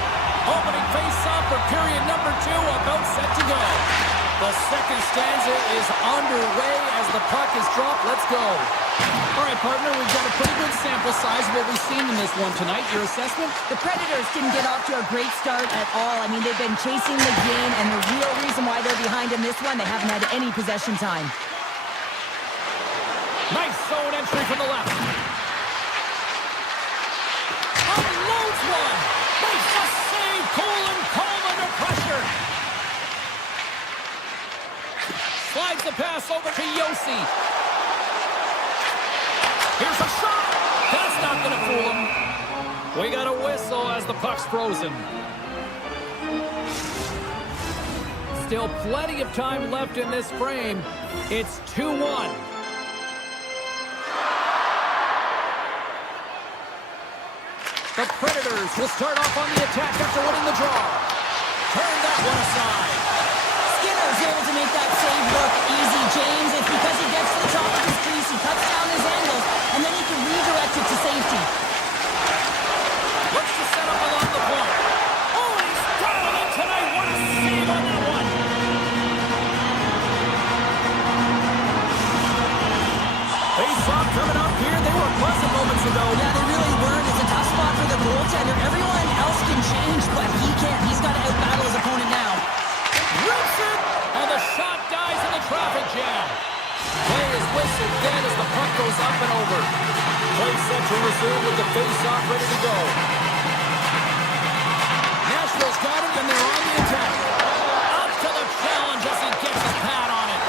Opening face-off for period number 2, about set to go. The second stanza is underway as the puck is dropped. Let's go. All right, partner, we've got a pretty good sample size of what we've seen in this one tonight. Your assessment? The Predators didn't get off to a great start at all. I mean, they've been chasing the game, and the real reason why they're behind in this one, they haven't had any possession time. Nice zone entry from the left. Unloads one. Makes a save. Colin Colm under pressure. Slides the pass over to Yossi. Here's a shot. That's not going to fool him. We got a whistle as the puck's frozen. Still plenty of time left in this frame. It's 2-1. The Predators will start off on the attack after winning the draw. Turn that one aside. Skinner's able to make that save look easy, James. It's because he gets to the top of his crease, he cuts down his angles, and then he can redirect it to safety. Looks to set up along the point. Oh, he's dialed in tonight. What a save on that one. Face-off coming up here. They were pleasant moments ago. Yeah, they really weren't. It's a tough spot for the goaltender. Everyone else can change, but he can't. He's got to out-battle his opponent now. Rips it, and the shot dies in the traffic jam. Play is whistled then as the puck goes up and over. Play set to resume with the face-off ready to go. Nashville's got it, and they're on the attack. Up to the challenge as he gets his pad on it.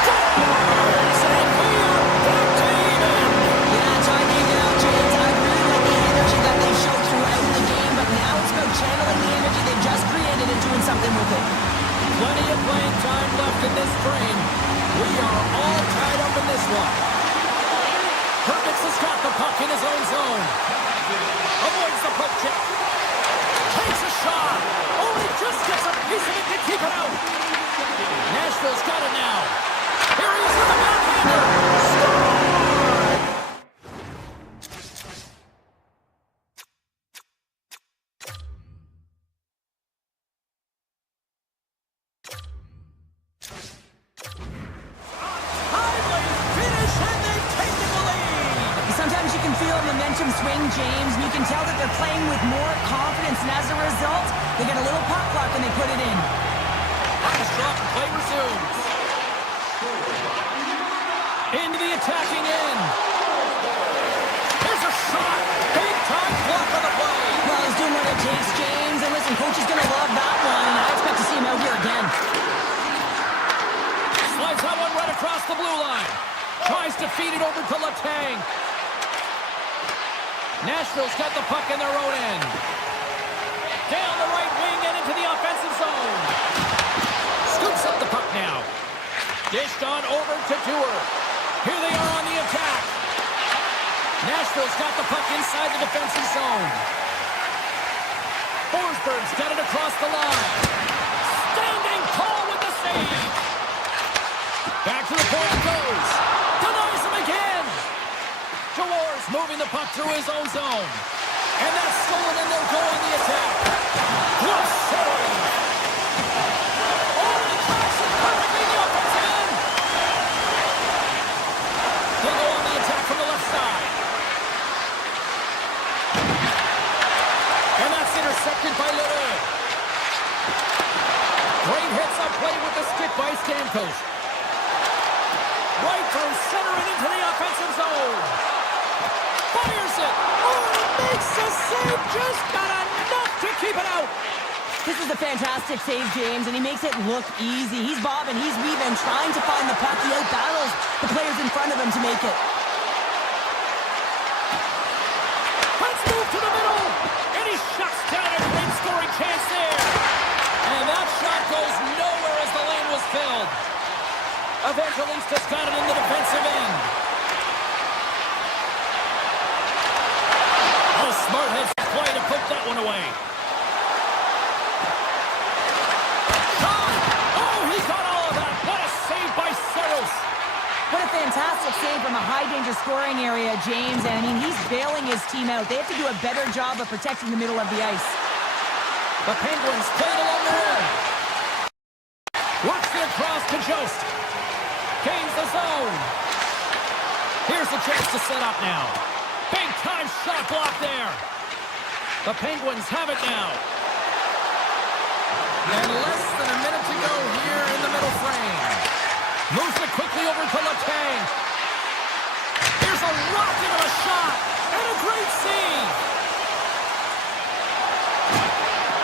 Scores! And we are back to even. Yeah, timing out, James. I really like the energy that they showed throughout the game, but now it's about channeling the energy they just created and doing something with it. Plenty of playing time left in this frame. We are all tied up in this one. Herkins has got the puck in his own zone. Avoids the poke check. Takes a shot. Oh, he just gets a piece of it to keep it out. Nashville's got it now. Here he is with the backhander. Score! Sometimes you can feel momentum swing, James, and you can tell that they're playing with more confidence, and as a result, they get a little pop luck when they put it in. Puck is dropped and play resumes. Into the attacking end. Here's a shot. Big time block on the play. Well, he's doing what it takes, James, and listen, coach is going to love that one, and I expect to see him out here again. Slides that one right across the blue line. Tries to feed it over to Letang. Nashville's got the puck in their own end. Down the right wing and into the offensive zone. Scoops up the puck now. Dished on over to Dewar. Here they are on the attack. Nashville's got the puck inside the defensive zone. Forsberg's got it across the line. Standing tall with the save. Back to the point it goes. Denies him again. Dewar's moving the puck through his own zone. And that's stolen, and they'll go on the attack. What a save! Oh, he cracks it perfectly in the offensive end. They'll go on the attack from the left side. And that's intercepted by Leroux. Great hits up play with the stick by Stamkos. Right through center and into the offensive zone. Fires it. Oh, he makes a save. Just got enough to keep it out. This is a fantastic save, James, and he makes it look easy. He's bobbing, he's weaving, trying to find the puck. He out-battles the players in front of him to make it. Let's move to the middle, and he shuts down a great scoring chance there. And that shot goes nowhere as the lane was filled. Evangelista's got it in the defensive end. Oh, smart heads play to put that one away. What a fantastic save from a high-danger scoring area, James. And, I mean, he's bailing his team out. They have to do a better job of protecting the middle of the ice. The Penguins played along the wall. Works it across to Jost. Gains the zone. Here's the chance to set up now. Big-time shot block there. The Penguins have it now. And less than a minute to go here in the middle frame. Moves it quickly over to Letang. Here's a rocket of a shot. And a great save.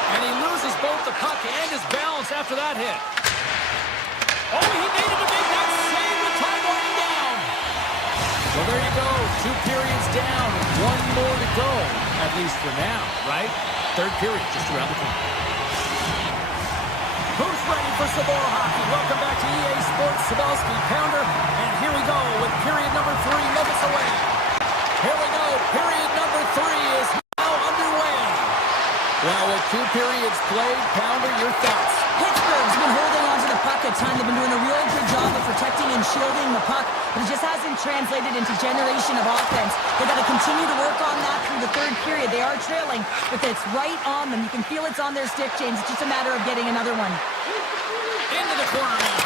And he loses both the puck and his balance after that hit. Oh, he needed to make that save with time running down. Well, there you go. 2 periods down. 1 more to go. At least for now, right? Third period just around the corner. Who's ready for some more hockey? Welcome back to EA Sports Sabelski Pounder. And here we go with period number 3 moments away. Here we go. Period number 3 is now underway. Well, with 2 periods played, Pounder, your thoughts? Pittsburgh's been holding on to the puck a ton. They've been doing a real good job of protecting and shielding the puck, but it just hasn't translated into generation of offense. They've got to continue to work on that through the third period. They are trailing, but it's right on them. You can feel it's on their stick, James. It's just a matter of getting another one. Into the corner now.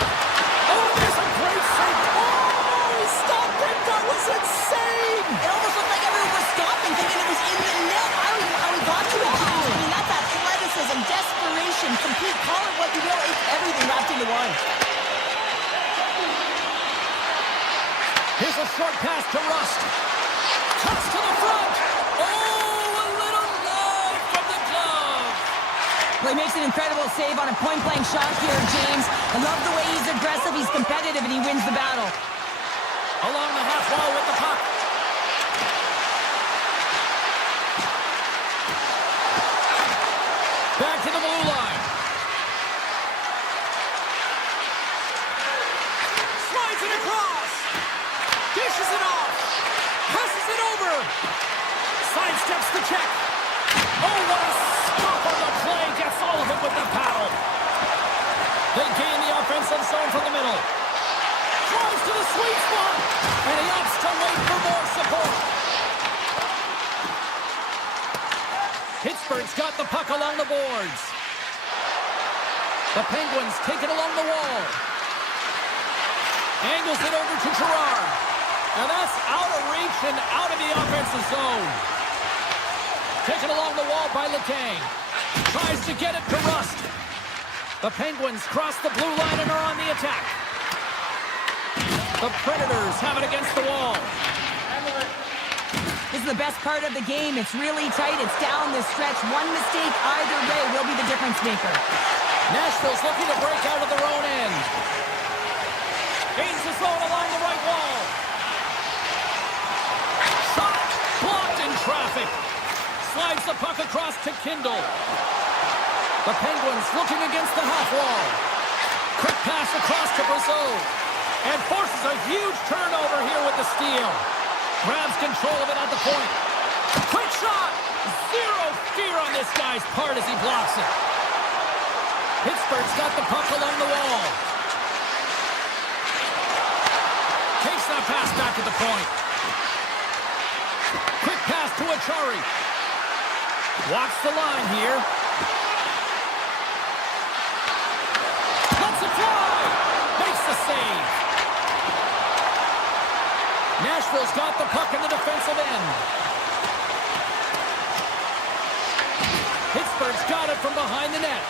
Oh, there's a great save. Oh, he stopped it. That was insane. It almost looked like everyone was stopping, thinking it was in the net. I don't even know how he got to it, James. I mean, that's athleticism, desperation, complete, call it what you will. It's everything wrapped into one. Here's a short pass to Rust. Cuts to the front. Oh, a little love from the glove. Well, he makes an incredible save on a point-blank shot here, James. I love the way he's aggressive, he's competitive, and he wins the battle. Along the half wall with the puck. Back to the blue line. Slides it across. Dishes it off. Passes it over. Sidesteps the check. Oh, what a stop on the play. Gets all of it with the paddle. They gain the offensive zone from the middle. Tries to the sweet spot. And he opts to wait for more support. Pittsburgh's got the puck along the boards. The Penguins take it along the wall. Angles it over to Gerard. Now that's out of reach and out of the offensive zone. Taken along the wall by Letang. Tries to get it to Rust. The Penguins cross the blue line and are on the attack. The Predators have it against the wall. This is the best part of the game. It's really tight. It's down the stretch. One mistake either way will be the difference maker. Nashville's looking to break out of their own end. Gains the zone along the right wall. Shot blocked in traffic. Slides the puck across to Kindle. The Penguins looking against the half wall. Quick pass across to Brazeau. And forces a huge turnover here with the steal. Grabs control of it at the point. Quick shot! Zero fear on this guy's part as he blocks it. Pittsburgh's got the puck along the wall. Takes that pass back at the point. Quick pass to Achari. Walks the line here. Lets it fly! Makes the save. Nashville's got the puck in the defensive end. Pittsburgh's got it from behind the net.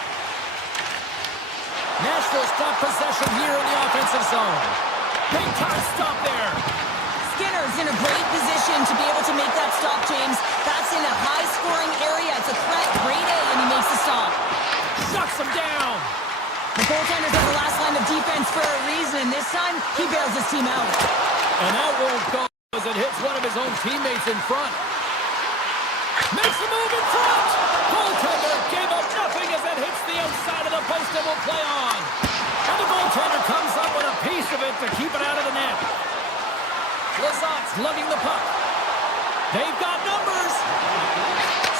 Nashville's got possession here in the offensive zone. Big time stop there. Skinner's in a great position to be able to make that stop, James. That's in a high-scoring area. It's a threat, grade A, and he makes the stop. Shuts him down. The goaltender's on the last line of defense for a reason. This time, he bails his team out. And that won't go as it hits one of his own teammates in front. Makes a move in front. Goaltender gave up nothing as it hits the outside of the post and will play on. And the goaltender comes up with a piece of it to keep it out of the net. Lazat's lugging the puck. They've got numbers.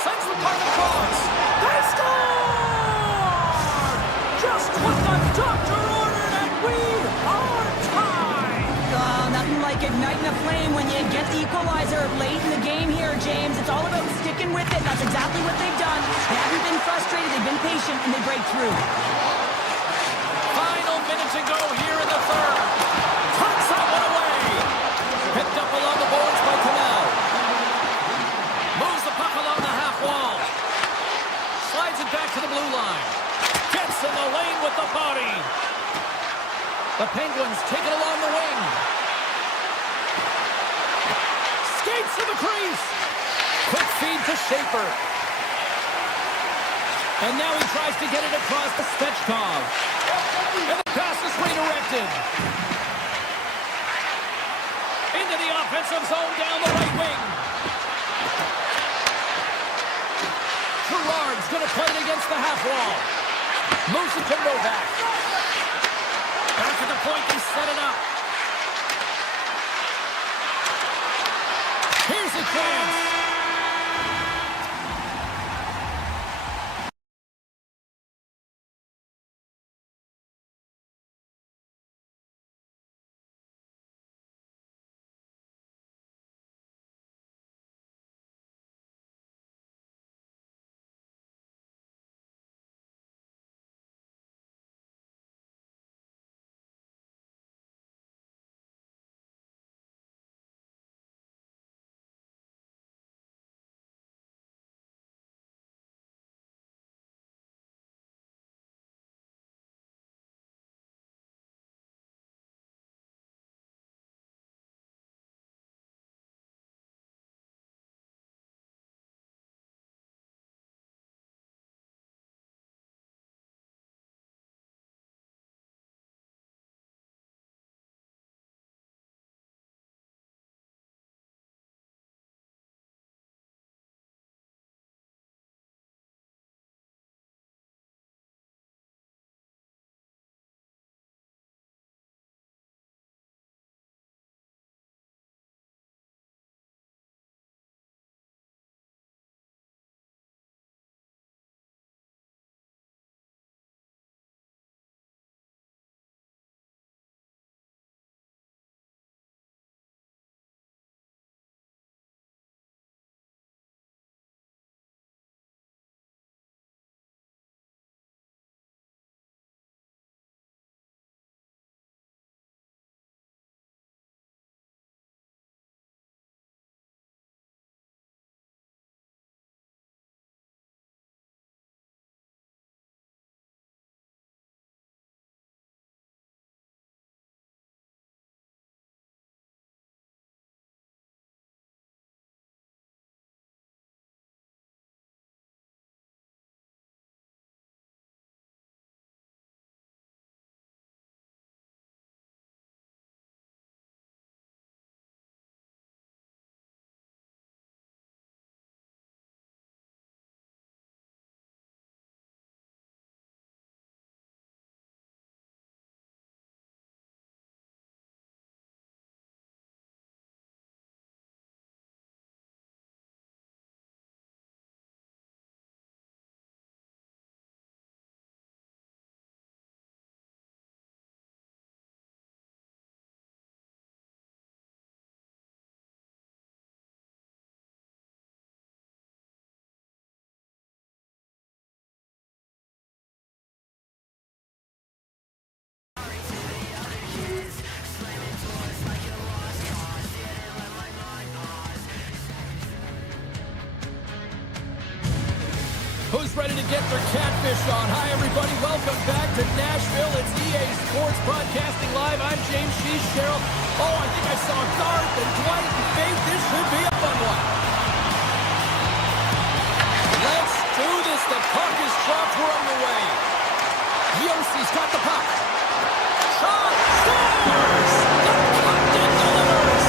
Sends the puck across. They score! Just what the doctor ordered, and we are tied. Nothing like igniting a flame when you get the equalizer late in the game here, James. It's all about sticking with it. That's exactly what they've done. They haven't been frustrated. They've been patient, and they break through. Final minute to go here in the third. Tucks that one away. Picked up along the boards by Canal. Moves the puck along the half wall. Slides it back to the blue line. Gets in the lane with the body. The Penguins take it along the wing. Skates to the crease. Quick feed to Schaefer. And now he tries to get it across to Svechkov. And the pass is redirected. Into the offensive zone down the right wing. Gerard's going to play it against the half wall. Moves it to Novak. Back at the point, he set it up. Here's a chance. Who's ready to get their catfish on? Hi, everybody. Welcome back to Nashville. It's EA Sports Broadcasting Live. I'm James. She's Cheryl. Oh, I think I saw Garth and Dwight and Faith. This should be a fun one. Let's do this. The puck is dropped. We're underway. He's got the puck. Shot! Scores! The captain delivers!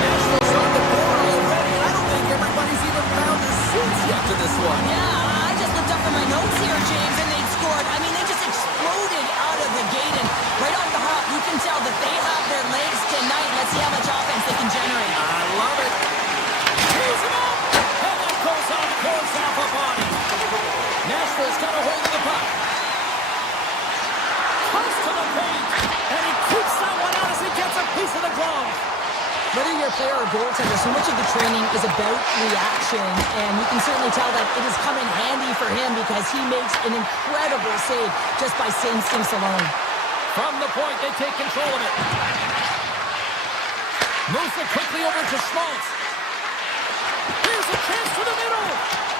Nashville's on the board already. I don't think everybody's even found their seats yet to this one. Yeah, I just looked up from my notes here, James, and they scored. I mean, they just exploded out of the gate, and right off the hop, you can tell that they have their legs tonight. Let's see how much offense they can generate. I love it. He's him up! And that goes off a body. Nashville's got a hold of the puck. Comes to the paint, and he keeps that one out as he gets a piece of the glove. Whether you're a player or goaltender, so much of the training is about reaction, and you can certainly tell that it has come in handy for him because he makes an incredible save just by instincts alone. From the point, they take control of it. Moves it quickly over to Schmaltz. Here's a chance to the middle,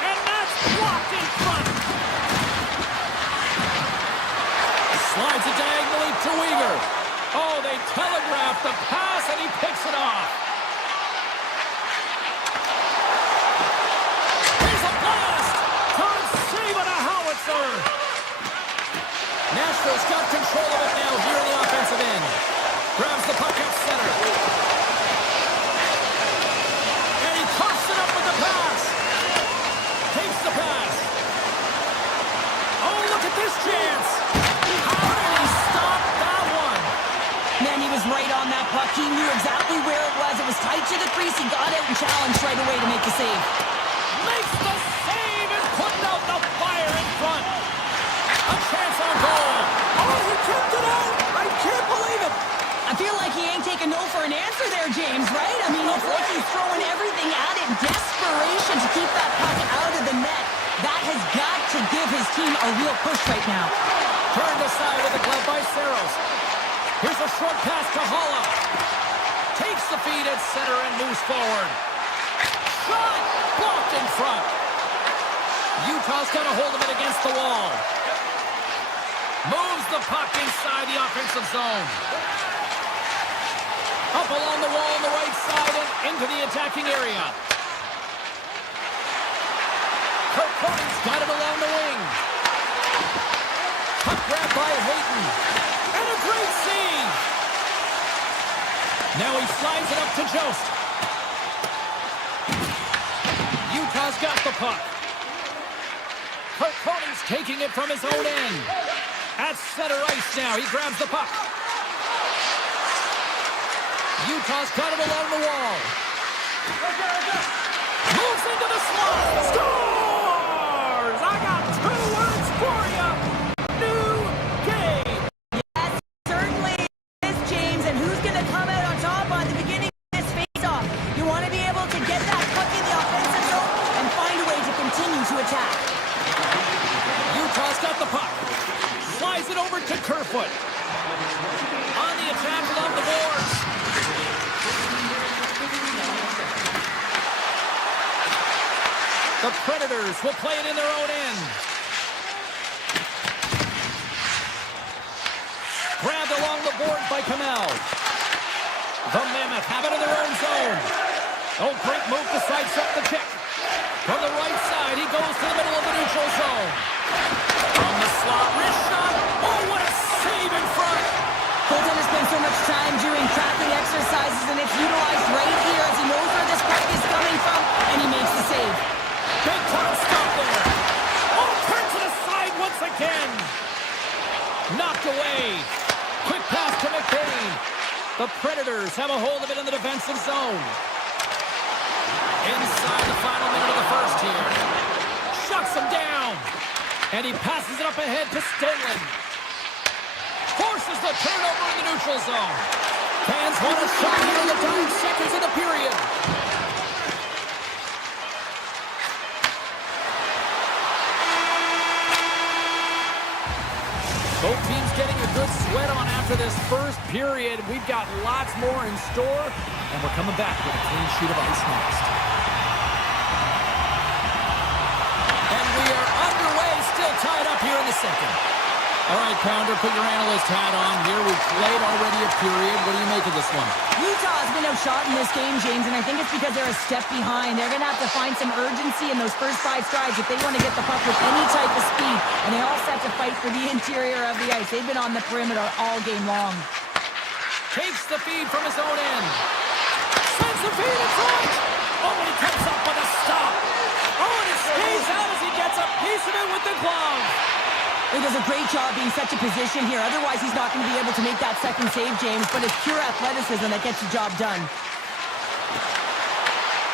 and that's blocked in front. Slides it diagonally to Weegar. Oh, they telegraphed the pass, and he picks it off. Here's a blast! Time saving a howitzer! Nashville's got control of it now here in the offensive end. Grabs the puck up center. And he coughs it up with the pass. Takes the pass. Oh, look at this chance. How did he stop that one? Man, he was right on that puck. He knew exactly where it was. It was tight to the crease. He got out and challenged right away to make the save. Makes the save and putting out the fire in front. A chance on goal. Oh, he kept it out. I can't believe it. I feel like he ain't taking no for an answer there, James, right? I mean, it's like he's throwing everything at it in desperation to keep that puck out of the net. That has got to give his team a real push right now. Turned aside with the glove by Saros. Here's a short pass to Holla. Takes the feed at center and moves forward. Shot! Blocked in front. Utah's got a hold of it against the wall. Moves the puck inside the offensive zone. Up along the wall on the right side and into the attacking area. Kirk Cody's got it along the wing. Puck grab by Hayden. And a great save. Now he slides it up to Jost. Utah's got the puck. Kirk Cody's taking it from his own end. At center ice now. He grabs the puck. Utah's got it along the wall. Moves into the slot. Scores! I got 2 words for you. New game. Yes, certainly is, James. And who's going to come out on top on the beginning of this face-off? You want to be able to get that puck in the offensive zone and find a way to continue to attack. Utah's got the puck. Slides it over to Kerfoot. On the attack along the boards. The Predators will play it in their own end. Grabbed along the board by Kamel. The Mammoth have it in their own zone. Oh, great move to sidestep the kick. From the right side, he goes to the middle of the neutral zone. From the slot, wrist shot. Oh, what a save in front. Goaltender spends so much time doing tracking exercises, and it's utilized right here as he knows where this puck is coming from, and he makes the save. Big time stop there. Oh, turns it aside once again. Knocked away. Quick pass to McBain. The Predators have a hold of it in the defensive zone. Inside the final minute of the first here. Shuts him down. And he passes it up ahead to Stenlund. Forces the turnover in the neutral zone. Fans want a shot here in the dying seconds of the period. Both teams getting a good sweat on after this first period. We've got lots more in store, and we're coming back with a clean sheet of ice next. And we are underway, still tied up here in the second. All right, Pounder, put your analyst hat on here. We've played already a period. What do you make of this one? Utah has been outshot in this game, James, and I think it's because they're a step behind. They're going to have to find some urgency in those first 5 strides if they want to get the puck with any type of speed, and they all set to fight for the interior of the ice. They've been on the perimeter all game long. Takes the feed from his own end. Sends the feed in front. Oh, and he comes up with a stop. Oh, and it stays out as he gets a piece of it with the glove. He does a great job being such a position here. Otherwise, he's not going to be able to make that second save, James. But it's pure athleticism that gets the job done.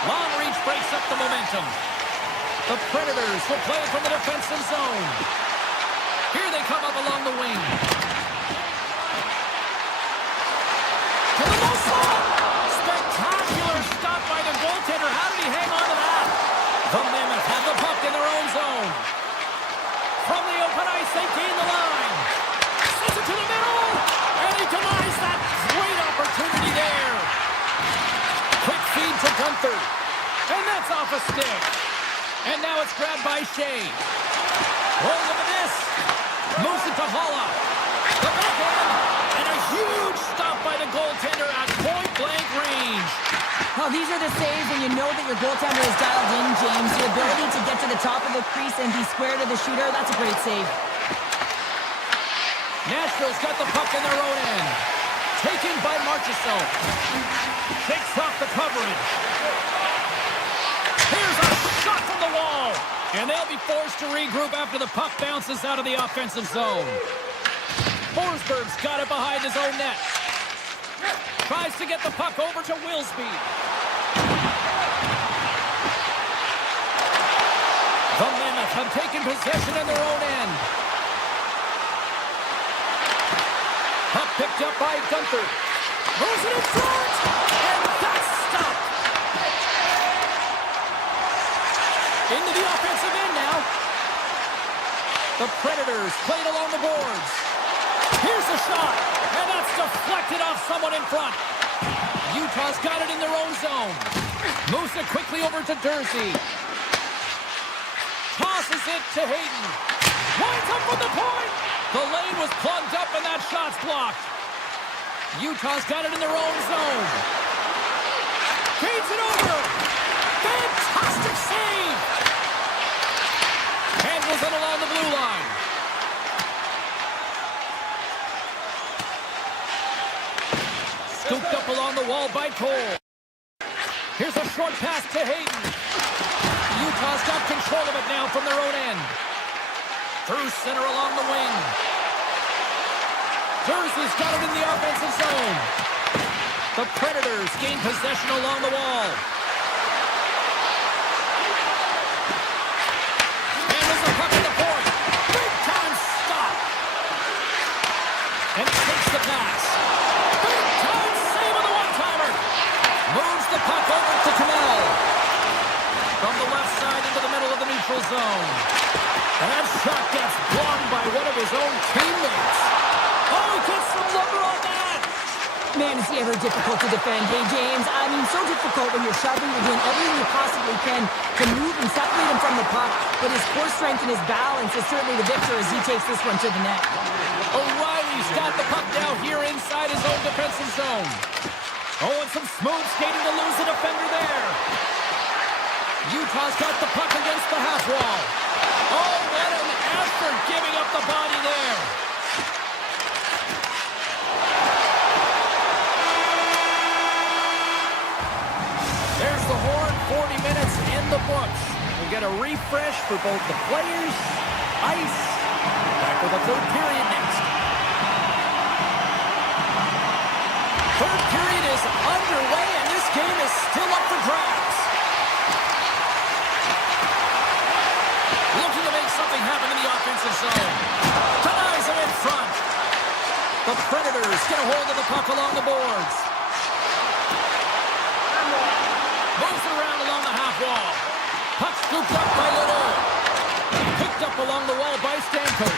Long reach breaks up the momentum. The Predators will play it from the defensive zone. Here they come up along the wing. To the low slot. Spectacular stop by the goaltender. How did he hang on to that? The Mammoth have the puck in their own zone. From the open ice, they gain the line. Sends it to the middle. And he denies that great opportunity there. Quick feed to Gunther. And that's off a stick. And now it's grabbed by Shea. Oh, look at this. Moves it to Holla. The backhand. And a huge stop by the goaltender at point-blank range. Well, these are the saves, and you know that your goaltender is dialed in, James. The ability to get to the top of the crease and be square to the shooter, that's a great save. Nashville's got the puck in their own end. Taken by Marchessault. Takes off the coverage. Here's a shot from the wall. And they'll be forced to regroup after the puck bounces out of the offensive zone. Forsberg's got it behind his own net. Tries to get the puck over to Willsby. The Mammoth have taken possession in their own end. Puck picked up by Gunther. Moves it in front. And that's stopped. Into the offensive end now. The Predators played along the boards. Here's the shot. And that's deflected off someone in front. Utah's got it in their own zone. Moves it quickly over to Dursey. Tosses it to Hayden. Winds up from the point. The lane was plugged up and that shot's blocked. Utah's got it in their own zone. Feeds it over. Fantastic save. Handles it along the blue line. Scooped up along the wall by Cole. Here's a short pass to Hayden. Utah's got control of it now from their own end. Through center along the wing. Jersey's got it in the offensive zone. The Predators gain possession along the wall. And there's the puck at the point. Big time stop. And takes the pass. Big time save with a one-timer. Moves the puck over to Kamel. From the left side into the middle of the neutral zone. And that shot gets blocked by one of his own teammates. Oh, he gets some lumber on that. Man, is he ever difficult to defend. Hey, James, I mean, so difficult when you're shoving, you're doing everything you possibly can to move and separate him from the puck. But his core strength and his balance is certainly the victor as he takes this one to the net. O'Reilly's got the puck now here inside his own defensive zone. Oh, and some smooth skating to lose the defender there. Utah's got the puck against the half wall. Oh, what an effort giving up the body there. There's the horn, 40 minutes in the books. We'll get a refresh for both the players, ice. Back with the third period next. Third period is underway, and this game is still up for grabs. Looking to make something happen in the offensive zone. Denies him in front. The Predators get a hold of the puck along the boards. Moves it around along the half wall. Puck scooped up by Ledoux. Picked up along the wall by Stamkos.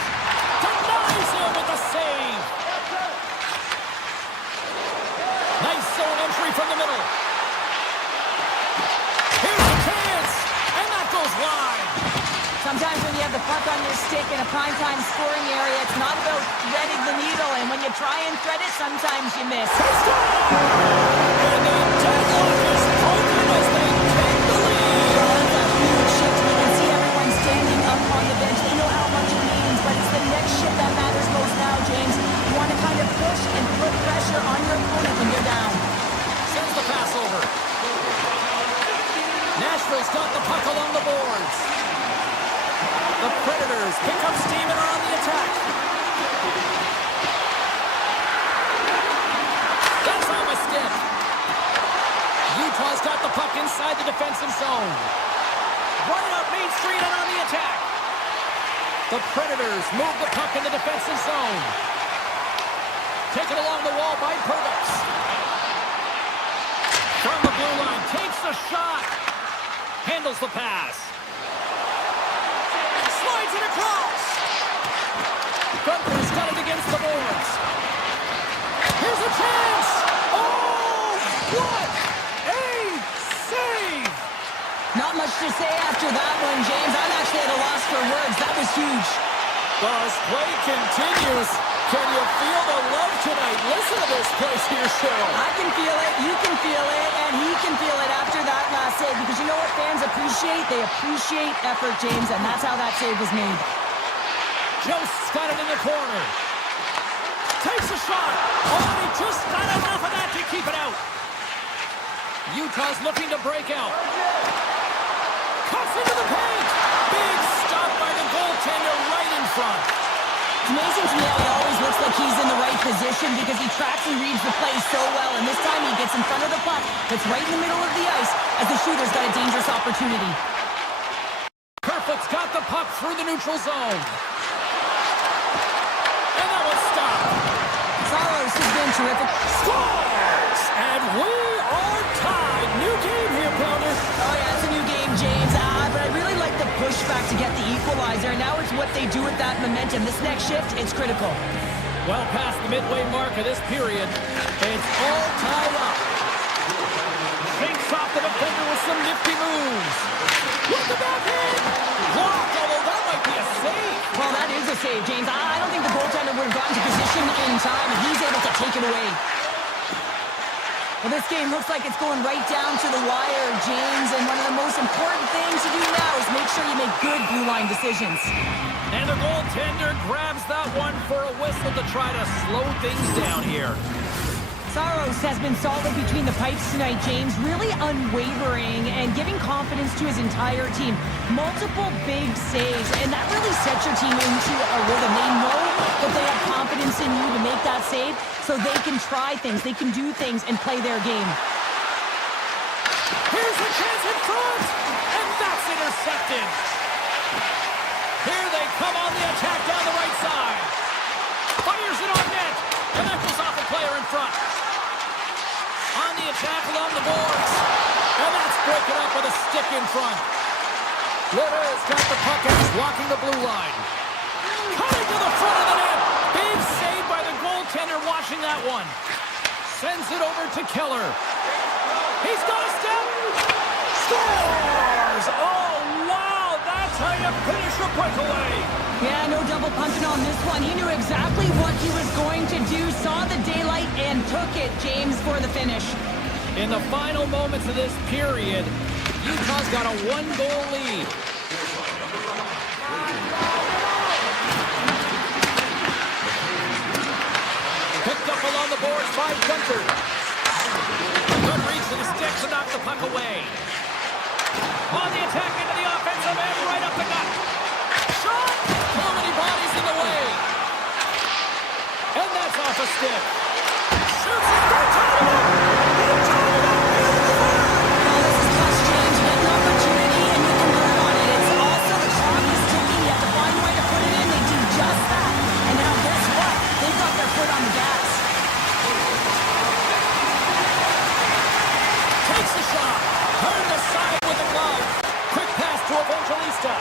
Denies him with a save. Nice zone entry from the middle. Here's a chance. And that goes wide. Sometimes when you have the puck on your stick in a primetime scoring area, it's not about threading the needle. And when you try and thread it, sometimes you miss. And the deadlock is broken as they take the lead. That's a huge shift. You can see everyone standing up on the bench. They know how much it means, but it's the next shift that matters most now, James. You want to kind of push and put pressure on your opponent when you're down. Sends the pass over. Nashville's got the puck along the boards. The Predators pick up steam and are on the attack. That's off a stick. Utah's got the puck inside the defensive zone. Running up Main Street and on the attack. The Predators move the puck in the defensive zone. Taken along the wall by Purvis. From the blue line, takes the shot. Handles the pass. Slides it across. Gunther's got it against the boards. Here's a chance. Oh, what a save. Not much to say after that one, James. I'm actually at a loss for words. That was huge. As play continues, can you feel the love tonight? Listen to this place here, Cheryl. I can feel it, you can feel it, and he can feel it after that last save. Because you know what fans appreciate? They appreciate effort, James, and that's how that save was made. Jost's got it in the corner. Takes a shot. Oh, he just got enough of that to keep it out. Utah's looking to break out. Cuts into the paint. Big stop by the goaltender right in front. It's amazing to me how he always looks like he's in the right position because he tracks and reads the play so well. And this time he gets in front of the puck that's right in the middle of the ice as the shooter's got a dangerous opportunity. Kerfoot's got the puck through the neutral zone. And that was stopped. Saros has been terrific. Scores! And we are tied. New game here, Pounder. Oh, yeah, it's a new game, James. But I really like the pushback to get the equalizer. And now it's what they do with that momentum. This next shift, it's critical. Well past the midway mark of this period, it's all tied up. Shakes off the defender with some nifty moves. With the backhand! Blocked, although that might be a save. Well, that is a save, James. I don't think the goaltender would have gotten to position in time, and he's able to take it away. Well, this game looks like it's going right down to the wire, James, and one of the most important things to do now is make sure you make good blue line decisions. And the goaltender grabs that one for a whistle to try to slow things down here. Saros has been solid between the pipes tonight, James, really unwavering and giving confidence to his entire team. Multiple big saves, and that really sets your team into a rhythm. They know that they have confidence in you to make that save, so they can try things, they can do things, and play their game. Here's a chance in front, and that's intercepted. Here they come on the attack down the right side. Fires it on net, and that goes off the player in front. On the attack along the boards. And that's broken up with a stick in front. Litter's got the puck and he's walking the blue line. Coming to the front of the net. Big save by the goaltender watching that one. Sends it over to Keller. He's got a step. Scores! Oh, wow! That's how you finish a breakaway. Yeah, no double punching on this one. He knew exactly what he was going to do, saw the daylight, and took it, James, for the finish. In the final moments of this period, Utah's got a one-goal lead. Picked up along the boards by Gunther. Good reach to the stick to knock the puck away. On the attack into the offensive end, right up the gut. Shot! Too many bodies in the way. And that's off a stick. Shoots it. They're tied up. They're tied up. Well, this is clutch, James. You get an opportunity, and you convert on it. It's also the clock is ticking. You have to find a way to put it in. They do just that. And now, guess what? They've got their foot on the gas. Takes the shot. Turned aside with a glove. Quick pass to Evangelista.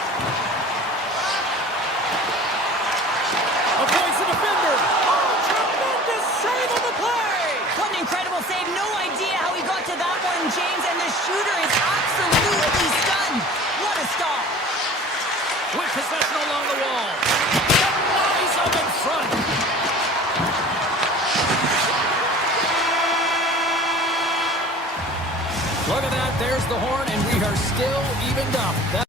Avoids the defender. Oh, tremendous save on the play. What an incredible save. No idea how he got to that one, James, and the shooter is absolutely stunned. What a stop. with possession along the wall. Rise up in front. Look at that. There's the horn, and we are still evened up.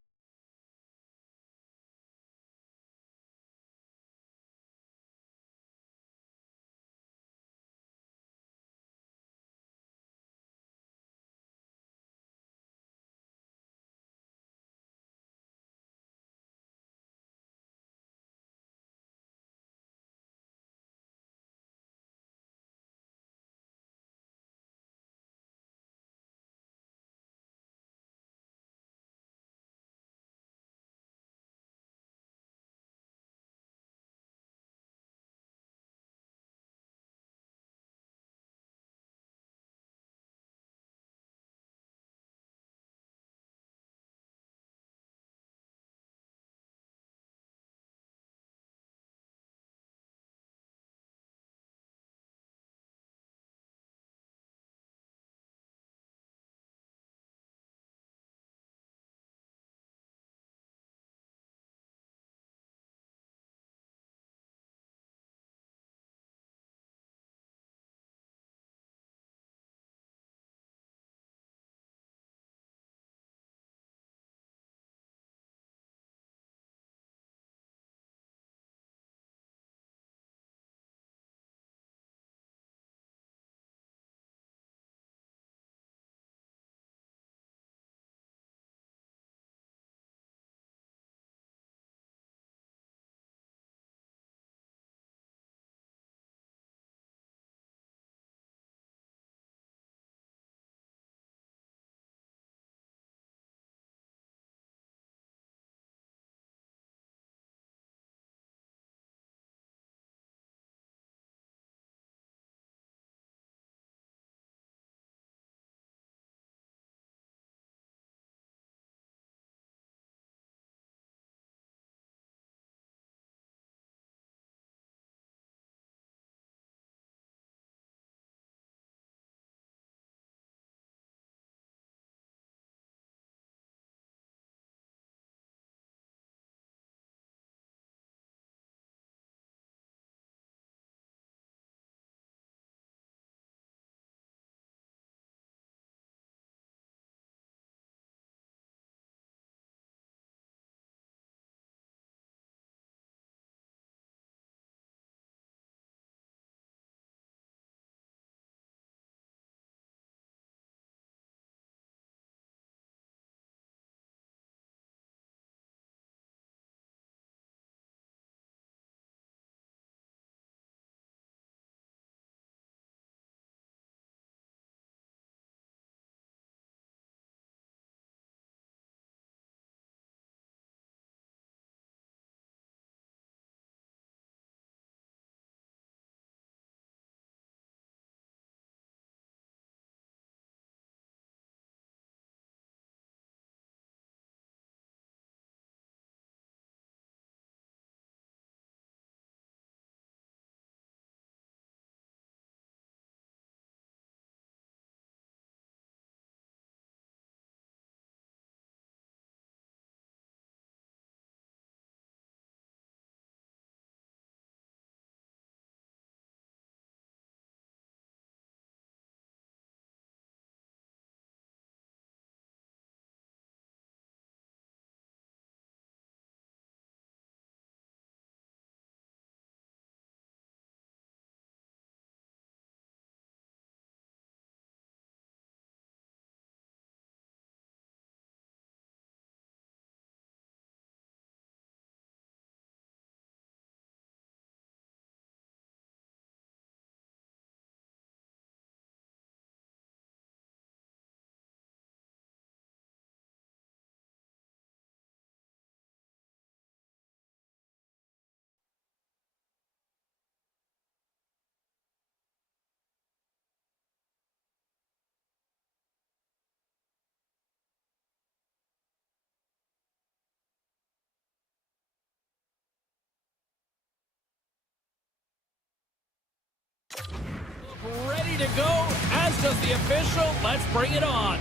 Ready to go, as does the official. Let's bring it on.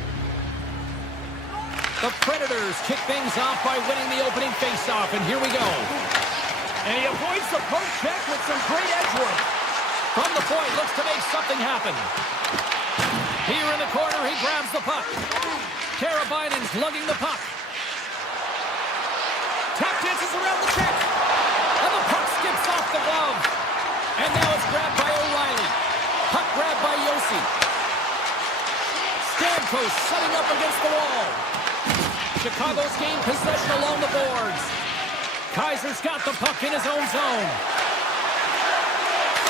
The Predators kick things off by winning the opening faceoff, and here we go. And he avoids the poke check with some great edge work. From the point, looks to make something happen. Here in the corner, he grabs the puck. Karabainen's lugging the puck. Tap dances around the check. And the puck skips off the glove. And now it's grabbed by O'Reilly. Puck grabbed by Yossi. Stamkos setting up against the wall. Chicago's gained possession along the boards. Kaiser's got the puck in his own zone.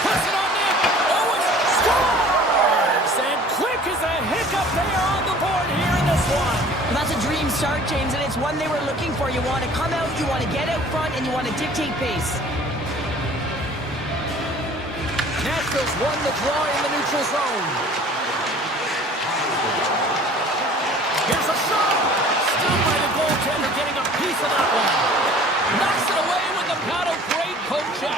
Puts it on net. Oh, it scores! And quick as a hiccup, they are on the board here in this one. Well, that's a dream start, James, and it's one they were looking for. You want to come out, you want to get out front, and you want to dictate pace. Nashville's won the draw in the neutral zone. Here's a shot. Stopped by the goaltender, getting a piece of that one. Knocks it away with the paddle. Great poke check.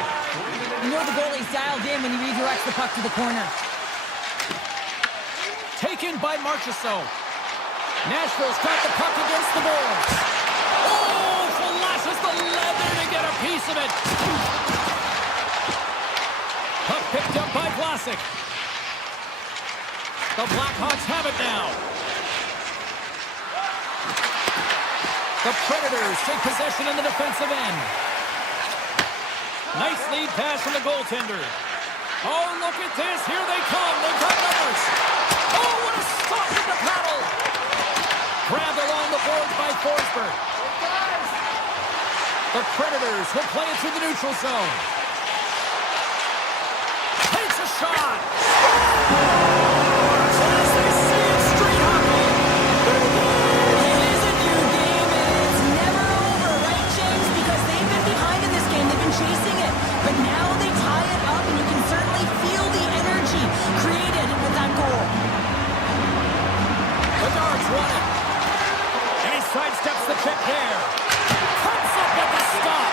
You know the goalie's dialed in when he redirects the puck to the corner. Taken by Marchessault. Nashville's got the puck against the boards. Oh, flashes the leather to get a piece of it. Puck picked up by Vlasic. The Blackhawks have it now. The Predators take possession in the defensive end. Nice lead pass from the goaltender. Oh, look at this. Here they come. They've got numbers. Oh, what a stop in the paddle. Grabbed along the boards by Forsberg. The Predators will play it through the neutral zone. Takes a shot. As they say in street hockey, It is a new game, and it's never over, right, James? Because they've been behind in this game. They've been chasing it. But now they tie it up, and you can certainly feel the energy created with that goal. Bedard's won it. And he sidesteps the check there. Comes up with the stop.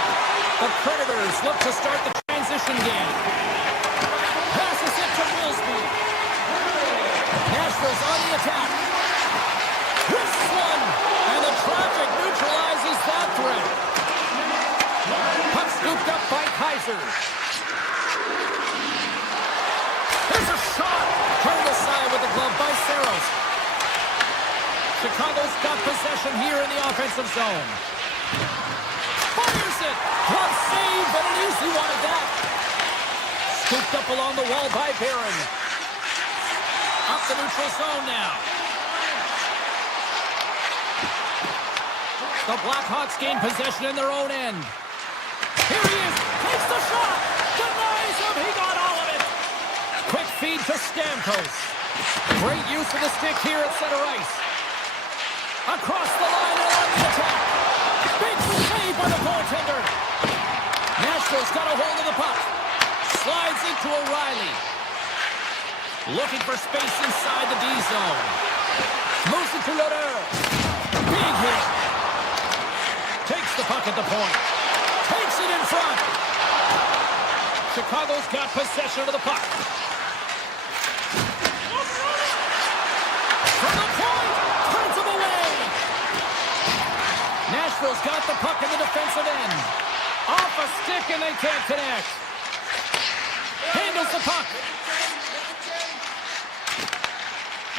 The Predators look to start the transition game. Passes it to Willsby. Nashville's on the attack. Twists one. And the traffic neutralizes that threat. Puck scooped up by Kaiser. There's a shot. Turned aside with the glove by Saros. Chicago's got possession here in the offensive zone. Fires it. Glove save, but an easy one at that. Scooped up along the wall by Barron. Up the neutral zone now. The Blackhawks gain possession in their own end. Here he is. Takes the shot. Denies him. He got all of it. Quick feed to Stamkos. Great use of the stick here at center ice. Across the line and on the attack. Big save by the goaltender. Nashville's got a hold of the puck. Slides into O'Reilly. Looking for space inside the D zone. Moves it to Loder. Big hit. Takes the puck at the point. Takes it in front. Chicago's got possession of the puck. From the point. Turns him away. Nashville's got the puck in the defensive end. Off a stick and they can't connect. Handles the puck.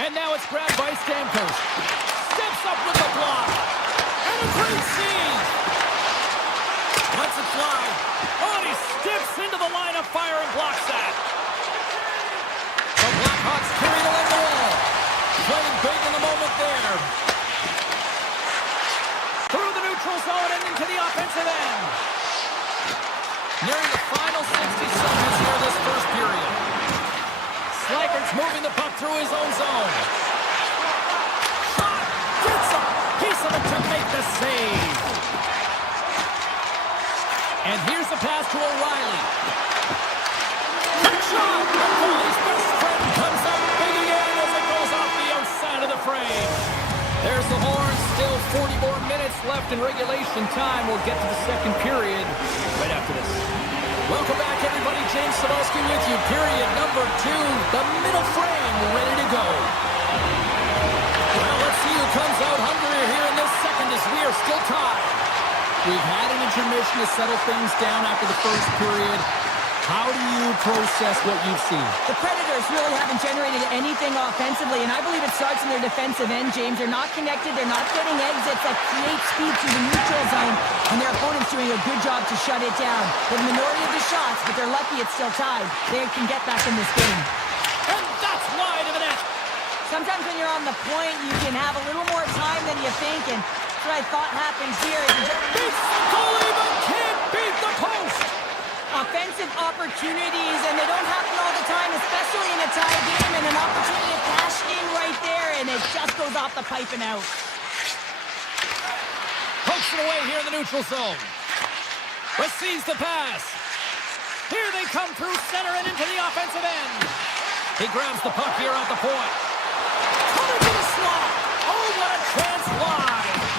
And now it's grabbed by Stamkos. Steps up with the block. And a great save. Lets it fly. Oh, and he steps into the line of fire and blocks that. The Blackhawks carry it along the wall. Playing big in the moment there. Through the neutral zone and into the offensive end. Nearing the final 60 seconds here this first period. Slikert's moving the puck through his own zone. Shot! Gets a piece of it to make the save. And here's the pass to O'Reilly. Quick shot! The goalie's best friend comes up big again as it goes off the outside of the frame. There's the horn. Still 40 more minutes left in regulation time. We'll get to the second period right after this. Welcome back, everybody. James Cebulski with you. Period number 2. The middle frame ready to go. Well, let's see who comes out hungrier here in this We've had an intermission to settle things down after the first period. How do you process what you've seen? The Predators really haven't generated anything offensively, and I believe it starts in their defensive end, James. They're not connected. They're not getting exits that create speed through the neutral zone, and their opponent's doing a good job to shut it down. The minority of the shots, but they're lucky it's still tied. They can get back in this game. And that's wide of the net. Sometimes when you're on the point, you can have a little more time than you think, and that's what I thought happens here. Beats the goalie, but can't beat the post. Offensive opportunities, and they don't happen all the time, especially in a tie game, and an opportunity to cash in right there, and it just goes off the pipe and out. Pokes it away here in the neutral zone. Receives the pass. Here they come through center and into the offensive end. He grabs the puck here at the point. Coming to the slot. Oh, what a chance live.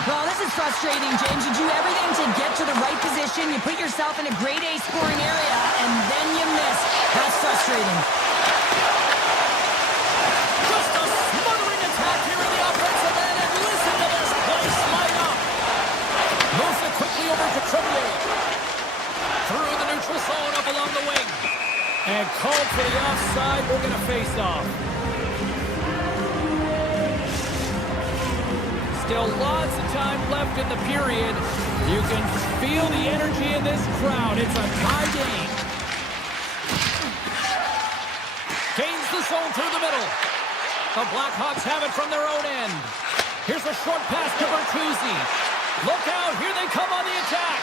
Well, this is frustrating, James. You do everything to get to the right position. You put yourself in a grade A scoring area, and then you miss. That's frustrating. Just a smothering attack here in the offensive end, and listen to this place light up. Moves it quickly over to Trevor. Through the neutral zone, up along the wing. And called for the offside. We're going to face off. Still lots of time left in the period. You can feel the energy in this crowd. It's a tie game. Gains the zone through the middle. The Blackhawks have it from their own end. Here's a short pass to Bertuzzi. Look out, here they come on the attack.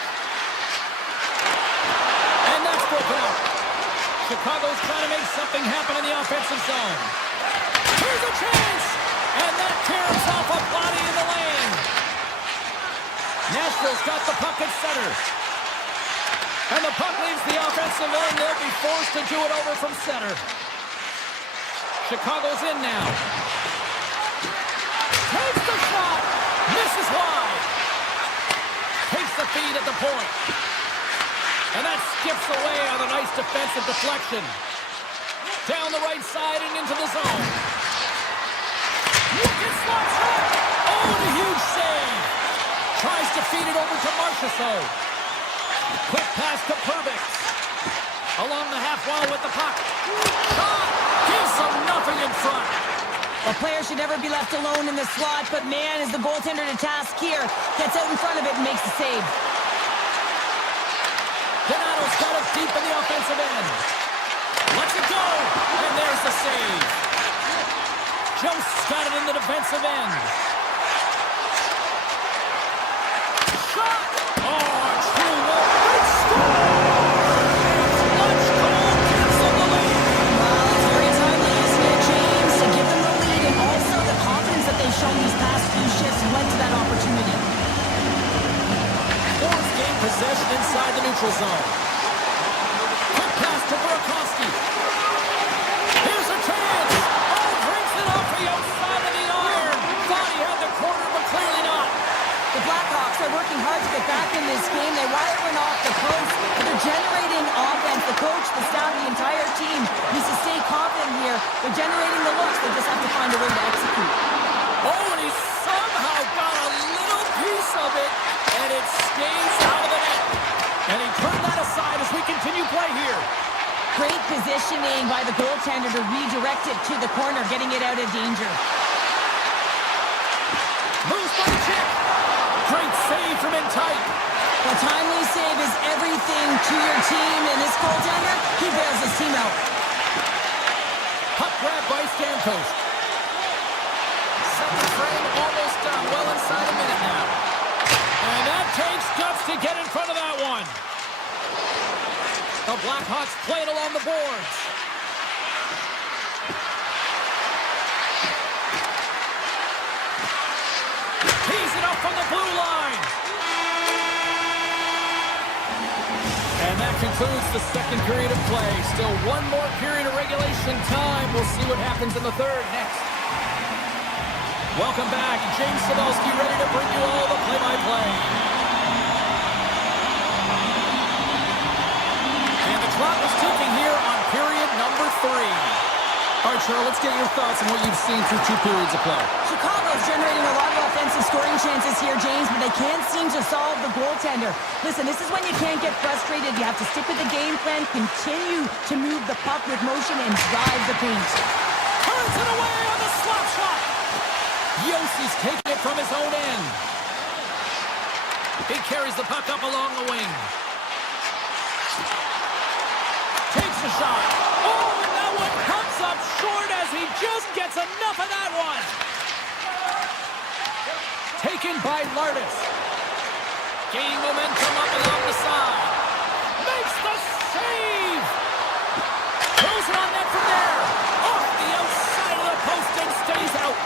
And that's broken up. Chicago's trying to make something happen in the offensive zone. Here's a chance. And that tears off a body in the lane. Nashville's got the puck at center. And the puck leaves the offensive end. They'll be forced to do it over from center. Chicago's in now. Takes the shot. Misses wide. Takes the feed at the point. And that skips away on a nice defensive deflection. Down the right side and into the zone. Look at slots up. Oh, and a huge save. Tries to feed it over to Marchessault. Quick pass to Perbix. Along the half wall with the puck. Shot. Gives them nothing in front. A player should never be left alone in the slot, but man, is the goaltender to task here. Gets out in front of it and makes the save. Donato's got it deep in the offensive end. Lets it go. And there's the save. Jost's got it in the defensive end. Shot! Oh, true look. It's scored! Clutch goal cancel the lead. Well, it's very timely, isn't it, James? To give them the lead, and also the confidence that they've shown these past few shifts led to that opportunity. Fourth game possession inside the neutral zone. Quick pass to Burakovsky. Here's a chance. Oh, brings it off the outside of the iron. Thought he had the corner, but clearly not. The Blackhawks are working hard to get back in this game. They wire one off the post, but they're generating offense. The coach, the staff, the entire team needs to stay confident here. They're generating the looks. They just have to find a way to execute. Oh, and he somehow got a little piece of it, and it stays out of the net. And he turned that aside as we continue play here. Great positioning by the goaltender to redirect it to the corner, getting it out of danger. Moves by the check. Great save from in tight. A timely save is everything to your team, and this goaltender, he bails his team out. Puck grab by Stamkos. Second frame almost done. Well inside a minute now. And that takes guts to get in front of that one. The Blackhawks play it along the boards. Tees it up from the blue line. And that concludes the second period of play. Still one more period of regulation time. We'll see what happens in the third next. Welcome back. James Cybulski ready to bring you all the play-by-play. And the clock is ticking here on period number 3. Our Cheryl, let's get your thoughts on what you've seen through 2 periods of play. Chicago's generating a lot of offensive scoring chances here, James, but they can't seem to solve the goaltender. Listen, this is when you can't get frustrated. You have to stick with the game plan, continue to move the puck with motion, and drive the paint. Turns it away on the slap shot. Yossi's taking it from his own end. He carries the puck up along the wing. Takes the shot. Oh, and that one comes up short as he just gets enough of that one. Taken by Lardis. Gaining momentum up along the side. Makes the save. Throws it on net from there. Off the outside of the post and stays out.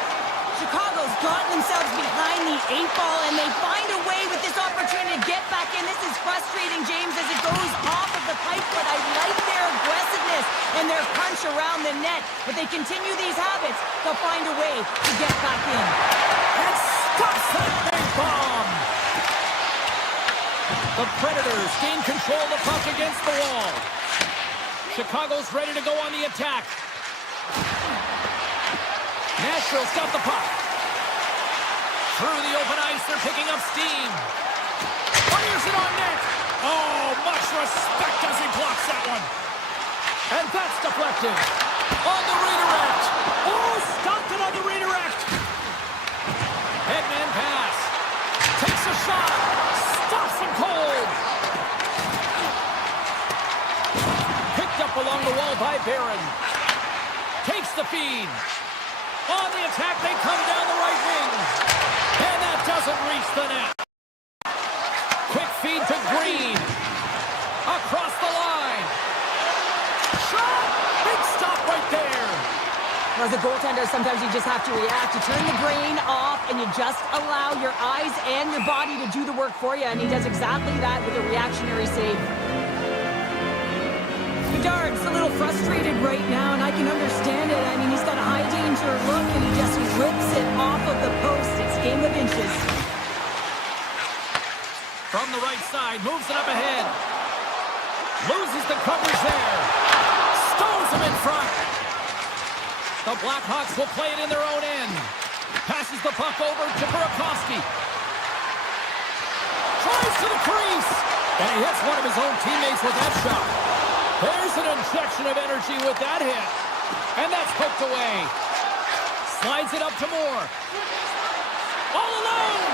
Chicago's gotten themselves behind the 8-ball, and they find a way with this opportunity to get back in. This is frustrating, James, as it goes off of the pipe, but I like their aggressiveness and their punch around the net. But they continue these habits, they'll find a way to get back in. And stops that big bomb. The Predators gain control of the puck against the wall. Chicago's ready to go on the attack. Nashville's got the puck. Through the open ice, they're picking up steam. Fires it on net. Oh, much respect as he blocks that one. And that's deflected. On the redirect. Oh, stopped it on the redirect. Headman pass. Takes a shot. Stops him cold. Picked up along the wall by Barron. Takes the feed. On the attack, they come down the right wing. And that doesn't reach the net. Quick feed to Green. Across the line. Shot! Big stop right there. As a goaltender, sometimes you just have to react. You turn the brain off, and you just allow your eyes and your body to do the work for you. And he does exactly that with a reactionary save. Bedard's a little frustrated right now, and I can understand it. I mean, he's got a high-danger look, and he just whips it off of the post. It's a game of inches. From the right side, moves it up ahead. Loses the coverage there. Stows him in front. The Blackhawks will play it in their own end. Passes the puck over to Burakovsky. Tries to the crease. And he hits one of his own teammates with that shot. There's an injection of energy with that hit. And that's poked away. Slides it up to Moore. All alone.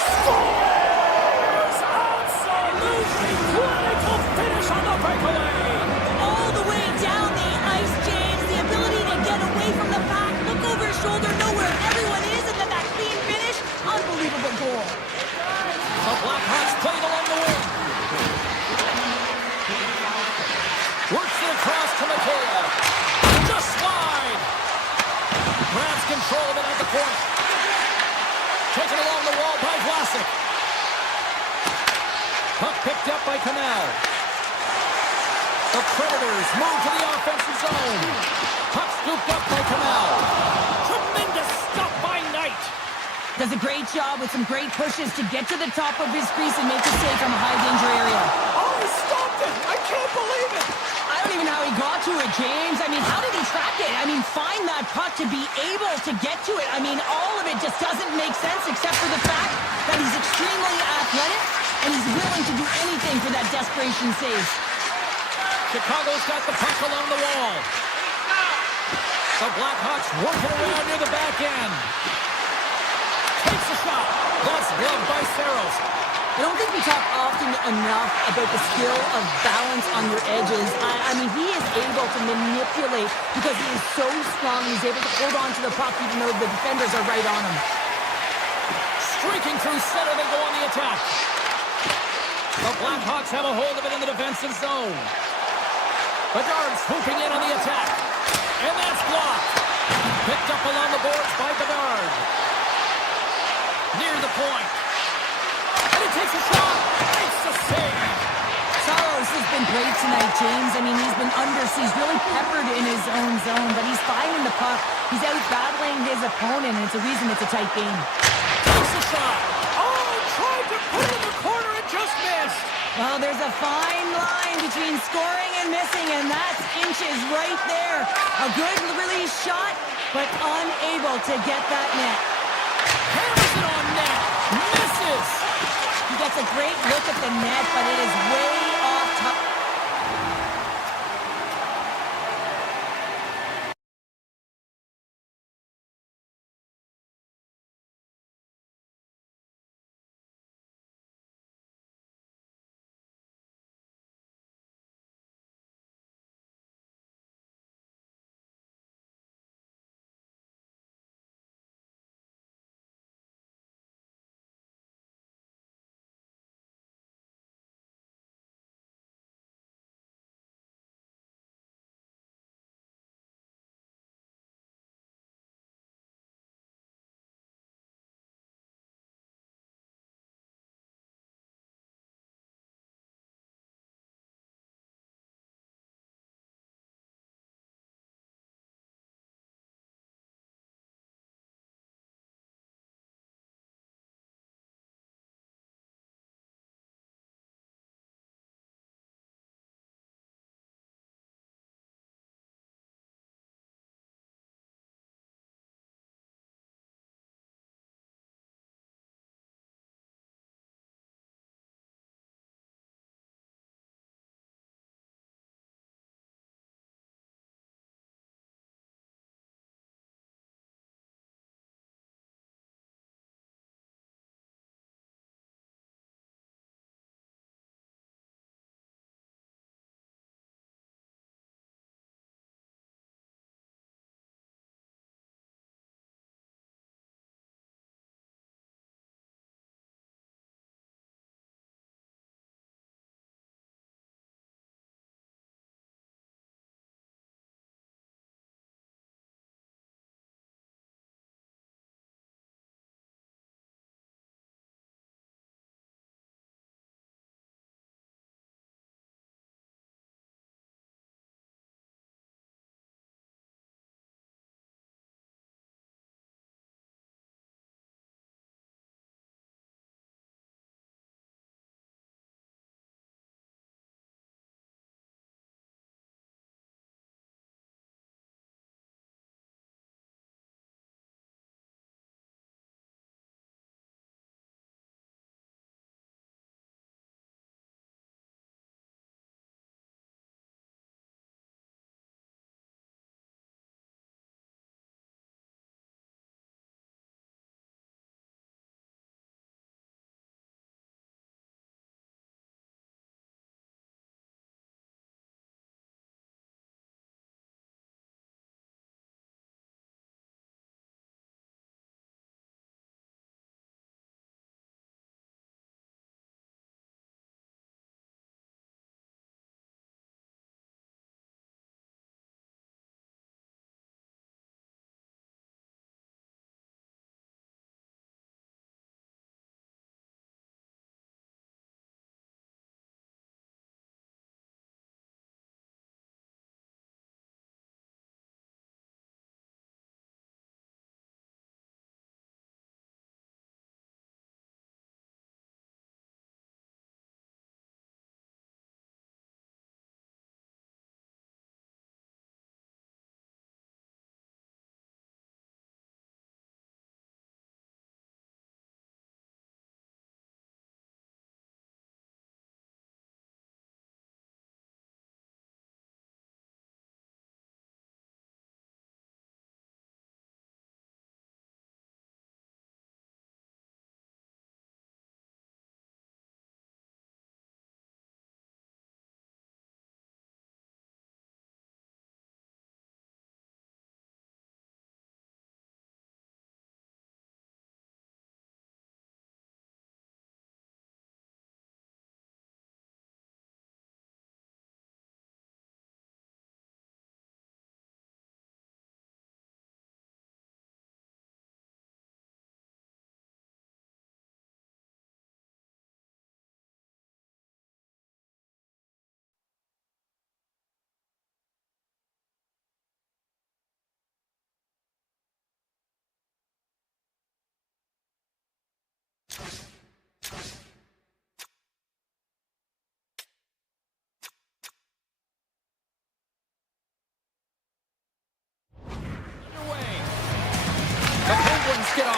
Scores! Absolutely clinical finish on the breakaway. All the way down the ice, James. The ability to get away from the pack, look over his shoulder, know where everyone is, and then that clean finish. Unbelievable goal. The Blackhawks played along the wing. Works it across to Mateo. Just wide. Grabs control of it at the point. Taken along the wall by Vlasic. Puck picked up by Canal. The Predators move to the offensive zone. Puck scooped up by Canal. Tremendous stop by Knight. Does a great job with some great pushes to get to the top of his crease and make a save from a high-danger area. Oh, he stopped it. I can't believe it. I don't even know how he got to it, James. I mean, how did he track it? I mean, find that puck to be able to get to it. I mean, all of it just doesn't make sense except for the fact that he's extremely athletic and he's willing to do anything for that desperation save. Chicago's got the puck along the wall. The Blackhawks working around near the back end. Takes a shot. That's gloved by Saros. I don't think we talk often enough about the skill of balance on your edges. I mean, he is able to manipulate because he is so strong. He's able to hold on to the puck even though the defenders are right on him. Streaking through center, they go on the attack. The Blackhawks have a hold of it in the defensive zone. Bedard swooping in on the attack. And that's blocked. Picked up along the boards by Bedard. Near the point. And he takes a shot. Makes the save. Saros has been great tonight, James. I mean, he's been under siege, really peppered in his own zone, but he's finding the puck. He's out battling his opponent, and it's a reason it's a tight game. Takes a shot. Oh, tried to put it in the corner and just missed. Well, there's a fine line between scoring and missing, and that's inches right there. A good release shot, but unable to get that net. Hammers it on net. Misses. He gets a great look at the net, but it is way off top.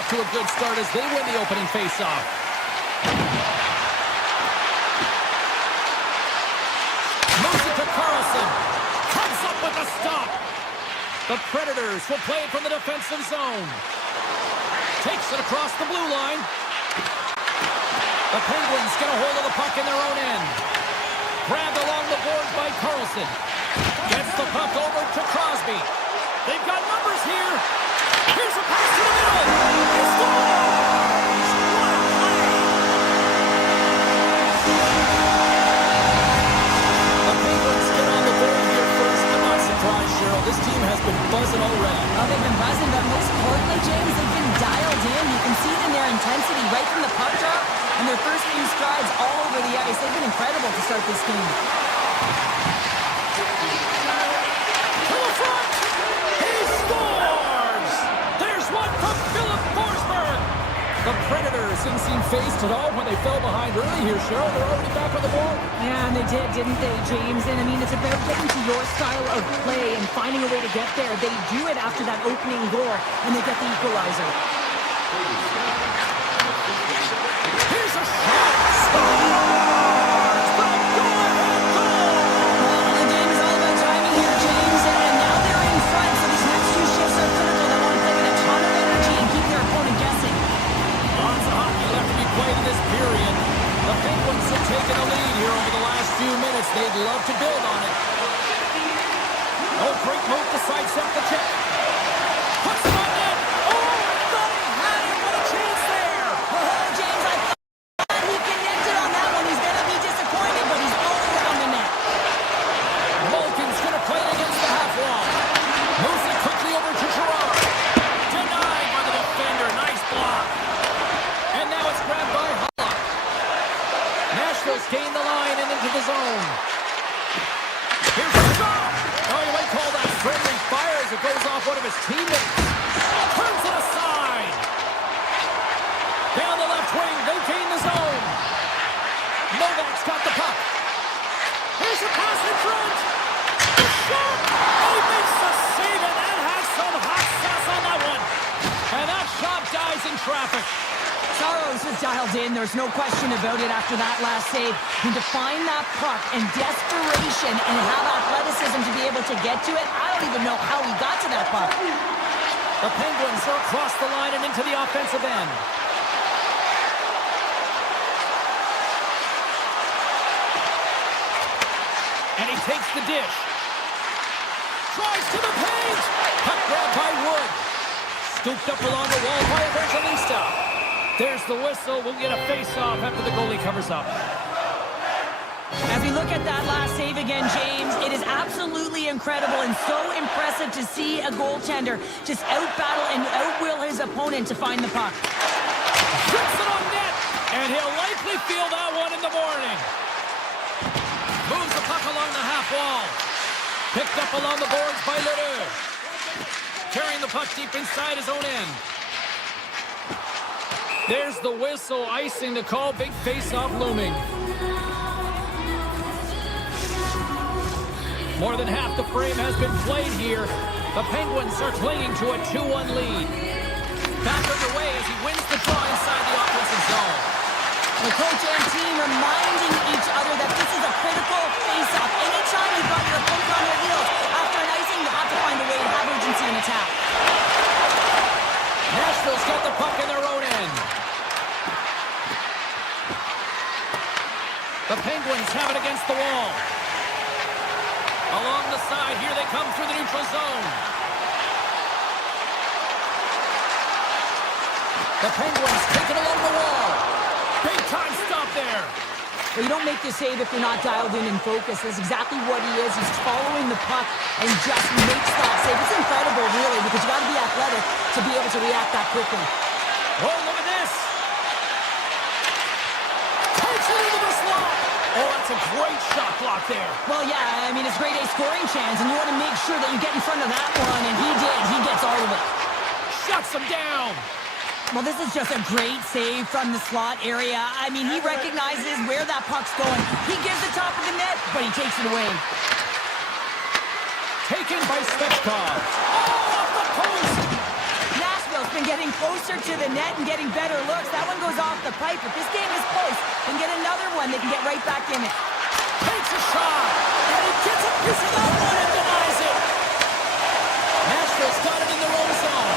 off to a good start as they win the opening faceoff. Moves it to Carlson. Comes up with a stop. The Predators will play it from the defensive zone. Takes it across the blue line. The Penguins get a hold of the puck in their own end. Grabbed along the boards by Carlson. Gets the puck over to Crosby. They've got numbers here. Here's a pass to the middle. He scores! What a play! The Penguins get on the board here first. I'm not surprised, Cheryl. This team has been buzzing already. Oh, they've been buzzing, but most importantly, James, they've been dialed in. You can see it in their intensity right from the puck drop and their first few strides all over the ice. They've been incredible to start this game. To the front. He scores! There's one from Philip Forsberg. The Predators didn't seem phased at all when they fell behind early here, Cheryl. They're already back on the board. Yeah, and they did, didn't they, James? And I mean, it's about getting to your style of play and finding a way to get there. They do it after that opening goal, and they get the equalizer. Here's a shot. Scores! The go-ahead goal! Well, the game is all about timing here, James, and now they're in front, so these next two shifts are critical. They want to play with a ton of energy and keep their opponent guessing. Lots of hockey left to be played in this period. The Penguins have taken a lead here over the last few minutes. They'd love to build on it. Oh, great move to sidestep the check. Puts it on net. Oh, I thought he had it. What a chance there. Oh, James, I thought he connected on that one. He's going to be disappointed, but he's all around the net. Malkin's going to play it against the half wall. Moves it quickly over to Gerard. Denied by the defender. Nice block. And now it's grabbed by Hulla. Nashville's gained the line and into the zone. Here's a shot. Oh, you might call that friendly fire as it goes off one of his teammates. Turns it aside. Down the left wing, they gain the zone. Novak's got the puck. Here's a pass in front. The shot. Oh, he makes the save, and that has some hot sauce on that one. And that shot dies in traffic. Saros is dialed in. There's no question about it after that last save. And to find that puck and desperation and have athleticism to be able to get to it, I don't even know how he got to that puck. The Penguins are across the line and into the offensive end. And he takes the dish. Tries to the paint. Puck grab by Wood. Scooped up along the wall by Evangelista. There's the whistle. We'll get a face-off after the goalie covers up. As we look at that last save again, James, it is absolutely incredible and so impressive to see a goaltender just out-battle and out-will his opponent to find the puck. Puts it on net, and he'll likely feel that one in the morning. Moves the puck along the half wall. Picked up along the boards by Leroux. Carrying the puck deep inside his own end. There's the whistle, icing the call. Big face-off looming. More than half the frame has been played here. The Penguins are clinging to a 2-1 lead. Back underway as he wins the draw inside the offensive zone. The coach and team reminding each other that this is a critical face-off. Anytime you've got your opponent on your heels after an icing, you have to find a way to have urgency in attack. Nashville's got the puck in their own end. The Penguins have it against the wall. Along the side, here they come through the neutral zone. The Penguins take it along the wall. Big time stop there. Well, you don't make the save if you're not dialed in and focused. That's exactly what he is. He's following the puck and just makes that save. It's incredible, really, because you got to be athletic to be able to react that quickly. Oh, look at this. Takes it into the slot. Oh, that's a great shot block there. Well, yeah, I mean, it's grade A scoring chance, and you want to make sure that you get in front of that one, and he did. He gets all of it. Shuts him down. Well, this is just a great save from the slot area. I mean, he recognizes where that puck's going. He gives the top of the net, but he takes it away. Taken by Svechkov. Oh, off the post. Nashville's been getting closer to the net and getting better looks. That one goes off the pipe, but this game is close. Can get another one, they can get right back in it. Takes a shot, and he gets a piece of that one and denies it. Nashville's got it in their own zone.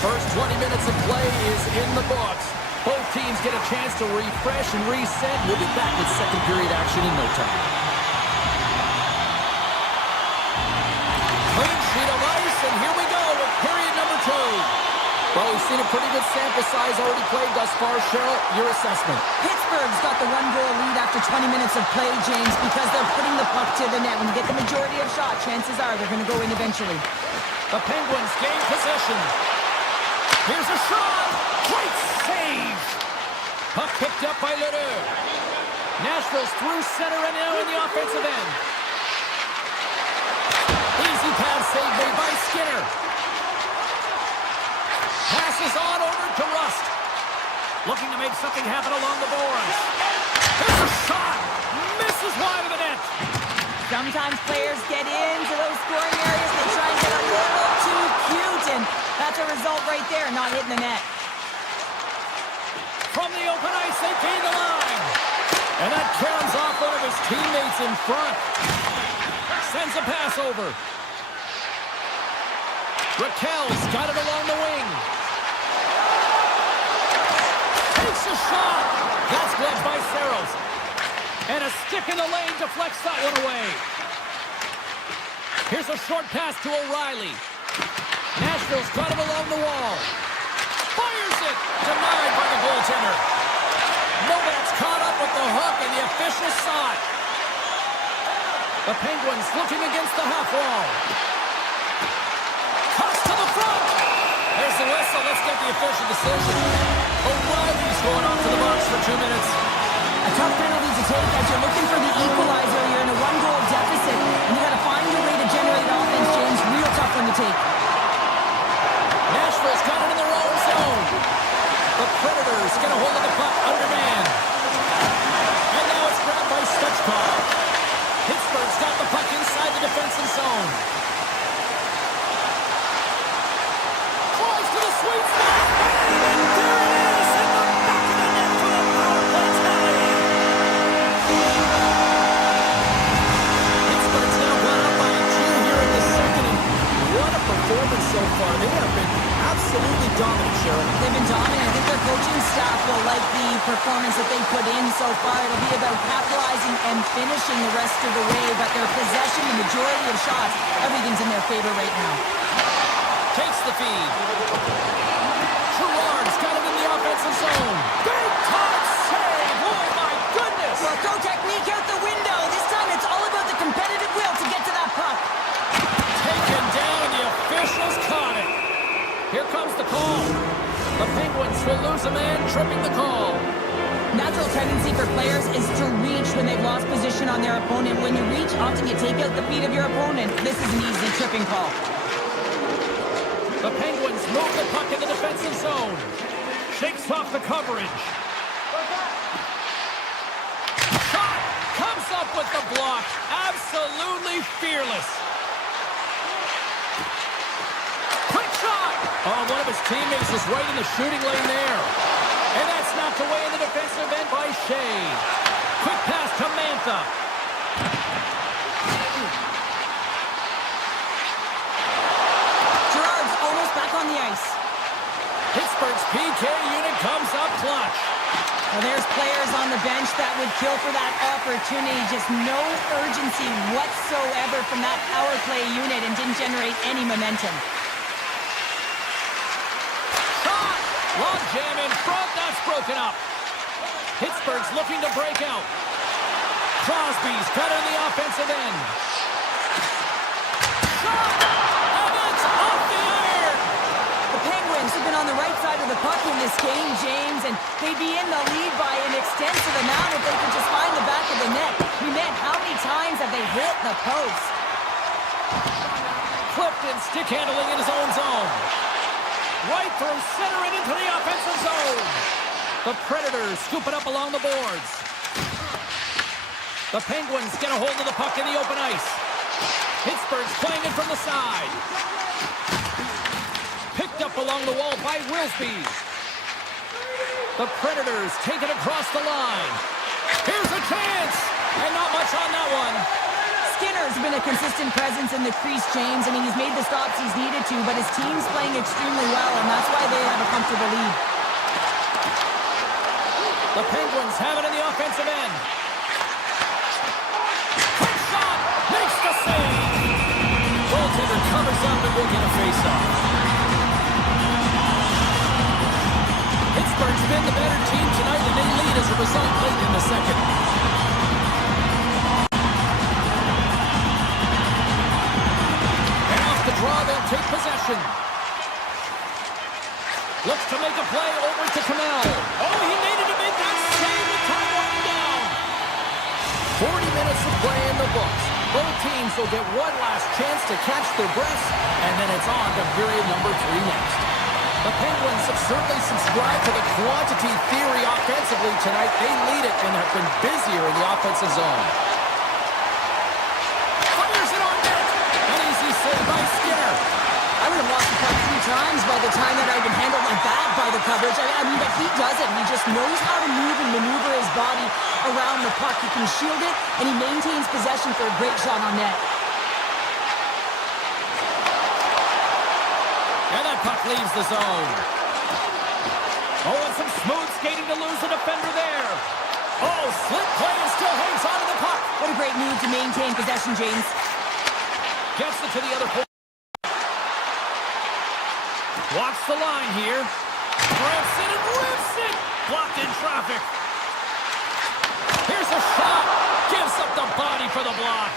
First 20 minutes of play is in the books. Both teams get a chance to refresh and reset. We'll be back with second period action in no time. Clean sheet of ice, and here we go with period number 2. Well, we've seen a pretty good sample size already played thus far. Cheryl, your assessment. Pittsburgh's got the 1-goal lead after 20 minutes of play, James, because they're putting the puck to the net. When you get the majority of shots, chances are they're going to go in eventually. The Penguins gain possession. Here's a shot. Great save. Puck picked up by Ledoux. Nashville's through center and now in the offensive end. Easy pass save made by Skinner. Passes on over to Rust. Looking to make something happen along the boards. There's a shot. Misses wide of the net. Sometimes players get into those scoring areas. They try and get a little too cute, and that's a result right there, not hitting the net. From the open ice, they gain the line. And that caroms off one of his teammates in front. Sends a pass over. Raquel's got it along the wing. Takes a shot. That's blocked by Saros. And a stick in the lane deflects that one away. Here's a short pass to O'Reilly. Nashville's got it along the wall. Fires it. Denied by the goaltender. Novak's caught up with the hook, and the official saw it. The Penguins looking against the half wall. Cuts to the front. There's the whistle. Let's get the official decision. O'Reilly's going off to the box for 2 minutes. A tough penalty to take as you're looking for the equalizer. You're in a 1-goal deficit, and you got to find a way to generate offense, James. Real tough one to take. Nashville's got it in their own zone. The Predators get a hold of the puck underman. And now it's grabbed by Stechkov. Pittsburgh's got the puck inside the defensive zone. Tries to the sweet spot. And there it is in the back of the net for the power play tally. Pittsburgh's now gone up by 2 here in the second. And what a performance so far. They have been absolutely dominant, Cheryl. They've been dominant. I think their coaching staff will like the performance that they put in so far. It'll be about capitalizing and finishing the rest of the way, but their possession, the majority of shots, everything's in their favor right now. Takes the feed. Gerard's got it in the offensive zone. Big time save. Oh, my goodness. Well, throw technique out the window. This time it's all about the competitive will to get to that puck. Taken down, and the officials caught it. Here comes the call. The Penguins will lose a man, tripping the call. Natural tendency for players is to reach when they've lost position on their opponent. When you reach, often you take out the feet of your opponent. This is an easy tripping call. The Penguins move the puck in the defensive zone. Shakes off the coverage. Shot! Comes up with the block. Absolutely fearless. Quick shot! Oh, one of his teammates was right in the shooting lane there. And that's knocked away in the defensive end by Shea. Quick pass to Mantha. Gerard's almost back on the ice. Pittsburgh's PK unit comes up clutch. Well, there's players on the bench that would kill for that opportunity. Just no urgency whatsoever from that power play unit and didn't generate any momentum. Log jam in front, that's broken up. Pittsburgh's looking to break out. Crosby's got in the offensive end. Shot! And it's off the iron! The Penguins have been on the right side of the puck in this game, James, and they'd be in the lead by an extensive amount if they could just find the back of the net. We meant how many times have they hit the post? Clifton stick handling in his own zone. Right through center and into the offensive zone. The Predators scoop it up along the boards. The Penguins get a hold of the puck in the open ice. Pittsburgh's playing it from the side. Picked up along the wall by Wilsby. The Predators take it across the line. Here's a chance! And not much on that one. Skinner's been a consistent presence in the crease, James. I mean, he's made the stops he's needed to, but his team's playing extremely well, and that's why they have a comfortable lead. The Penguins have it in the offensive end. Quick shot! Makes the save! Goaltender covers up and will get a face-off. Pittsburgh's been the better team tonight, and they lead as a result late in the second. And off the draw, they'll take possession. Looks to make a play over to Kamel. Oh, he made it to make that save with time running down. 40 minutes of play in the books. Both teams will get one last chance to catch their breaths, and then it's on to period number 3 next. The Penguins have certainly subscribed to the quantity theory offensively tonight. They lead it and have been busier in the offensive zone. Fires it on net. An easy save by Skinner. I would have lost the puck 3 times by the time that I've been handled like that by the coverage. I mean, but he doesn't. He just knows how to move and maneuver his body around the puck. He can shield it, and he maintains possession for a great shot on net. And that puck leaves the zone. Oh, and some smooth skating to lose the defender there. Oh, slip play and still hangs on to the puck. What a great move to maintain possession, James. Gets it to the other point. Walks the line here. Rips it and rips it. Blocked in traffic. Here's a shot. Gives up the body for the block.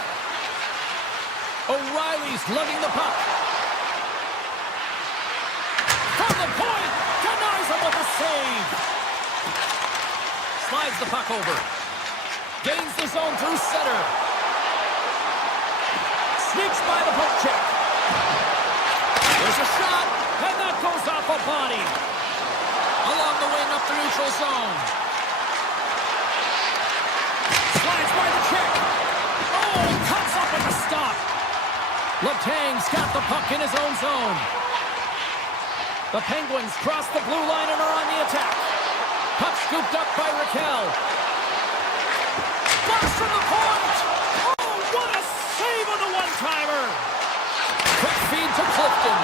O'Reilly's lugging the puck. From the point. Denies him with a save. Slides the puck over. Gains the zone through center. Sneaks by the poke check. There's a shot. And that goes off a body. Along the wing up the neutral zone. Slides by the check. Oh, cuts up with a stop. Letang's got the puck in his own zone. The Penguins cross the blue line and are on the attack. Puck scooped up by Raquel. Blast from the point. Oh, what a save on the one-timer. Quick feed to Clifton.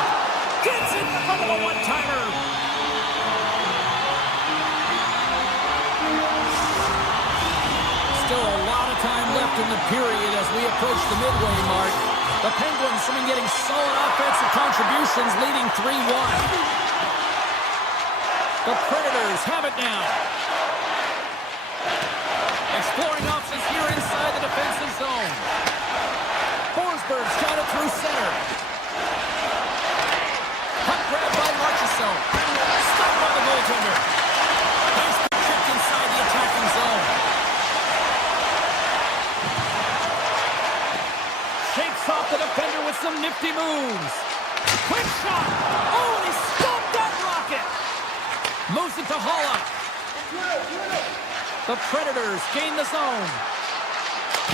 Gets it from the one-timer. Still a lot of time left in the period as we approach the midway mark. The Penguins have been getting solid offensive contributions, leading 3-1. The Predators have it now. Exploring options here inside the defensive zone. Forsberg's got it through center. Puck grab by Marchessault. Stopped by the goaltender. Nice check inside the attacking zone. Shakes off the defender with some nifty moves. Quick shot. Oh, and he stopped that rocket. Moves it to Holla. The Predators gain the zone.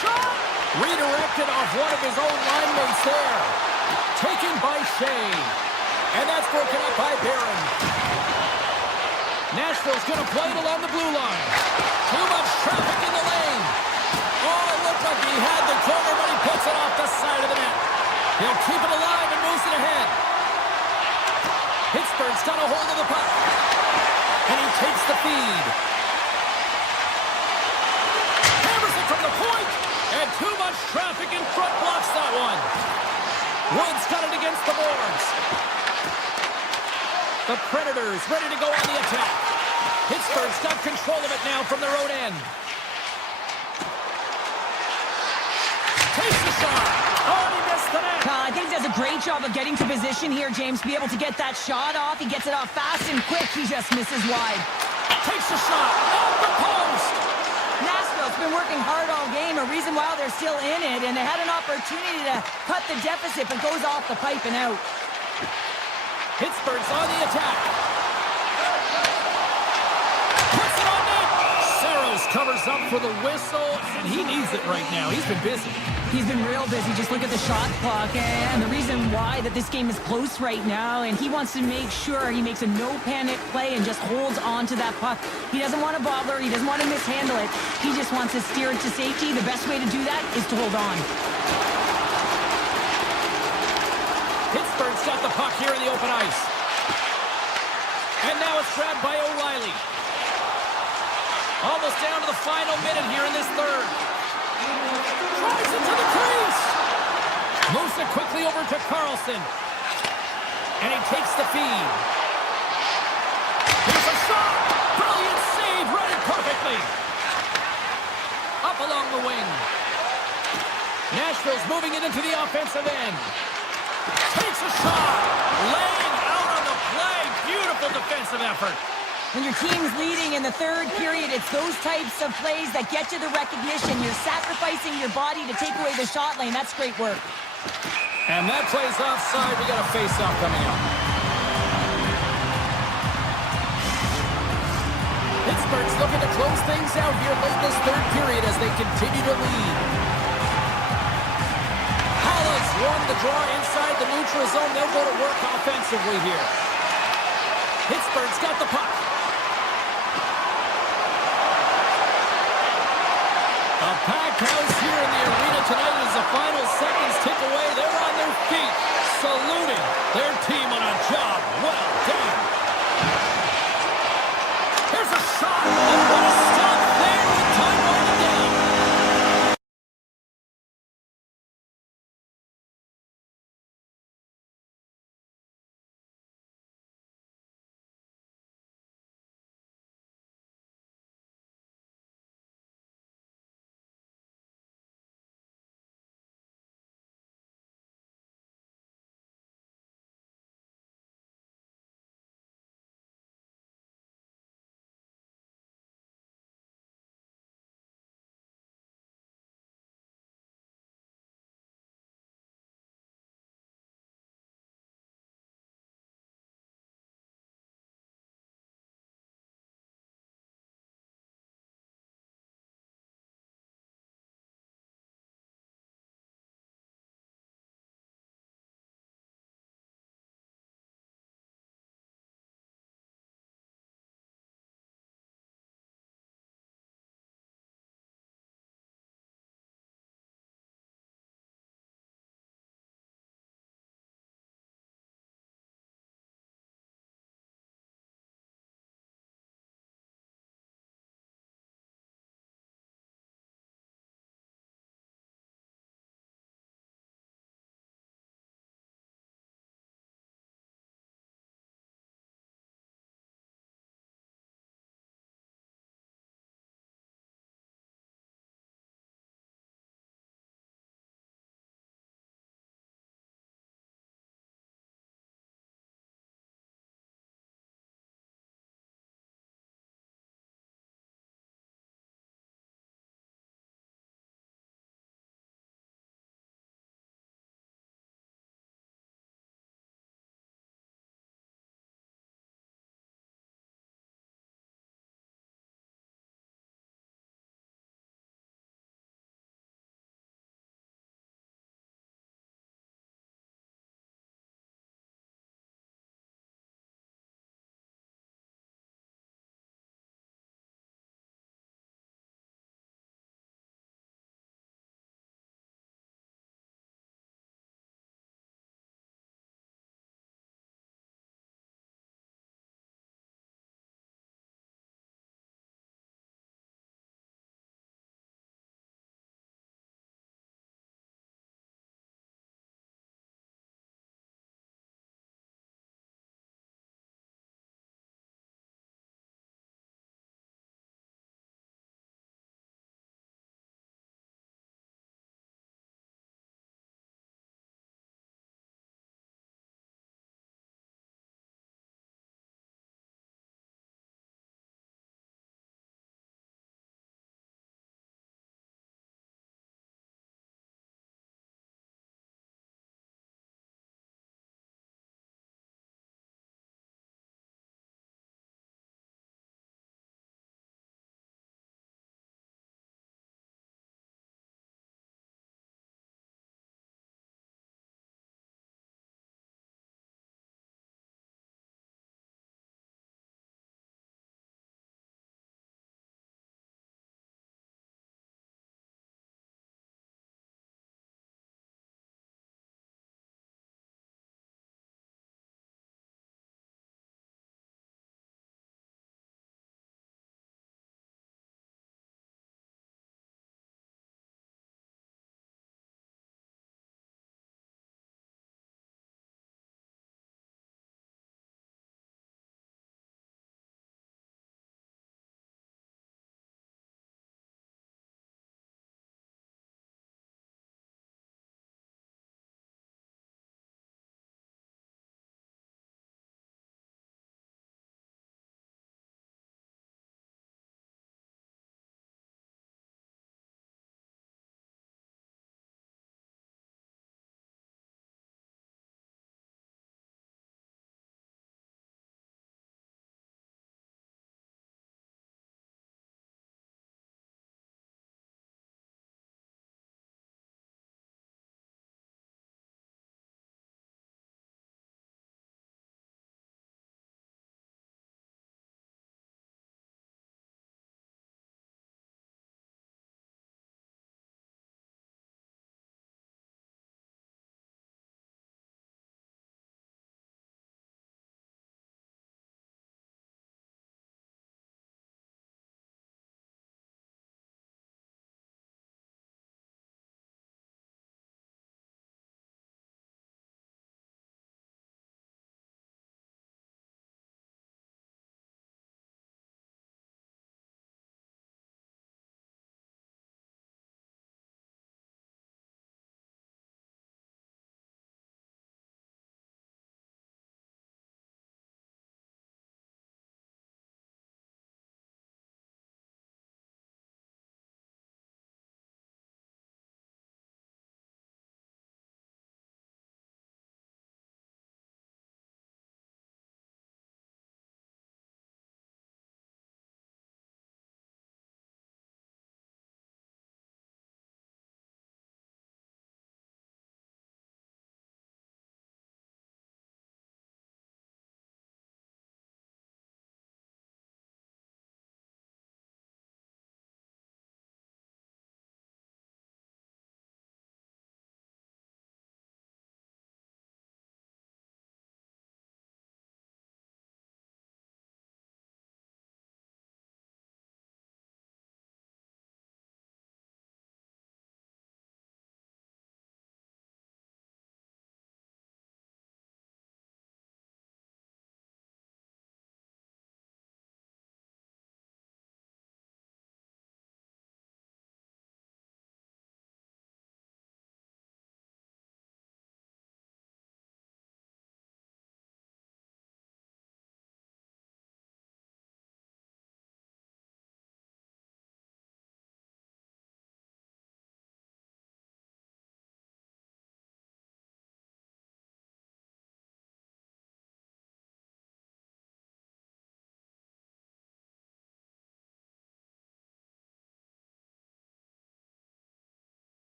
Shot. Redirected off one of his own line mates there. Taken by Shea. And that's broken up by Barron. Nashville's going to play it along the blue line. Too much traffic in the lane. Oh, it looked like he had the corner, but he puts it off the side of the net. He'll keep it alive and moves it ahead. Pittsburgh's got a hold of the puck. And he takes the feed. Hammers it from the point. And too much traffic in front blocks that one. Woods got it against the boards. The Predators ready to go on the attack. Pittsburgh's got control of it now from their own end. Takes the shot. Oh, he missed the net. I think he does a great job of getting to position here, James. Be able to get that shot off. He gets it off fast and quick. He just misses wide. Takes the shot. Off the post. Nashville's been working hard all game, a reason why they're still in it, and they had an opportunity to cut the deficit, but goes off the pipe and out. Pittsburgh's on the attack. Puts it on net. Saros just covers up for the whistle, and he needs it right now. He's been busy. He's been real busy. Just look at the shot clock and the reason why that this game is close right now, and he wants to make sure he makes a no-panic play and just holds on to that puck. He doesn't want to bobble. He doesn't want to mishandle it. He just wants to steer it to safety. The best way to do that is to hold on. Pittsburgh's got the puck here in the open ice. And now it's grabbed by O'Reilly. Almost down to the final minute here in this third. Drives into the crease. Moves it quickly over to Carlson. And he takes the feed. Here's a shot. Brilliant save. Read it perfectly. Up along the wing. Nashville's moving it into the offensive end. Takes a shot. Laying out on the play. Beautiful defensive effort. When your team's leading in the third period, it's those types of plays that get you the recognition. You're sacrificing your body to take away the shot lane. That's great work. And that play's offside. We got a face-off coming up. Pittsburgh's looking to close things out here late in this third period as they continue to lead. Hollis won the draw inside the neutral zone. They'll go to work offensively here. Pittsburgh's got the puck. A packed house here in the arena tonight as the final seconds tick away. They're on their feet, saluting their team on a job well done. Here's a shot, and what a stop there with time running down.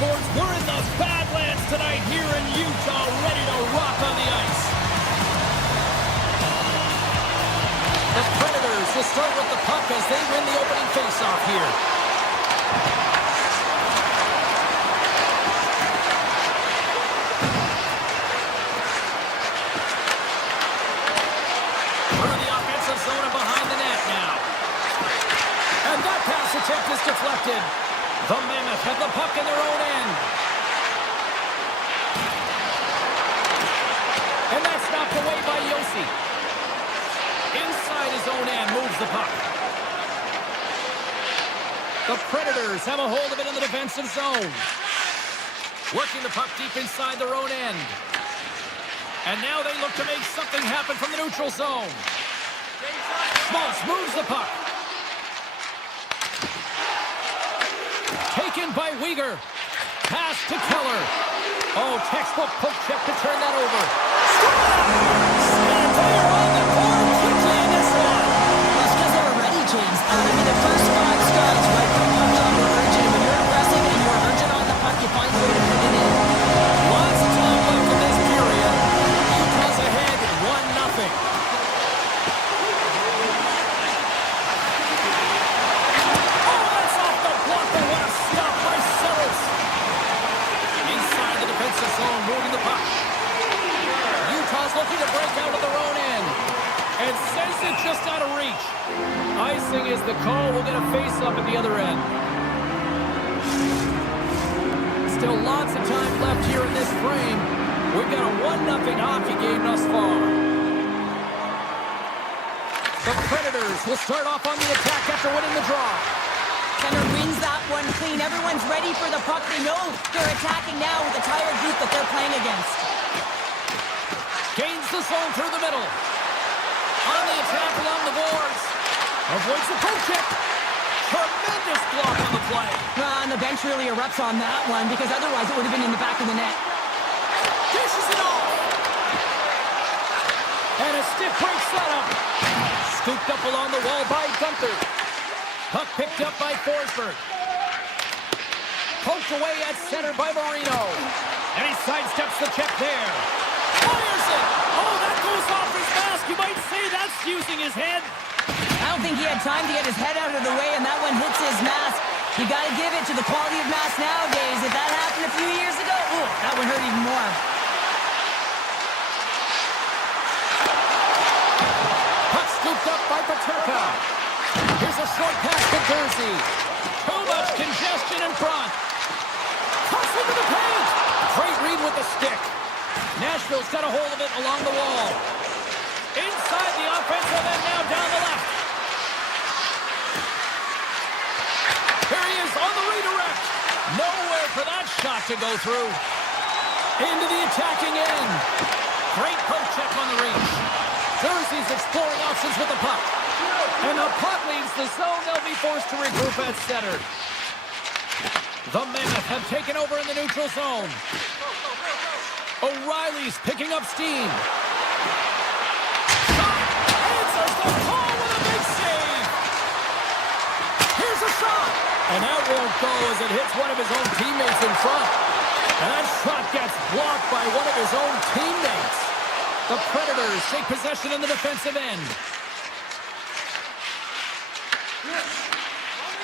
Sports. We're in the Badlands tonight here in Utah, ready to rock on the ice. The Predators will start with the puck as they win the opening faceoff here. Through the offensive zone and behind the net now. And that pass attempt is deflected. The Mammoth have the puck in their own end. And that's knocked away by Yossi. Inside his own end moves the puck. The Predators have a hold of it in the defensive zone. Working the puck deep inside their own end. And now they look to make something happen from the neutral zone. Schmaltz moves the puck. Taken by Weegar. Pass to Keller. Oh, textbook poke check to turn that over. And they are on the board quickly in this one. That's because they were ready, James. I mean, the first 5 strides, right, the puck on were urgent. When you're aggressive and you're urgent on the puck, you find a way to put it in. Lots of time left in this period. Utah's ahead 1-0. Zone moving the puck. Utah's looking to break out of their own end and sends it just out of reach. Icing is the call. We'll get a face-up at the other end. Still lots of time left here in this frame. We've got a 1-0 hockey game thus far. The Predators will start off on the attack after winning the draw. Center wins that one clean. Everyone's ready for the puck. They know they're attacking now with the tired group that they're playing against. Gains the zone through the middle. On the attack along the boards. Avoids the poke check. Tremendous block on the play. And the bench really erupts on that one because otherwise it would have been in the back of the net. Dishes it off. And a stiff break setup. Scooped up along the wall by Gunther. Puck picked up by Forsberg. Poked away at center by Marino. And he sidesteps the check there. Fires it! Oh, that goes off his mask. You might say that's using his head. I don't think he had time to get his head out of the way, and that one hits his mask. You got to give it to the quality of mask nowadays. If that happened a few years ago, ooh, that would hurt even more. Puck scooped up by Paterka. Here's a short pass to Jersey. Too much congestion in front. Cuts into the paint. Great read with the stick. Nashville's got a hold of it along the wall. Inside the offensive end now down the left. Here he is on the redirect. Nowhere for that shot to go through. Into the attacking end. Great poke check on the reach. Jersey's exploring options with the puck. And the puck leaves the zone. They'll be forced to regroup at center. The Mammoth have taken over in the neutral zone. O'Reilly's picking up steam. Shot! Answers the call with a big save. Here's a shot. And that won't go as it hits one of his own teammates in front. And that shot gets blocked by one of his own teammates. The Predators take possession in the defensive end.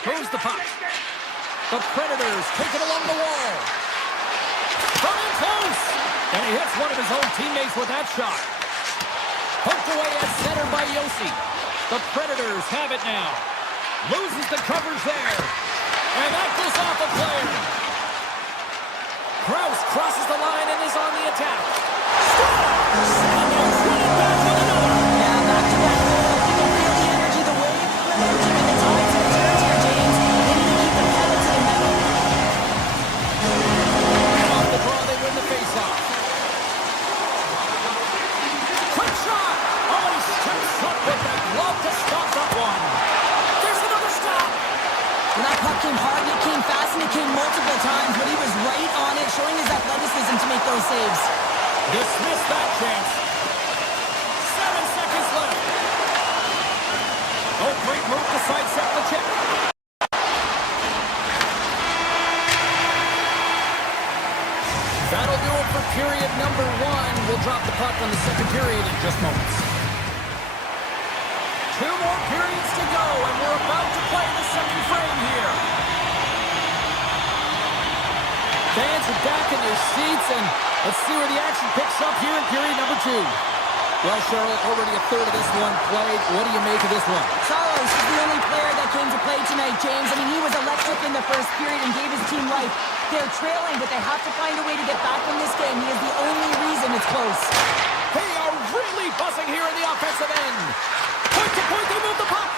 Moves the puck. The Predators take it along the wall. From in close. And he hits one of his own teammates with that shot. Poked away at center by Yossi. The Predators have it now. Loses the coverage there. And that goes off a player. Krause crosses the line and is on the attack. Scores! And they're running back with another. Yeah, back-to-back goal. You can feel the energy, the wave, the momentum, and the tides and turns here, James. They need to keep the pedal to the metal. Off the draw, they win the faceoff. Quick shot! Oh, he steps up with that glove to stop that one. There's another stop. Well, that puck came hard, and it came fast, and it came multiple times, but he was right on it, showing his athleticism to make those saves. Dismiss that chance. 7 seconds left. Oh, great move to sidestep the check. period number 1. We'll drop the puck on the second period in just moments. 2 more periods to go, and we're about to play the second frame here. Fans are back in their seats, and let's see where the action picks up here in period number 2. Well, Cheryl, already a third of this one played. What do you make of this one? Saros is the only player that came to play tonight, James. I mean, he was electric in the first period and gave his team life. They're trailing, but they have to find a way to get back in this game. He is the only reason it's close. They are really buzzing here in the offensive end. Point to point, they move the puck.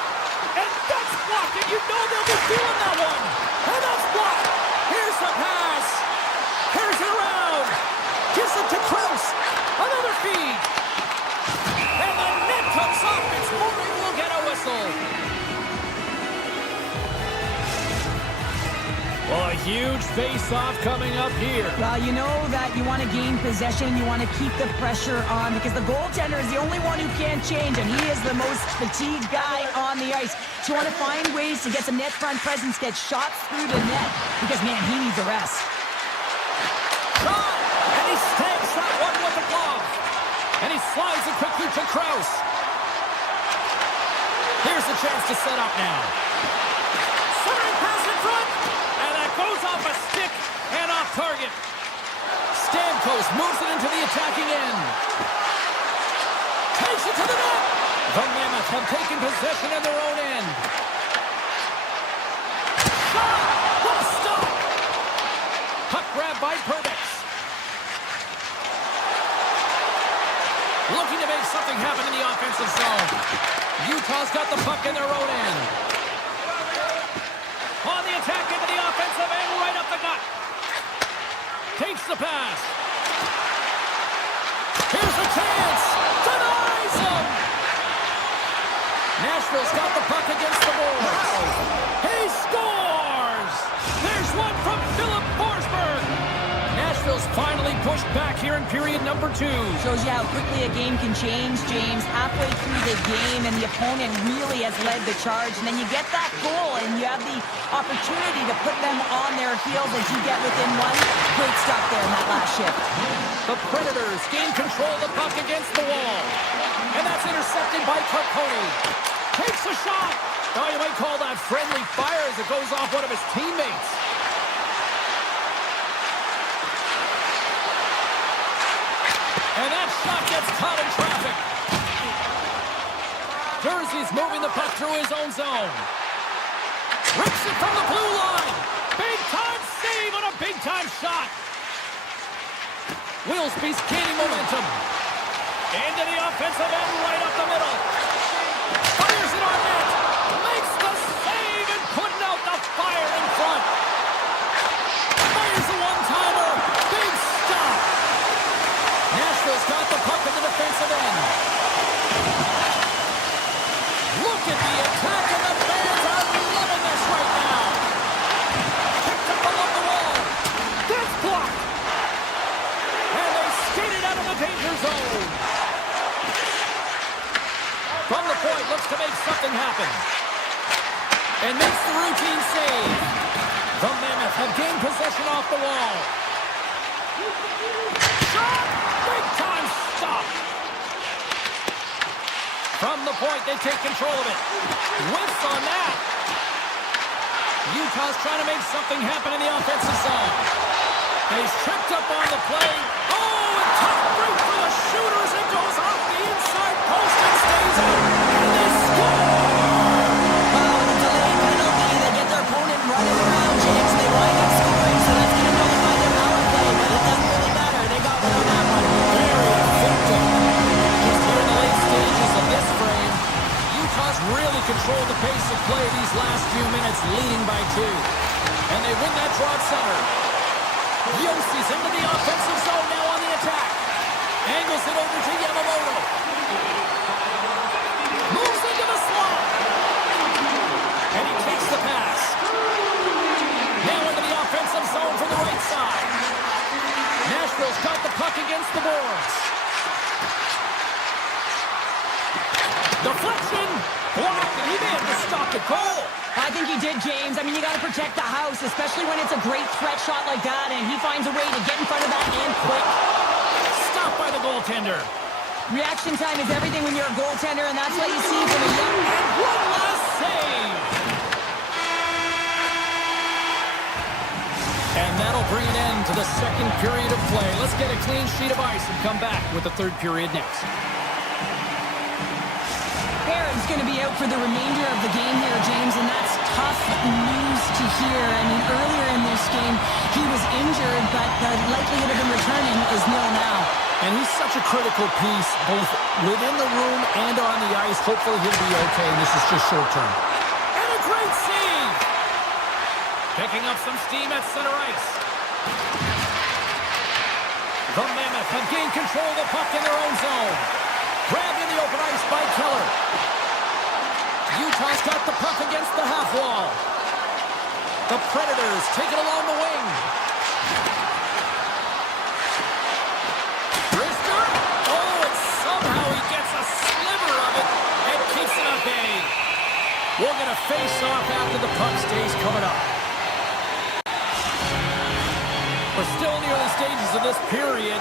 And that's blocked, and you know they'll be feeling that one. And that's blocked. Here's the pass. Here's it around. Gives it to Kraus. Another feed. And the net comes off. It's Mooring will get a whistle. Well, a huge face-off coming up here. Well, you know that you want to gain possession. You want to keep the pressure on because the goaltender is the only one who can't change, and he is the most fatigued guy on the ice. So you want to find ways to get some net front presence, get shots through the net because, man, he needs a rest. Shot! And he stamps that one with the glove. And he slides it quickly to Kraus. Here's the chance to set up now. Centering pass in front. And that goes off a stick and off target. Stamkos moves it into the attacking end. Takes it to the net. The Mammoth have taken possession in their own end. Shot! What a stop! Puck grab by Perbix. Looking to make something happen in the offensive zone. Utah's got the puck in their own end. On the attack into the offensive end, right up the gut. Takes the pass. Here's the chance. Denies him. Nashville's got the puck against the boards. He scores. There's one from Philip Forsberg. Nashville's finally pushed back here in period number 2. Shows you how quickly a game can change, James. Halfway through the game, and the opponent really has led the charge. And then you get that goal, and you have the opportunity to put them on their heels as you get within one. Great stop there in that last shift. The Predators gain control of the puck against the wall. And that's intercepted by Carcone. Takes a shot. Oh, you might call that friendly fire as it goes off one of his teammates. And that shot gets caught in traffic. Jersey's moving the puck through his own zone. Rips it from the blue line. Big-time save on a big-time shot. Wilsby's gaining momentum. Into the offensive end, right up the middle. Fires it on net. Makes the save and putting out the fire in front. Fires a one-timer. Big stop. Nashville's got the puck in the defensive end. Look at the attack, and the fans are loving this right now. Picked up along the wall. That's blocked. And they skated out of the danger zone. From the point, looks to make something happen. And makes the routine save. The Mammoth have gained possession off the wall. Shot! Big-time stop. From the point, they take control of it. Whiffs on that. Utah's trying to make something happen in the offensive zone. And he's tripped up on the play. Oh, and tough break for the shooters. It goes off the inside post and stays out. And they score! Well, with a delayed penalty, they get their opponent running around, James. They wind up scoring, so that's going to nullify their power play. But it doesn't really matter. They got one on that one. Very effective. Just here in the late stages of this frame, Utah's really controlled the pace of play these last few minutes, leading by 2. And they win that draw at center. Yossi's into the offensive zone now on the attack. Angles it over to Yamamoto. Moves into the slot. And he takes the pass. Now into the offensive zone from the right side. Nashville's got the puck against the boards. Deflection. Blocked, and he may have just stopped the goal. I think he did, James. I mean, you got to protect the house, especially when it's a great threat shot like that, and he finds a way to get in front of that and quick. Stopped by the goaltender. Reaction time is everything when you're a goaltender, and that's what you see from a young... And one last save. And that'll bring an end to the second period of play. Let's get a clean sheet of ice and come back with the third period next. Barron's going to be out for the remainder of the game here, James, and that's tough news to hear. I mean, earlier in this game, he was injured, but the likelihood of him returning is nil now. And he's such a critical piece, both within the room and on the ice. Hopefully he'll be okay, and this is just short term. And a great save! Picking up some steam at center ice. The Mammoth have gained control of the puck in their own zone. Grabbed in the open ice by Keller. Utah's got the puck against the half wall. The Predators take it along the wing. Brister. Oh, and somehow he gets a sliver of it and keeps it at bay. We'll get a face-off after the puck stays coming up. We're still in the early stages of this period.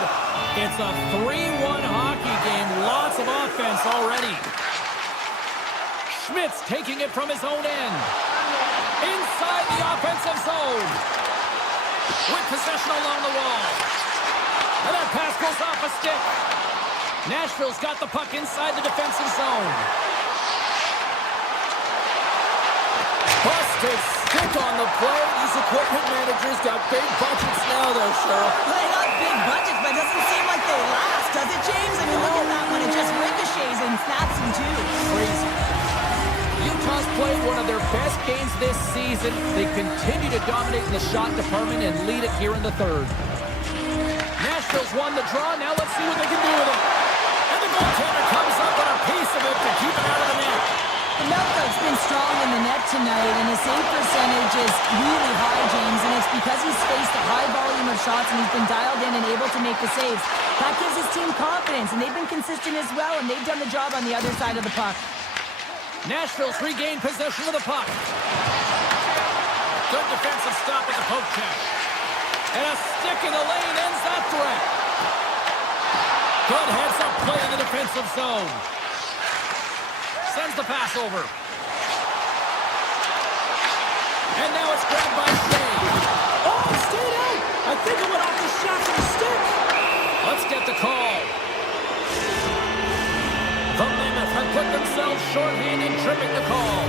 It's a 3-1 hockey game. Lots of offense already. Schmidt's taking it from his own end. Inside the offensive zone. With possession along the wall. And that pass goes off a stick. Nashville's got the puck inside the defensive zone. Busted stick on the play. These equipment managers got big budgets now, though, Cheryl. They got big budgets, but it doesn't seem like they last, does it, James? I mean, look at that one. It just ricochets and snaps in two. Crazy. Utah's played one of their best games this season. They continue to dominate in the shot department and lead it here in the third. Nashville's won the draw. Now let's see what they can do with it. And the goaltender comes up with a piece of it to keep it out of the net. Melko's been strong in the net tonight, and his save percentage is really high, James, and it's because he's faced a high volume of shots and he's been dialed in and able to make the saves. That gives his team confidence, and they've been consistent as well, and they've done the job on the other side of the puck. Nashville's regained possession of the puck. Good defensive stop with the poke check. And a stick in the lane ends that threat. Good heads-up play in the defensive zone. Sends the pass over. And now it's grabbed by Shea. Oh, it stayed out. I think it went off the shot of the stick. Let's get the call. The Mammoth have put themselves shorthanded, tripping the call.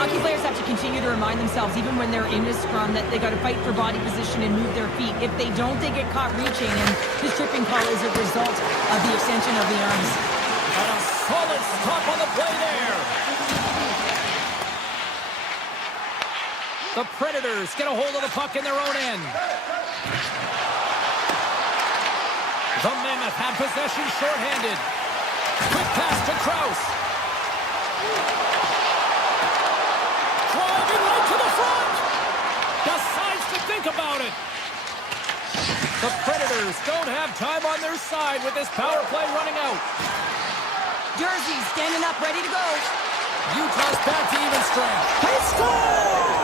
Hockey players have to continue to remind themselves, even when they're in a scrum, that they got to fight for body position and move their feet. If they don't, they get caught reaching, and this tripping call is a result of the extension of the arms. And a solid stop on the play there. The Predators get a hold of the puck in their own end. The Mammoth have possession shorthanded. Quick pass to Kraus. Driving right to the front. Decides to think about it. The Predators don't have time on their side with this power play running out. Jersey standing up, ready to go. Utah's back to even strength. They score!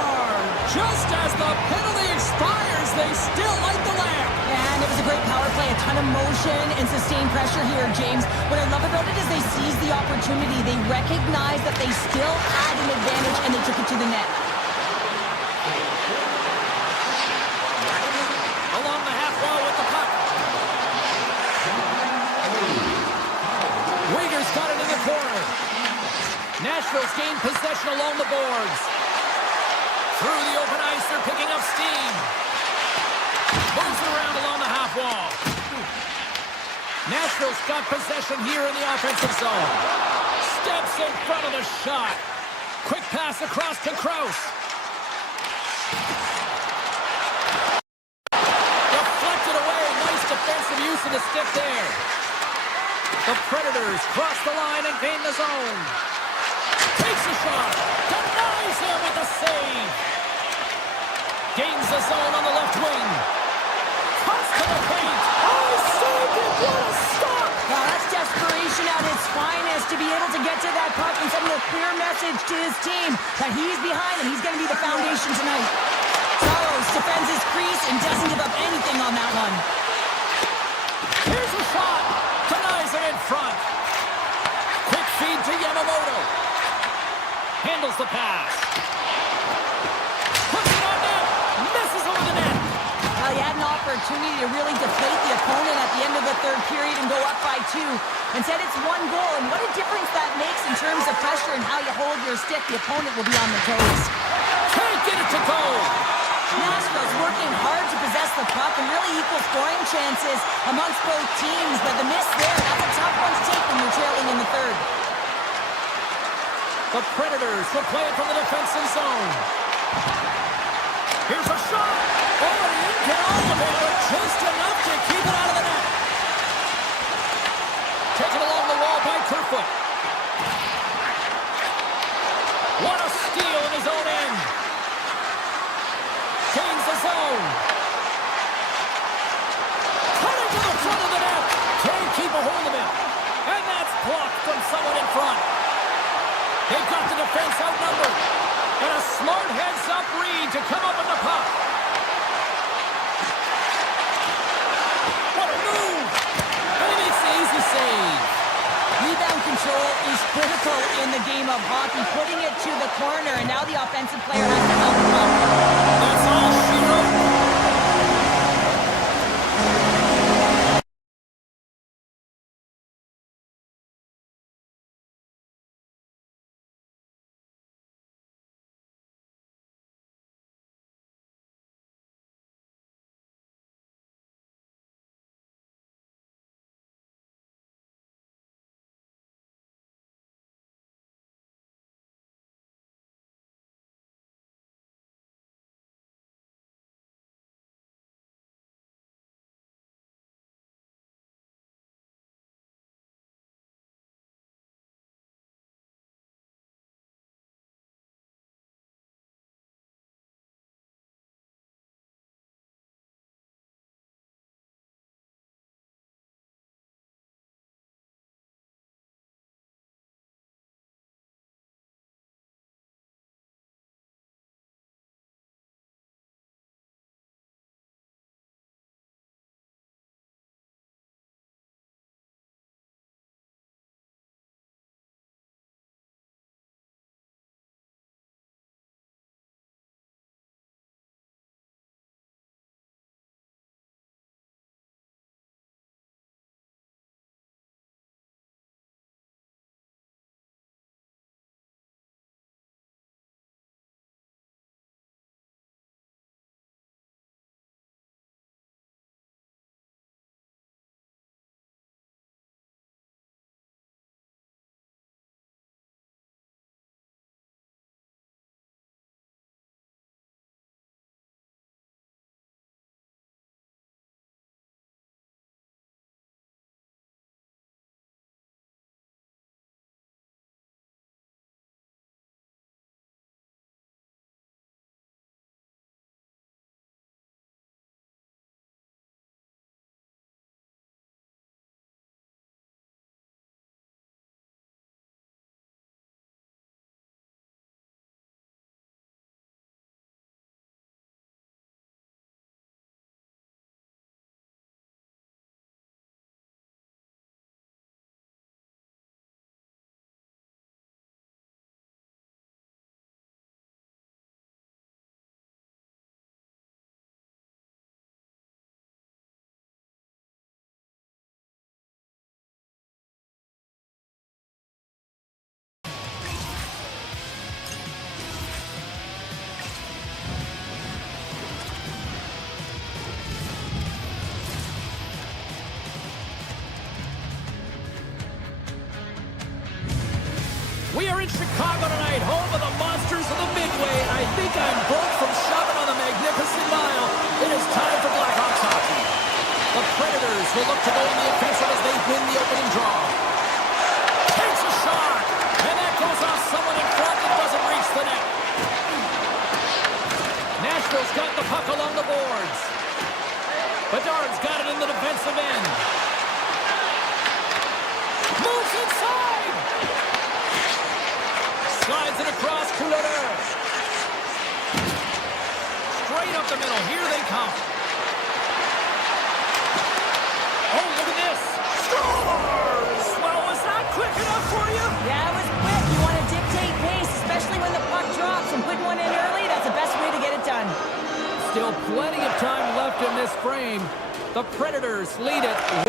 Just as the penalty expires, they still light the lamp. And it was a great power play, a ton of motion and sustained pressure here, James. What I love about it is they seized the opportunity. They recognized that they still had an advantage, and they took it to the net. Along the half wall with the puck. Uyghur's got it in the corner. Nashville's gained possession along the boards. Through the open ice, they're picking up steam. Moves it around along the half wall. Nashville's got possession here in the offensive zone. Steps in front of the shot. Quick pass across to Kraus. Deflected away. Nice defensive use of the stick there. The Predators cross the line and gain the zone. Takes a shot. Denies him with a save. Gains the zone on the left wing. Cuts to the paint. Oh, saved it. What a stop. Now that's desperation at its finest, to be able to get to that puck and send a clear message to his team that he's behind and he's going to be the foundation tonight. Saros defends his crease and doesn't give up anything on that one. Here's a shot. Denies it in front. Quick feed to Yamamoto. Handles the pass. Puts it on net. Misses over the net. Well, he had an opportunity to really deflate the opponent at the end of the third period and go up by 2. Instead, it's 1 goal, and what a difference that makes in terms of pressure and how you hold your stick. The opponent will be on their toes. Can't get it to go. Nashville's working hard to possess the puck and really equal scoring chances amongst both teams, but the miss there, that's a tough one to take when you're trailing in the third. The Predators will play it from the defensive zone. Here's a shot. Oh, and he didn't get all of it, but just enough to keep it out of the net. Taken along the wall by Kerfoot. What a steal in his own end. Gains the zone. Cutting to the front of the net. Can't keep a hold of it. And that's blocked from someone in front. They've got the defense outnumbered. And a smart heads-up read to come up with the puck. What a move! And he makes the easy save. Rebound control is critical in the game of hockey, putting it to the corner, and now the offensive player has to help him out. That's all she wrote. We are in Chicago tonight, home of the Monsters of the Midway, and I think I'm broke from shoving on the Magnificent Mile. It is time for Blackhawks hockey. The Predators will look to go in the offensive as they win the opening draw. Takes a shot, and that goes off someone in front that doesn't reach the net. Nashville's got the puck along the boards. Bedard's got it in the defensive end. Moves inside! Slides it across Couture. Straight up the middle. Here they come. Oh, look at this. Still plenty of time left in this frame. The Predators lead it 1-0.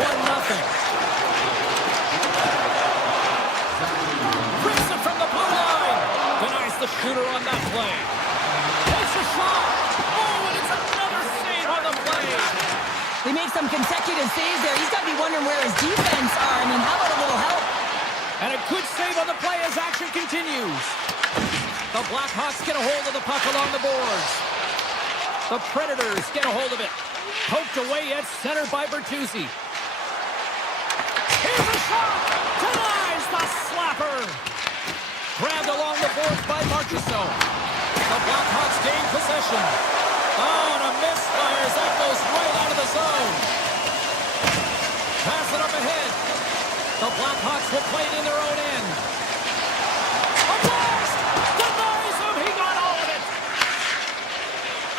Rips it from the blue line. Denies the shooter on that play. Takes a shot. Oh, and it's another save on the play. They make some consecutive saves there. He's got to be wondering where his defense are. I mean, how about a little help? And a good save on the play as action continues. The Blackhawks get a hold of the puck along the boards. The Predators get a hold of it. Poked away at center by Bertuzzi. Here's a shot! Denies the slapper! Grabbed along the boards by Marchessault. The Blackhawks gain possession. Oh, and a misfire as that goes right out of the zone. Pass it up ahead. The Blackhawks will play it in their own end. A blast! Denies him! He got all of it!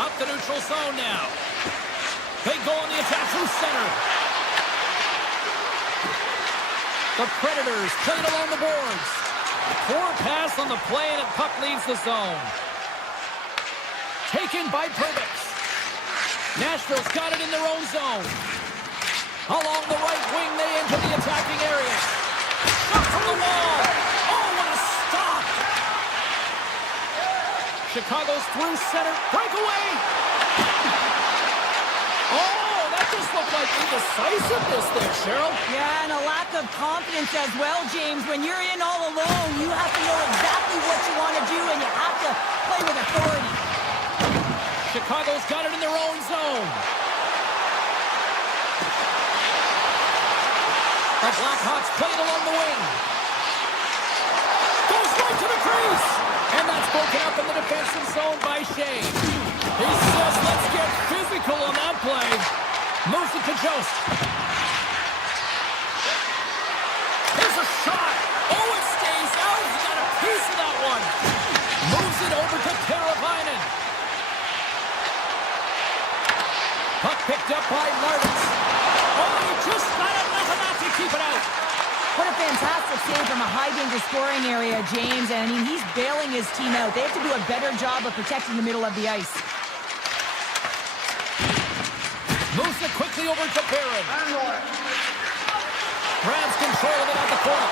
Up the neutral zone now. They go on the attack through center. The Predators play it along the boards. Poor pass on the play, and the puck leaves the zone. Taken by Perbix. Nashville's got it in their own zone. Along the right wing, they enter the attacking area. Shot from the wall. Oh, what a stop! Chicago's through center. Breakaway! Oh, that just looked like indecisiveness there, Cheryl. Yeah, and a lack of confidence as well, James. When you're in all alone, you have to know exactly what you want to do, and you have to play with authority. Chicago's got it in their own zone. The Blackhawks play it along the wing. Goes right to the crease. And that's broken up in the defensive zone by Shea. He says, let's get physical on that play. Moves it to Jost. Here's a shot. Oh, it stays out. He got a piece of that one. Moves it over to Teravainen. Puck picked up by Lardis. Oh, he just got enough of that to keep it out. What a fantastic save from a high-danger scoring area, James. And, I mean, he's bailing his team out. They have to do a better job of protecting the middle of the ice. Moves it quickly over to Barron. Grabs control of it at the corner.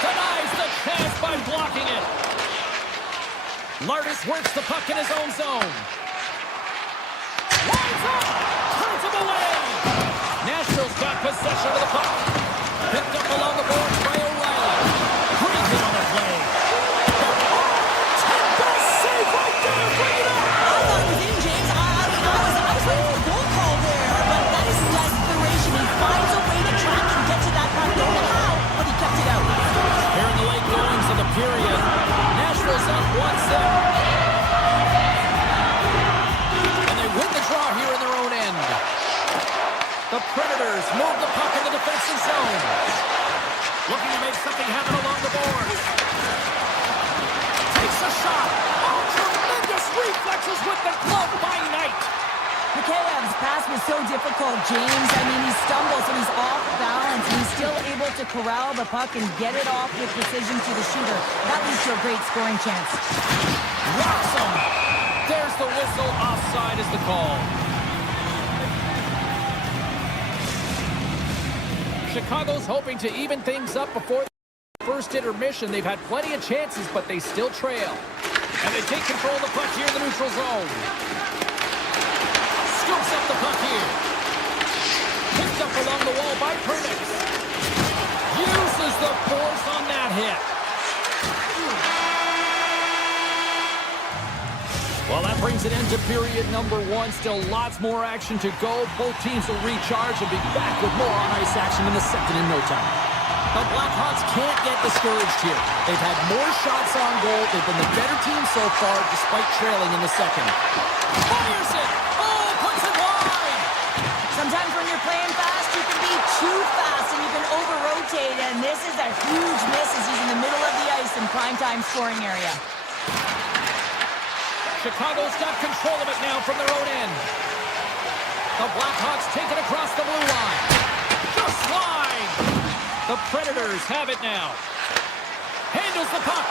Denies the chance by blocking it. Lardis works the puck in his own zone. Lines up! Turns him away! Nashville's got possession of the puck. Picked up along the boards by O'Reilly. Great hit on the play. Best save right there! Bring it up! I thought it was in, James. I was waiting for a goal call there, but that is desperation. He finds a way to track and get to that puck. Don't know how, but he kept it out. Here in the late goings of the period, Nashville's up 1-0. And they win the draw here in their own end. The Predators move the puck in the defensive zone. Looking to make something happen along the boards. Takes a shot. Oh, tremendous reflexes with the glove by Knight. Mikheyev's pass was so difficult, James. I mean, he stumbles and he's off balance, and he's still able to corral the puck and get it off with precision to the shooter. That leads to a great scoring chance. Rocks him. There's the whistle. Offside is the call. Chicago's hoping to even things up before the first intermission. They've had plenty of chances, but they still trail. And they take control of the puck here in the neutral zone. Scoops up the puck here. Picked up along the wall by Perbix. Uses the force on that hit. Well, that brings an end to period number one. Still lots more action to go. Both teams will recharge and be back with more on-ice action in the second in no time. The Blackhawks can't get discouraged here. They've had more shots on goal. They've been the better team so far, despite trailing in the second. Fires it! Oh, puts it wide! Sometimes when you're playing fast, you can be too fast and you can over-rotate, and this is a huge miss as he's in the middle of the ice in primetime scoring area. Chicago's got control of it now from their own end. The Blackhawks take it across the blue line. Just wide! The Predators have it now. Handles the puck.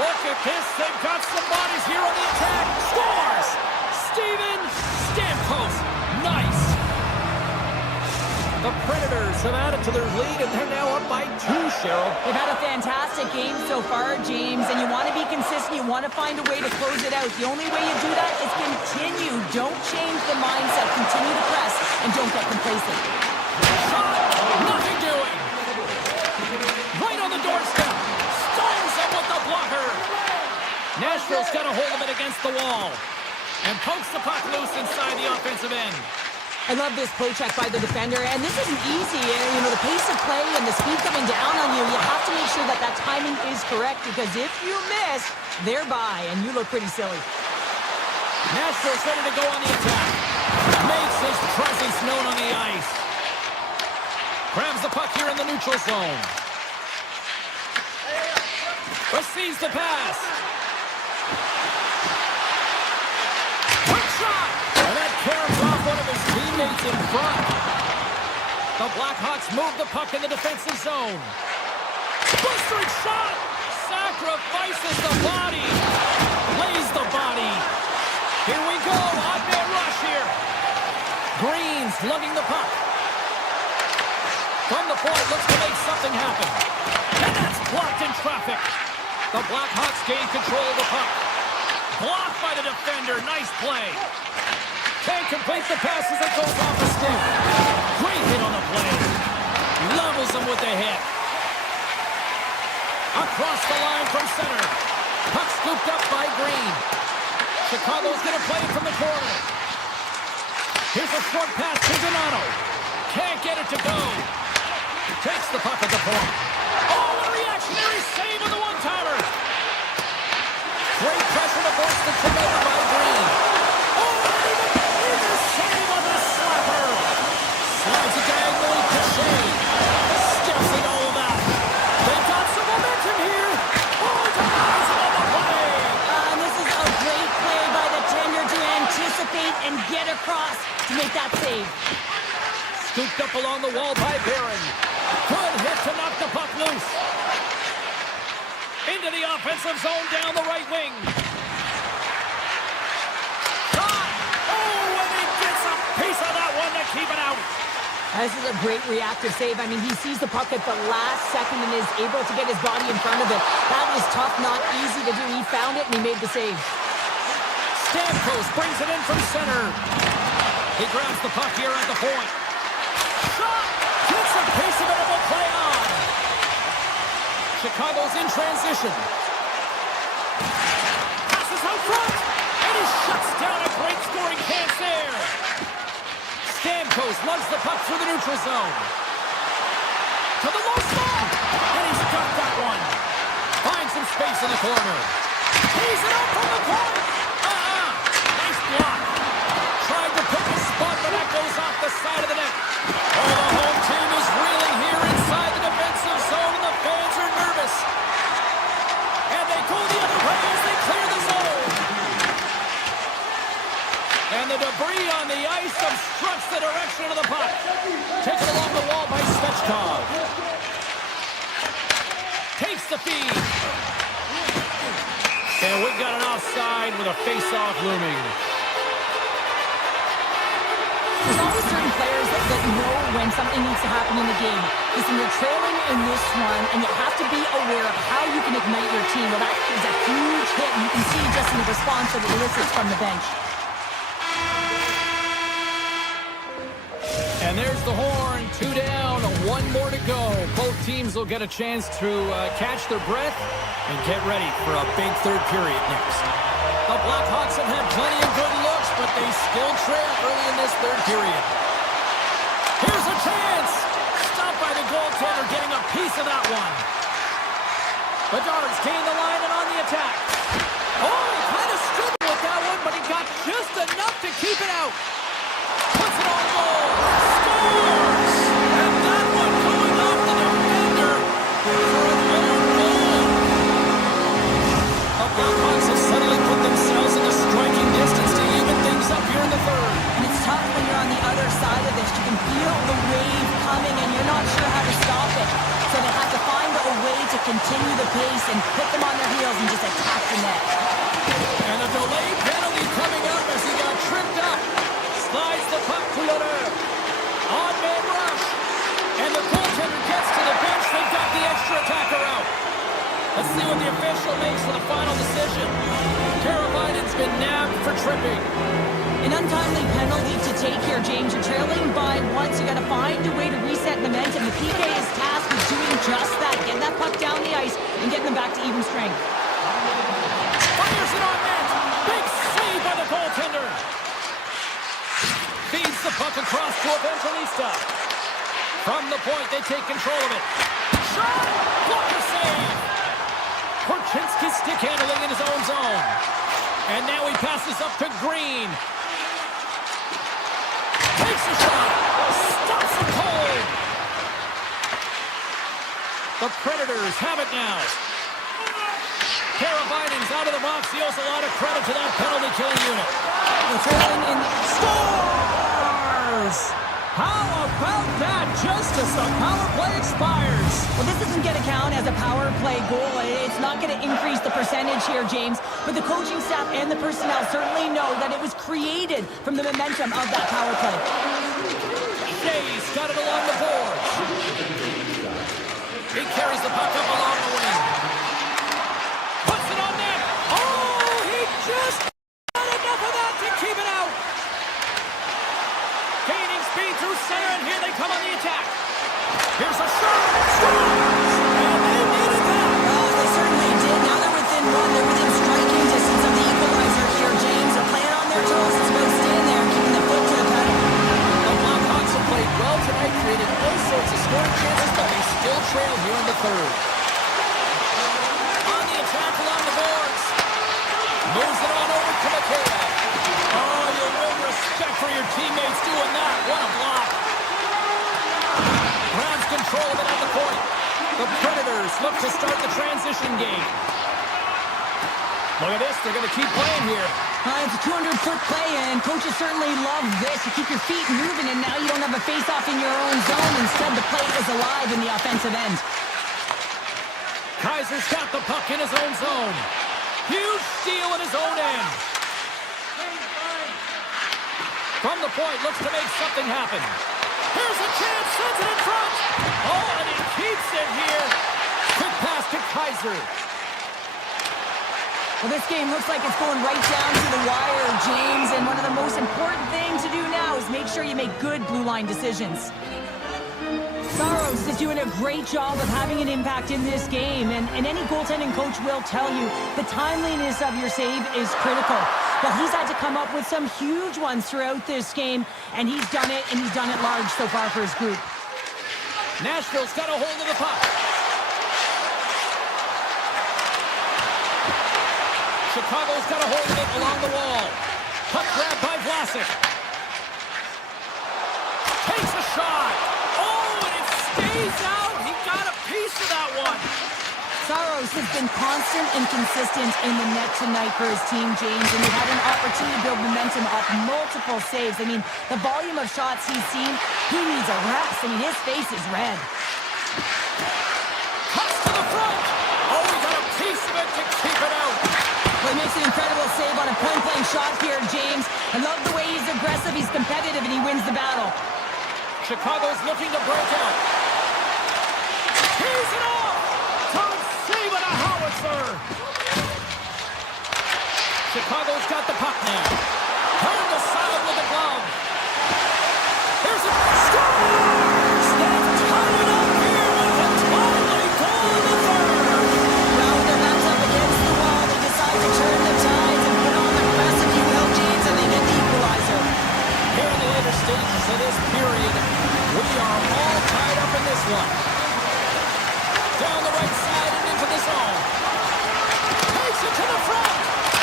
Look at this. They've got some bodies here on the attack. Scores! Steven Stamkos. Nice. The Predators have added to their lead, and they're now up by 2, Cheryl. They've had a fantastic game so far, James, and you want to be consistent. You want to find a way to close it out. The only way you do that is continue. Don't change the mindset. Continue to press, and don't get complacent. Shot! Nothing doing! Right on the doorstep! Stones him with the blocker! Nashville's got a hold of it against the wall. And pokes the puck loose inside the offensive end. I love this poke check by the defender, and this isn't easy. You know, the pace of play and the speed coming down on you, you have to make sure that that timing is correct, because if you miss, they're by, and you look pretty silly. Nashville's ready to go on the attack. Makes his presence known on the ice. Grabs the puck here in the neutral zone. Receives the pass. Quick shot! And that carries off one of his teammates in front. The Blackhawks move the puck in the defensive zone. Blistering shot! Sacrifices the body. Lays the body. Here we go. Odd man rush here. Green's lugging the puck. From the point, looks to make something happen. And that's blocked in traffic. The Blackhawks gain control of the puck. Blocked by the defender. Nice play. Can't complete the pass as it goes off the stick. Great hit on the play. Levels him with the hit. Across the line from center. Puck scooped up by Green. Chicago's going to play it from the corner. Here's a short pass to Donato. Can't get it to go. Takes the puck at the point. Oh, what a reactionary save on the one-timer. Great pressure to force the turnover by Green. Oh, and a save on the slapper. Slides it diagonally to Shea. Steps in all of that. They've got some momentum here. Oh, denies him on the play. And this is a great play by the tender to anticipate and get across to make that save. Scooped up along the wall by Barron. Good hit to knock the puck loose. Into the offensive zone down the right wing. Shot! Oh, and he gets a piece of that one to keep it out. This is a great reactive save. I mean, he sees the puck at the last second and is able to get his body in front of it. That is tough, not easy to do. He found it and he made the save. Stamkos brings it in from center. He grabs the puck here at the point. Shot! Gets a piece of it and will play on. Chicago's in transition. Passes out front. And he shuts down a great scoring chance there. Stamkos lugs the puck through the neutral zone. To the low slot. And he's got that one. Finds some space in the corner. Tees it up from the corner. Nice block. Tried to pick a spot, but that goes off the side of the net. Oh, the home team is reeling here inside the defensive zone, and the fans are nervous. And they go the other way as they clear the zone. And the debris on the ice obstructs the direction of the puck. Taken along the wall by Svechkov. Takes the feed. And we've got an offside with a face-off looming. There's always certain players that know when something needs to happen in the game. Listen, you're trailing in this one, and you have to be aware of how you can ignite your team. Well, that is a huge hit, and you can see just in the response that it elicits from the bench. And there's the horn. 2 down, 1 more to go. Both teams will get a chance to catch their breath and get ready for a big third period next. The Blackhawks have had plenty of good looks, but they still trail early in this third period. Here's a chance. Stopped by the goaltender, getting a piece of that one. Bedard's gained the line and on the attack. Oh, he kind of struggled with that one, but he got just enough to keep it out. Puts it on goal. Scores! And that one going off the defender for a lone goal. The Blackhawks have suddenly put themselves in a striking distance to even things up here in the third. And it's tough when you're on the other side of this. You can feel the wave coming, and you're not sure how to stop it. So they have to find a way to continue the pace and put them on their heels and just attack official makes for the final decision. Biden's been nabbed for tripping. An untimely penalty to take here, James. You're trailing by once. You got to find a way to reset momentum. The PK is tasked with doing just that. Getting that puck down the ice and getting them back to even strength. Fires it on net. Big save by the goaltender. Feeds the puck across to Evangelista. From the point, they take control of it. Shot! Blocker save! Korchinski stick handling in his own zone. And now he passes up to Green. Takes a shot. Stops him cold. The Predators have it now. Biden's out of the box. He owes a lot of credit to that penalty-killing unit. They're trailing in Scores! How about that? Just as the power play expires. Well, this doesn't get a count as a power play goal. It's not going to increase the percentage here, James. But the coaching staff and the personnel certainly know that it was created from the momentum of that power play. Shay's got it along the boards. He carries the puck up along the wing. Puts it on net. Oh, he just got enough of that to keep it out. Gaining speed through center, and here they come on the attack. Here's a shot. Scores! And they needed that. Oh, they certainly did. Now they're within one. They're within striking distance of the equalizer here, James. They're playing on their toes. It's about staying there and keeping the foot to the pedal. The Blackhawks have played well tonight, created all sorts of scoring chances, but they still trail here in the third. On the attack along the boards. Moves it on over to McKay. Oh, you'll win respect for your teammates doing that. What a block. Grabs control of it at the point. The Predators look to start the transition game. Look at this. They're going to keep playing here. It's a 200-foot play, and coaches certainly love this. You keep your feet moving, and now you don't have a face-off in your own zone. Instead, the play is alive in the offensive end. Kaiser's got the puck in his own zone. Huge steal in his own end. From the point, looks to make something happen. Here's a chance, sends it in front. Oh, and he keeps it here. Quick pass to Kaiser. Well, this game looks like it's going right down to the wire, James, and one of the most important things to do now is make sure you make good blue line decisions. Saros is doing a great job of having an impact in this game, and any goaltending coach will tell you the timeliness of your save is critical. Well, he's had to come up with some huge ones throughout this game, and he's done it, and he's done it large so far for his group. Nashville's got a hold of the puck. Chicago's got a hold of it along the wall. Puck grab by Vlasic. Takes a shot. Oh, and it stays out. He got a piece of that one. Saros has been constant and consistent in the net tonight for his team, James, and they've had an opportunity to build momentum off multiple saves. I mean, the volume of shots he's seen, he needs a rest. I mean, his face is red. Cuts to the front. Oh, he got a piece of it to keep it out. Well, he makes an incredible save on a point-blank shot here, James. I love the way he's aggressive, he's competitive, and he wins the battle. Chicago's looking to break out. He's it off! Tom save and a howitzer! Chicago's got the puck now. Turned aside with the glove. Here's a score! They've tied it up here with a timely goal in the third. Now with their backs up against the wall, they decide to turn the tides and put on the press, if you will, James, and they get the equalizer. Here in the later stages of this period, we are all tied up in this one. Down the right side and into the zone. Takes it to the front.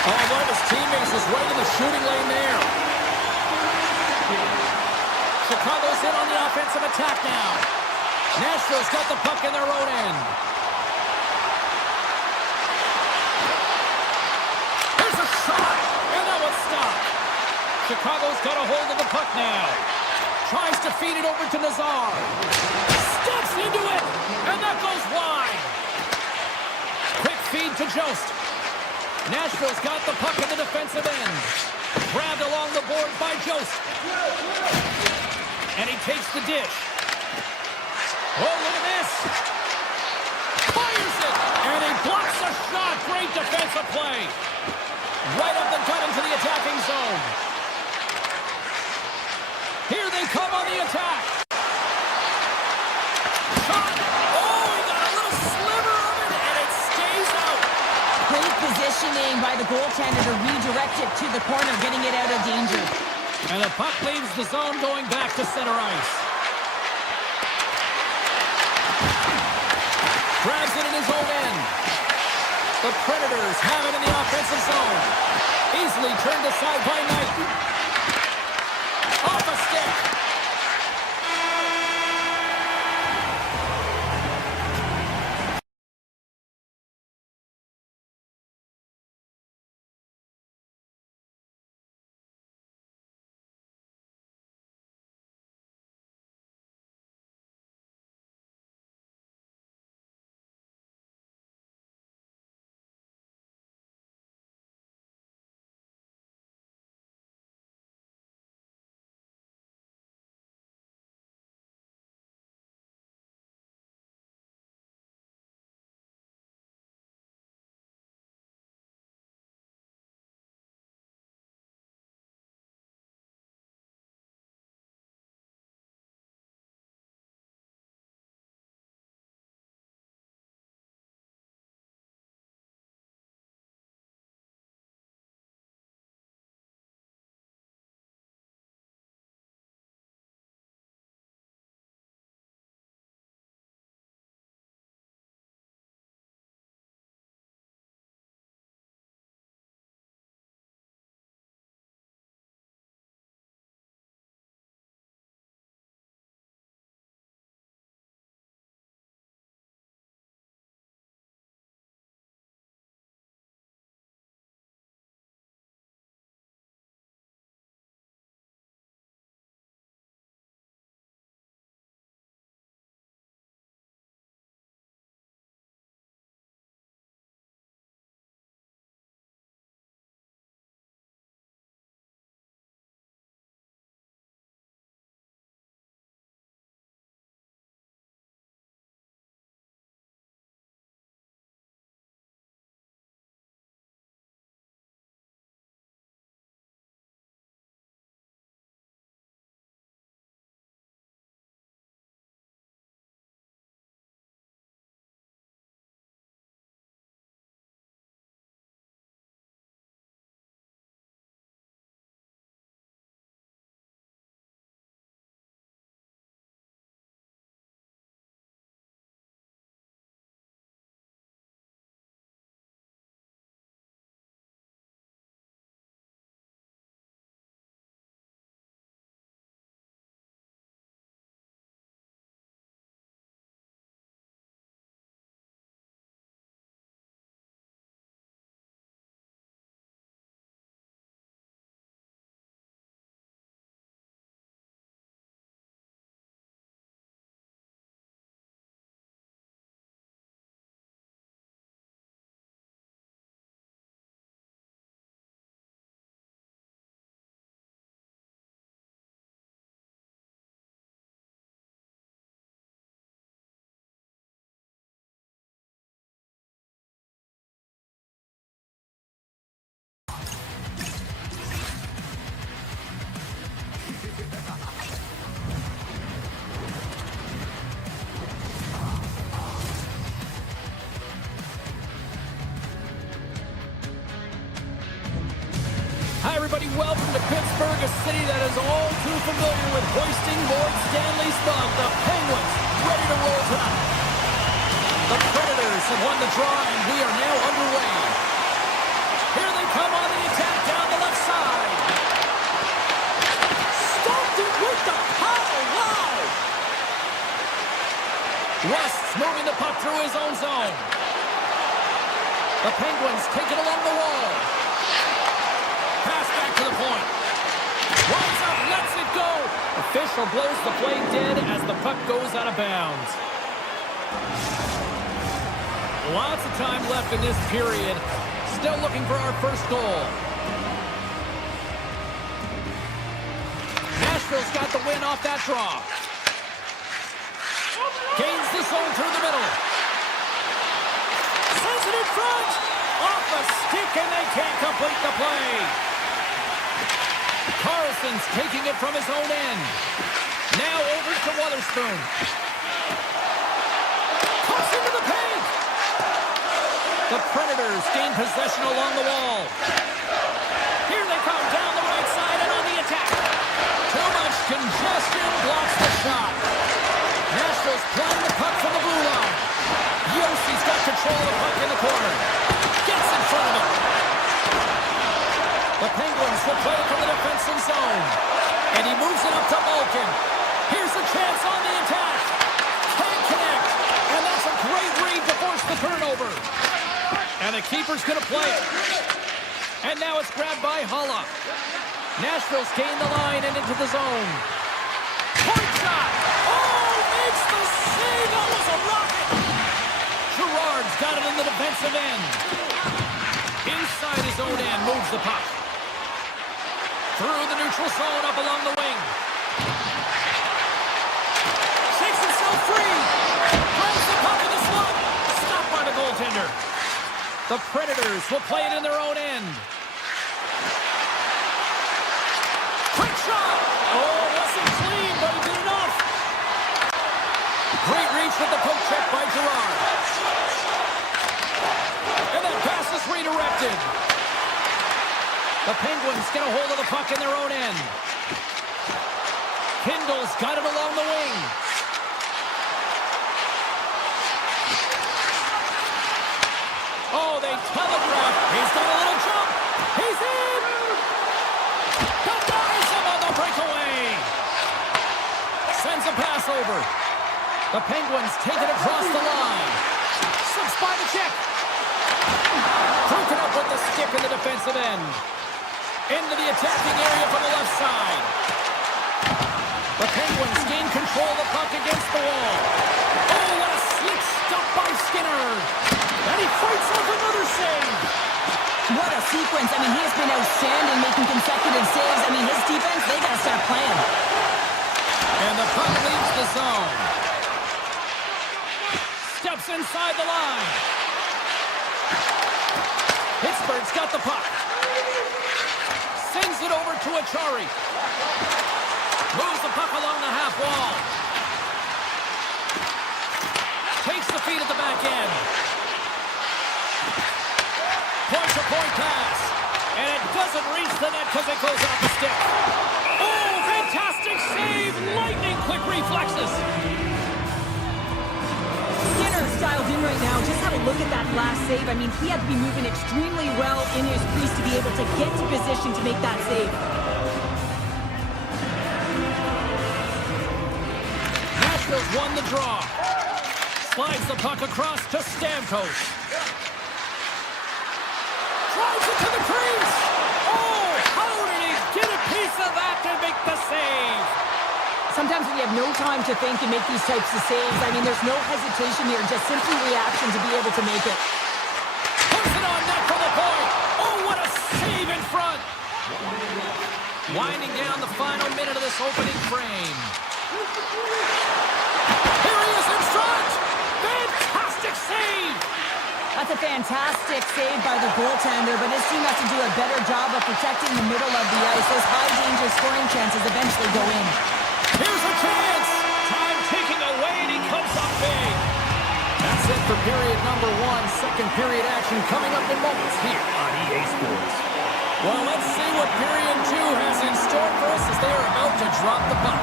Oh, one of his teammates was right in the shooting lane there. Chicago's in on the offensive attack now. Nashville's got the puck in their own end. Here's a shot, and that was stopped. Chicago's got a hold of the puck now. Tries to feed it over to Nazar. Steps into it, and that goes wide. Quick feed to Jost. Nashville's got the puck in the defensive end. Grabbed along the board by Jost. And he takes the dish. Oh, look at this. Fires it, and he blocks a shot. Great defensive play. Right up the gut into the attacking zone. Here they come on the attack. Shot. Oh, he got a little sliver of it, and it stays out. Great positioning by the goaltender to redirect it to the corner, getting it out of danger. And the puck leaves the zone going back to center ice. Grabs it in his own end. The Predators have it in the offensive zone. Easily turned aside by Knight. Off a stick. Hi, everybody. Welcome to Pittsburgh, a city that is all too familiar with hoisting Lord Stanley's mug. The Penguins ready to roll tonight. The Predators have won the draw, and we are now underway. Here they come on the attack down the left side. Stopped it with the power. Wow! Rust's moving the puck through his own zone. The Penguins take it along the wall. Pass back to the point. Runs up, lets it go. Official blows the play dead as the puck goes out of bounds. Lots of time left in this period. Still looking for our first goal. Nashville's got the win off that draw. Gains the zone through the middle. Sends it in front! Off the stick, and they can't complete the play. Carlson's taking it from his own end. Now over to Wotherspoon. Cuts into the paint. The Predators gain possession along the wall. Here they come down the right side and on the attack. Too much congestion blocks the shot. Nashville's playing the puck from the blue line. Yossi's got control of the puck in the corner. Gets in front of it. The Penguins will play it from the defensive zone. And he moves it up to Malkin. Here's a chance on the attack. Can't connect. And that's a great read to force the turnover. And the keeper's going to play it. And now it's grabbed by Hulla. Nashville's gained the line and into the zone. Point shot. Oh, makes the save. That was a rocket. Gerard's got it in the defensive end. Inside his own end, moves the puck. Through the neutral zone, up along the wing. Shakes himself free. Throws the puck in the slot. Stopped by the goaltender. The Predators will play it in their own end. Quick shot. Oh, wasn't clean, but he did enough. Great reach with the poke check by Gerard. And that pass is redirected. The Penguins get a hold of the puck in their own end. Kindle's got it along the wing. Oh, they telegraph. He's got a little jump. He's in. Denies him on the breakaway. Sends a pass over. The Penguins take it across the line. Slips by the check. Broken up with the stick in the defensive end. Into the attacking area from the left side. The Penguins gain control of the puck against the wall. Oh, what a slick stop by Skinner. And he fights off another save. What a sequence. I mean, he has been outstanding making consecutive saves. I mean, his defense, they got to start playing. And the puck leaves the zone. Steps inside the line. Pittsburgh's got the puck. Sends it over to Achari. Moves the puck along the half wall. Takes the feed at the back end. Point-to-point pass. And it doesn't reach the net because it goes off the stick. Oh, fantastic save. Lightning-quick reflexes. Skinner's dialed in right now. Just have a look at that last save. I mean, he had to be moving extremely well in his crease to be able to get to position to make that save. Nashville's won the draw. Slides the puck across to Stamkos. Drives it to the crease. Oh, how did he get a piece of that to make the save? Sometimes when you have no time to think and make these types of saves, I mean, there's no hesitation here, just simply reaction to be able to make it. Puts it on net for the point. Oh, what a save in front. Winding down the final minute of this opening frame. Here he is in front. Fantastic save. That's a fantastic save by the goaltender, but his team has to do a better job of protecting the middle of the ice. Those high-danger scoring chances eventually go in. Here's a chance. Time ticking away, and he comes up big. That's it for period number one. Second period action coming up in moments here on EA Sports. Well, let's see what period two has in store for us as they are about to drop the puck.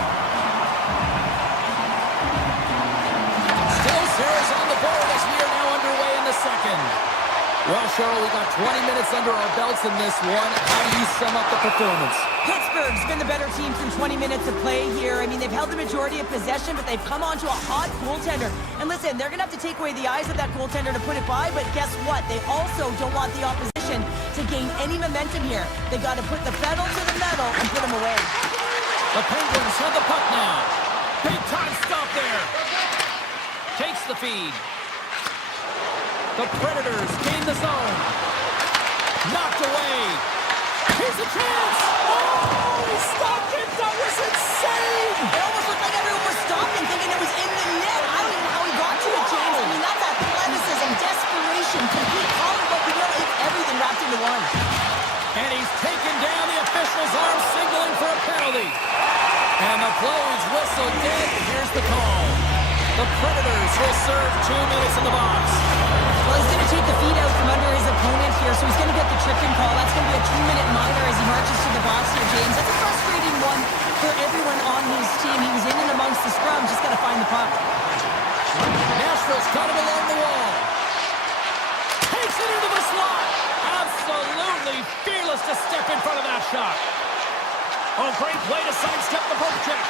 Still Sarah's on the board as we are now underway in the second. Well, Cheryl, we got 20 minutes under our belts in this one. How do you sum up the performance? Pittsburgh's been the better team through 20 minutes of play here. I mean, they've held the majority of possession, but they've come onto a hot goaltender. And listen, they're going to have to take away the eyes of that goaltender to put it by, but guess what? They also don't want the opposition to gain any momentum here. They've got to put the pedal to the metal and put them away. The Penguins have the puck now. Big time stop there. Takes the feed. The Predators gain the zone. Knocked away. Here's a chance. Oh, he stopped it. That was insane. It almost looked like everyone was stopping, thinking it was in the net. I don't even know how he got to it, James. I mean, that's athleticism, desperation, complete trapped into one. And he's taken down. The official's arm signaling for a penalty. And the play is whistled dead. Here's the call. The Predators will serve 2 minutes in the box. Well, he's going to take the feet out from under his opponent here, so he's going to get the tripping call. That's going to be a 2-minute minor as he marches to the box here, James. That's a frustrating one for everyone on his team. He was in and amongst the scrum, just got to find the puck. Nashville's got it along the wall. Takes it into the slot. Absolutely fearless to step in front of that shot. Oh, great play to sidestep the poke check.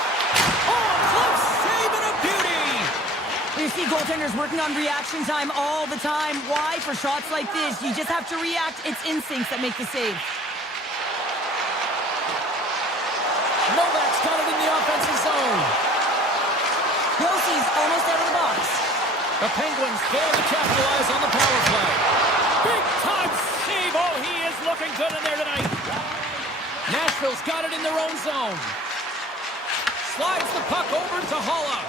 Oh, close save and a beauty. You see goaltenders working on reaction time all the time. Why? For shots like this, you just have to react. It's instincts that make the save. Novak's got it in the offensive zone. Yossi's almost out of the box. The Penguins fail to capitalize on the power play. Big time save. Oh, he is looking good in there tonight. Nashville's got it in their own zone. Slides the puck over to Holla.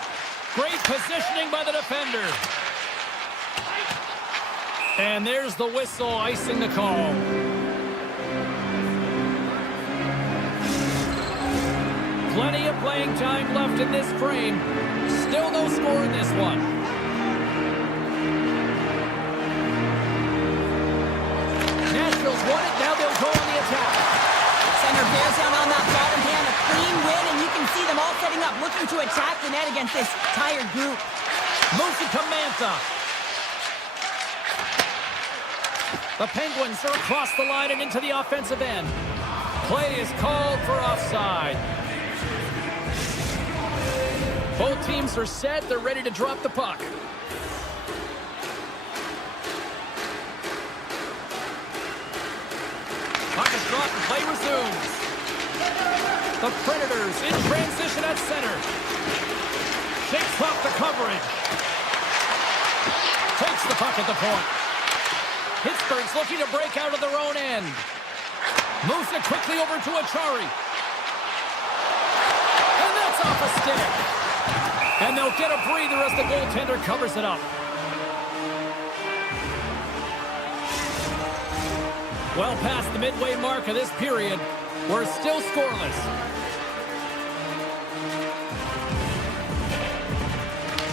Great positioning by the defender. And there's the whistle icing the call. Plenty of playing time left in this frame. Still no score in this one. Nashville's won it. Now they'll go on the attack. Center bears down on that bottom hand. A clean win, and you can see them all setting up, looking to attack the net against this tired group. Moves it to Mantha. The Penguins are across the line and into the offensive end. Play is called for offside. Both teams are set. They're ready to drop the puck. Puck is dropped and play resumes. The Predators in transition at center. Shakes off the coverage. Takes the puck at the point. Pittsburgh's looking to break out of their own end. Moves it quickly over to Achari. And that's off a stick. And they'll get a breather as the goaltender covers it up. Well past the midway mark of this period, we're still scoreless.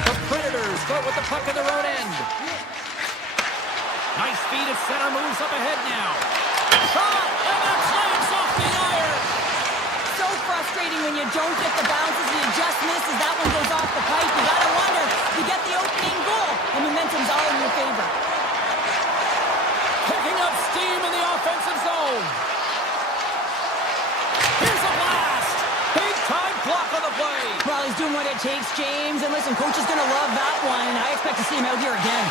The Predators start with the puck in their own end. Nice feed at center, moves up ahead now. Shot! And that slams off the iron! So frustrating when you don't get the bounces and you just miss as that one goes off the pipe. You gotta wonder, you get the opening goal, and momentum's all in your favor. Picking up steam in the offensive zone. Here's a blast! Big time block on the play. Well, he's doing what it takes, James. And listen, coach is gonna love that one, and I expect to see him out here again.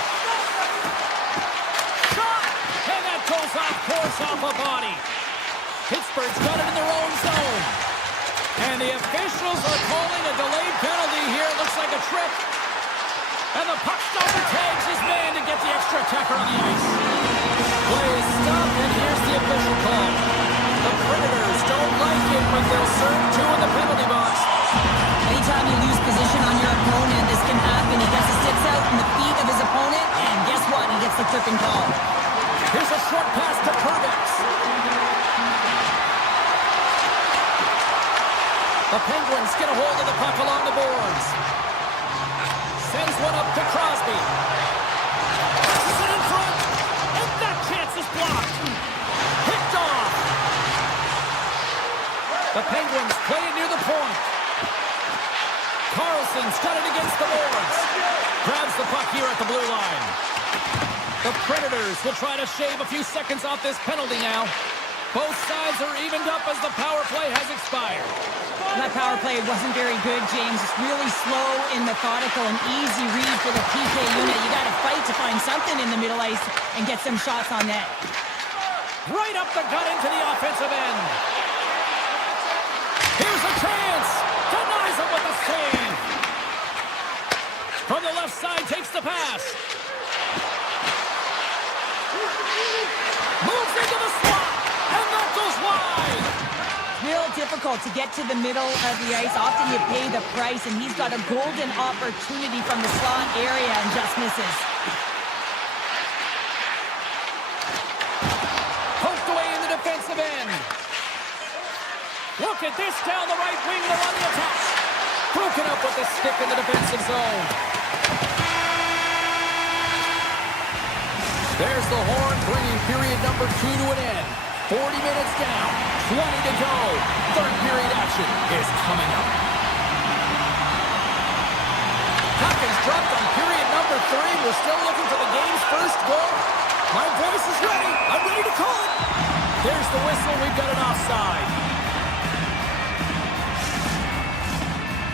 Force off a body. Pittsburgh's got it in their own zone. And the officials are calling a delayed penalty here. It looks like a trip. And the puck stopper tags his man to get the extra attacker on the ice. Play is stopped, and here's the official call. The Predators don't like it, but they'll serve 2 in the penalty box. Anytime you lose position on your opponent, this can happen. He gets the sticks out in the feet of his opponent, and guess what? He gets the tripping call. Here's a short pass to Kerbex. The Penguins get a hold of the puck along the boards. Sends one up to Crosby. Passes it in front. And that chance is blocked. Picked off. The Penguins play it near the point. Carlson's got it against the boards. Grabs the puck here at the blue line. The Predators will try to shave a few seconds off this penalty now. Both sides are evened up as the power play has expired. And that power play wasn't very good, James. It's really slow and methodical, an easy read for the PK unit. You got to fight to find something in the middle ice and get some shots on net. Right up the gut into the offensive end. Here's a chance. Denies him with a save. From the left side, takes the pass. Moves into the slot, and that goes wide. Real difficult to get to the middle of the ice. Often you pay the price, and he's got a golden opportunity from the slot area and just misses. Look at this down the right wing. They're on the attack. Broken up with the stick in the defensive zone. There's the horn, bringing period number 2 to an end. 40 minutes down, 20 to go. Third period action is coming up. Puck is dropped on period number 3. We're still looking for the game's first goal. My voice is ready. I'm ready to call it. There's the whistle. We've got an offside.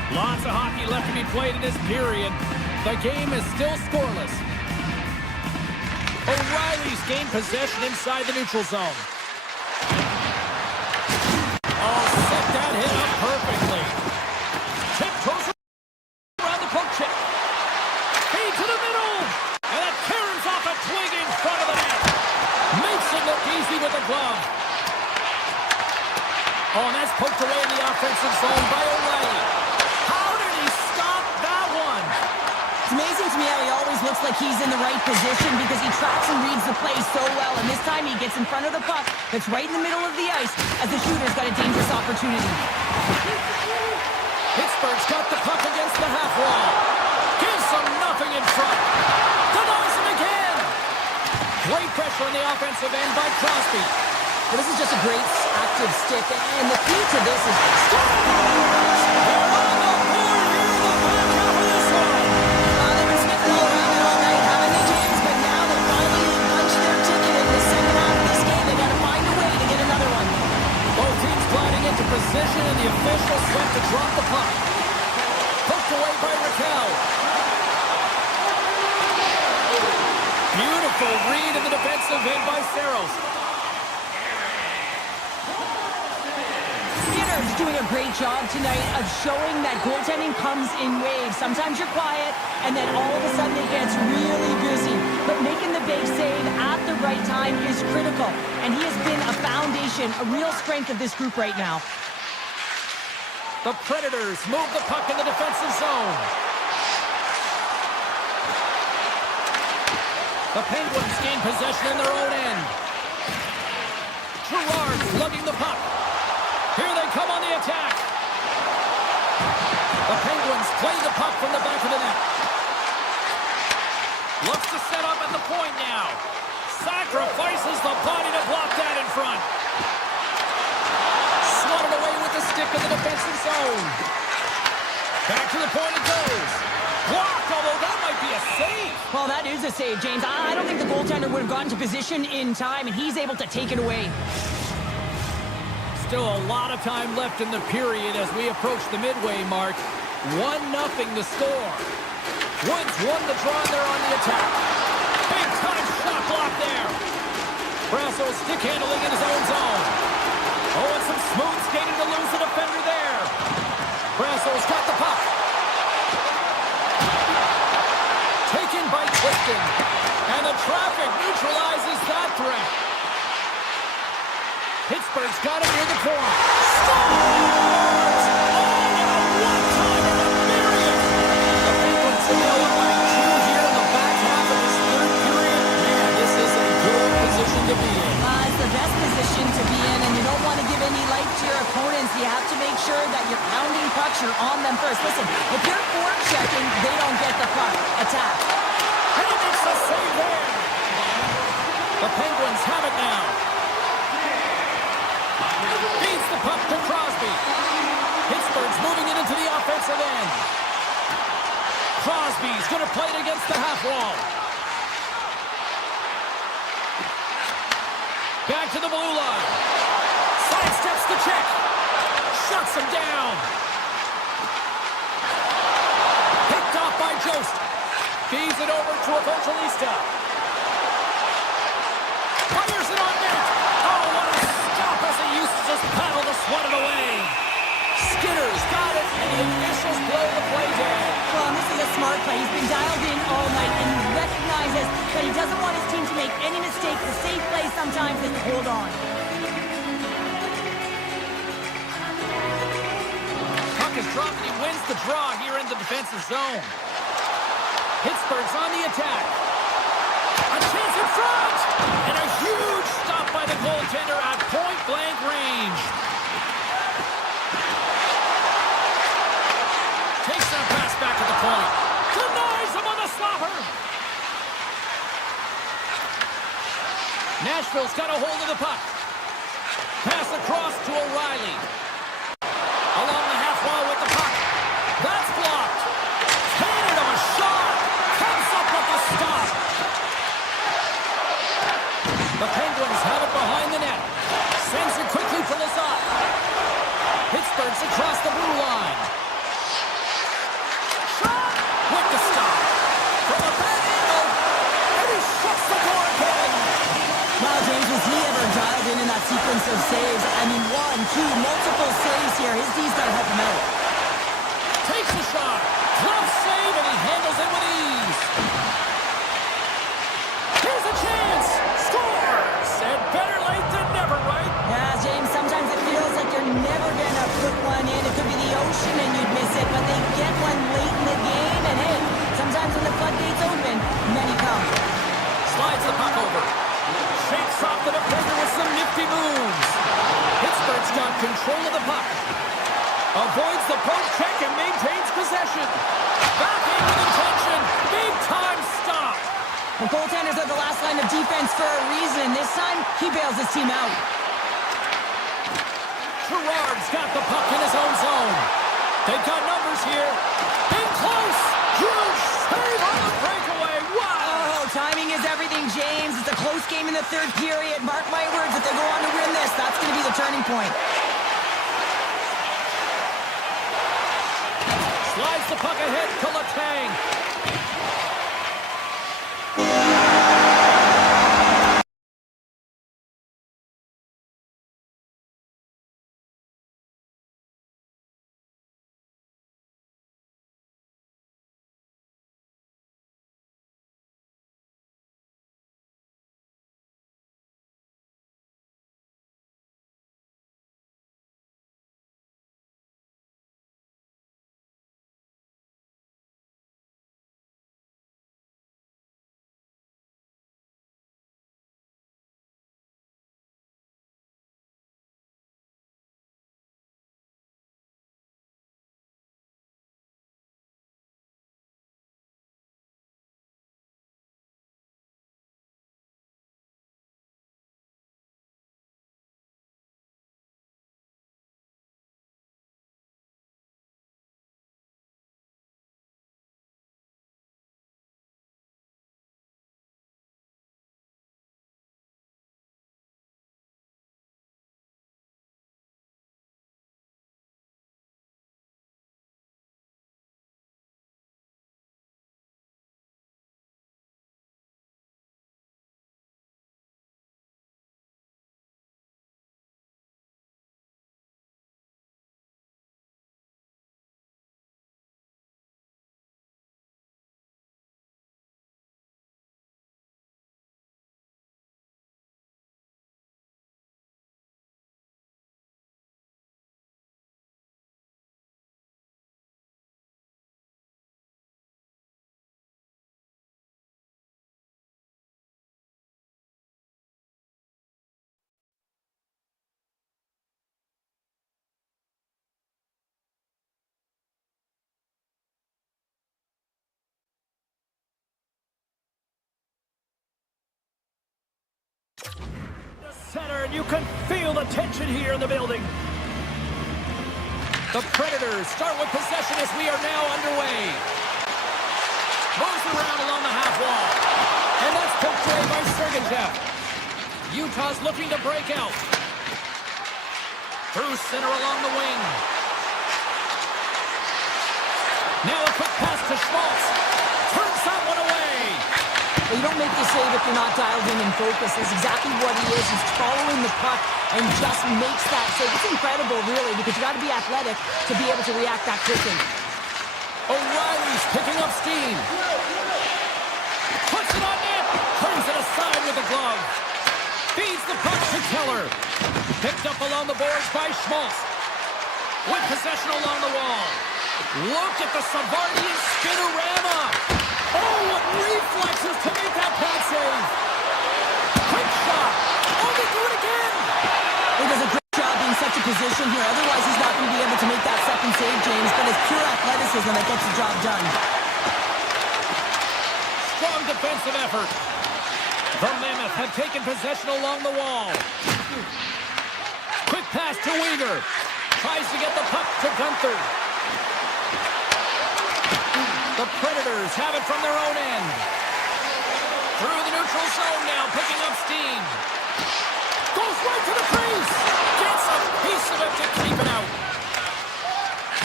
Lots of hockey left to be played in this period. The game is still scoreless. O'Reilly's gained possession inside the neutral zone. Oh, set that hit up perfectly. Chip goes around the poke check. Feed to the middle. And it tears off a twig in front of the net. Makes it look easy with the glove. Oh, and that's poked away in the offensive zone by O'Reilly. How did he stop that one? It's amazing to me how he always looks like he's in the right position because he tracks and reads the play so well. And this time he gets in front of the puck that's right in the middle of the ice as the shooter's got a dangerous opportunity. Pittsburgh's got the puck against the half wall. Gives them nothing in front. Denies him again. Great pressure on the offensive end by Crosby. Well, this is just a great active stick. And the key to this is... Position and the official set to drop the puck. Poked away by Raquel. Beautiful read in the defensive end by Saros. Skinner's doing a great job tonight of showing that goaltending comes in waves. Sometimes you're quiet, and then all of a sudden it gets really busy. But making the big save at the right time is critical. And he has been a foundation, a real strength of this group right now. The Predators move the puck in the defensive zone. The Penguins gain possession in their own end. Gerard's lugging the puck. Here they come on the attack. The Penguins play the puck from the back of the net. Looks to set up at the point now. Sacrifices the body to block that in front. Swatted away with the stick in the defensive zone. Back to the point it goes. Blocked, although that might be a save. Well, that is a save, James. I don't think the goaltender would have gotten to position in time, and he's able to take it away. Still a lot of time left in the period as we approach the midway mark. 1-0 the score. Woods won the draw there on the attack. Big time shot block there. Brasso stick handling in his own zone. Oh, and some smooth skating to lose the defender there. Brasso's got the puck. Taken by Clifton. And the traffic neutralizes that threat. Pittsburgh's got it near the corner. Scores! Oh, what a one-timer to bury it! The Penguins are now up by 2 here in the back half of this third period. Man, this is a good position to be in. It's the best position to be in, and you don't want to give any life to your opponents. You have to make sure that you're pounding pucks, you're on them first. Listen, if you're forechecking, they don't get the puck. Attack. And he makes a save there. The Penguins have it now. Feeds the puck to Crosby. Pittsburgh's moving it into the offensive end. Crosby's going to play it against the half wall. Back to the blue line. Sidesteps the check. Shuts him down. Picked off by Jost. Feeds it over to Evangelista. Fires it on net. Oh, what a stop as he uses his paddle to swat it away. Skinner's got it, and the officials blow the play dead. Well, this is a smart play. He's been dialed in all night, and he recognizes that he doesn't want his team to make any mistakes. The safe play sometimes is to hold on. Puck is dropped, and he wins the draw here in the defensive zone. Pittsburgh's on the attack. A chance in front! And a huge stop by the goaltender at point-blank range. Nashville's got a hold of the puck. Pass across to O'Reilly. Along the half wall with the puck. That's blocked. Painted him a shot. Comes up with the stop. The Penguins have it behind the net. Sends it quickly for Lazat. Pittsburgh's across the blue line. Shot with the stop. From a bad angle. And he shuts the door again. Wow, James, was he ever dialed in that sequence of saves? I mean, 1, 2, multiple saves here. His D's got to help him out. Takes the shot. Glove save, and he handles it with ease. Here's a chance. Scores. And better late than never, right? Yeah, James, sometimes it feels like you're never going to put one in. It could be the ocean and you'd miss it, but they get one late in the game, and hey, sometimes when the floodgates open, many come. Slides the puck over. Shakes off the defender with some nifty moves. Pittsburgh's got control of the puck. Avoids the poke check and maintains possession. Back in with intention. Big time stop. The goaltenders are the last line of defense for a reason. This time, he bails his team out. Gerard's got the puck in his own zone. They've got numbers here. In close. Huge save on the breakaway. Wow. Oh, timing is everything, James. It's a close game in the third period. Mark my words, if they go on to win this, that's going to be the turning point. Slides the puck ahead to Letang. Center, and you can feel the tension here in the building. The Predators start with possession as we are now underway. Moves around along the half wall. And that's poked away by Sergachev. Utah's looking to break out. Through center along the wing. Now a quick pass to Schmaltz. Turns that one away. Well, you don't make the save if you're not dialed in and focused. That's exactly what he is. He's following the puck and just makes that save. It's incredible, really, because you got to be athletic to be able to react that quickly. O'Reilly's picking up steam. Puts it on net. Turns it aside with a glove. Feeds the puck to Keller. Picked up along the boards by Schmaltz. With possession along the wall. Look at the Savardian spinorama. Oh, what reflexes to make that pass save. Quick shot. Oh, they do it again. He does a great job being such a position here. Otherwise, he's not going to be able to make that second save, James. But it's pure athleticism that gets the job done. Strong defensive effort. The Mammoth have taken possession along the wall. Quick pass to Weaver. Tries to get the puck to Gunther. The Predators have it from their own end. Through the neutral zone now, picking up steam. Goes right to the crease. Gets a piece of it to keep it out.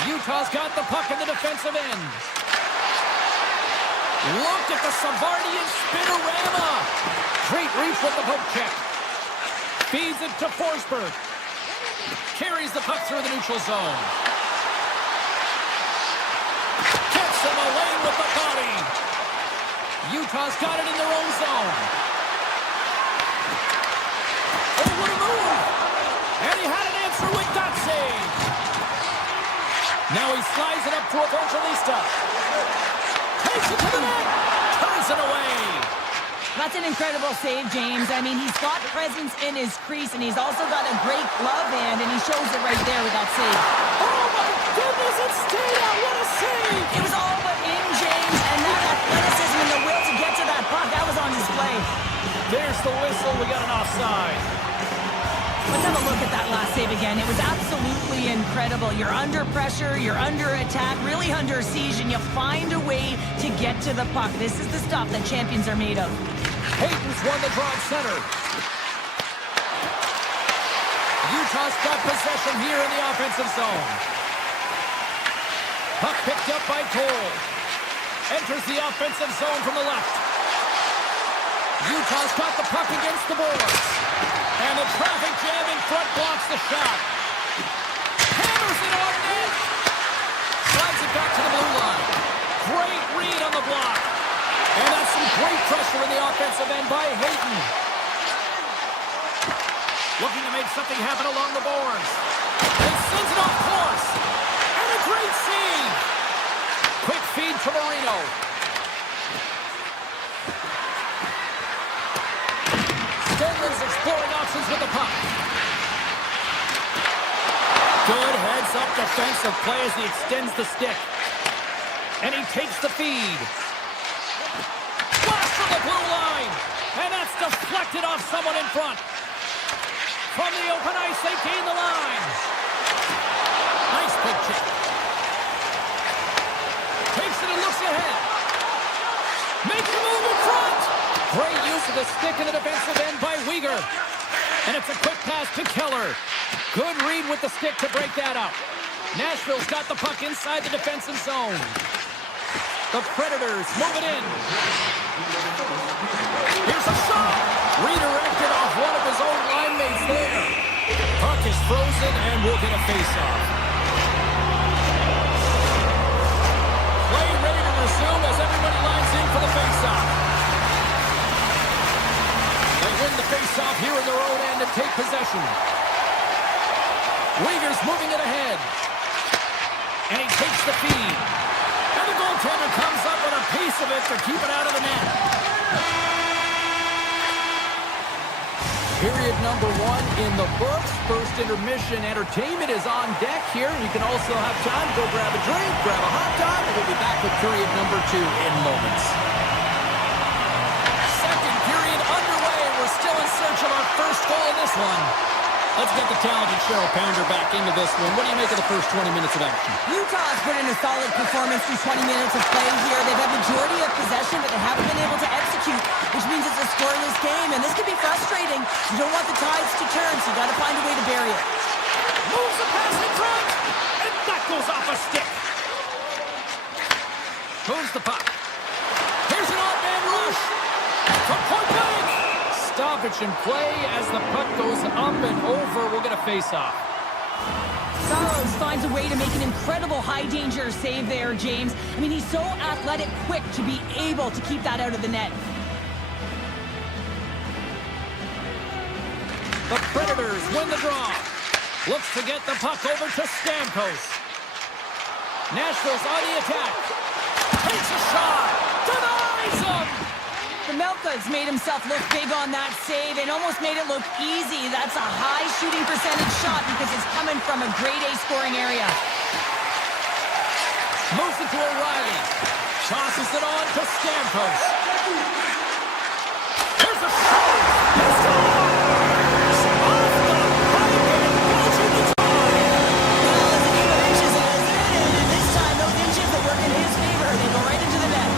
Utah's got the puck in the defensive end. Look at the Savardian spinorama. Great reach with the poke check. Feeds it to Forsberg. Carries the puck through the neutral zone. Gets him away with the body. Utah's got it in their own zone. Oh, what a move! And he had an answer with that save. Now he slides it up to Evangelista. Takes it to the net. Turns it away. That's an incredible save, James. I mean, he's got presence in his crease, and he's also got a great glove hand, and he shows it right there with that save. Oh, my goodness, it stayed out. What a save. It was all but in, James, and that athleticism and the will to get to that puck, that was on display. There's the whistle. We got an offside. Let's have a look at that last save again. It was absolutely incredible. You're under pressure, you're under attack, really under siege, and you find a way to get to the puck. This is the stuff that champions are made of. Hayton's won the draw at center. Utah's got possession here in the offensive zone. Puck picked up by Cole. Enters the offensive zone from the left. Utah's got the puck against the boards. And the traffic jam in front blocks the shot. Hammers it on net. Slides it back to the blue line. Great read on the block. And that's some great pressure in the offensive end by Hayton. Looking to make something happen along the boards. And sends it off course. And a great save. Quick feed to Marino. Stenlin's exploring options with the puck. Good heads-up defensive play as he extends the stick. And he takes the feed. Flash from the blue line. And that's deflected off someone in front. From the open ice, they gain the line. Nice big check. Takes it and looks ahead. Makes the move in front. Great use of the stick in the defensive end by Weegar. And it's a quick pass to Keller. Good read with the stick to break that up. Nashville's got the puck inside the defensive zone. The Predators move it in. Here's a shot. Redirected off one of his own line mates there. Puck is frozen and we'll get a face-off. Play ready to resume as everybody lines in for the face-off. They win the face-off here in their own end and take possession. Weegar's moving it ahead. And he takes the feed. And the goaltender comes up with a piece of it to keep it out of the net. Period number 1 in the books. First intermission entertainment is on deck here. You can also have time to go grab a drink, grab a hot dog, and we'll be back with period number 2 in moments. Second period underway. We're still in search of our first goal in this one. Let's get the talented Cheryl Pounder back into this one. What do you make of the first 20 minutes of action? Utah's put in a solid performance through 20 minutes of play here. They've had majority of possession, but they haven't been able to execute, which means it's a scoreless game, and this can be frustrating. You don't want the tides to turn, so you got to find a way to bury it. Moves the pass in front, and that goes off a stick. Moves the puck. Here's an odd-man rush. From point blank. Stoppage in play as the puck goes up and over. We'll get a face-off. Saros finds a way to make an incredible high-danger save there, James. I mean, he's so athletic, quick to be able to keep that out of the net. The Predators win the draw. Looks to get the puck over to Stamkos. Nashville's on the attack. Takes a shot. Denies him. The Melka's made himself look big on that save and almost made it look easy. That's a high shooting percentage shot because it's coming from a grade A scoring area. Moves it to O'Reilly. Tosses it on to Stamkos. There's a a shot. He scores! Off the pipe and bulging the tie. Well, it's a game of inches, and this time those inches will work in his favor. They go right into the net.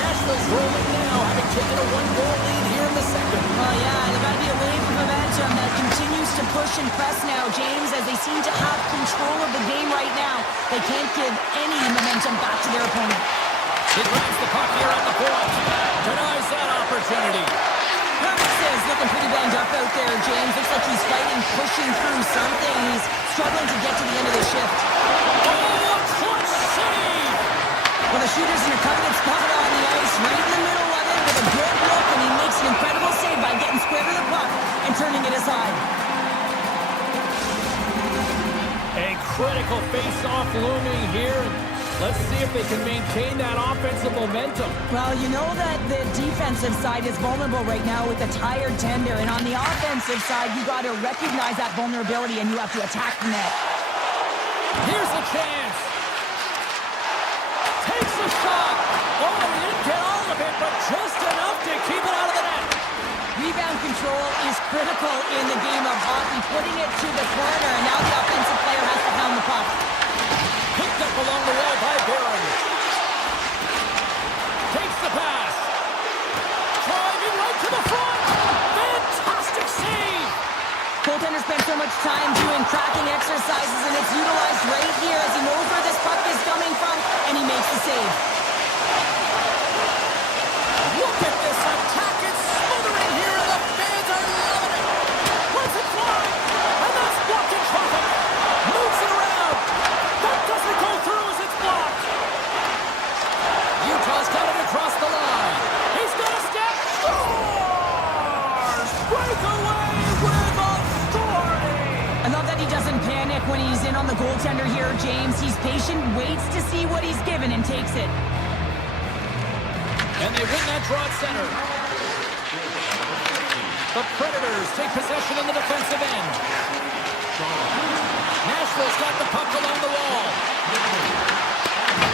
Nashville's rolling now, having taken a 1-goal lead here in the second. Well, yeah, they got to be a wave of momentum that continues to push and press now, James, as they seem to have control of the game right now. They can't give any momentum back to their opponent. He grabs the puck here on the point. Denies that opportunity. Hervis is looking pretty banged up out there, James. Looks like he's fighting, pushing through something. He's struggling to get to the end of the shift. Oh, clutch save! Well, the shooter's in a coveted spot on the ice, right in the middle of it with a good look, and he makes an incredible save by getting square to the puck and turning it aside. A critical face-off looming here. Let's see if they can maintain that offensive momentum. Well, you know that the defensive side is vulnerable right now with a tired tender, and on the offensive side, you got to recognize that vulnerability and you have to attack the net. Here's a chance. Takes a shot. Oh, he didn't get all of it, but just enough to keep it out of the net. Rebound control is critical in the game of hockey, putting it to the corner, and now the offensive player has to hound the puck. Picked up along the wall by Barron. Takes the pass. Driving right to the front. Fantastic save. Goaltender spent so much time doing cracking exercises, and it's utilized right here as he knows where this puck is coming from, and he makes the save. Look at this attack. It's smothering here, and the fans are loving it. Lets it fly, and that's blocked in traffic. Moves it around. That doesn't go through as it's blocked. Utah's got it across the line. He's got a step. Scores! Breakaway with authority. I love that he doesn't panic when he's in on the goaltender here, James. He's patient, waits to see what he's given, and takes it. And they win that draw at center. The Predators take possession in the defensive end. Nashville's got the puck along the wall.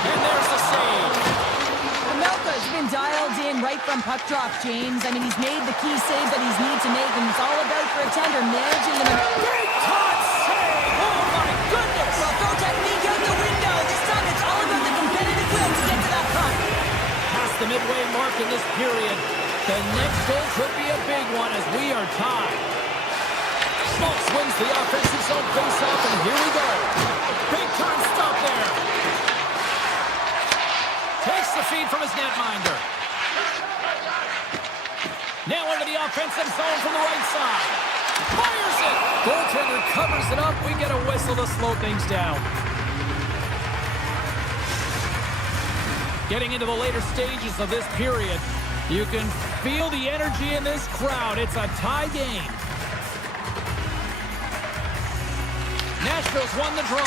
And there's the save. Melka's been dialed in right from puck drop, James. I mean, he's made the key saves that he's needed to make, and it's all about for a tender managing them. Big time save! Oh my goodness! Well, throw technique out the window. This time it's all about the competitive will to get to that puck. Past the midway mark in this period. The next goal could be a big one as we are tied. Schmaltz wins the offensive zone face-off, and here we go. Big time stop there. Takes the feed from his netminder. Now into the offensive zone from the right side. Fires it. Goaltender covers it up. We get a whistle to slow things down. Getting into the later stages of this period, you can feel the energy in this crowd. It's a tie game. Nashville's won the draw.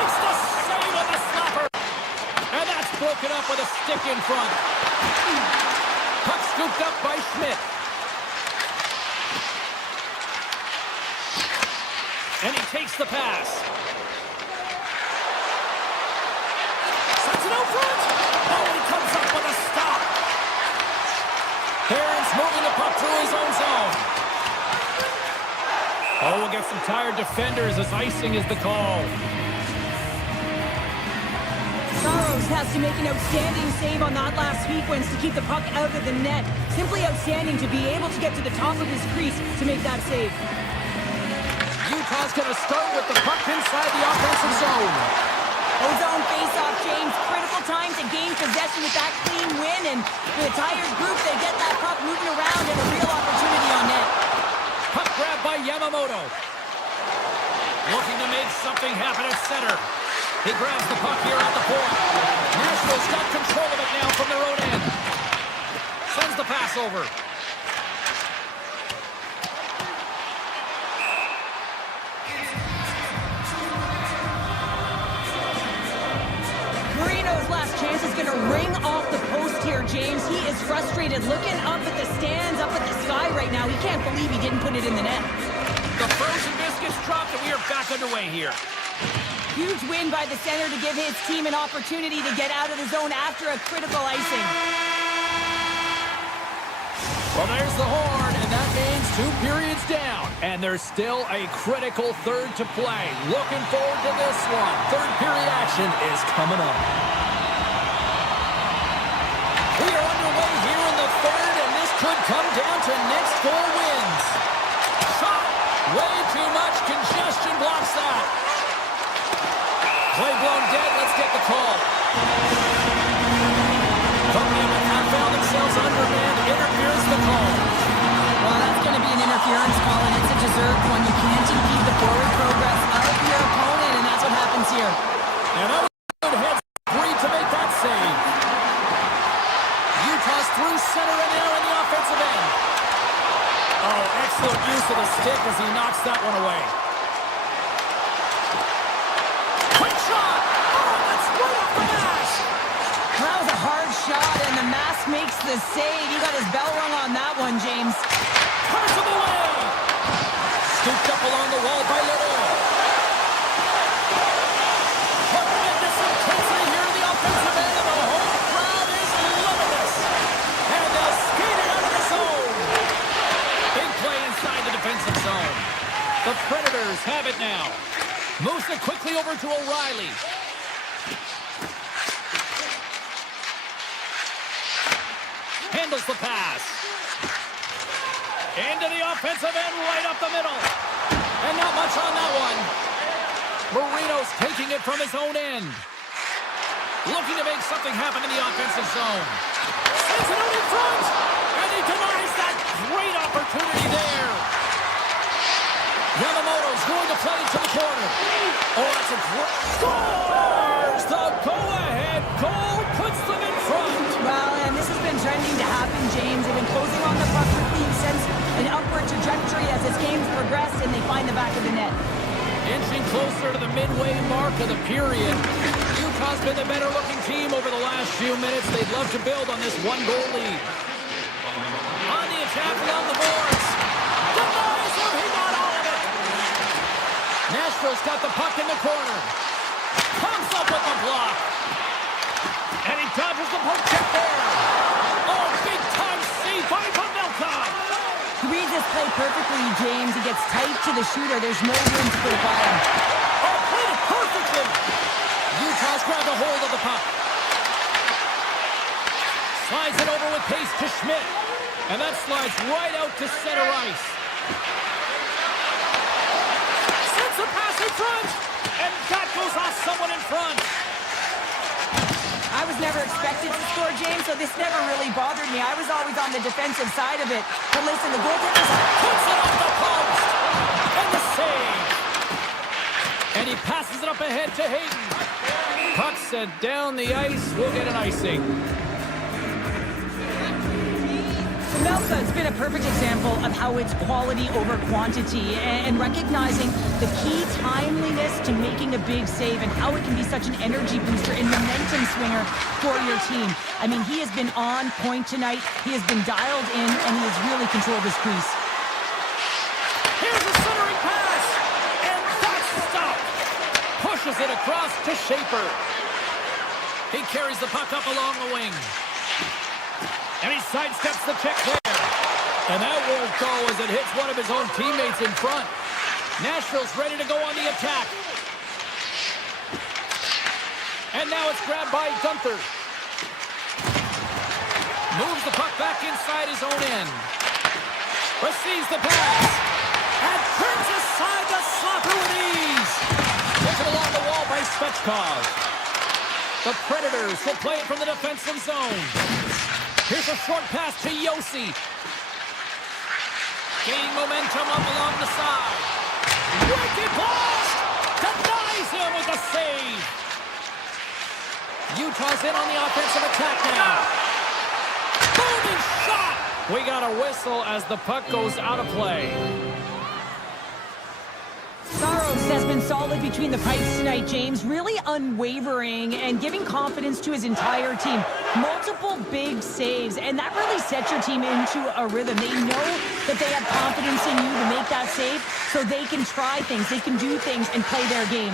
Makes the save on the slapper. And that's broken up with a stick in front. Puck scooped up by Schmidt. And he takes the pass. Sets it out front. Oh, he comes up with a stop. Barron's moving the puck through his own zone. Oh, we'll get some tired defenders as icing is the call. Saros has to make an outstanding save on that last sequence to keep the puck out of the net. Simply outstanding to be able to get to the top of his crease to make that save. Utah's going to start with the puck inside the offensive zone. Ozone face-off, James. Critical time to gain possession with that clean win, and with a tired group, they get that puck moving around and a real opportunity on net. Puck grab by Yamamoto. Looking to make something happen at center. He grabs the puck here at the point. Nashville's got control of it now from their own end. Sends the pass over. Marino's last chance is going to ring off the post here, James. He is frustrated, looking up at the stands, up at the sky right now. He can't believe he didn't put it in the net. The frozen biscuits dropped, and we are back underway here. Huge win by the center to give his team an opportunity to get out of the zone after a critical icing. Well, there's the horn, and that means 2 periods down. And there's still a critical third to play. Looking forward to this one. Third period action is coming up. We are underway here in the third, and this could come down to next 4 wins. Shot! Way too much congestion blocks that. Play blown dead. Let's get the call. The Mammoth have found themselves under man. Interference the call. Well, that's going to be an interference call, and it's a deserved one. You can't impede the forward progress of your opponent, and that's what happens here. And that was heads free to make that save. Utah's through center and now in the offensive end. Oh, excellent use of the stick as he knocks that one away. Quick shot! Oh, that's right off the mask! That was a hard shot, and the mask makes the save. He got his bell rung on that one, James. Curves him away! Scooped up along the wall by Little. Tremendous intensity here in the offensive end, and the whole crowd is loving this. And they'll skate it out of the zone. Big play inside the defensive zone. The Predators have it now. Moves it quickly over to O'Reilly. Handles the pass. Into the offensive end, right up the middle. And not much on that one. Marino's taking it from his own end. Looking to make something happen in the offensive zone. Sends it out in front. And he denies that great opportunity there. Yamamoto's going to play to the corner. Oh, that's a great... Scores! The go-ahead goal puts them in front. Well, and this has been trending to happen, James. They've been closing on the puck quickly. You've sensed an upward trajectory as this game's progressed, and they find the back of the net. Inching closer to the midway mark of the period. Utah's been the better-looking team over the last few minutes. They'd love to build on this 1-goal lead. On the attack along the boards. Denies him. He got all of it. Nashville's got the puck in the corner. Comes up with the block. And he dodges the poke check there. Oh, big-time save by Pavelka. He reads this play perfectly, James. He gets tight to the shooter. There's no room to put it by him. Oh, played it perfectly. Utah's grabbed a hold of the puck. Slides it over with pace to Schmidt. And that slides right out to center ice. Sends a pass in front. And that goes off someone in front. I was never expected to score, James, so this never really bothered me. I was always on the defensive side of it. But listen, the goaltender's... Puts it off the post. And the save. And he passes it up ahead to Hayden. Puck sent down the ice. We'll get an icing. Melka has been a perfect example of how it's quality over quantity and recognizing the key timeliness to making a big save and how it can be such an energy booster and momentum swinger for your team. I mean, he has been on point tonight. He has been dialed in, and he has really controlled his crease. Here's a centering pass, and that's stopped. Pushes it across to Schaefer. He carries the puck up along the wing. And he sidesteps the check there. And that won't go as it hits one of his own teammates in front. Nashville's ready to go on the attack. And now it's grabbed by Gunther. Moves the puck back inside his own end. Receives the pass. And turns aside the slapper with ease. Taken along the wall by Svechkov. The Predators will play it from the defensive zone. Here's a short pass to Yossi. Gaining momentum up along the side. Wicked blast! Denies him with a save. Utah's in on the offensive attack now. Booming shot! We got a whistle as the puck goes out of play. Saros has been solid between the pipes tonight, James. Really unwavering and giving confidence to his entire team. Multiple big saves, and that really sets your team into a rhythm. They know that they have confidence in you to make that save, so they can try things, they can do things, and play their game.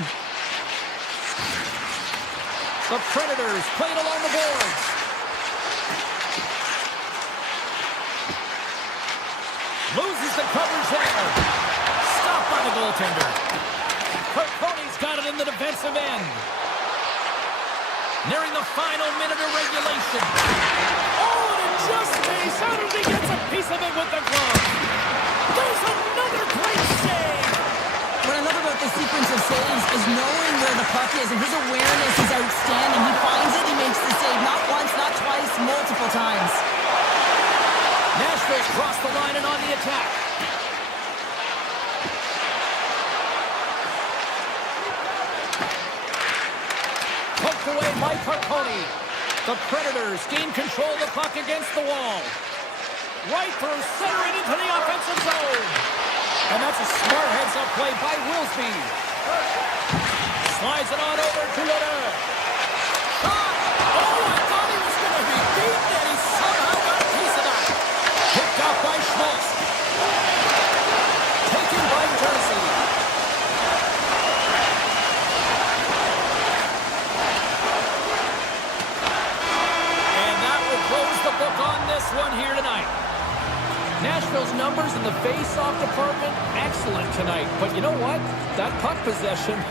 The Predators played along the boards. Loses the coverage there. Stopped by the goaltender. Perconi's got it in the defensive end. Nearing the final minute of regulation. Oh, and it just stays out as he gets a piece of it with the glove. There's another great save. What I love about this sequence of saves is knowing where the puck is, and his awareness is outstanding. He finds it, he makes the save, not once, not twice, multiple times. Nashville's crossed the line and on the attack. Poked away by Perconi. The Predators gain control of the puck against the wall. Right through center and into the offensive zone. And that's a smart heads-up play by Wilsby. Slides it on over to Leder. Shot! Oh, I thought he was going to be beaten, and he somehow got a piece of that. Picked out by Schmaltz. Taken by Jersey. And that will close the book on this one here tonight. Nashville's numbers in the face-off department, excellent tonight. But you know what? That puck possession